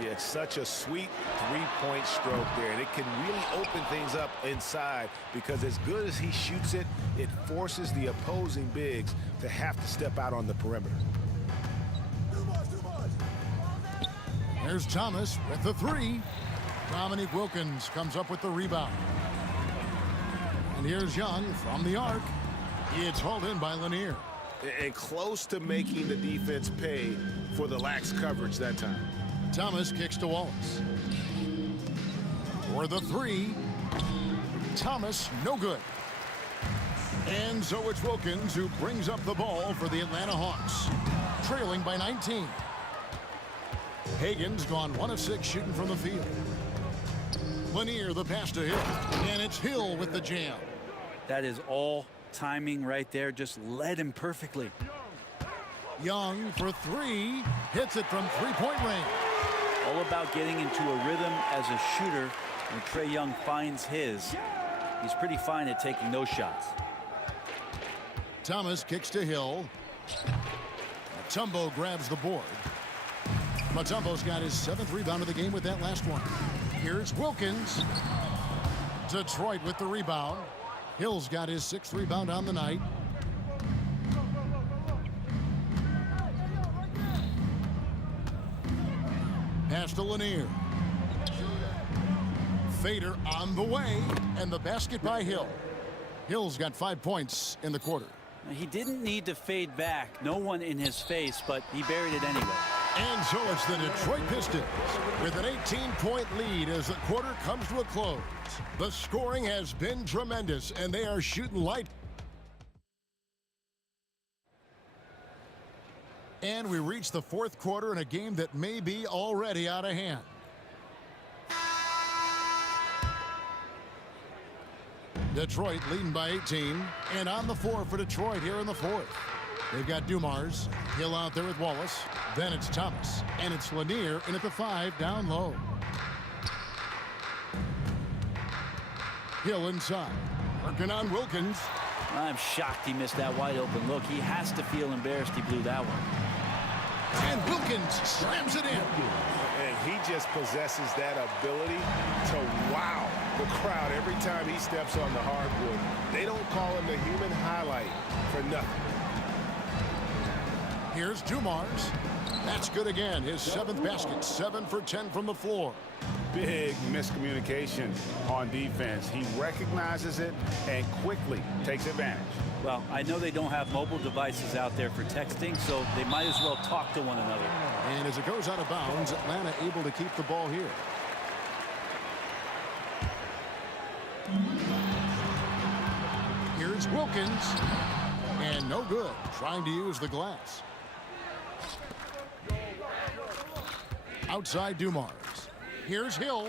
Yeah, it's such a sweet three-point stroke there, and it can really open things up inside because as good as he shoots it, it forces the opposing bigs to have to step out on the perimeter. There's Thomas with the 3. Dominique Wilkins comes up with the rebound. And here's Young from the arc. It's hauled in by Lanier. And close to making the defense pay for the lax coverage that time. Thomas kicks to Wallace. For the 3. Thomas, no good. And so it's Wilkins who brings up the ball for the Atlanta Hawks. Trailing by 19. Hagan's gone 1 of 6 shooting from the field. Lanier the pass to Hill. And it's Hill with the jam. That is all timing right there. Just led him perfectly. Young for 3. Hits it from 3-point range. All about getting into a rhythm as a shooter. When Trae Young finds his, he's pretty fine at taking those shots. Thomas kicks to Hill. Mutombo grabs the board. Mutombo's got his 7th rebound of the game with that last one. Here's Wilkins. Detroit with the rebound. Hill's got his 6th rebound on the night. Pass to Lanier. Fader on the way, and the basket by Hill. Hill's got 5 points in the quarter. He didn't need to fade back. No one in his face, but he buried it anyway. And so it's the Detroit Pistons with an 18-point lead as the quarter comes to a close. The scoring has been tremendous, and they are shooting light. And we reach the 4th quarter in a game that may be already out of hand. Detroit leading by 18, and on the floor for Detroit here in the 4th. They've got Dumars, Hill out there with Wallace. Then it's Thomas, and it's Lanier in at the 5 down low. Hill inside, working on Wilkins. I'm shocked he missed that wide open look. He has to feel embarrassed he blew that one. And Wilkins slams it in. And he just possesses that ability to wow the crowd every time he steps on the hardwood. They don't call him the human highlight for nothing. Here's Dumars. That's good again. His 7th basket. 7 for 10 from the floor. Big miscommunication on defense. He recognizes it and quickly takes advantage. Well, I know they don't have mobile devices out there for texting, so they might as well talk to one another. And as it goes out of bounds, Atlanta able to keep the ball here. Here's Wilkins. And no good. Trying to use the glass. Outside Dumars. Here's Hill.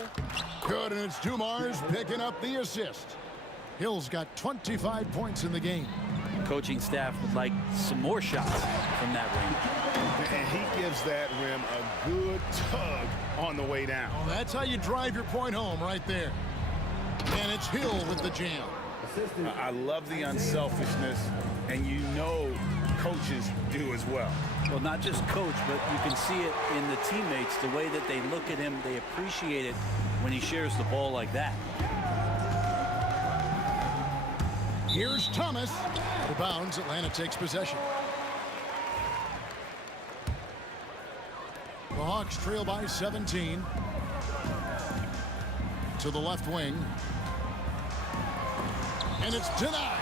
Good, and it's Dumars picking up the assist. Hill's got 25 points in the game. Coaching staff would like some more shots from that range. And he gives that rim a good tug on the way down. Oh, that's how you drive your point home right there. And it's Hill with the jam. I love the unselfishness, and you know coaches do as well. Well, not just coach, but you can see it in the teammates, the way that they look at him. They appreciate it when he shares the ball like that. Here's Thomas. Out of bounds, Atlanta takes possession. The Hawks trail by 17. To the left wing. And it's denied.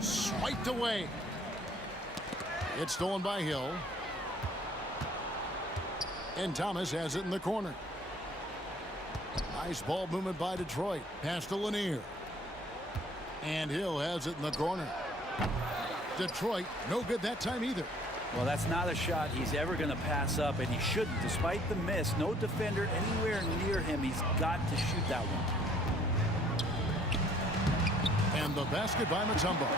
Swiped away. It's stolen by Hill. And Thomas has it in the corner. Nice ball movement by Detroit. Pass to Lanier. And Hill has it in the corner. Detroit, no good that time either. Well, that's not a shot he's ever going to pass up, and he shouldn't. Despite the miss, no defender anywhere near him. He's got to shoot that one. And the basket by Mutombo.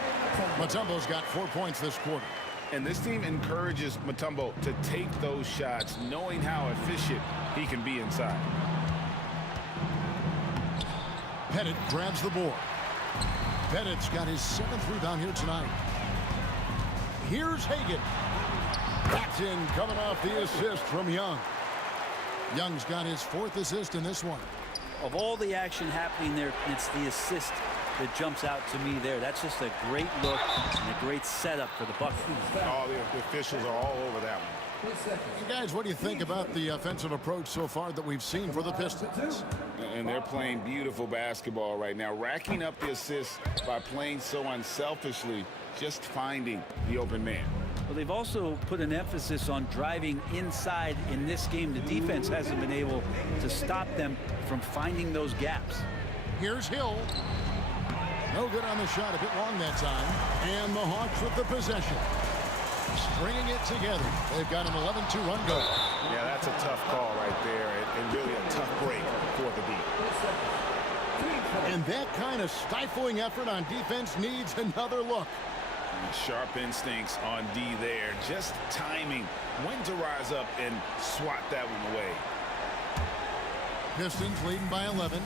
Mutombo's got 4 points this quarter. And this team encourages Mutombo to take those shots, knowing how efficient he can be inside. Pettit grabs the board. Pettit's got his 7th rebound here tonight. Here's Hagan. That's in, coming off the assist from Young. Young's got his 4th assist in this one. Of all the action happening there, it's the assist that jumps out to me there. That's just a great look and a great setup for the Bucks. All the officials are all over that one. And guys, what do you think about the offensive approach so far that we've seen for the Pistons? And they're playing beautiful basketball right now, racking up the assists by playing so unselfishly, just finding the open man. Well, they've also put an emphasis on driving inside in this game. The defense hasn't been able to stop them from finding those gaps. Here's Hill. No good on the shot, a bit long that time. And the Hawks with the possession. Stringing it together. They've got an 11-2 run going. Yeah, that's a tough call right there, and really a tough break for the D. And that kind of stifling effort on defense needs another look. Sharp instincts on D there. Just timing when to rise up and swat that one away. Pistons leading by 11.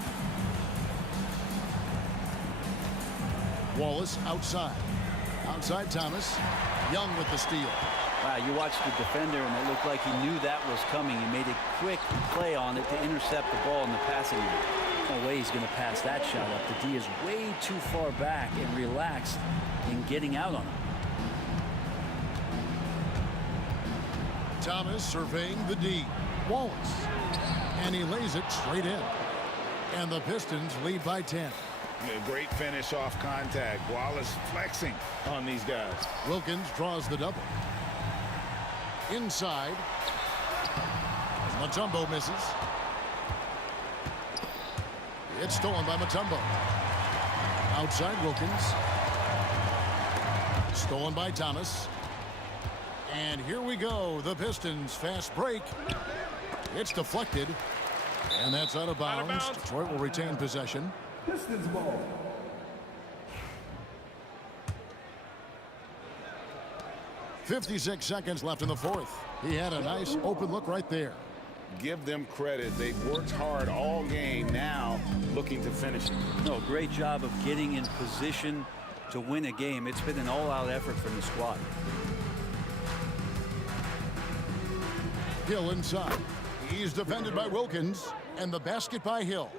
Wallace outside. Outside Thomas. Young with the steal. Wow, you watched the defender, and it looked like he knew that was coming. He made a quick play on it to intercept the ball in the passing lane. No way he's going to pass that shot up. The D is way too far back and relaxed in getting out on him. Thomas surveying the D. Wallace. And he lays it straight in. And the Pistons lead by 10. A great finish off contact. Wallace flexing on these guys. Wilkins draws the double. Inside. Mutombo misses. It's stolen by Mutombo. Outside Wilkins. Stolen by Thomas. And here we go. The Pistons fast break. It's deflected. And that's out of bounds. Detroit will retain possession. Pistons ball. .56 seconds left in the fourth. He had a nice open look right there. give them credit. They've worked hard all game, now looking to finish it. No, great job of getting in position to win a game. It's been an all-out effort from the squad. Hill inside. He's defended by Wilkins, and the basket by Hill.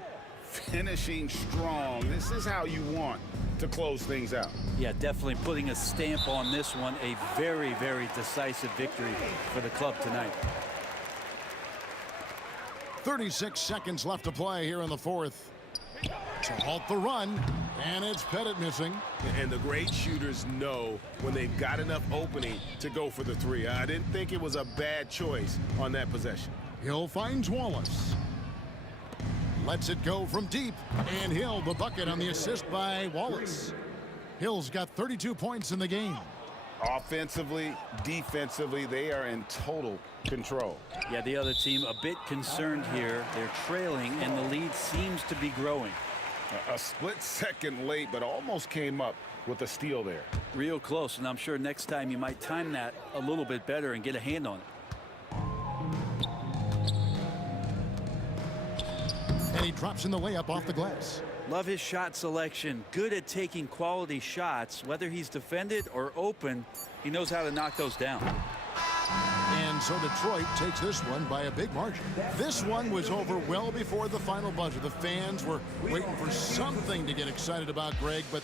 Finishing strong. This is how you want to close things out. Yeah, definitely putting a stamp on this one. A very, very decisive victory for the club tonight. 36 seconds left to play here in the fourth. To halt the run, and it's Pettit missing. And the great shooters know when they've got enough opening to go for the three. I didn't think it was a bad choice on that possession. Hill finds Wallace. Lets it go from deep, and Hill the bucket on the assist by Wallace. Hill's got 32 points in the game. Offensively, defensively, they are in total control. Yeah, the other team a bit concerned here. They're trailing, and the lead seems to be growing. A split second late, but almost came up with a steal there. Real close, and I'm sure next time you might time that a little bit better and get a hand on it. And he drops in the layup off the glass. Love his shot selection. Good at taking quality shots. Whether he's defended or open, he knows how to knock those down. And so Detroit takes this one by a big margin. This one was over well before the final buzzer. The fans were waiting for something to get excited about, Greg, but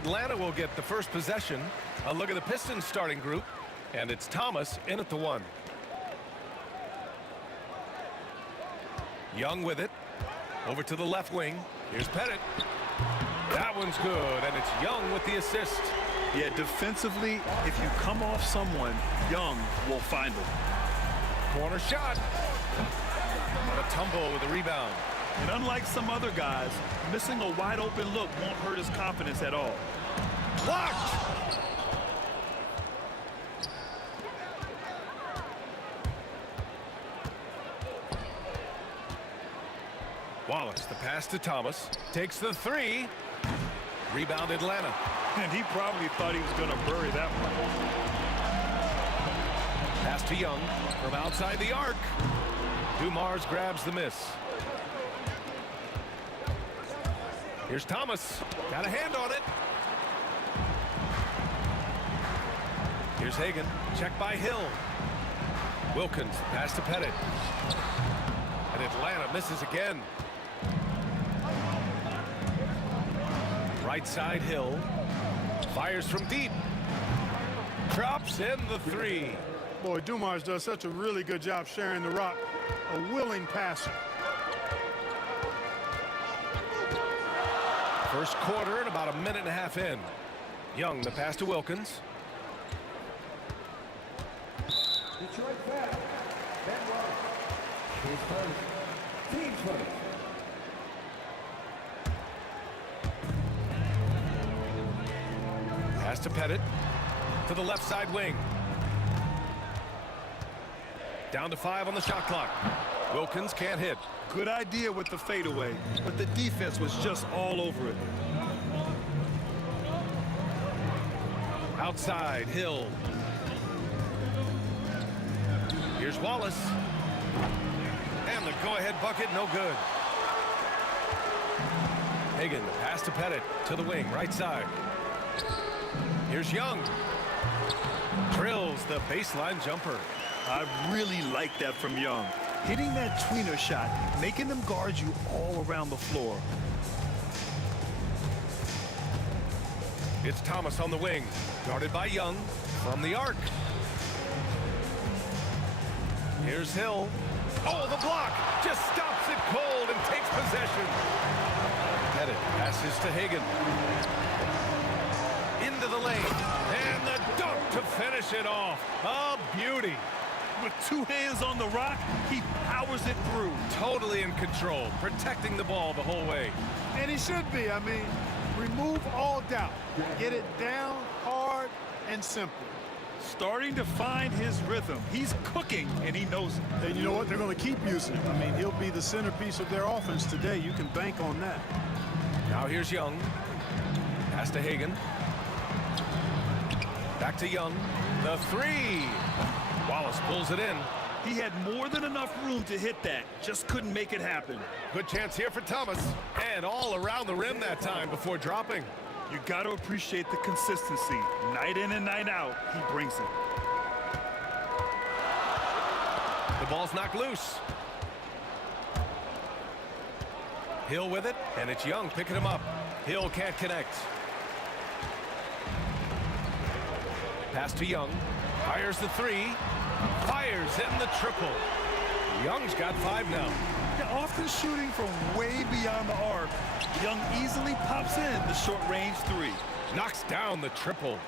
Atlanta will get the first possession. A look at the Pistons starting group. And it's Thomas in at the 1. Young with it. Over to the left wing. Here's Pettit. That one's good, and it's Young with the assist. Yeah, defensively, if you come off someone, Young will find them. Corner shot. A tumble with a rebound. And unlike some other guys, missing a wide open look won't hurt his confidence at all. Blocked. Wallace, the pass to Thomas. Takes the 3. Rebound Atlanta. And he probably thought he was going to bury that one. Pass to Young from outside the arc. Dumars grabs the miss. Here's Thomas. Got a hand on it. Here's Hagan. Check by Hill. Wilkins. Pass to Pettit. And Atlanta misses again. Right side Hill. Fires from deep. Drops in the 3. Boy, Dumars does such a really good job sharing the rock. A willing passer. First quarter and about a minute and a half in. Young, the pass to Wilkins. Detroit foul. Ben Wallace. His first. Team first. Pass to Pettit. To the left side wing. Down to 5 on the shot clock. Wilkins can't hit. Good idea with the fadeaway, but the defense was just all over it. Outside, Hill. Here's Wallace. And the go-ahead bucket, no good. Hagan, the pass to Pettit. To the wing, right side. Here's Young. Drills the baseline jumper. I really like that from Young. Hitting that tweener shot, making them guard you all around the floor. It's Thomas on the wing. Guarded by Young from the arc. Here's Hill. Oh, the block! Just stops it cold and takes possession. Pettit passes to Hagan. Into the lane. And the dunk to finish it off. A beauty. With 2 hands on the rock, he powers it through. Totally in control, protecting the ball the whole way. And he should be. I mean, remove all doubt. Get it down, hard, and simple. Starting to find his rhythm. He's cooking, and he knows it. And you know what? They're going to keep using him. I mean, he'll be the centerpiece of their offense today. You can bank on that. Now here's Young. Pass to Hagan. Back to Young. The 3. Wallace pulls it in. He had more than enough room to hit that. Just couldn't make it happen. Good chance here for Thomas. And all around the rim that time before dropping. You got to appreciate the consistency. Night in and night out, he brings it. The ball's knocked loose. Hill with it, and it's Young picking him up. Hill can't connect. Pass to Young. Fires the 3. Fires in the triple. Young's got 5 now. Yeah, often shooting from way beyond the arc. Young easily pops in the short-range 3. Knocks down the triple.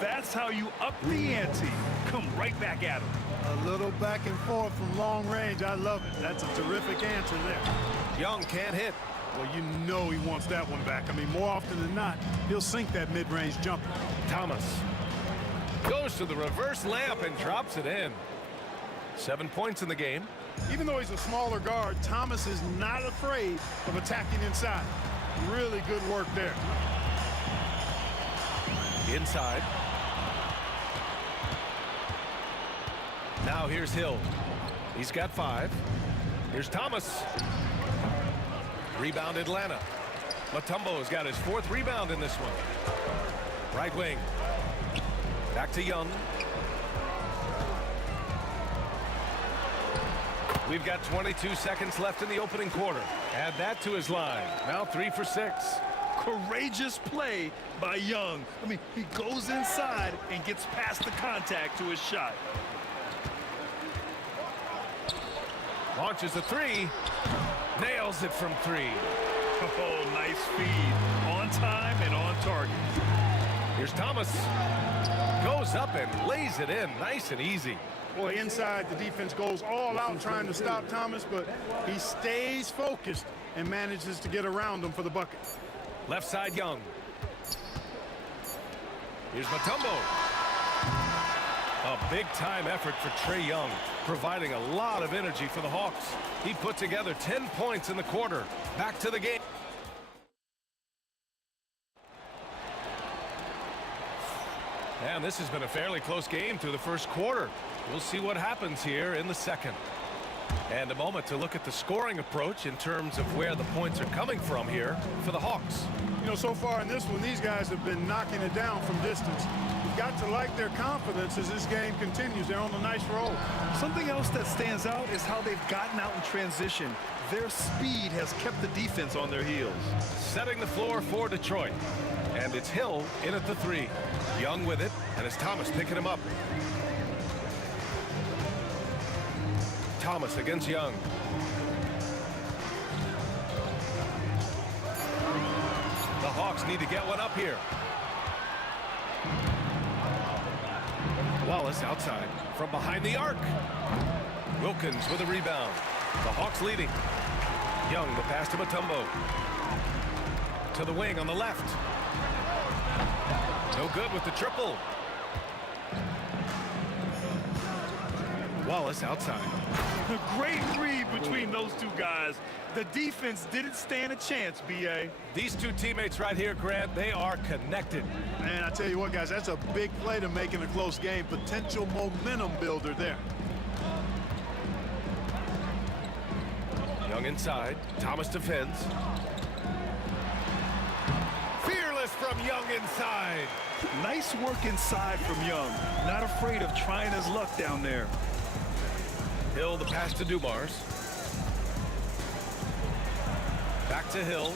That's how you up the ante. Come right back at him. A little back and forth from long range. I love it. That's a terrific answer there. Young can't hit. Well, you know he wants that one back. I mean, more often than not, he'll sink that mid-range jumper. Thomas goes to the reverse layup and drops it in. 7 points in the game. Even though he's a smaller guard, Thomas is not afraid of attacking inside. Really good work there. Inside. Now here's Hill. He's got 5. Here's Thomas. Rebound Atlanta. Mutombo's got his 4th rebound in this one. Right wing. Back to Young. We've got 22 seconds left in the opening quarter. Add that to his line. Now 3 for 6. Courageous play by Young. I mean, he goes inside and gets past the contact to his shot. Launches a three. Nails it from three. Oh, nice feed. On time and on target. Here's Thomas. Goes up and lays it in. Nice and easy. Boy, inside, the defense goes all out trying to stop Thomas, but he stays focused and manages to get around him for the bucket. Left side, Young. Here's Mutombo. A big-time effort for Trae Young, providing a lot of energy for the Hawks. He put together 10 points in the quarter. Back to the game. And this has been a fairly close game through the first quarter. We'll see what happens here in the second. And a moment to look at the scoring approach in terms of where the points are coming from here for the Hawks. You know, so far in this one, these guys have been knocking it down from distance. You've got to like their confidence as this game continues. They're on a nice roll. Something else that stands out is how they've gotten out in transition. Their speed has kept the defense on their heels. Setting the floor for Detroit. And it's Hill in at the three. Young with it, and it's Thomas picking him up. Thomas against Young. The Hawks need to get one up here. Wallace outside from behind the arc. Wilkins with a rebound. The Hawks leading. Young, the pass to Mutombo. To the wing on the left. No good with the triple. Wallace outside. A great read between those two guys. The defense didn't stand a chance, B.A. These two teammates right here, Grant, they are connected. Man, I tell you what, guys, that's a big play to make in a close game. Potential momentum builder there. Young inside. Thomas defends. Fearless from Young inside. Nice work inside from Young. Not afraid of trying his luck down there. Hill, the pass to Dumars. Back to Hill.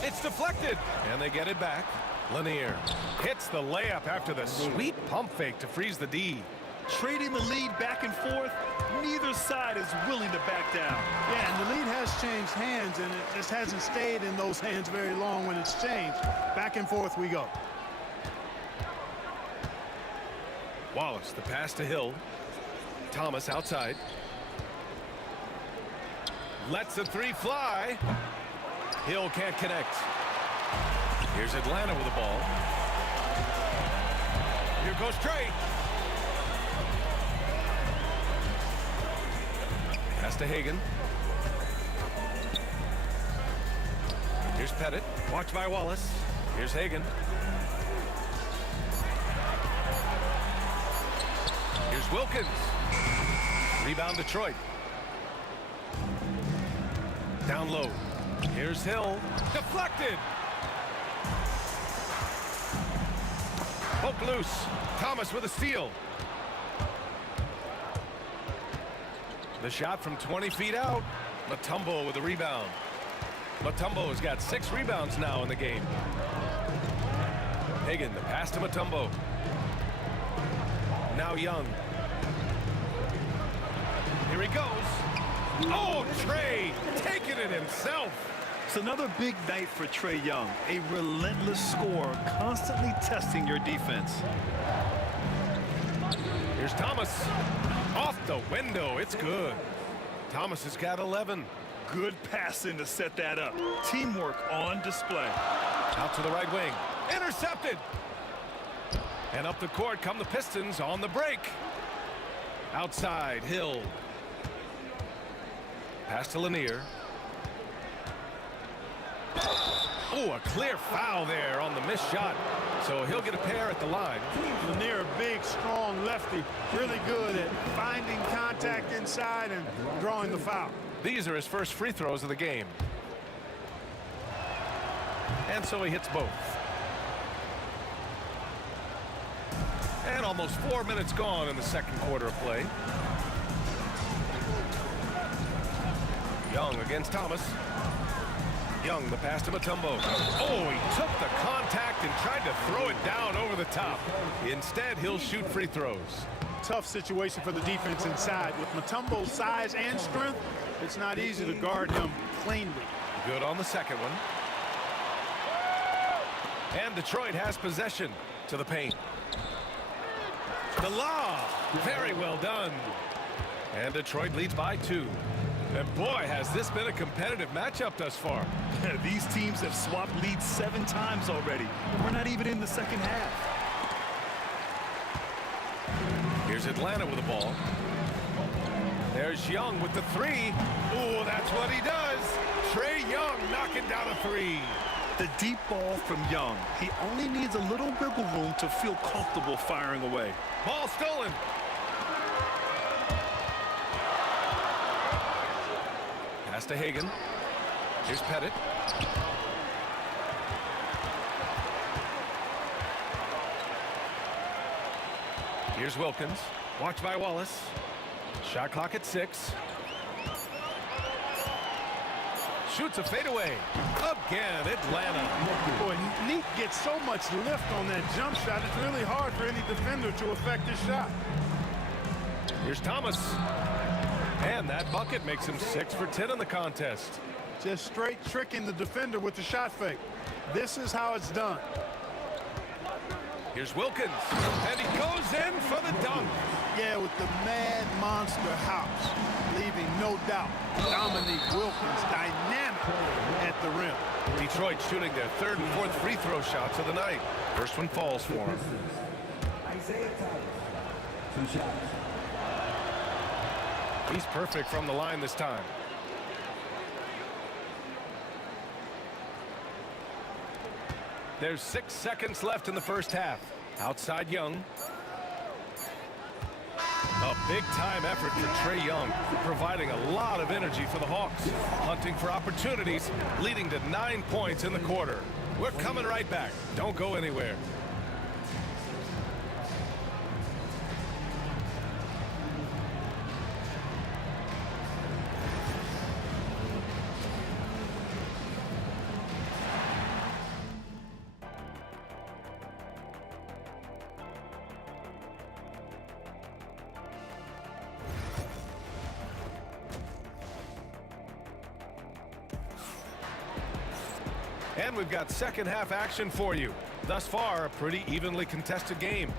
It's deflected, and they get it back. Lanier hits the layup after the sweet pump fake to freeze the D. Trading the lead back and forth, neither side is willing to back down. Yeah, and the lead has changed hands, and it just hasn't stayed in those hands very long when it's changed. Back and forth we go. Wallace, the pass to Hill. Thomas outside. Lets the three fly. Hill can't connect. Here's Atlanta with the ball. Here goes Trae. Pass to Hagan. Here's Pettit. Watched by Wallace. Here's Hagan. Here's Wilkins. Rebound Detroit. Down low. Here's Hill. Deflected. Poke loose. Thomas with a steal. The shot from 20 feet out. Mutombo with a rebound. Mutombo has got 6 rebounds now in the game. Hagan, the pass to Mutombo. Now Young. Here he goes. Oh, Trae taking it himself. It's another big night for Trae Young. A relentless scorer, constantly testing your defense. Here's Thomas. Off the window. It's good. Thomas has got 11. Good passing to set that up. Teamwork on display. Out to the right wing. Intercepted. And up the court come the Pistons on the break. Outside, Hill. Pass to Lanier. Oh, a clear foul there on the missed shot. So he'll get a pair at the line. Lanier, big, strong lefty. Really good at finding contact inside and drawing the foul. These are his first free throws of the game. And so he hits both. And almost 4 minutes gone in the second quarter of play. Young against Thomas. Young, the pass to Mutombo. Oh, he took the contact and tried to throw it down over the top. Instead, he'll shoot free throws. Tough situation for the defense inside. With Mutombo's size and strength, it's not easy to guard him cleanly. Good on the second one. And Detroit has possession to the paint. The lob. Very well done. And Detroit leads by 2. And boy, has this been a competitive matchup thus far. These teams have swapped leads 7 times already. We're not even in the second half. Here's Atlanta with the ball. There's Young with the 3. Oh, that's what he does. Trae Young knocking down a 3. The deep ball from Young. He only needs a little wiggle room to feel comfortable firing away. Ball stolen. Pass to Hagan. Here's Pettit. Here's Wilkins. Watched by Wallace. Shot clock at 6. Shoots a fadeaway. Again, Atlanta. Boy, Neat gets so much lift on that jump shot. It's really hard for any defender to affect his shot. Here's Thomas. And that bucket makes him 6 for 10 in the contest. Just straight tricking the defender with the shot fake. This is how it's done. Here's Wilkins. And he goes in for the dunk. Yeah, with the mad monster house, leaving no doubt Dominique Wilkins dynamic at the rim. Detroit shooting their 3rd and 4th free throw shots of the night. First one falls for him. Isaiah Thomas. 2 shots. He's perfect from the line this time. There's 6 seconds left in the first half. Outside Young. A big-time effort for Trae Young, providing a lot of energy for the Hawks. Hunting for opportunities, leading to 9 points in the quarter. We're coming right back. Don't go anywhere. And we've got second half action for you. Thus far, a pretty evenly contested game.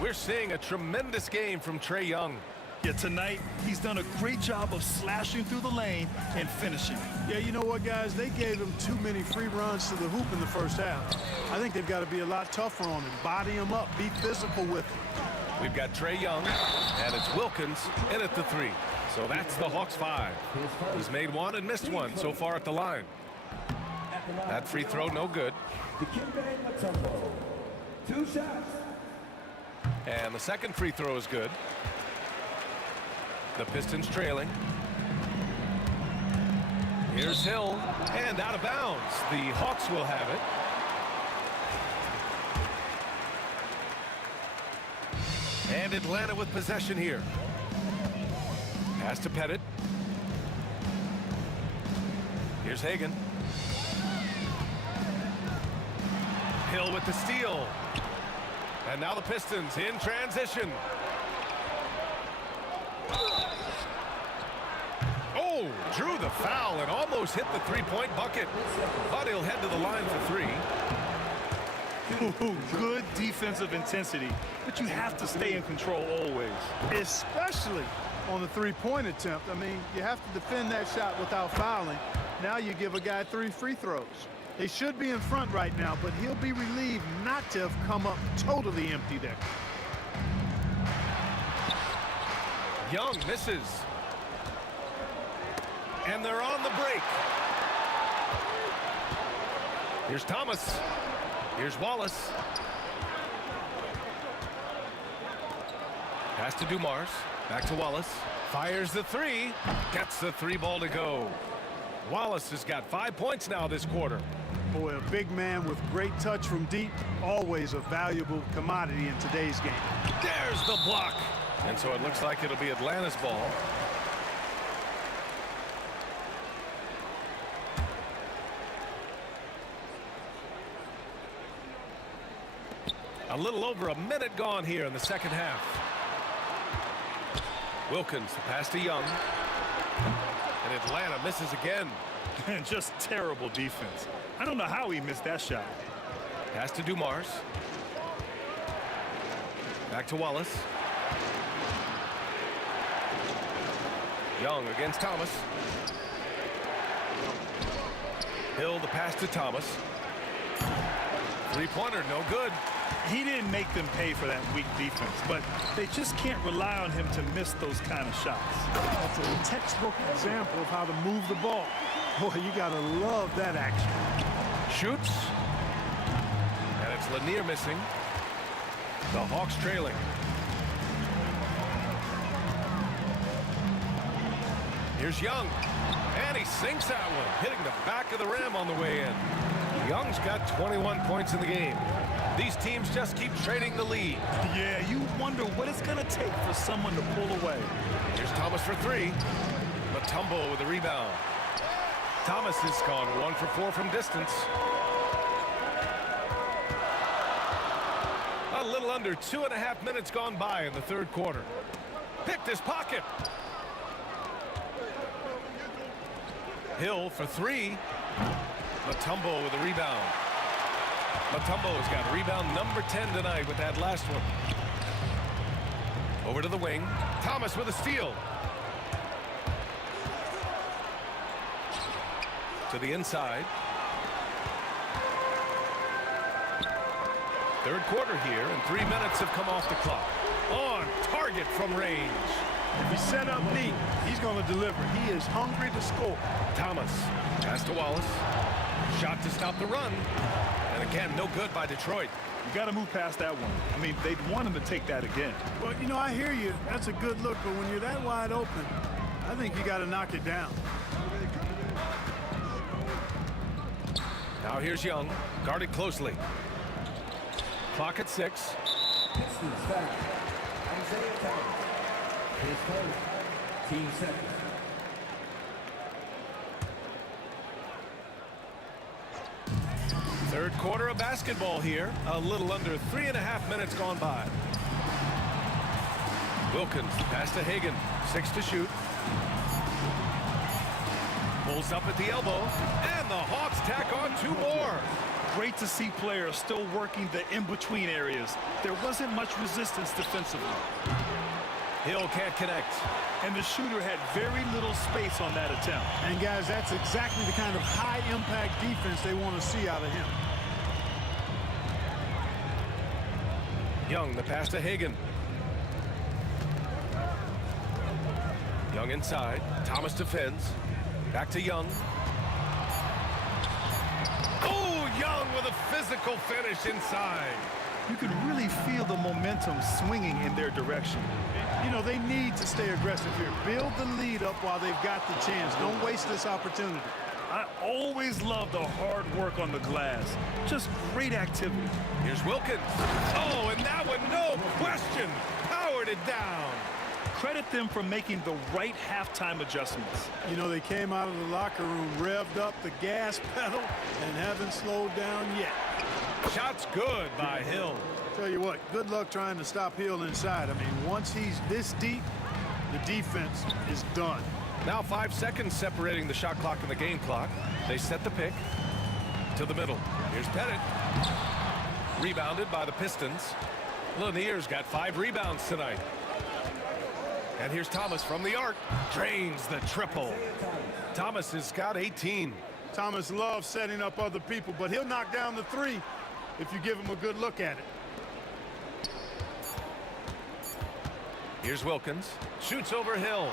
We're seeing a tremendous game from Trae Young. Yeah, tonight, he's done a great job of slashing through the lane and finishing. Yeah, you know what, guys? They gave him too many free runs to the hoop in the first half. I think they've got to be a lot tougher on him. Body him up. Be physical with him. We've got Trae Young, and it's Wilkins in at the 3. So that's the Hawks 5. He's made 1 and missed 1 so far at the line. That free throw, no good. 2 shots. And the second free throw is good. The Pistons trailing. Here's Hill, and out of bounds. The Hawks will have it. And Atlanta with possession here. Pass to Pettit. Here's Hagan. Hill with the steal. And now the Pistons in transition. Oh, drew the foul and almost hit the three-point bucket. But he'll head to the line for 3. Good defensive intensity, but you have to stay in control always. Especially on the three-point attempt. I mean, you have to defend that shot without fouling. Now you give a guy 3 free throws. They should be in front right now, but he'll be relieved not to have come up totally empty there. Young misses. And they're on the break. Here's Thomas. Here's Wallace. Pass to Dumars. Back to Wallace. Fires the 3. Gets the 3 ball to go. Wallace has got 5 points now this quarter. Boy, a big man with great touch from deep, always a valuable commodity in today's game. There's the block. And so it looks like it'll be Atlanta's ball. A little over a minute gone here in the second half. Wilkins, pass to Young. And Atlanta misses again. And just terrible defense. I don't know how he missed that shot. Pass to Dumars. Back to Wallace. Young against Thomas. Hill, the pass to Thomas. Three-pointer, no good. He didn't make them pay for that weak defense, but they just can't rely on him to miss those kind of shots. That's a textbook example of how to move the ball. Boy, you got to love that action. Shoots. And it's Lanier missing. The Hawks trailing. Here's Young. And he sinks that one, hitting the back of the rim on the way in. Young's got 21 points in the game. These teams just keep trading the lead. Yeah, you wonder what it's going to take for someone to pull away. Here's Thomas for three. Mutombo with the rebound. Thomas has gone 1 for 4 from distance. A little under 2.5 minutes gone by in the third quarter. Picked his pocket. Hill for three. Mutombo with a rebound. Mutombo's got rebound number 10 tonight with that last one. Over to the wing. Thomas with a steal. To the inside. Third quarter here, and 3 minutes have come off the clock. On target from range. If he's set up neat, he's going to deliver. He is hungry to score. Thomas. Pass to Wallace. Shot to stop the run. And again, no good by Detroit. You got to move past that one. I mean, they'd want him to take that again. Well, you know, I hear you. That's a good look, but when you're that wide open, I think you got to knock it down. Now here's Young, guarded closely. Clock at 6. Pistons foul. Isaiah Thomas. His first. Team second. Third quarter of basketball here. A little under 3.5 minutes gone by. Wilkins, pass to Hagan. 6 to shoot. Pulls up at the elbow. And the Hawks tack on 2 more. Great to see players still working the in-between areas. There wasn't much resistance defensively. Hill can't connect. And the shooter had very little space on that attempt. And guys, that's exactly the kind of high-impact defense they want to see out of him. Young, the pass to Hagan. Young inside. Thomas defends. Back to Young. Oh, Young with a physical finish inside. You could really feel the momentum swinging in their direction. You know, they need to stay aggressive here. Build the lead up while they've got the chance. Don't waste this opportunity. I always love the hard work on the glass. Just great activity. Here's Wilkins. Oh, and that one, no question, powered it down. Credit them for making the right halftime adjustments. You know, they came out of the locker room, revved up the gas pedal, and haven't slowed down yet. Shot's good by Hill. Tell you what, good luck trying to stop Hill inside. I mean, once he's this deep, the defense is done. Now 5 seconds separating the shot clock and the game clock. They set the pick to the middle. Here's Pettit. Rebounded by the Pistons. Lanier's got 5 rebounds tonight. And here's Thomas from the arc. Drains the triple. Thomas has got 18. Thomas loves setting up other people, but he'll knock down the 3 if you give him a good look at it. Here's Wilkins. Shoots over Hill.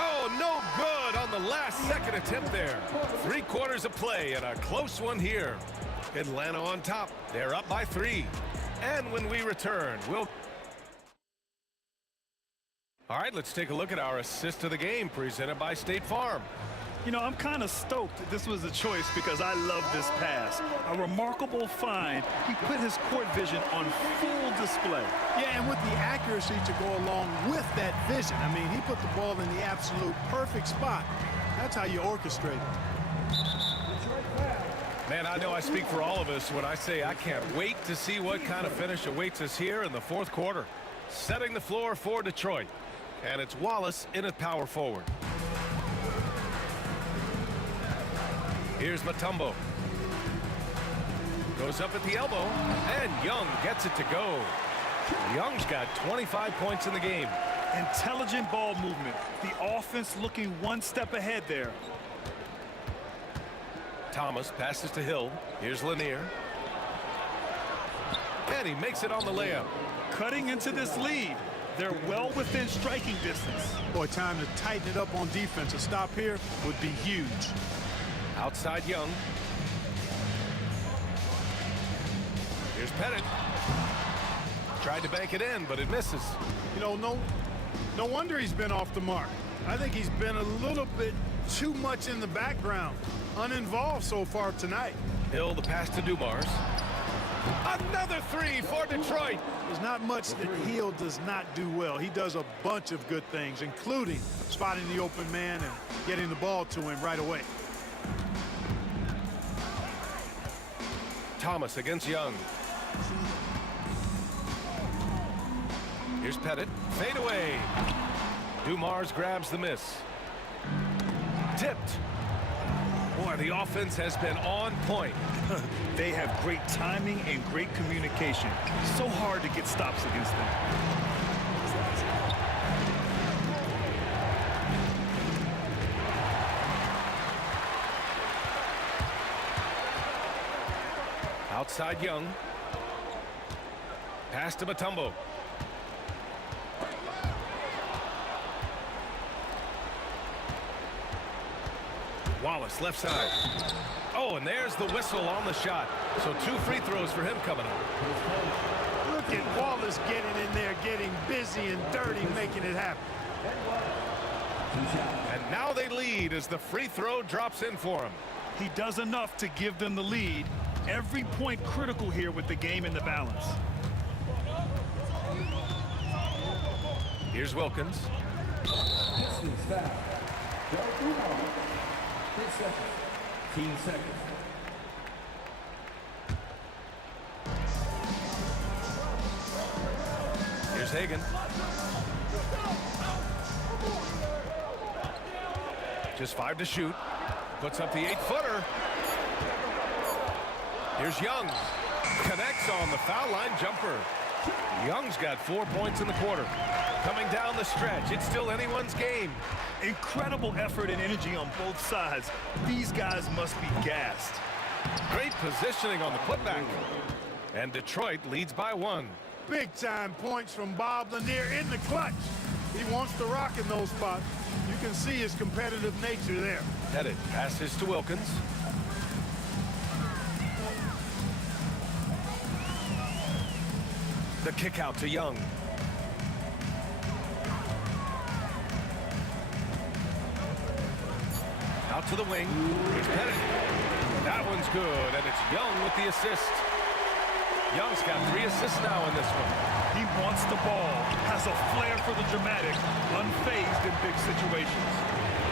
Oh, no good on the last second attempt there. 3 quarters of play and a close one here. Atlanta on top. They're up by 3. And when we return, we'll... All right, let's take a look at our assist of the game presented by State Farm. You know, I'm kind of stoked this was a choice because I love this pass. A remarkable find. He put his court vision on full display. Yeah, and with the accuracy to go along with that vision. I mean, he put the ball in the absolute perfect spot. That's how you orchestrate it. Man, I know I speak for all of us when I say I can't wait to see what kind of finish awaits us here in the fourth quarter. Setting the floor for Detroit. And it's Wallace in at power forward. Here's Mutombo. Goes up at the elbow, and Young gets it to go. Young's got 25 points in the game. Intelligent ball movement. The offense looking one step ahead there. Thomas passes to Hill. Here's Lanier. And he makes it on the layup. Cutting into this lead. They're well within striking distance. Boy, time to tighten it up on defense. A stop here would be huge. Outside Young. Here's Pettit. Tried to bank it in, but it misses. You know, no wonder he's been off the mark. I think he's been a little bit too much in the background, uninvolved so far tonight. Hill, the pass to Dumars. Another three for Detroit. There's not much that Hill does not do well. He does a bunch of good things, including spotting the open man and getting the ball to him right away. Thomas against Young. Here's Pettit. Fade away. Dumars grabs the miss. Tipped. Boy, the offense has been on point. They have great timing and great communication. So hard to get stops against them. Outside Young. Pass to Mutombo. Wallace left side. Oh, and there's the whistle on the shot. So 2 free throws for him coming up. Look at Wallace getting in there, getting busy and dirty, making it happen. And now they lead as the free throw drops in for him. He does enough to give them the lead. Every point critical here with the game in the balance. Here's Wilkins. Pistons foul. Don't move on. 10 seconds. 10 seconds. Here's Hagan. Just 5 to shoot. Puts up the 8-footer. Here's Young. Connects on the foul line jumper. Young's got 4 points in the quarter. Coming down the stretch, it's still anyone's game. Incredible effort and energy on both sides. These guys must be gassed. Great positioning on the putback. And Detroit leads by 1. Big-time points from Bob Lanier in the clutch. He wants to rock in those spots. You can see his competitive nature there. Pettit passes to Wilkins. The kick out to Young. Out to the wing. Here's Pettit. That one's good, and it's Young with the assist. Young's got 3 assists now in this one. He wants the ball, has a flair for the dramatic, unfazed in big situations.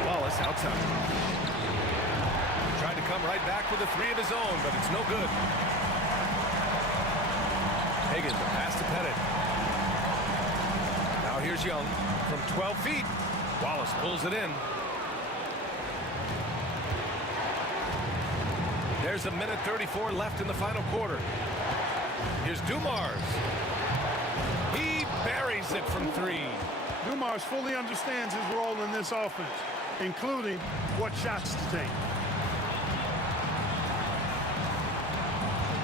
Wallace outside. Tried to come right back with a 3 of his own, but it's no good. Hagan, the pass to Pettit. Now here's Young from 12 feet. Wallace pulls it in. There's 1:34 left in the final quarter. Here's Dumars. He buries it from 3. Dumars fully understands his role in this offense, including what shots to take.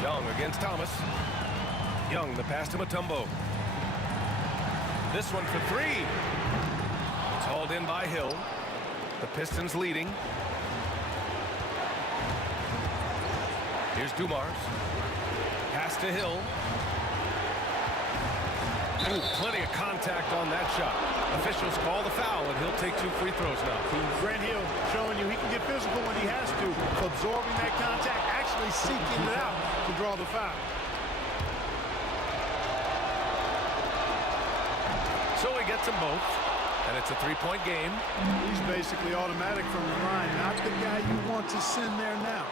Young against Thomas. Young, the pass to Mutombo. This one for 3. It's hauled in by Hill. The Pistons leading. Here's Dumars. Pass to Hill. Ooh, plenty of contact on that shot. Officials call the foul, and he'll take 2 free throws now. Grant Hill showing you he can get physical when he has to, absorbing that contact, actually seeking it out to draw the foul. So he gets them both, and it's a 3-point game. He's basically automatic from the line, not the guy you want to send there now.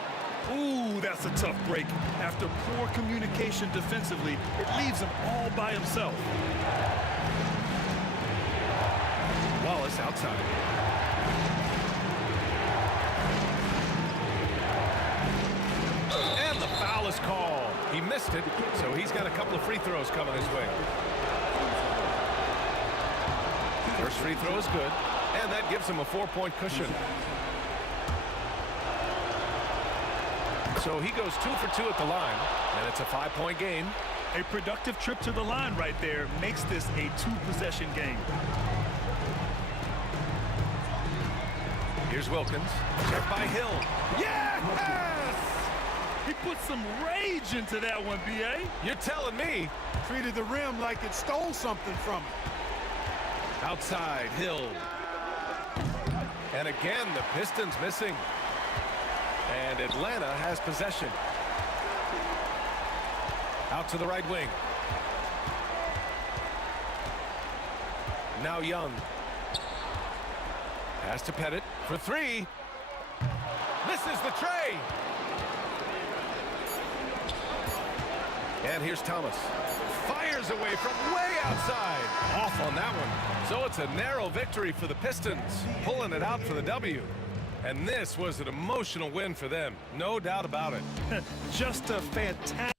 Ooh, that's a tough break. After poor communication defensively, it leaves him all by himself. Wallace outside. And the foul is called. He missed it, so he's got a couple of free throws coming his way. First free throw is good, and that gives him a 4-point cushion. So he goes 2 for 2 at the line, and it's a 5-point game. A productive trip to the line right there makes this a 2-possession game. Here's Wilkins. Check by Hill. Yes! He put some rage into that one, B.A. You're telling me. Treated the rim like it stole something from him. Outside, Hill. And again, the Pistons missing. And Atlanta has possession. Out to the right wing. Now Young. Pass to Pettit for 3. Misses the tray. And here's Thomas. Fires away from way outside. Off on that one. So it's a narrow victory for the Pistons, pulling it out for the W. And this was an emotional win for them, no doubt about it. Just a fantastic.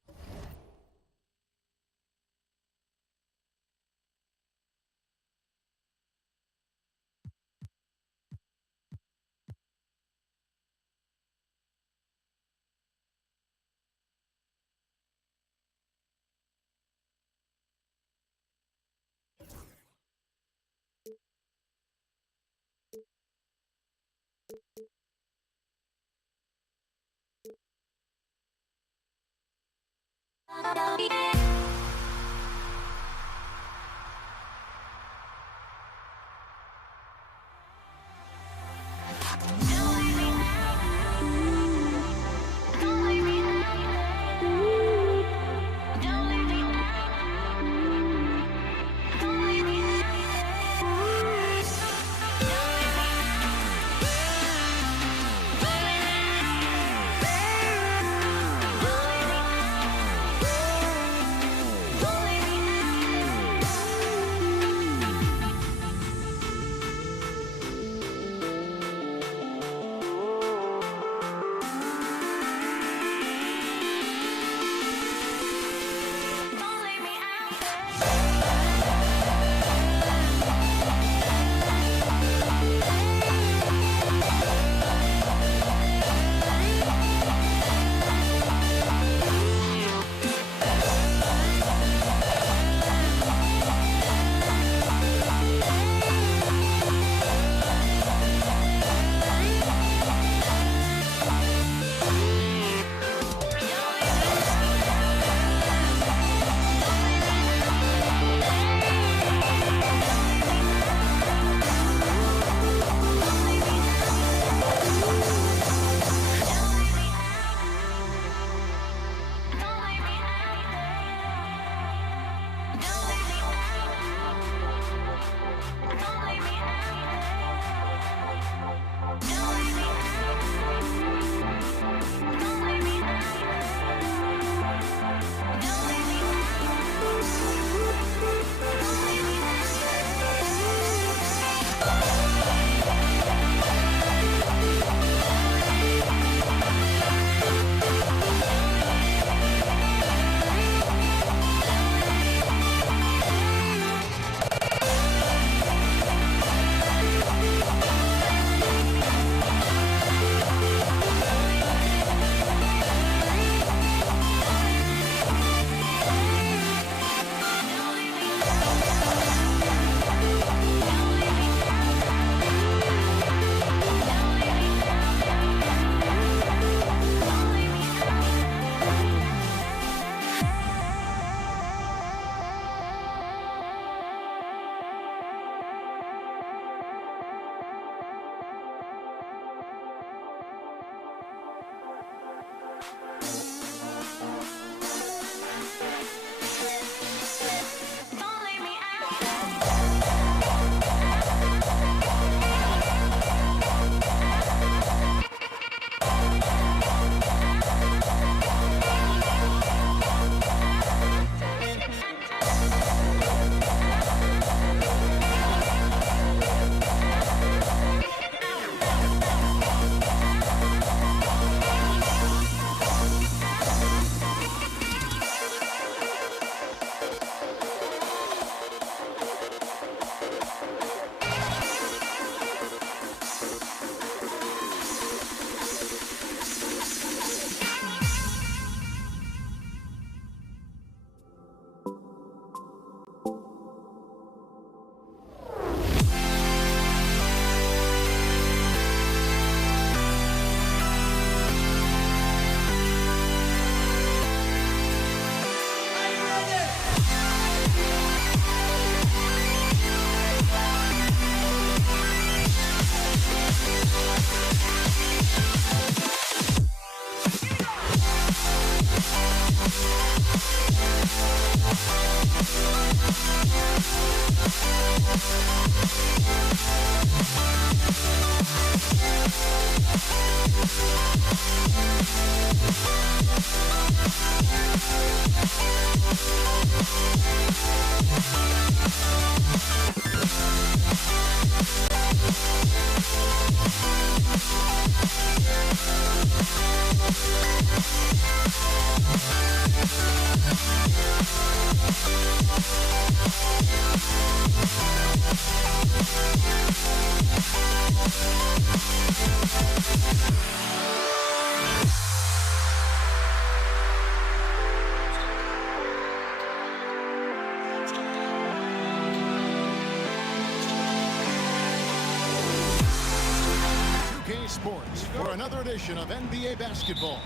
Sports for another edition of NBA basketball.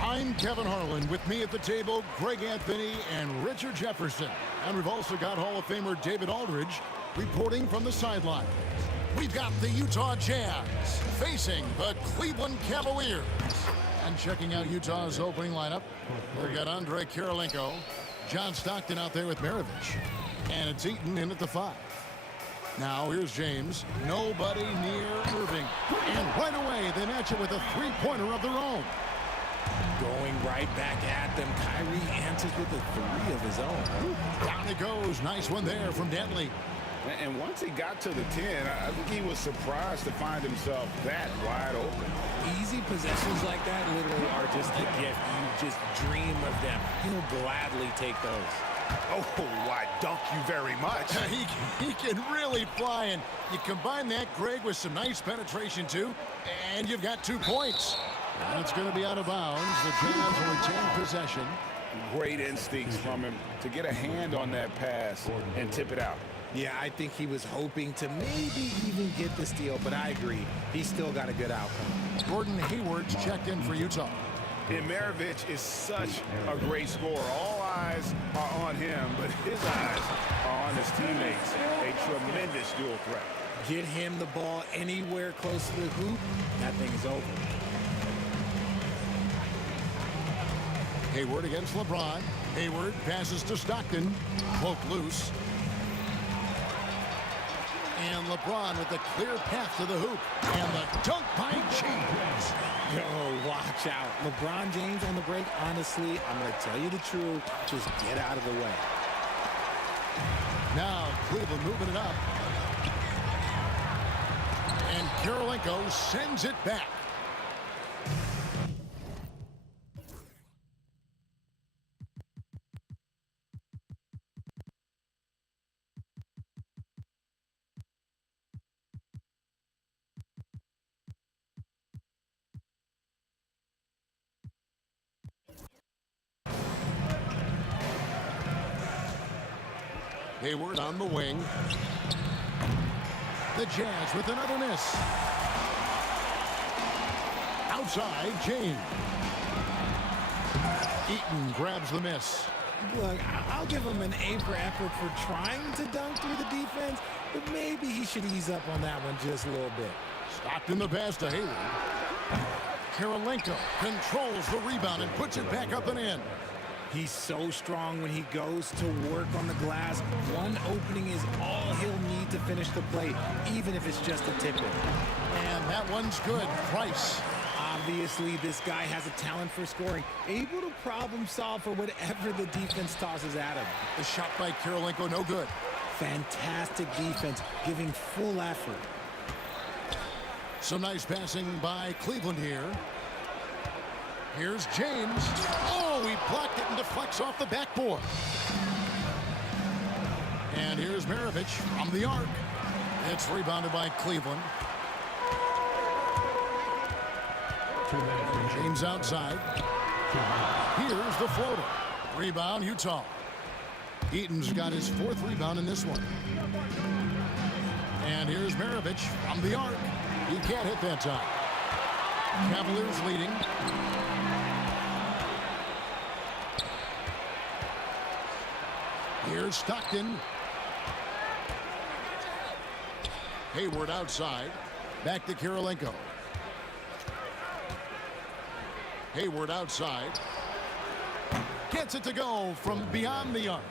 I'm Kevin Harlan. With me at the table, Greg Anthony and Richard Jefferson. And we've also got Hall of Famer David Aldridge reporting from the sideline. We've got the Utah Jazz facing the Cleveland Cavaliers. And checking out Utah's opening lineup, we've got Andre Kirilenko, John Stockton out there with Maravich, and it's Eaton in at the 5. Now here's James. Nobody near Irving. And right away, they match it with a three-pointer of their own. Going right back at them. Kyrie answers with a 3 of his own. Down it goes. Nice one there from Dentley. And once he got to the 10, I think he was surprised to find himself that wide open. Easy possessions like that literally are just a gift. You just dream of them. He'll gladly take those. Oh, I dunk you very much. He can really fly, and you combine that, Greg, with some nice penetration, too, and you've got 2 points. And it's going to be out of bounds. The Jazz will retain possession. Great instincts from him to get a hand on that pass and tip it out. Yeah, I think he was hoping to maybe even get the steal, but I agree. He's still got a good outcome. Gordon Hayward's checked in for Utah. And Maravich is such a great scorer. All eyes are on him, but his eyes are on his teammates. A tremendous dual threat. Get him the ball anywhere close to the hoop, that thing is over. Hayward against LeBron. Hayward passes to Stockton. Poke loose. And LeBron with a clear path to the hoop. And the dunk by James. Yo, watch out. LeBron James on the break, honestly, I'm going to tell you the truth. Just get out of the way. Now Cleveland moving it up. And Kirilenko sends it back. Hayward on the wing. The Jazz with another miss. Outside, James. Eaton grabs the miss. Look, I'll give him an A for effort for trying to dunk through the defense, but maybe he should ease up on that one just a little bit. Stockton the pass to Hayward. Kirilenko controls the rebound and puts it back up and in. He's so strong when he goes to work on the glass. One opening is all he'll need to finish the play, even if it's just a tip-in. And that one's good. Price. Obviously, this guy has a talent for scoring, able to problem solve for whatever the defense tosses at him. The shot by Kirilenko, no good. Fantastic defense, giving full effort. Some nice passing by Cleveland here. Here's James. Oh, he blocked it and deflects off the backboard. And here's Maravich from the arc. It's rebounded by Cleveland. James outside. Here's the floater. Rebound, Utah. Eaton's got his 4th rebound in this one. And here's Maravich from the arc. He can't hit that time. Cavaliers leading. Here's Stockton. Hayward outside. Back to Kirilenko. Hayward outside. Gets it to go from beyond the arc.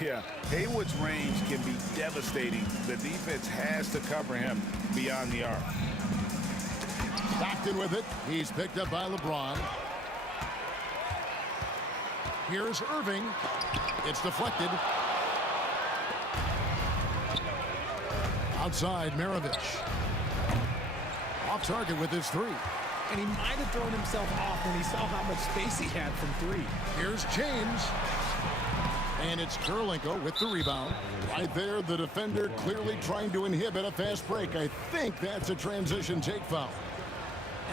Yeah, Hayward's range can be devastating. The defense has to cover him beyond the arc. Stockton with it. He's picked up by LeBron. Here's Irving. It's deflected. Outside, Maravich. Off target with his 3. And he might have thrown himself off when he saw how much space he had from 3. Here's James. And it's Kirilenko with the rebound. Right there, the defender clearly trying to inhibit a fast break. I think that's a transition take foul.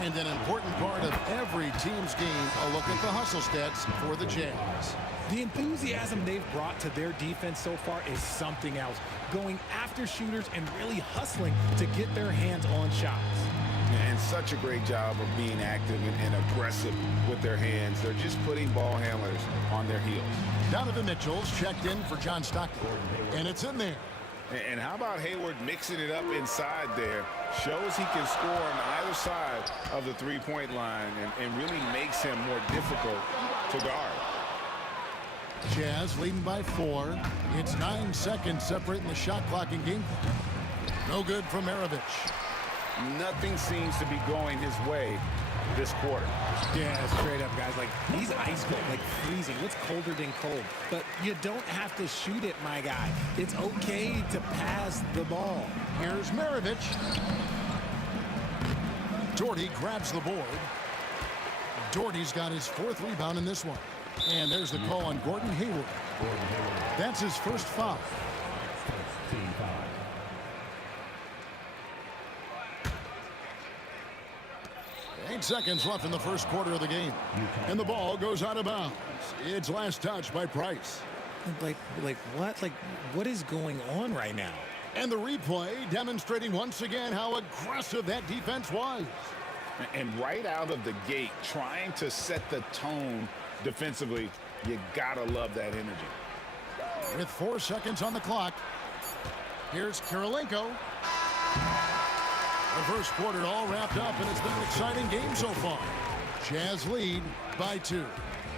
And an important part of every team's game, a look at the hustle stats for the Jazz. The enthusiasm they've brought to their defense so far is something else. Going after shooters and really hustling to get their hands on shots. And such a great job of being active and aggressive with their hands. They're just putting ball handlers on their heels. Donovan Mitchell's checked in for John Stockton, and it's in there. And how about Hayward mixing it up inside there? Shows he can score on either side of the three-point line and really makes him more difficult to guard. Jazz leading by 4. It's 9 seconds separating the shot clock and game. No good from Maravich. Nothing seems to be going his way this quarter. Yeah, straight up, guys. Like, he's ice cold, like freezing. What's colder than cold? But you don't have to shoot it, my guy. It's okay to pass the ball. Here's Maravich. Doherty grabs the board. Doherty's got his 4th rebound in this one. And there's the call on Gordon Hayward. That's his first foul. 8 seconds left in the first quarter of the game. And the ball goes out of bounds. It's last touched by Price. Like what? Like, what is going on right now? And the replay demonstrating once again how aggressive that defense was. And right out of the gate, trying to set the tone defensively, you gotta love that energy. With 4 seconds on the clock, here's Kirilenko. The first quarter all wrapped up, and it's been an exciting game so far. Jazz lead by 2.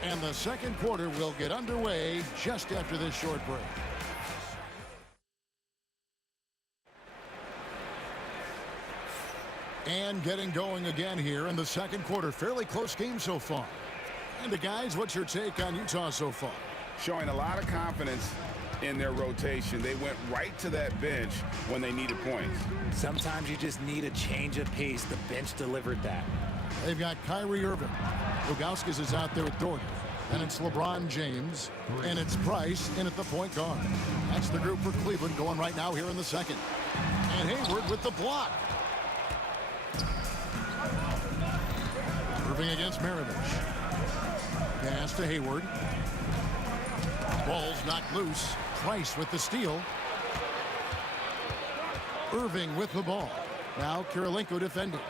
And the second quarter will get underway just after this short break. And getting going again here in the second quarter. Fairly close game so far. And guys, what's your take on Utah so far? Showing a lot of confidence in their rotation. They went right to that bench when they needed points. Sometimes you just need a change of pace. The bench delivered that. They've got Kyrie Irving. Lugauskas is out there with Doherty. And it's LeBron James. And it's Price in at the point guard. That's the group for Cleveland going right now here in the second. And Hayward with the block. Irving against Maravich. Pass to Hayward. Ball's knocked loose. Price with the steal. Irving with the ball. Now Kirilenko defending.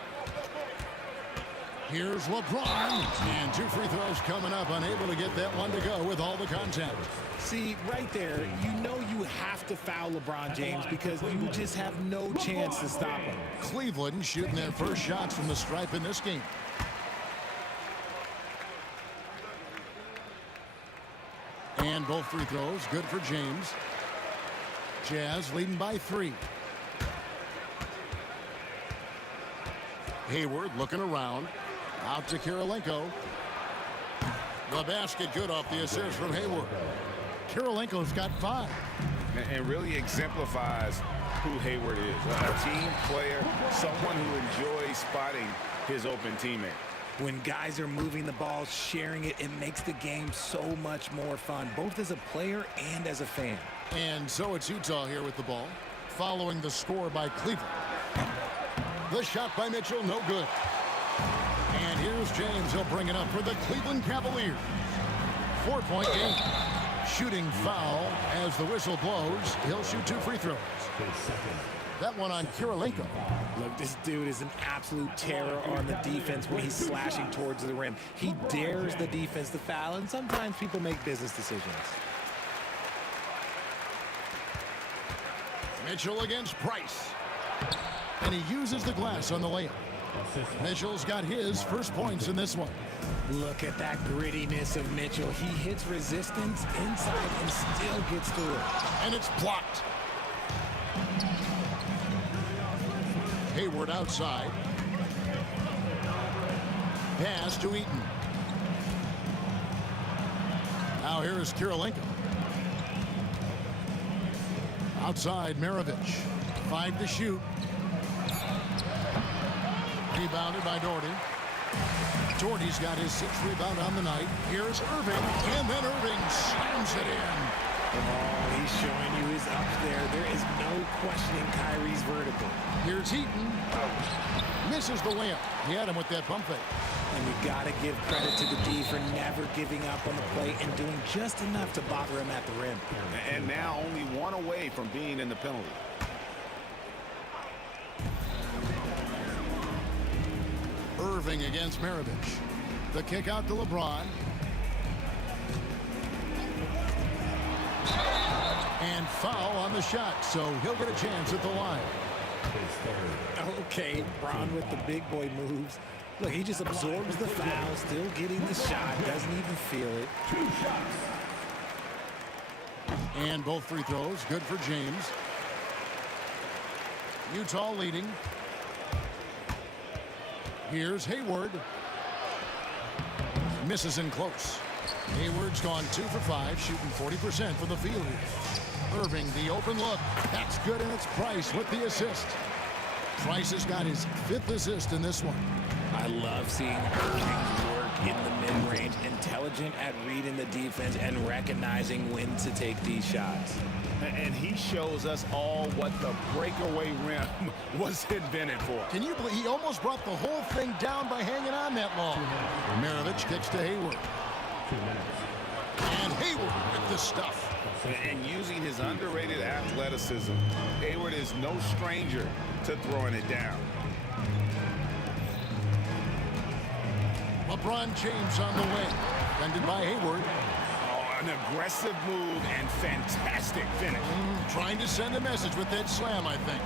Here's LeBron. And 2 free throws coming up. Unable to get that one to go with all the contact. See, right there, you know you have to foul LeBron James because you just have no chance to stop him. Cleveland shooting their first shots from the stripe in this game. And both free throws good for James. Jazz leading by 3. Hayward looking around. Out to Kirilenko. The basket good off the assist from Hayward. Kirilenko's got 5. And really exemplifies who Hayward is. A team player, someone who enjoys spotting his open teammate. When guys are moving the ball, sharing it, it makes the game so much more fun, both as a player and as a fan. And so it's Utah here with the ball, following the score by Cleveland. The shot by Mitchell, no good. And here's James. He'll bring it up for the Cleveland Cavaliers. 4-point game. Shooting foul as the whistle blows. He'll shoot 2 free throws. That one on Kirilenko. Look, this dude is an absolute terror on the defense when he's slashing towards the rim. He dares the defense to foul, and sometimes people make business decisions. Mitchell against Price. And he uses the glass on the layup. Mitchell's got his first points in this one. Look at that grittiness of Mitchell. He hits resistance inside and still gets through it. And it's blocked. Hayward outside. Pass to Eaton. Now here's Kirilenko. Outside Maravich. 5 to shoot. Rebounded by Doherty. Doherty's got his 6th rebound on the night. Here's Irving, and then Irving slams it in. Oh, he's showing you he's up there. There is no questioning Kyrie's vertical. Here's Heaton. Misses the layup. He had him with that pump fake. And you got to give credit to the D for never giving up on the play and doing just enough to bother him at the rim. And now only 1 away from being in the penalty. Irving against Maravich. The kick out to LeBron. And foul on the shot, so he'll get a chance at the line. Okay, Bron with the big boy moves. Look, he just absorbs the foul, still getting the shot, doesn't even feel it. 2 shots. And both free throws, good for James. Utah leading. Here's Hayward. Misses in close. Hayward's gone 2 for 5, shooting 40% from the field here. Irving, the open look. That's good, and it's Price with the assist. Price has got his 5th assist in this one. I love seeing Irving work in the mid-range, intelligent at reading the defense and recognizing when to take these shots. And he shows us all what the breakaway rim was invented for. Can you believe he almost brought the whole thing down by hanging on that long? Maravich kicks to Hayward. 2 minutes. And Hayward with the stuff. And using his underrated athleticism, Hayward is no stranger to throwing it down. LeBron James on the wing. Defended by Hayward. Oh, an aggressive move and fantastic finish. Trying to send a message with that slam, I think.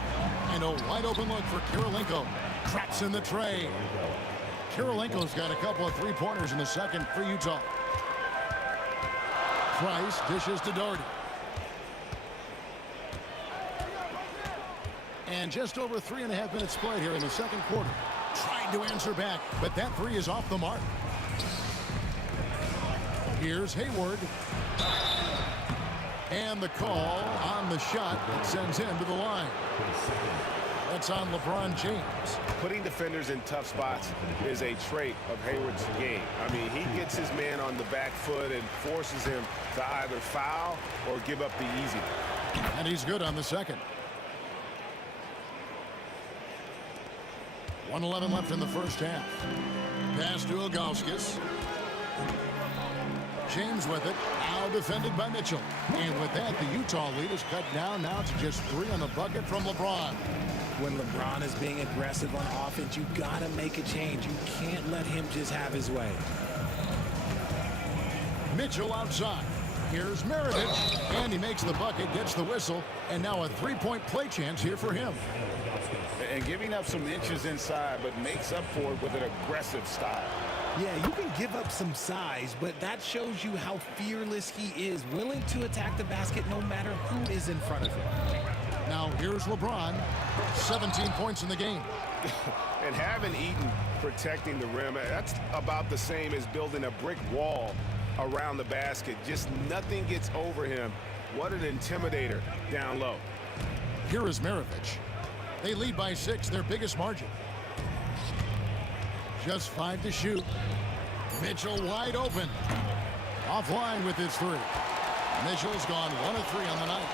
And a wide open look for Kirilenko. Traps in the tray. Kirilenko's got a couple of three-pointers in the second for Utah. Price dishes to Doherty. And just over 3.5 minutes played here in the second quarter. Trying to answer back, but that three is off the mark. Here's Hayward. And the call on the shot that sends him to the line. That's on LeBron James. Putting defenders in tough spots is a trait of Hayward's game. I mean, he gets his man on the back foot and forces him to either foul or give up the easy. And he's good on the second. 1:11 left in the first half. Pass to Ilgauskas. James with it. Now defended by Mitchell. And with that, the Utah lead is cut down now to just 3 on the bucket from LeBron. When LeBron is being aggressive on offense, you gotta make a change. You can't let him just have his way. Mitchell outside. Here's Maravich. And he makes the bucket, gets the whistle, and now a three-point play chance here for him. And giving up some inches inside, but makes up for it with an aggressive style. Yeah, you can give up some size, but that shows you how fearless he is, willing to attack the basket no matter who is in front of him. Now here's LeBron, 17 points in the game. And having Eaton protecting the rim, that's about the same as building a brick wall around the basket. Just nothing gets over him. What an intimidator down low. Here is Maravich. They lead by 6, their biggest margin. Just 5 to shoot. Mitchell wide open. Offline with his 3. Mitchell's gone 1 of 3 on the night.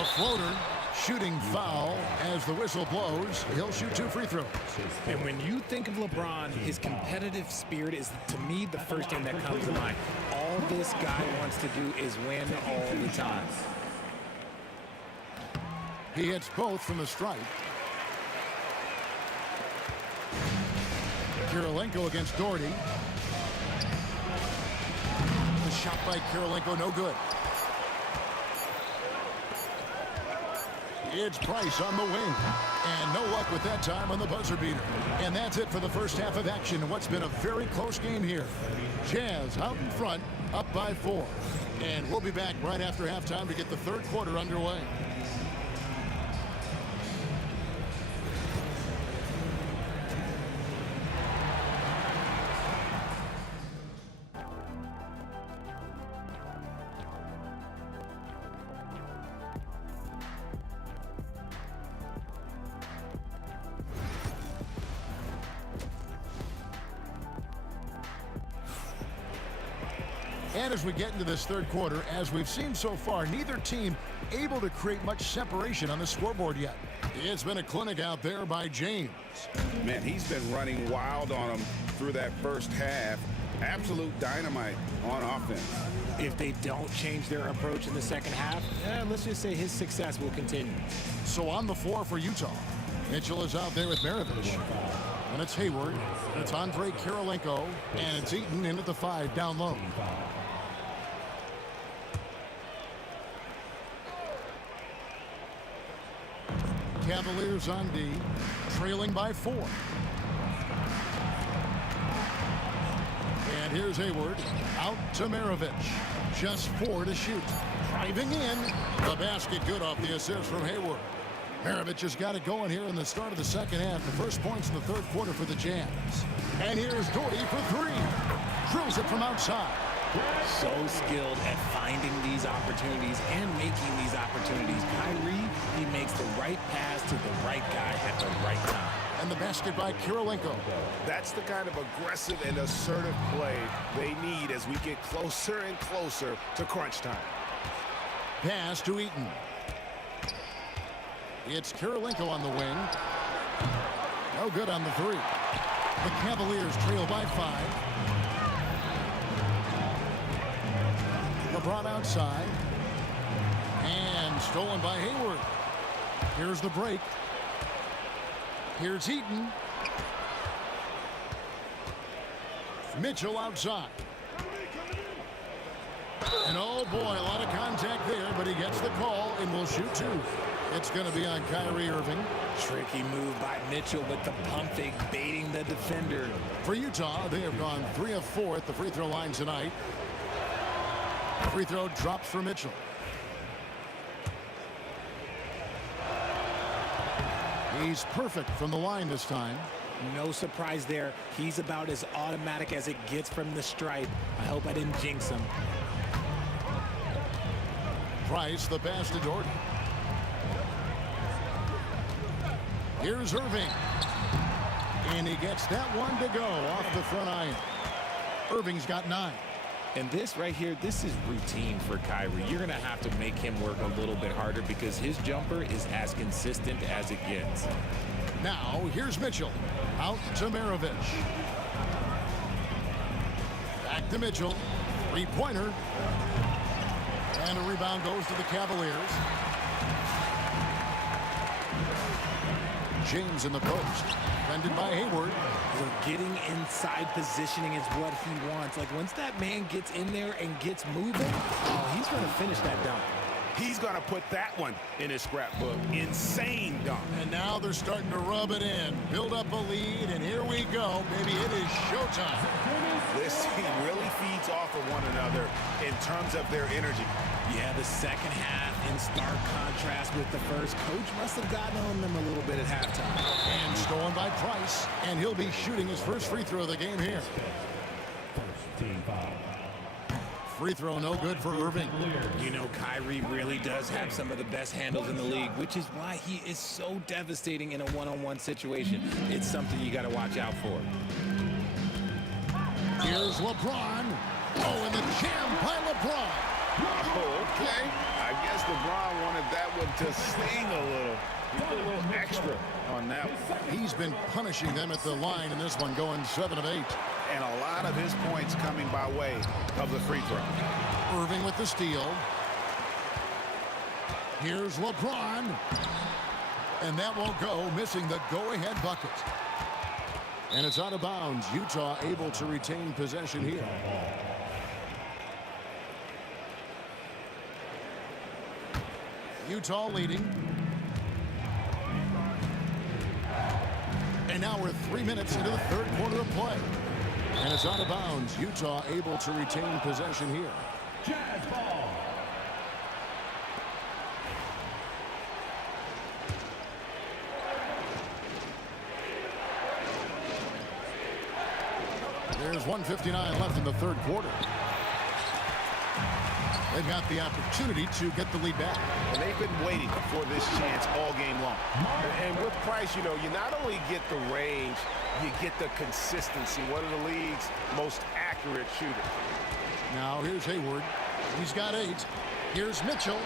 A floater, shooting foul as the whistle blows. He'll shoot 2 free throws. And when you think of LeBron, his competitive spirit is, to me, the first thing that comes to mind. All this guy wants to do is win all the time. He hits both from the stripe. Kirilenko against Doherty. The shot by Kirilenko, no good. It's Price on the wing. And no luck with that time on the buzzer beater. And that's it for the first half of action in what's been a very close game here. Jazz out in front, up by 4. And we'll be back right after halftime to get the third quarter underway. And as we get into this third quarter, as we've seen so far, neither team able to create much separation on the scoreboard yet. It's been a clinic out there by James. Man, he's been running wild on them through that first half. Absolute dynamite on offense. If they don't change their approach in the second half, let's just say his success will continue. So on the floor for Utah, Mitchell is out there with Maravich. And it's Hayward. And it's Andrei Kirilenko. And it's Eaton in at the 5 down low. Cavaliers on D, trailing by 4. And here's Hayward, out to Maravich. Just 4 to shoot. Driving in, the basket good off the assist from Hayward. Maravich has got it going here in the start of the second half. The first points in the third quarter for the Jazz. And here's Doherty for 3. Drills it from outside. So skilled at finding these opportunities and making these opportunities. Kyrie, he makes the right pass to the right guy at the right time. And the basket by Kirilenko. That's the kind of aggressive and assertive play they need as we get closer and closer to crunch time. Pass to Eaton. It's Kirilenko on the wing. No good on the 3. The Cavaliers trail by 5. LeBron outside. And stolen by Hayward. Here's the break. Here's Eaton. Mitchell outside. And oh boy, a lot of contact there, but he gets the call and will shoot 2. It's going to be on Kyrie Irving. Tricky move by Mitchell with the pump fake, baiting the defender. For Utah, they have gone 3 of 4 at the free throw line tonight. Free throw drops for Mitchell. He's perfect from the line this time. No surprise there. He's about as automatic as it gets from the stripe. I hope I didn't jinx him. Price, the pass to Jordan. Here's Irving. And he gets that one to go off the front iron. Irving's got 9. And this right here, this is routine for Kyrie. You're going to have to make him work a little bit harder because his jumper is as consistent as it gets. Now, here's Mitchell. Out to Maravich. Back to Mitchell. 3-pointer. And a rebound goes to the Cavaliers. James in the post. Defended by Hayward. Getting inside positioning is what he wants. Like, once that man gets in there and gets moving, oh, he's going to finish that dunk. He's going to put that one in his scrapbook. Insane dunk. And now they're starting to rub it in. Build up a lead, and here we go. Maybe it is showtime. This team really feeds off of one another in terms of their energy. Yeah, the second half in stark contrast with the first. Coach must have gotten on them a little bit at halftime. And stolen by Price, and he'll be shooting his first free throw of the game here. Free throw no good for Irving. You know, Kyrie really does have some of the best handles in the league, which is why he is so devastating in a one-on-one situation. It's something you got to watch out for. Here's LeBron. Oh, and the jam by LeBron. Oh, okay. I guess LeBron wanted that one to sting a little. He put a little extra on that one. He's been punishing them at the line in this one, going 7 of 8. And a lot of his points coming by way of the free throw. Irving with the steal. Here's LeBron. And that won't go, missing the go-ahead bucket. And it's out of bounds. Utah able to retain possession here. Utah leading. And now we're 3 minutes into the third quarter of play. And it's out of bounds. Utah able to retain possession here. Jazz ball. There's 1:59 left in the third quarter. They've got the opportunity to get the lead back. And they've been waiting for this chance all game long. And with Price, you know, you not only get the range, you get the consistency. One of the league's most accurate shooters. Now here's Hayward. He's got 8. Here's Mitchell.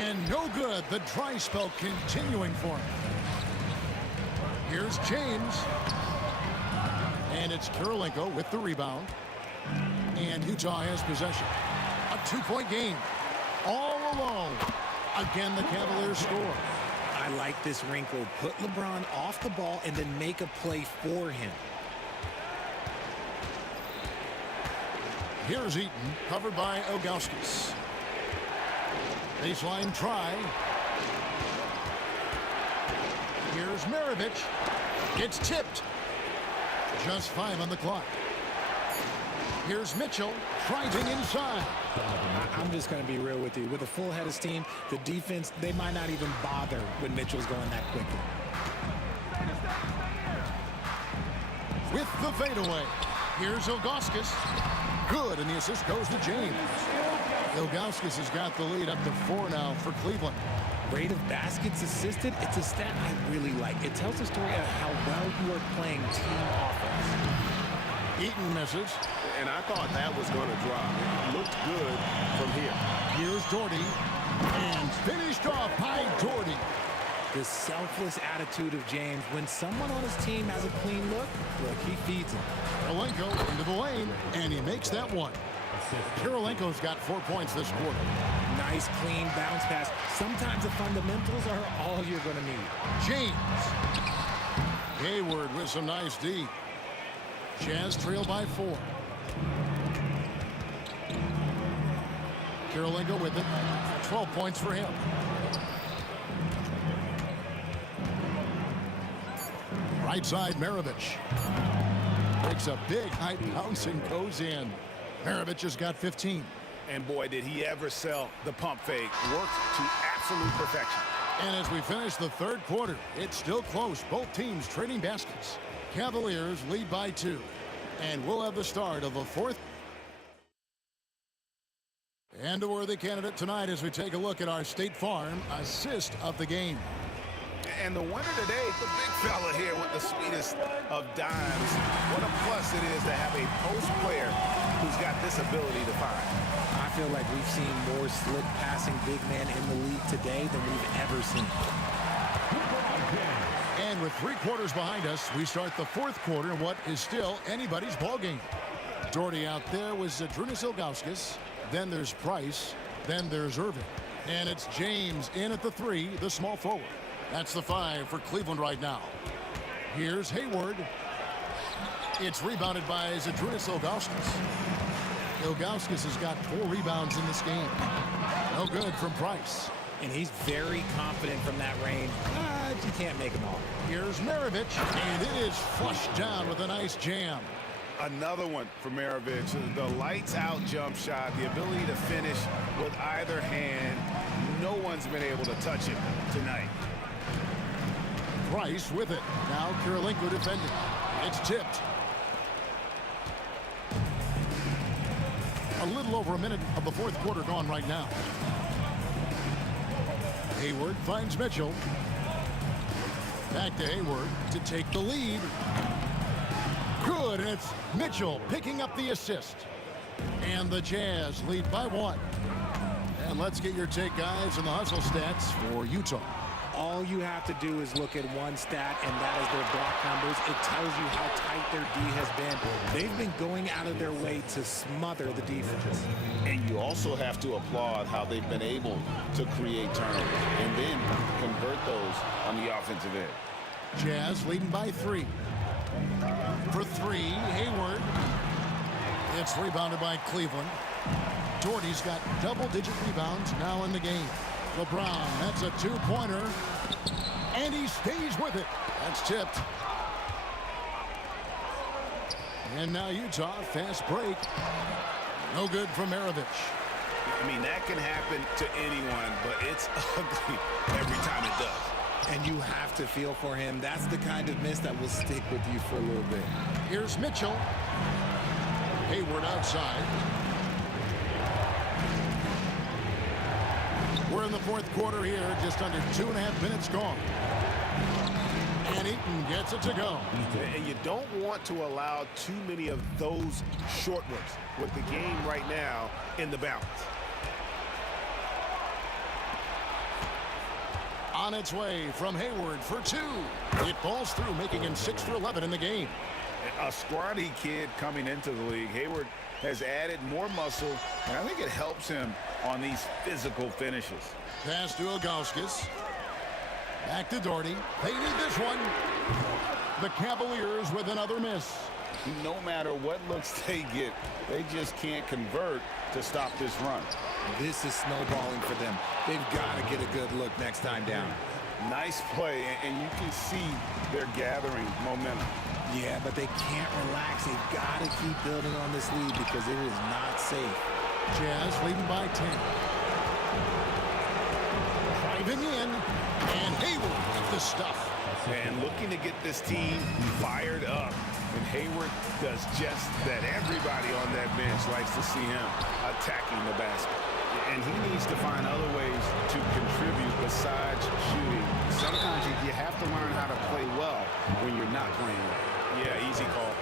And no good. The dry spell continuing for him. Here's James. And it's Kirilenko with the rebound. And Utah has possession. A 2-point game. All alone. Again, the Cavaliers score. I I like this wrinkle. Put LeBron off the ball and then make a play for him. Here's Eaton, covered by Ilgauskas. Baseline try. Here's Maravich. It's tipped. Just 5 on the clock. Here's Mitchell, driving inside. I'm just going to be real with you. With a full head of steam, the defense, they might not even bother when Mitchell's going that quickly. With the fadeaway. Here's Ilgauskas. Good, and the assist goes to James. Ilgauskas has got the lead up to 4 now for Cleveland. Rate of baskets assisted, it's a stat I really like. It tells the story of how well you are playing team offense. Eaton misses. And I thought that was going to drop. It looked good from here. Here's Doherty. And finished off by Doherty. The selfless attitude of James. When someone on his team has a clean look, he feeds him. Kirilenko into the lane, and he makes that one. Kirilenko's got 4 points this quarter. Nice, clean bounce pass. Sometimes the fundamentals are all you're going to need. James. Hayward with some nice D. Jazz trail by 4. Kirilenko with it. 12 points for him. Right side, Maravich. Breaks a big high bounce and goes in. Maravich has got 15. And boy, did he ever sell the pump fake. Worked to absolute perfection. And as we finish the third quarter, it's still close. Both teams trading baskets. Cavaliers lead by 2. And we'll have the start of the fourth. And a worthy candidate tonight as we take a look at our State Farm assist of the game. And the winner today, the big fella here with the sweetest of dimes. What a plus it is to have a post player who's got this ability to find. I feel like we've seen more slick passing big men in the league today than we've ever seen. And with 3 quarters behind us, we start the fourth quarter in what is still anybody's ball game. Doherty out there with Zydrunas Ilgauskas. Then there's Price. Then there's Irving. And it's James in at the 3, the small forward. That's the 5 for Cleveland right now. Here's Hayward. It's rebounded by Zydrunas Ilgauskas. Ilgauskas has got 4 rebounds in this game. No good from Price. And he's very confident from that range. You can't make them all. Here's Maravich, and it is flushed down with a nice jam. Another one for Maravich. The lights-out jump shot, the ability to finish with either hand. No one's been able to touch it tonight. Price with it. Now Kirilenko defending. It's tipped. A little over a minute of the fourth quarter gone right now. Hayward finds Mitchell. Back to Hayward to take the lead. Good, and it's Mitchell picking up the assist. And the Jazz lead by 1. And let's get your take, guys, on the hustle stats for Utah. All you have to do is look at one stat, and that is their block numbers. It tells you how tight their D has been. They've been going out of their way to smother the defense. And you also have to applaud how they've been able to create turnovers and then convert those on the offensive end. Jazz leading by 3. For 3, Hayward. It's rebounded by Cleveland. Doherty's got double-digit rebounds now in the game. LeBron, that's a 2-pointer. And he stays with it. That's tipped. And now Utah, fast break. No good from Maravich. I mean, that can happen to anyone, but it's ugly every time it does. And you have to feel for him. That's the kind of miss that will stick with you for a little bit. Here's Mitchell. Hayward outside. We're in the fourth quarter here, just under 2.5 minutes gone. And Eaton gets it to go. And you don't want to allow too many of those short ones with the game right now in the balance. On its way from Hayward for 2. It falls through, making him 6 for 11 in the game. A scrawny kid coming into the league. Hayward has added more muscle, and I think it helps him on these physical finishes. Pass to Ilgauskas. Back to Doherty. They need this one. The Cavaliers with another miss. No matter what looks they get, they just can't convert to stop this run. This is snowballing for them. They've got to get a good look next time down. Nice play, and you can see they're gathering momentum. Yeah, but they can't relax. They've got to keep building on this lead because it is not safe. Jazz leading by 10. Driving in, and Hayward with the stuff. And looking to get this team fired up. And Hayward does just that. Everybody on that bench likes to see him attacking the basket. And he needs to find other ways to contribute besides shooting. Sometimes you have to learn how to play well when you're not playing well. Yeah, easy call.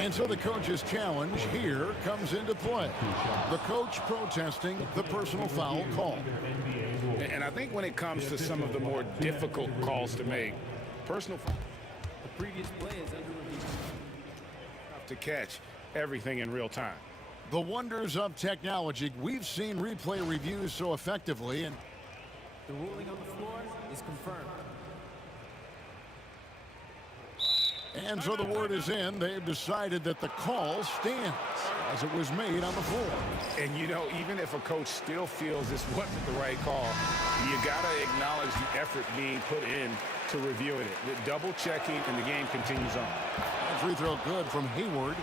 And so the coach's challenge here comes into play. The coach protesting the personal foul call. And I think when it comes to some of the more difficult calls to make, personal foul. The previous play is under review. To catch everything in real time. The wonders of technology. We've seen replay reviews so effectively, and the ruling on the floor is confirmed. And so the word is in. They've decided that the call stands as it was made on the floor. And, you know, even if a coach still feels this wasn't the right call, you got to acknowledge the effort being put in to reviewing it. The double checking, and the game continues on. Free throw good from Hayward.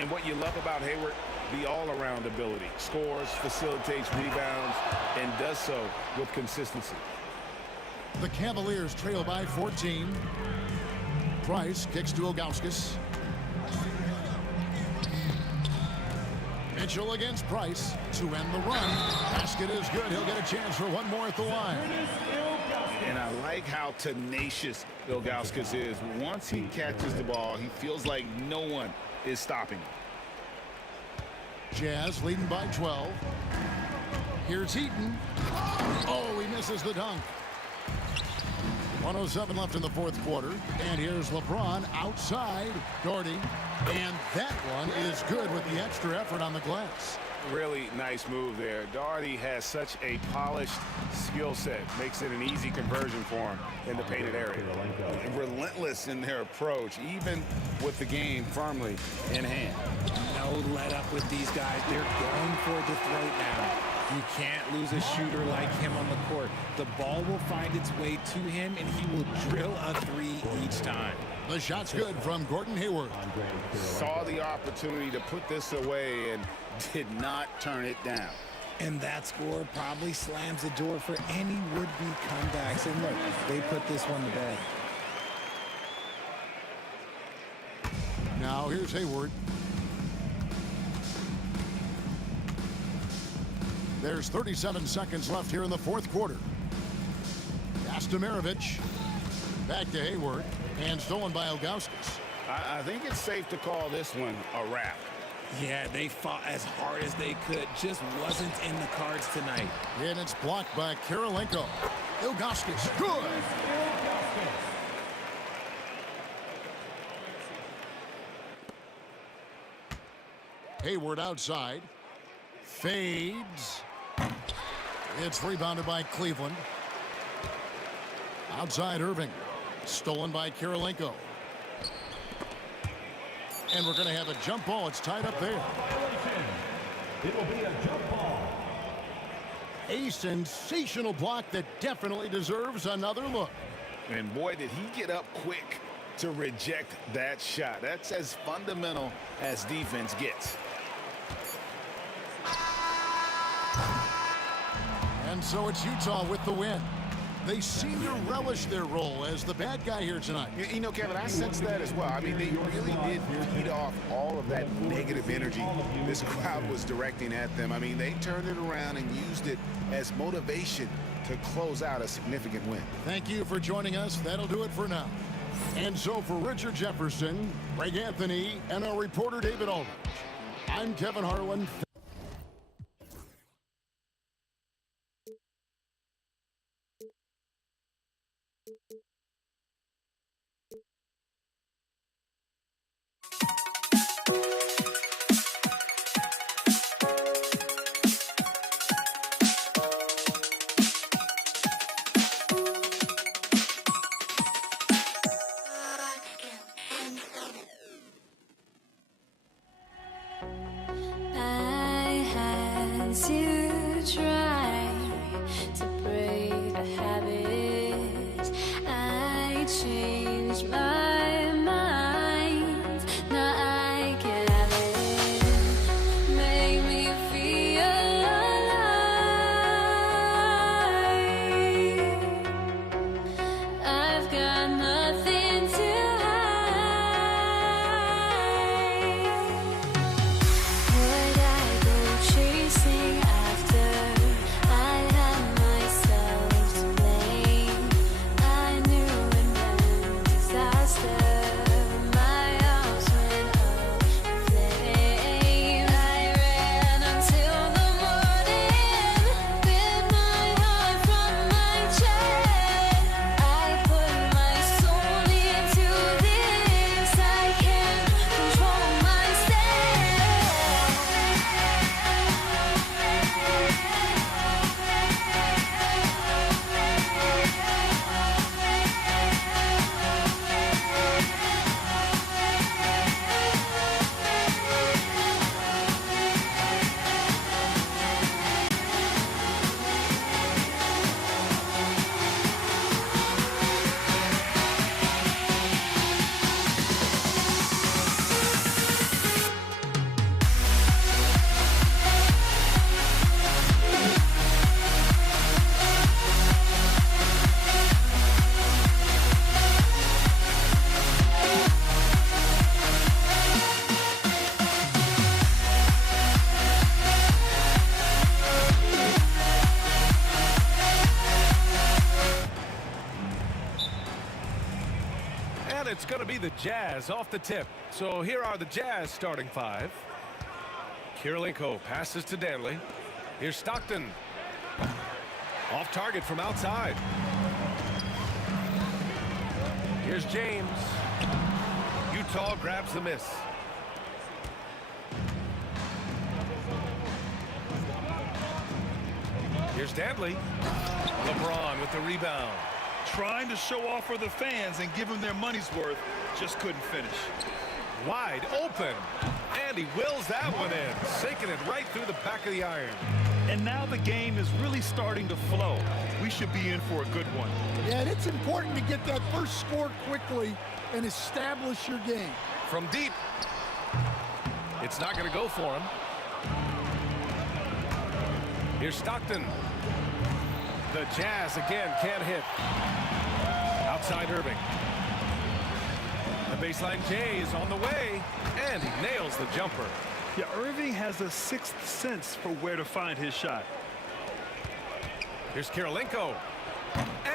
And what you love about Hayward, the all-around ability. Scores, facilitates rebounds, and does so with consistency. The Cavaliers trail by 14. Price kicks to Ilgauskas. Mitchell against Price to end the run. Basket is good. He'll get a chance for one more at the line. And I like how tenacious Ilgauskas is. Once he catches the ball, he feels like no one is stopping him. Jazz leading by 12. Here's Heaton. Oh, he misses the dunk. 1:07 left in the fourth quarter. And here's LeBron outside Doherty. And that one is good with the extra effort on the glass. Really nice move there. Doherty has such a polished skill set. Makes it an easy conversion for him in the painted area. Relentless in their approach, even with the game firmly in hand. No let up with these guys. They're going for the throat now. You can't lose a shooter like him on the court. The ball will find its way to him, and he will drill a three each time. The shot's good from Gordon Hayward. Saw the opportunity to put this away and did not turn it down. And that score probably slams the door for any would-be comebacks. And look, they put this one to bed. Now here's Hayward. There's 37 seconds left here in the fourth quarter. Astamirovic. Back to Hayward. And stolen by Ilgauskas. I think it's safe to call this one a wrap. Yeah, they fought as hard as they could. Just wasn't in the cards tonight. And it's blocked by Kirilenko. Ilgauskas. Good. Hayward outside. Fades. It's rebounded by Cleveland. Outside Irving. Stolen by Kirilenko. And we're going to have a jump ball. It's tied up there. It will be a jump ball. A sensational block that definitely deserves another look. And boy, did he get up quick to reject that shot. That's as fundamental as defense gets. And so it's Utah with the win. They seem to relish their role as the bad guy here tonight. You know, Kevin, I sense that as well. I mean, they really did feed off all of that negative energy this crowd was directing at them. I mean, they turned it around and used it as motivation to close out a significant win. Thank you for joining us. That'll do it for now. And so for Richard Jefferson, Greg Anthony, and our reporter David Aldridge, I'm Kevin Harlan. And it's going to be the Jazz off the tip. So here are the Jazz starting five. Kirilenko passes to Danley. Here's Stockton. Off target from outside. Here's James. Utah grabs the miss. Here's Danley. LeBron with the rebound. Trying to show off for the fans and give them their money's worth. Just couldn't finish. Wide open. And he wills that one in. Sinking it right through the back of the iron. And now the game is really starting to flow. We should be in for a good one. Yeah, and it's important to get that first score quickly and establish your game. From deep. It's not going to go for him. Here's Stockton. The Jazz again can't hit. Outside Irving. The baseline J is on the way, and he nails the jumper. Yeah, Irving has a sixth sense for where to find his shot. Here's Kirilenko.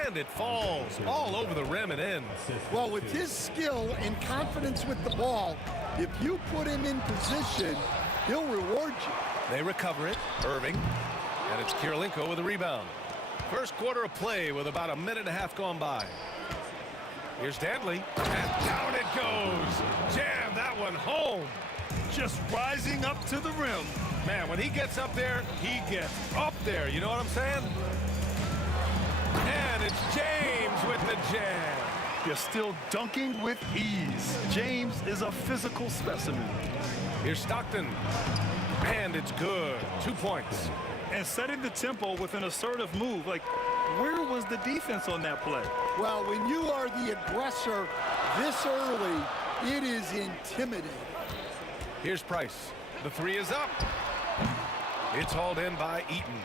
And it falls all over the rim and in. Well, with his skill and confidence with the ball, if you put him in position, he'll reward you. They recover it. Irving. And it's Kirilenko with a rebound. First quarter of play with about a minute and a half gone by. Here's Danley. And down it goes. Jam that one home. Just rising up to the rim. Man, when he gets up there, he gets up there. You know what I'm saying? And it's James with the jam. You're still dunking with ease. James is a physical specimen. Here's Stockton. And it's good. 2 points. And setting the tempo with an assertive move. Like, where was the defense on that play? Well, when you are the aggressor this early, it is intimidating. Here's Price. The three is up. It's hauled in by Eaton.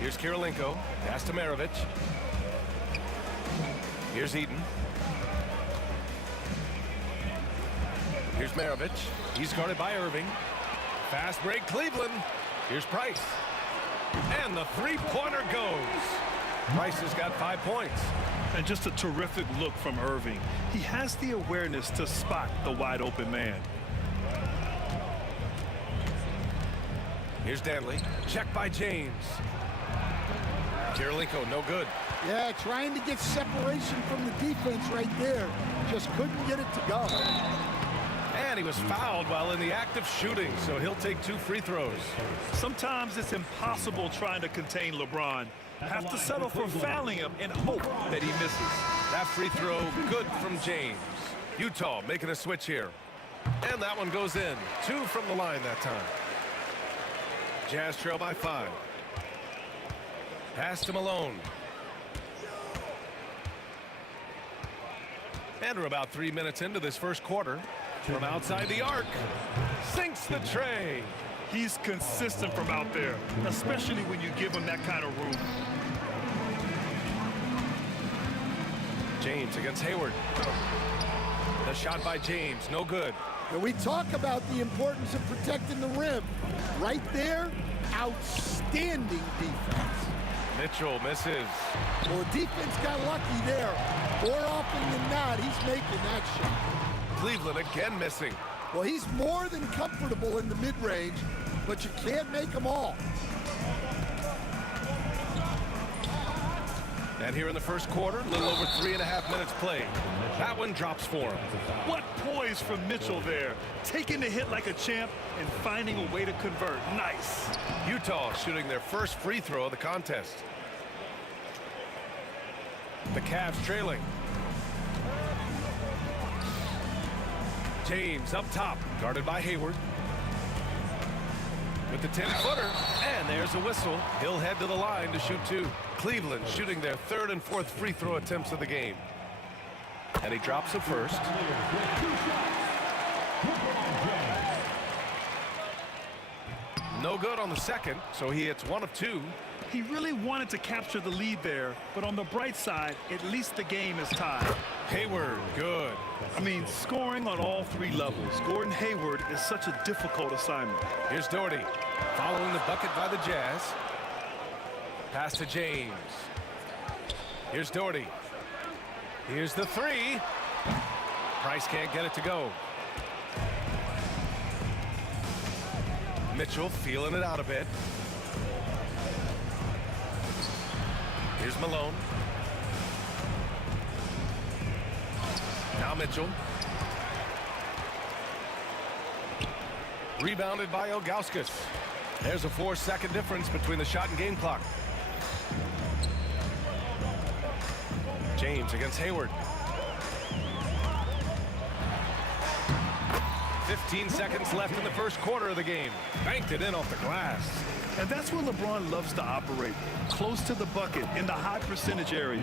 Here's Kirilenko. Pass to Maravich. Here's Eaton. Here's Maravich. He's guarded by Irving. Fast break Cleveland. Here's Price. And the three-pointer goes. Price has got 5 points. And just a terrific look from Irving. He has the awareness to spot the wide open man. Here's Danley. Check by James. Kirilenko, no good. Yeah, trying to get separation from the defense right there. Just couldn't get it to go. And he was fouled while in the act of shooting, so he'll take 2 free throws. Sometimes it's impossible trying to contain LeBron. Have to settle for fouling him and hope that he misses. That free throw good from James. Utah making a switch here. And that one goes in. 2 from the line that time. Jazz trail by 5. Pass to Malone. And we're about 3 minutes into this first quarter. From outside the arc. Sinks the tray. He's consistent from out there, especially when you give him that kind of room. James against Hayward. The shot by James, no good. And we talk about the importance of protecting the rim. Right there, outstanding defense. Mitchell misses. Well, the defense got lucky there. More often than not, he's making that shot. Cleveland again missing. Well, he's more than comfortable in the mid-range, but you can't make them all. And here in the first quarter, a little over 3.5 minutes played. That one drops for him. What poise from Mitchell there. Taking the hit like a champ and finding a way to convert. Nice. Utah shooting their first free throw of the contest. The Cavs trailing. James up top, guarded by Hayward. With the 10-footer, and there's a whistle. He'll head to the line to shoot 2. Cleveland shooting their 3rd and 4th free throw attempts of the game. And he drops it first. No good on the second, so he hits 1 of 2. He really wanted to capture the lead there, but on the bright side, at least the game is tied. Hayward, good. I mean, scoring on all 3 levels. Gordon Hayward is such a difficult assignment. Here's Doherty, following the bucket by the Jazz. Pass to James. Here's Doherty. Here's the three. Price can't get it to go. Mitchell feeling it out a bit. Here's Malone. Now Mitchell. Rebounded by Ilgauskas. There's a 4-second difference between the shot and game clock. James against Hayward. 15 seconds left in the first quarter of the game. Banked it in off the glass. And that's where LeBron loves to operate. Close to the bucket, in the high percentage area.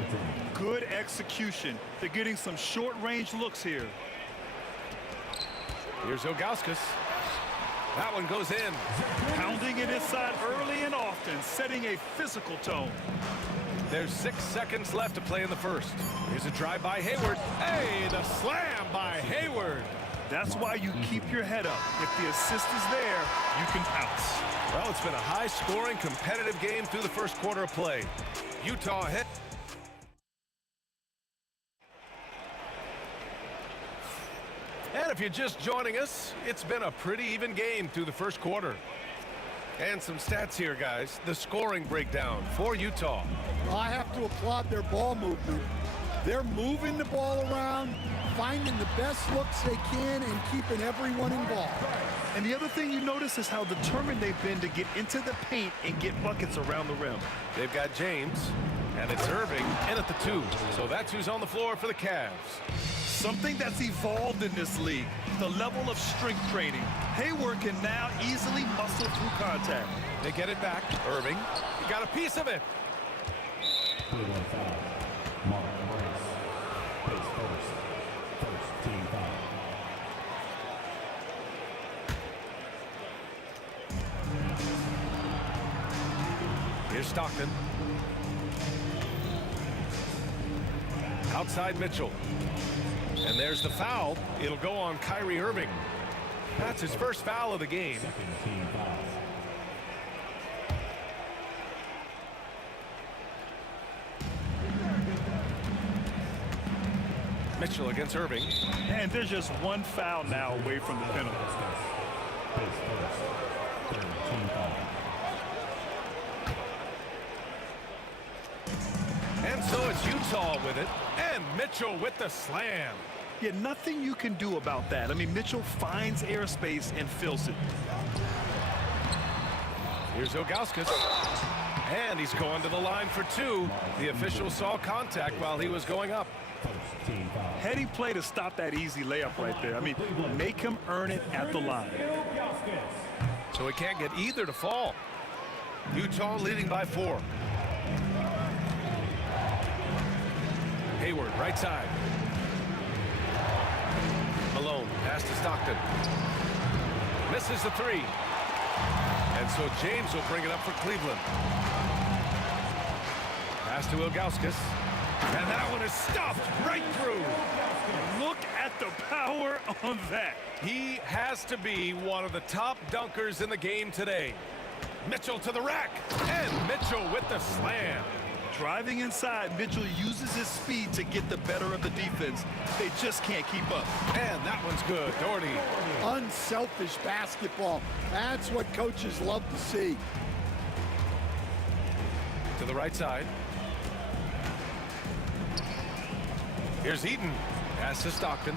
Good execution. They're getting some short-range looks here. Here's Ilgauskas. That one goes in. Pounding it inside early and often, setting a physical tone. There's 6 seconds left to play in the first. Here's a drive by Hayward. Hey, the slam by Hayward. That's why you keep your head up. If the assist is there, you can pounce. Well, it's been a high-scoring, competitive game through the first quarter of play. Utah hit. And if you're just joining us, it's been a pretty even game through the first quarter. And some stats here, guys. The scoring breakdown for Utah. Well, I have to applaud their ball movement. They're moving the ball around, finding the best looks they can, and keeping everyone involved. And the other thing you notice is how determined they've been to get into the paint and get buckets around the rim. They've got James, and it's Irving in at the 2. So that's who's on the floor for the Cavs. Something that's evolved in this league, the level of strength training. Hayward can now easily muscle through contact. They get it back. Irving, he got a piece of it. Team foul. Here's Stockton. Outside Mitchell. And there's the foul. It'll go on Kyrie Irving. That's his first foul of the game. Team foul. Mitchell against Irving. And there's just one foul now away from the penalty. Team foul. And so it's Utah with it. And Mitchell with the slam. Yeah, nothing you can do about that. I mean, Mitchell finds airspace and fills it. Here's Ilgauskas. And he's going to the line for 2. The official saw contact while he was going up. Heady play to stop that easy layup right there. I mean, make him earn it at the line. So he can't get either to fall. Utah leading by 4. Hayward, right side. Malone, pass to Stockton. Misses the 3. And so James will bring it up for Cleveland. Pass to Ilgauskas. And that one is stuffed right through. Look at the power on that. He has to be one of the top dunkers in the game today. Mitchell to the rack. And Mitchell with the slam. Driving inside, Mitchell uses his speed to get the better of the defense. They just can't keep up. And that one's good. Doherty. Unselfish basketball. That's what coaches love to see. To the right side. Here's Eaton. Pass to Stockton.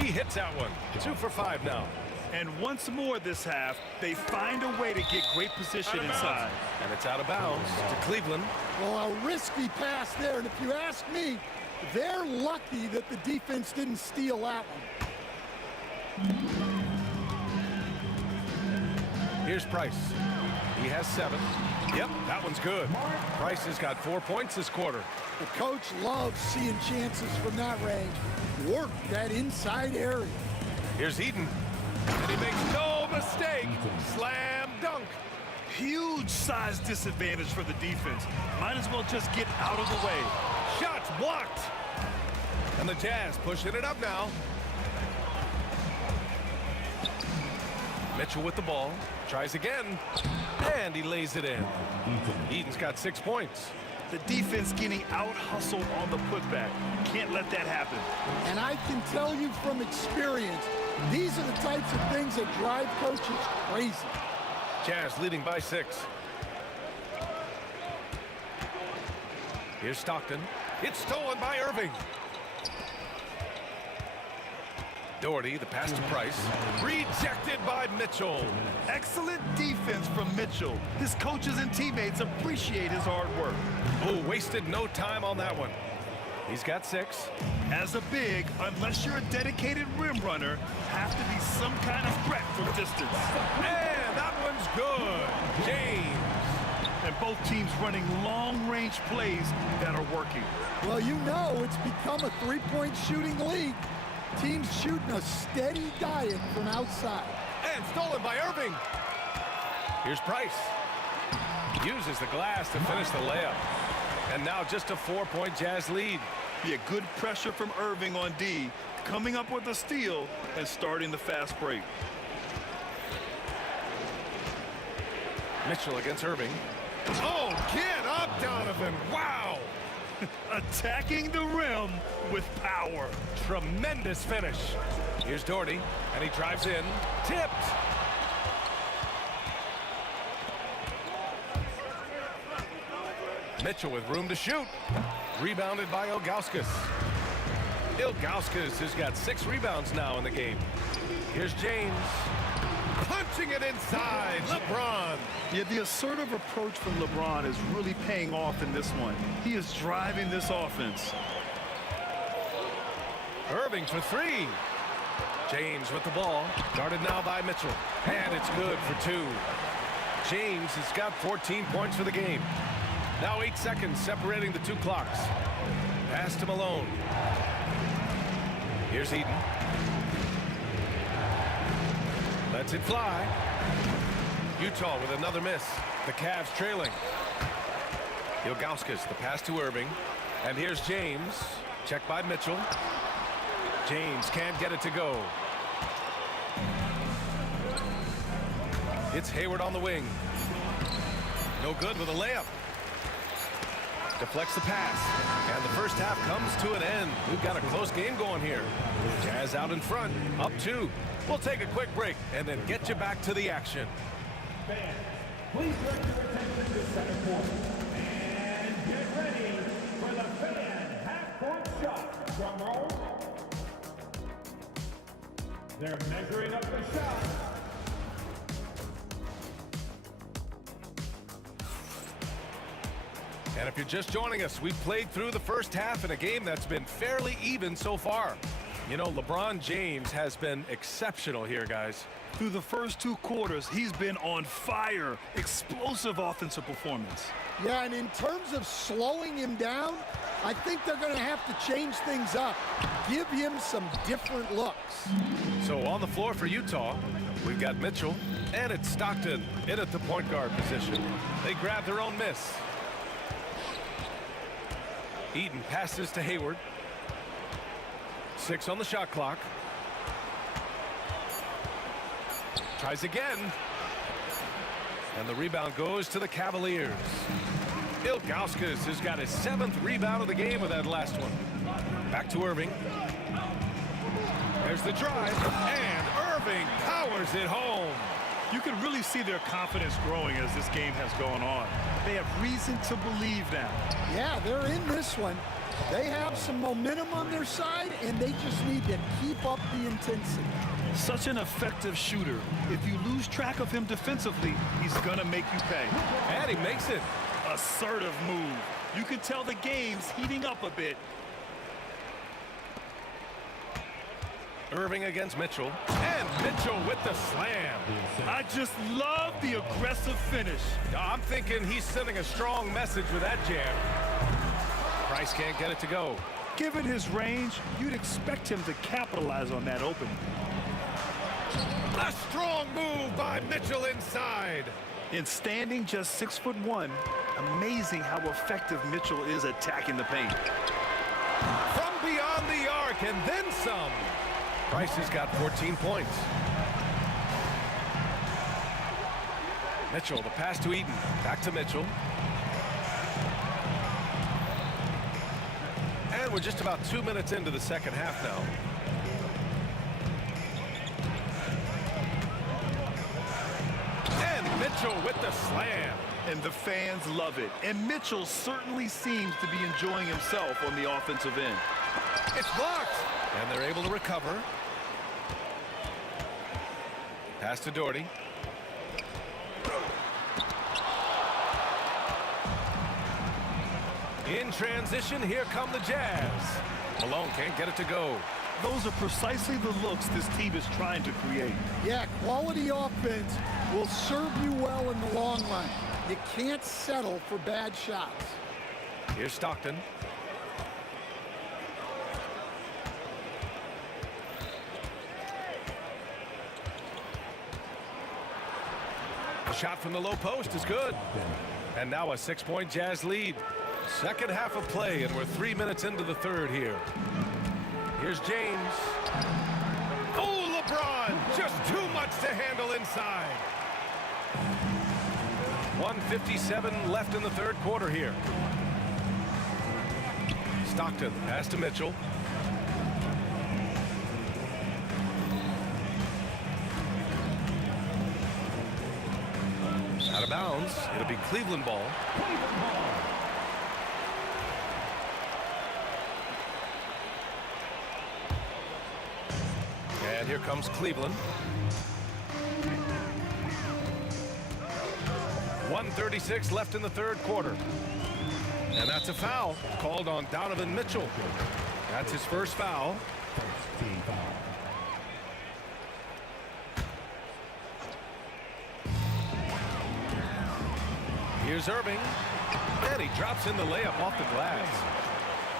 He hits that one. 2 for 5 now. And once more this half, they find a way to get great position inside. And it's out of bounds to Cleveland. Well, a risky pass there. And if you ask me, they're lucky that the defense didn't steal that one. Here's Price. He has 7. Yep, that one's good. Price has got 4 points this quarter. The coach loves seeing chances from that range. Work that inside area. Here's Eaton. And he makes no mistake. Slam dunk. Huge size disadvantage for the defense. Might as well just get out of the way. Shots blocked. And the Jazz pushing it up now. Mitchell with the ball. Tries again. And he lays it in. Eaton's got 6 points. The defense getting out-hustled on the putback. Can't let that happen. And I can tell you from experience, these are the types of things that drive coaches crazy. Jazz leading by 6. Here's Stockton. It's stolen by Irving. Doherty, the pass to Price. Rejected by Mitchell. Excellent defense from Mitchell. His coaches and teammates appreciate his hard work. Oh, wasted no time on that one. He's got 6. As a big, unless you're a dedicated rim runner, have to be some kind of threat from distance. And that one's good. James. And both teams running long-range plays that are working. Well, you know it's become a three-point shooting league. Teams shooting a steady diet from outside. And stolen by Irving. Here's Price. Uses the glass to finish the layup. And now just a 4-point Jazz lead. Yeah, good pressure from Irving on D, coming up with a steal and starting the fast break. Mitchell against Irving. Oh, get up, Donovan. Wow. Attacking the rim with power. Tremendous finish. Here's Doherty, and he drives in. Tipped. Mitchell with room to shoot. Rebounded by Ilgauskas. Ilgauskas has got 6 rebounds now in the game. Here's James. Punching it inside. LeBron. Yeah, the assertive approach from LeBron is really paying off in this one. He is driving this offense. Irving for 3. James with the ball. Guarded now by Mitchell. And it's good for 2. James has got 14 points for the game. Now 8 seconds separating the 2 clocks. Pass to Malone. Here's Eaton. Lets it fly. Utah with another miss. The Cavs trailing. Ilgauskas, the pass to Irving. And here's James. Checked by Mitchell. James can't get it to go. It's Hayward on the wing. No good with a layup. Deflects the pass. And the first half comes to an end. We've got a close game going here. Jazz out in front, up 2. We'll take a quick break and then get you back to the action. Fans, please direct your attention to second quarter. And get ready for the fan half-court shot. Drum roll. They're measuring up the shot. And if you're just joining us, we've played through the first half in a game that's been fairly even so far. You know, LeBron James has been exceptional here, guys. Through the first 2 quarters, he's been on fire. Explosive offensive performance. Yeah, and in terms of slowing him down, I think they're going to have to change things up. Give him some different looks. So on the floor for Utah, we've got Mitchell, and it's Stockton in at the point guard position. They grab their own miss. Eaton passes to Hayward. 6 on the shot clock. Tries again. And the rebound goes to the Cavaliers. Ilgauskas has got his 7th rebound of the game with that last one. Back to Irving. There's the drive. And Irving powers it home. You can really see their confidence growing as this game has gone on. They have reason to believe now. Yeah, they're in this one. They have some momentum on their side, and they just need to keep up the intensity. Such an effective shooter. If you lose track of him defensively, he's gonna make you pay. And he makes it. Assertive move. You can tell the game's heating up a bit. Irving against Mitchell. And Mitchell with the slam. I just love the aggressive finish. I'm thinking he's sending a strong message with that jam. Price can't get it to go. Given his range, you'd expect him to capitalize on that opening. A strong move by Mitchell inside. In standing just 6'1", amazing how effective Mitchell is attacking the paint. From beyond the arc and then some. Price has got 14 points. Mitchell, the pass to Eaton. Back to Mitchell. And we're just about 2 minutes into the second half now. And Mitchell with the slam. And the fans love it. And Mitchell certainly seems to be enjoying himself on the offensive end. It's blocked. And they're able to recover. Pass to Doherty. In transition, here come the Jazz. Malone can't get it to go. Those are precisely the looks this team is trying to create. Yeah, quality offense will serve you well in the long run. You can't settle for bad shots. Here's Stockton. A shot from the low post is good. And now a 6-point Jazz lead. Second half of play, and we're 3 minutes into the third here. Here's James. Oh, LeBron! Just too much to handle inside. 1:57 left in the third quarter here. Stockton, pass to Mitchell. Out of bounds. It'll be Cleveland ball. And here comes Cleveland. 1:36 left in the third quarter. And that's a foul called on Donovan Mitchell. That's his first foul. Here's Irving. And he drops in the layup off the glass.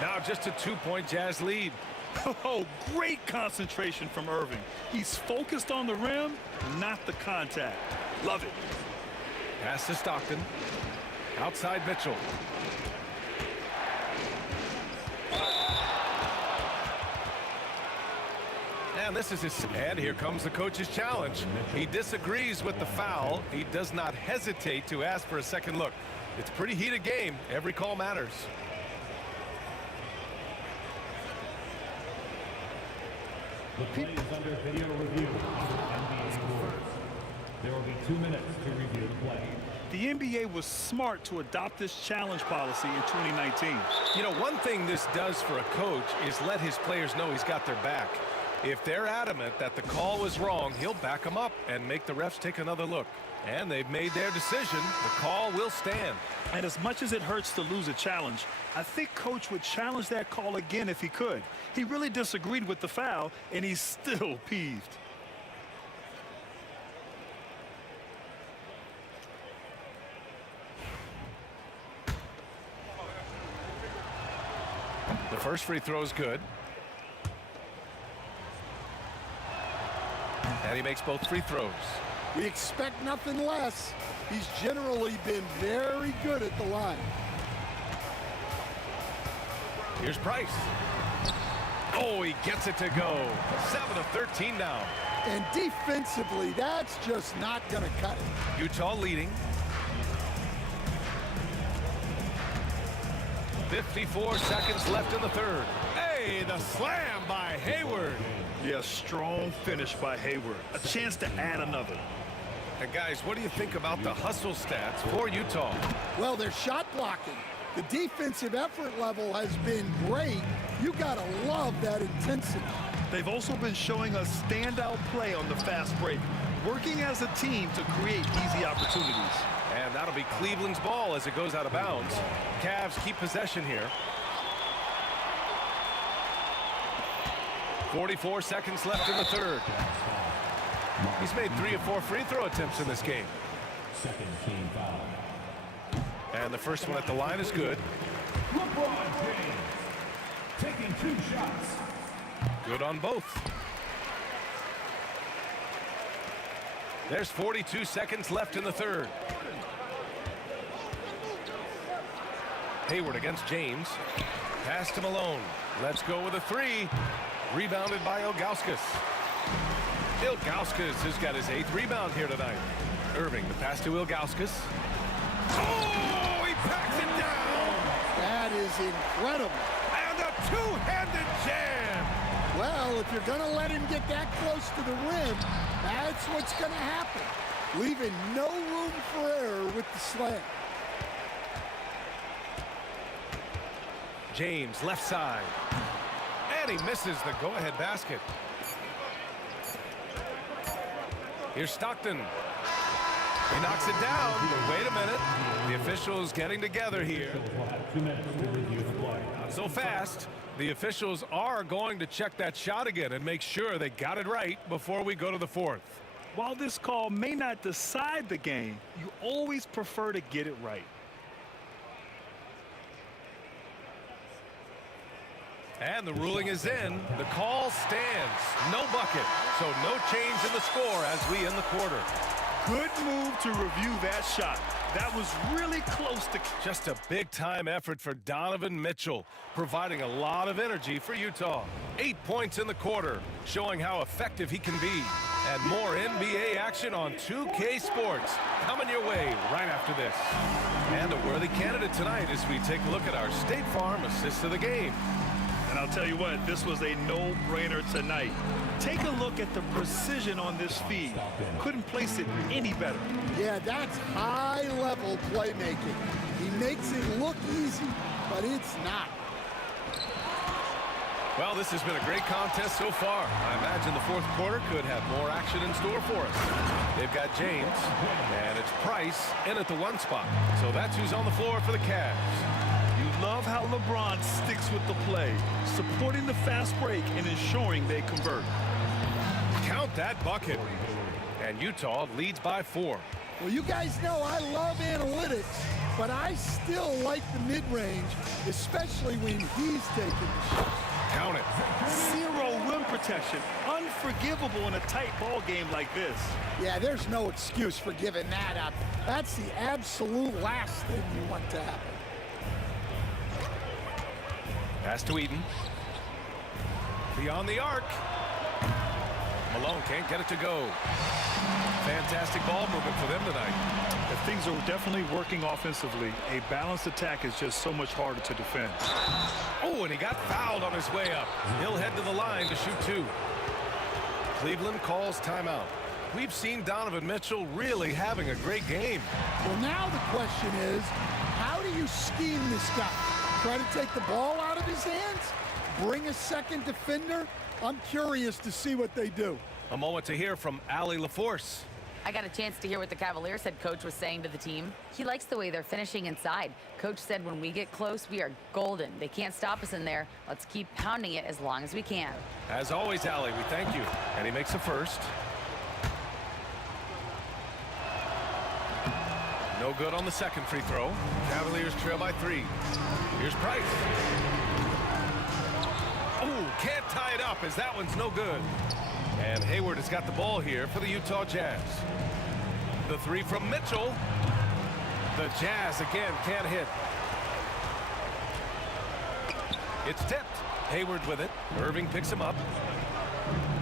Now just a 2-point Jazz lead. Oh, great concentration from Irving. He's focused on the rim, not the contact. Love it. Pass to Stockton. Outside Mitchell. And this is his. And here comes the coach's challenge. He disagrees with the foul. He does not hesitate to ask for a second look. It's a pretty heated game. Every call matters. The play is under video review. There will be 2 minutes to review the play. The NBA was smart to adopt this challenge policy in 2019. You know, one thing this does for a coach is let his players know he's got their back. If they're adamant that the call was wrong, he'll back them up and make the refs take another look. And they've made their decision. The call will stand. And as much as it hurts to lose a challenge, I think Coach would challenge that call again if he could. He really disagreed with the foul, and he's still peeved. The first free throw is good. And he makes both free throws. We expect nothing less. He's generally been very good at the line. Here's Price. Oh, he gets it to go. 7 of 13 now. And defensively, that's just not going to cut it. Utah leading. 54 seconds left in the third. Hey, the slam by Hayward. Yeah, strong finish by Hayward. A chance to add another. And guys, what do you think about the hustle stats for Utah? Well, they're shot blocking. The defensive effort level has been great. You gotta love that intensity. They've also been showing us standout play on the fast break, working as a team to create easy opportunities. And that'll be Cleveland's ball as it goes out of bounds. Cavs keep possession here. 44 seconds left in the third. He's made 3 of 4 free throw attempts in this game. Second team foul. And the first one at the line is good. LeBron James taking 2 shots. Good on both. There's 42 seconds left in the third. Hayward against James. Pass to Malone. Let's go with a 3. Rebounded by Ilgauskas. Ilgauskas has got his 8th rebound here tonight. Irving, the pass to Ilgauskas. Oh, he packs it down! That is incredible. And a two-handed jam! Well, if you're going to let him get that close to the rim, that's what's going to happen. Leaving no room for error with the slam. James, left side. And he misses the go-ahead basket. Here's Stockton. He knocks it down. Wait a minute. The officials getting together here. Not so fast. The officials are going to check that shot again and make sure they got it right before we go to the fourth. While this call may not decide the game, you always prefer to get it right. And the ruling is in. The call stands. No bucket. So no change in the score as we end the quarter. Good move to review that shot. That was really close to... Just a big-time effort for Donovan Mitchell, providing a lot of energy for Utah. 8 points in the quarter, showing how effective he can be. And more NBA action on 2K Sports coming your way right after this. And a worthy candidate tonight as we take a look at our State Farm assist of the game. And I'll tell you what, this was a no-brainer tonight. Take a look at the precision on this feed. Couldn't place it any better. Yeah, that's high-level playmaking. He makes it look easy, but it's not. Well, this has been a great contest so far. I imagine the fourth quarter could have more action in store for us. They've got James, and it's Price in at the one spot. So that's who's on the floor for the Cavs. You love how LeBron sticks with the play, supporting the fast break and ensuring they convert. Count that bucket. And Utah leads by 4. Well, you guys know I love analytics, but I still like the mid-range, especially when he's taking the shot. Count it. Zero rim protection. Unforgivable in a tight ball game like this. Yeah, there's no excuse for giving that up. That's the absolute last thing you want to happen. Pass to Eden. Beyond the arc. Malone can't get it to go. Fantastic ball movement for them tonight. If things are definitely working offensively, a balanced attack is just so much harder to defend. Oh, and he got fouled on his way up. He'll head to the line to shoot 2. Cleveland calls timeout. We've seen Donovan Mitchell really having a great game. Well, now the question is, how do you scheme this guy? Try to take the ball out of his hands? Bring a second defender? I'm curious to see what they do. A moment to hear from Allie LaForce. I got a chance to hear what the Cavaliers head coach was saying to the team. He likes the way they're finishing inside. Coach said when we get close, we are golden. They can't stop us in there. Let's keep pounding it as long as we can. As always, Allie, we thank you. And he makes a first. No good on the second free throw. Cavaliers trail by 3. Here's Price. Oh, can't tie it up as that one's no good. And Hayward has got the ball here for the Utah Jazz. The 3 from Mitchell. The Jazz again can't hit. It's tipped. Hayward with it. Irving picks him up.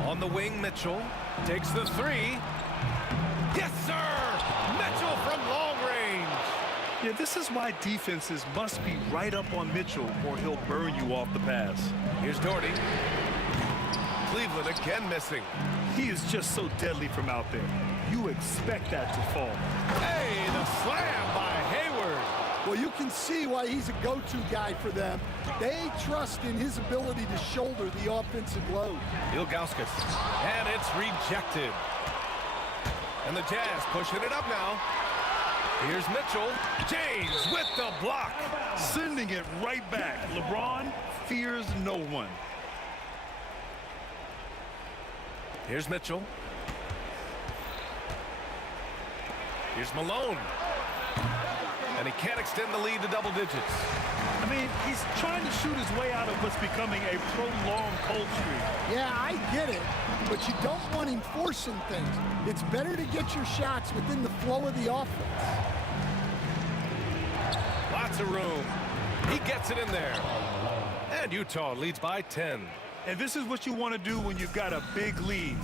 On the wing, Mitchell takes the 3. Yes, sir! Mitchell from long range. Yeah, this is why defenses must be right up on Mitchell or he'll burn you off the pass. Here's Doherty. Cleveland again missing. He is just so deadly from out there. You expect that to fall. Hey, the slam by Hayward. Well, you can see why he's a go-to guy for them. They trust in his ability to shoulder the offensive load. Ilgauskas. And it's rejected. And the Jazz pushing it up now. Here's Mitchell. James with the block. Sending it right back. LeBron fears no one. Here's Mitchell. Here's Malone. And he can't extend the lead to double digits. I mean, he's trying to shoot his way out of what's becoming a prolonged cold streak. Yeah, I get it, but you don't want him forcing things. It's better to get your shots within the flow of the offense. Lots of room. He gets it in there. And Utah leads by 10. And this is what you want to do when you've got a big lead.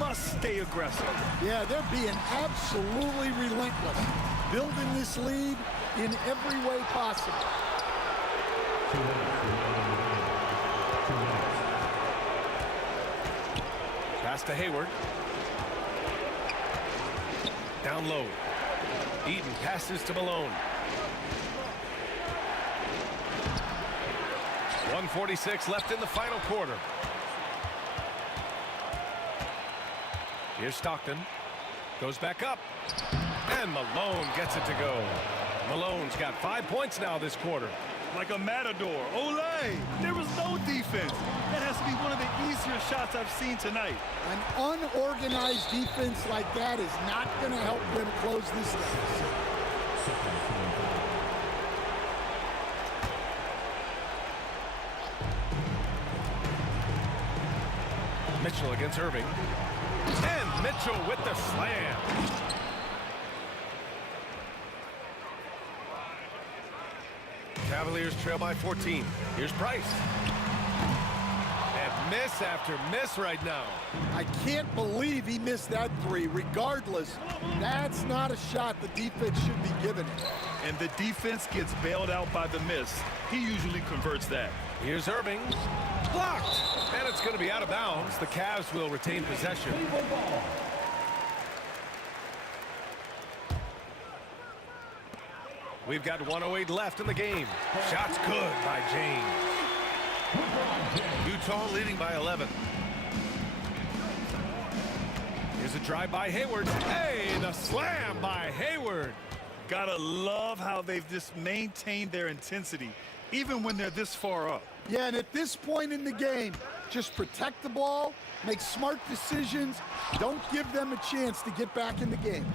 must stay aggressive. Yeah, they're being absolutely relentless, building this lead in every way possible. Pass to Hayward. Down low. Eaton passes to Malone. 1:46 left in the final quarter. Here's Stockton. Goes back up. And Malone gets it to go. Malone's got 5 points now this quarter. Like a matador. Olay! There was no defense. That has to be one of the easier shots I've seen tonight. An unorganized defense like that is not going to help them close this deficit. Mitchell against Irving. And Mitchell with the slam. Cavaliers trail by 14. Here's Price. And miss after miss right now. I can't believe he missed that three. Regardless, that's not a shot the defense should be giving it. And the defense gets bailed out by the miss. He usually converts that. Here's Irving. Blocked. And it's going to be out of bounds. The Cavs will retain possession. We've got 1:08 left in the game. Shots good by James. Utah leading by 11. Here's a drive by Hayward. Hey, the slam by Hayward. Gotta love how they've just maintained their intensity, even when they're this far up. Yeah, and at this point in the game, just protect the ball, make smart decisions, don't give them a chance to get back in the game.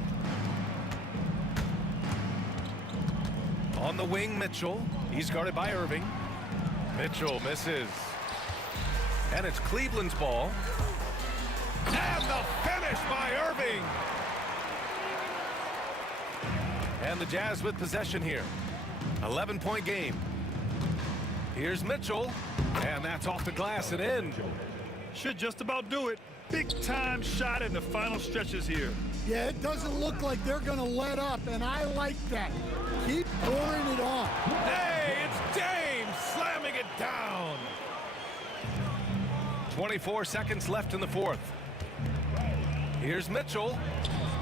On the wing, Mitchell. He's guarded by Irving. Mitchell misses. And it's Cleveland's ball. And the finish by Irving. And the Jazz with possession here. 11-point game. Here's Mitchell. And that's off the glass and in. Should just about do it. Big time shot in the final stretches here. Yeah, it doesn't look like they're going to let up, and I like that. Keep pouring it on. Hey, it's James slamming it down. 24 seconds left in the fourth. Here's Mitchell.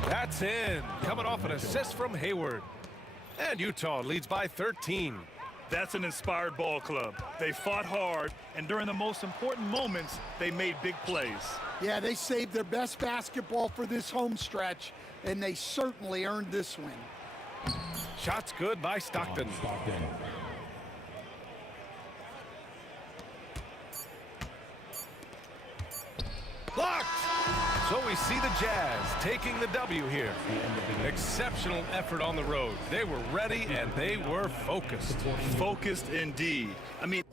That's in. Coming off an assist from Hayward. And Utah leads by 13. That's an inspired ball club. They fought hard, and during the most important moments, they made big plays. Yeah, they saved their best basketball for this home stretch, and they certainly earned this win. Shots good by Stockton. Blocked! So we see the Jazz taking the W here. Exceptional effort on the road. They were ready and they were focused. Focused indeed. I mean,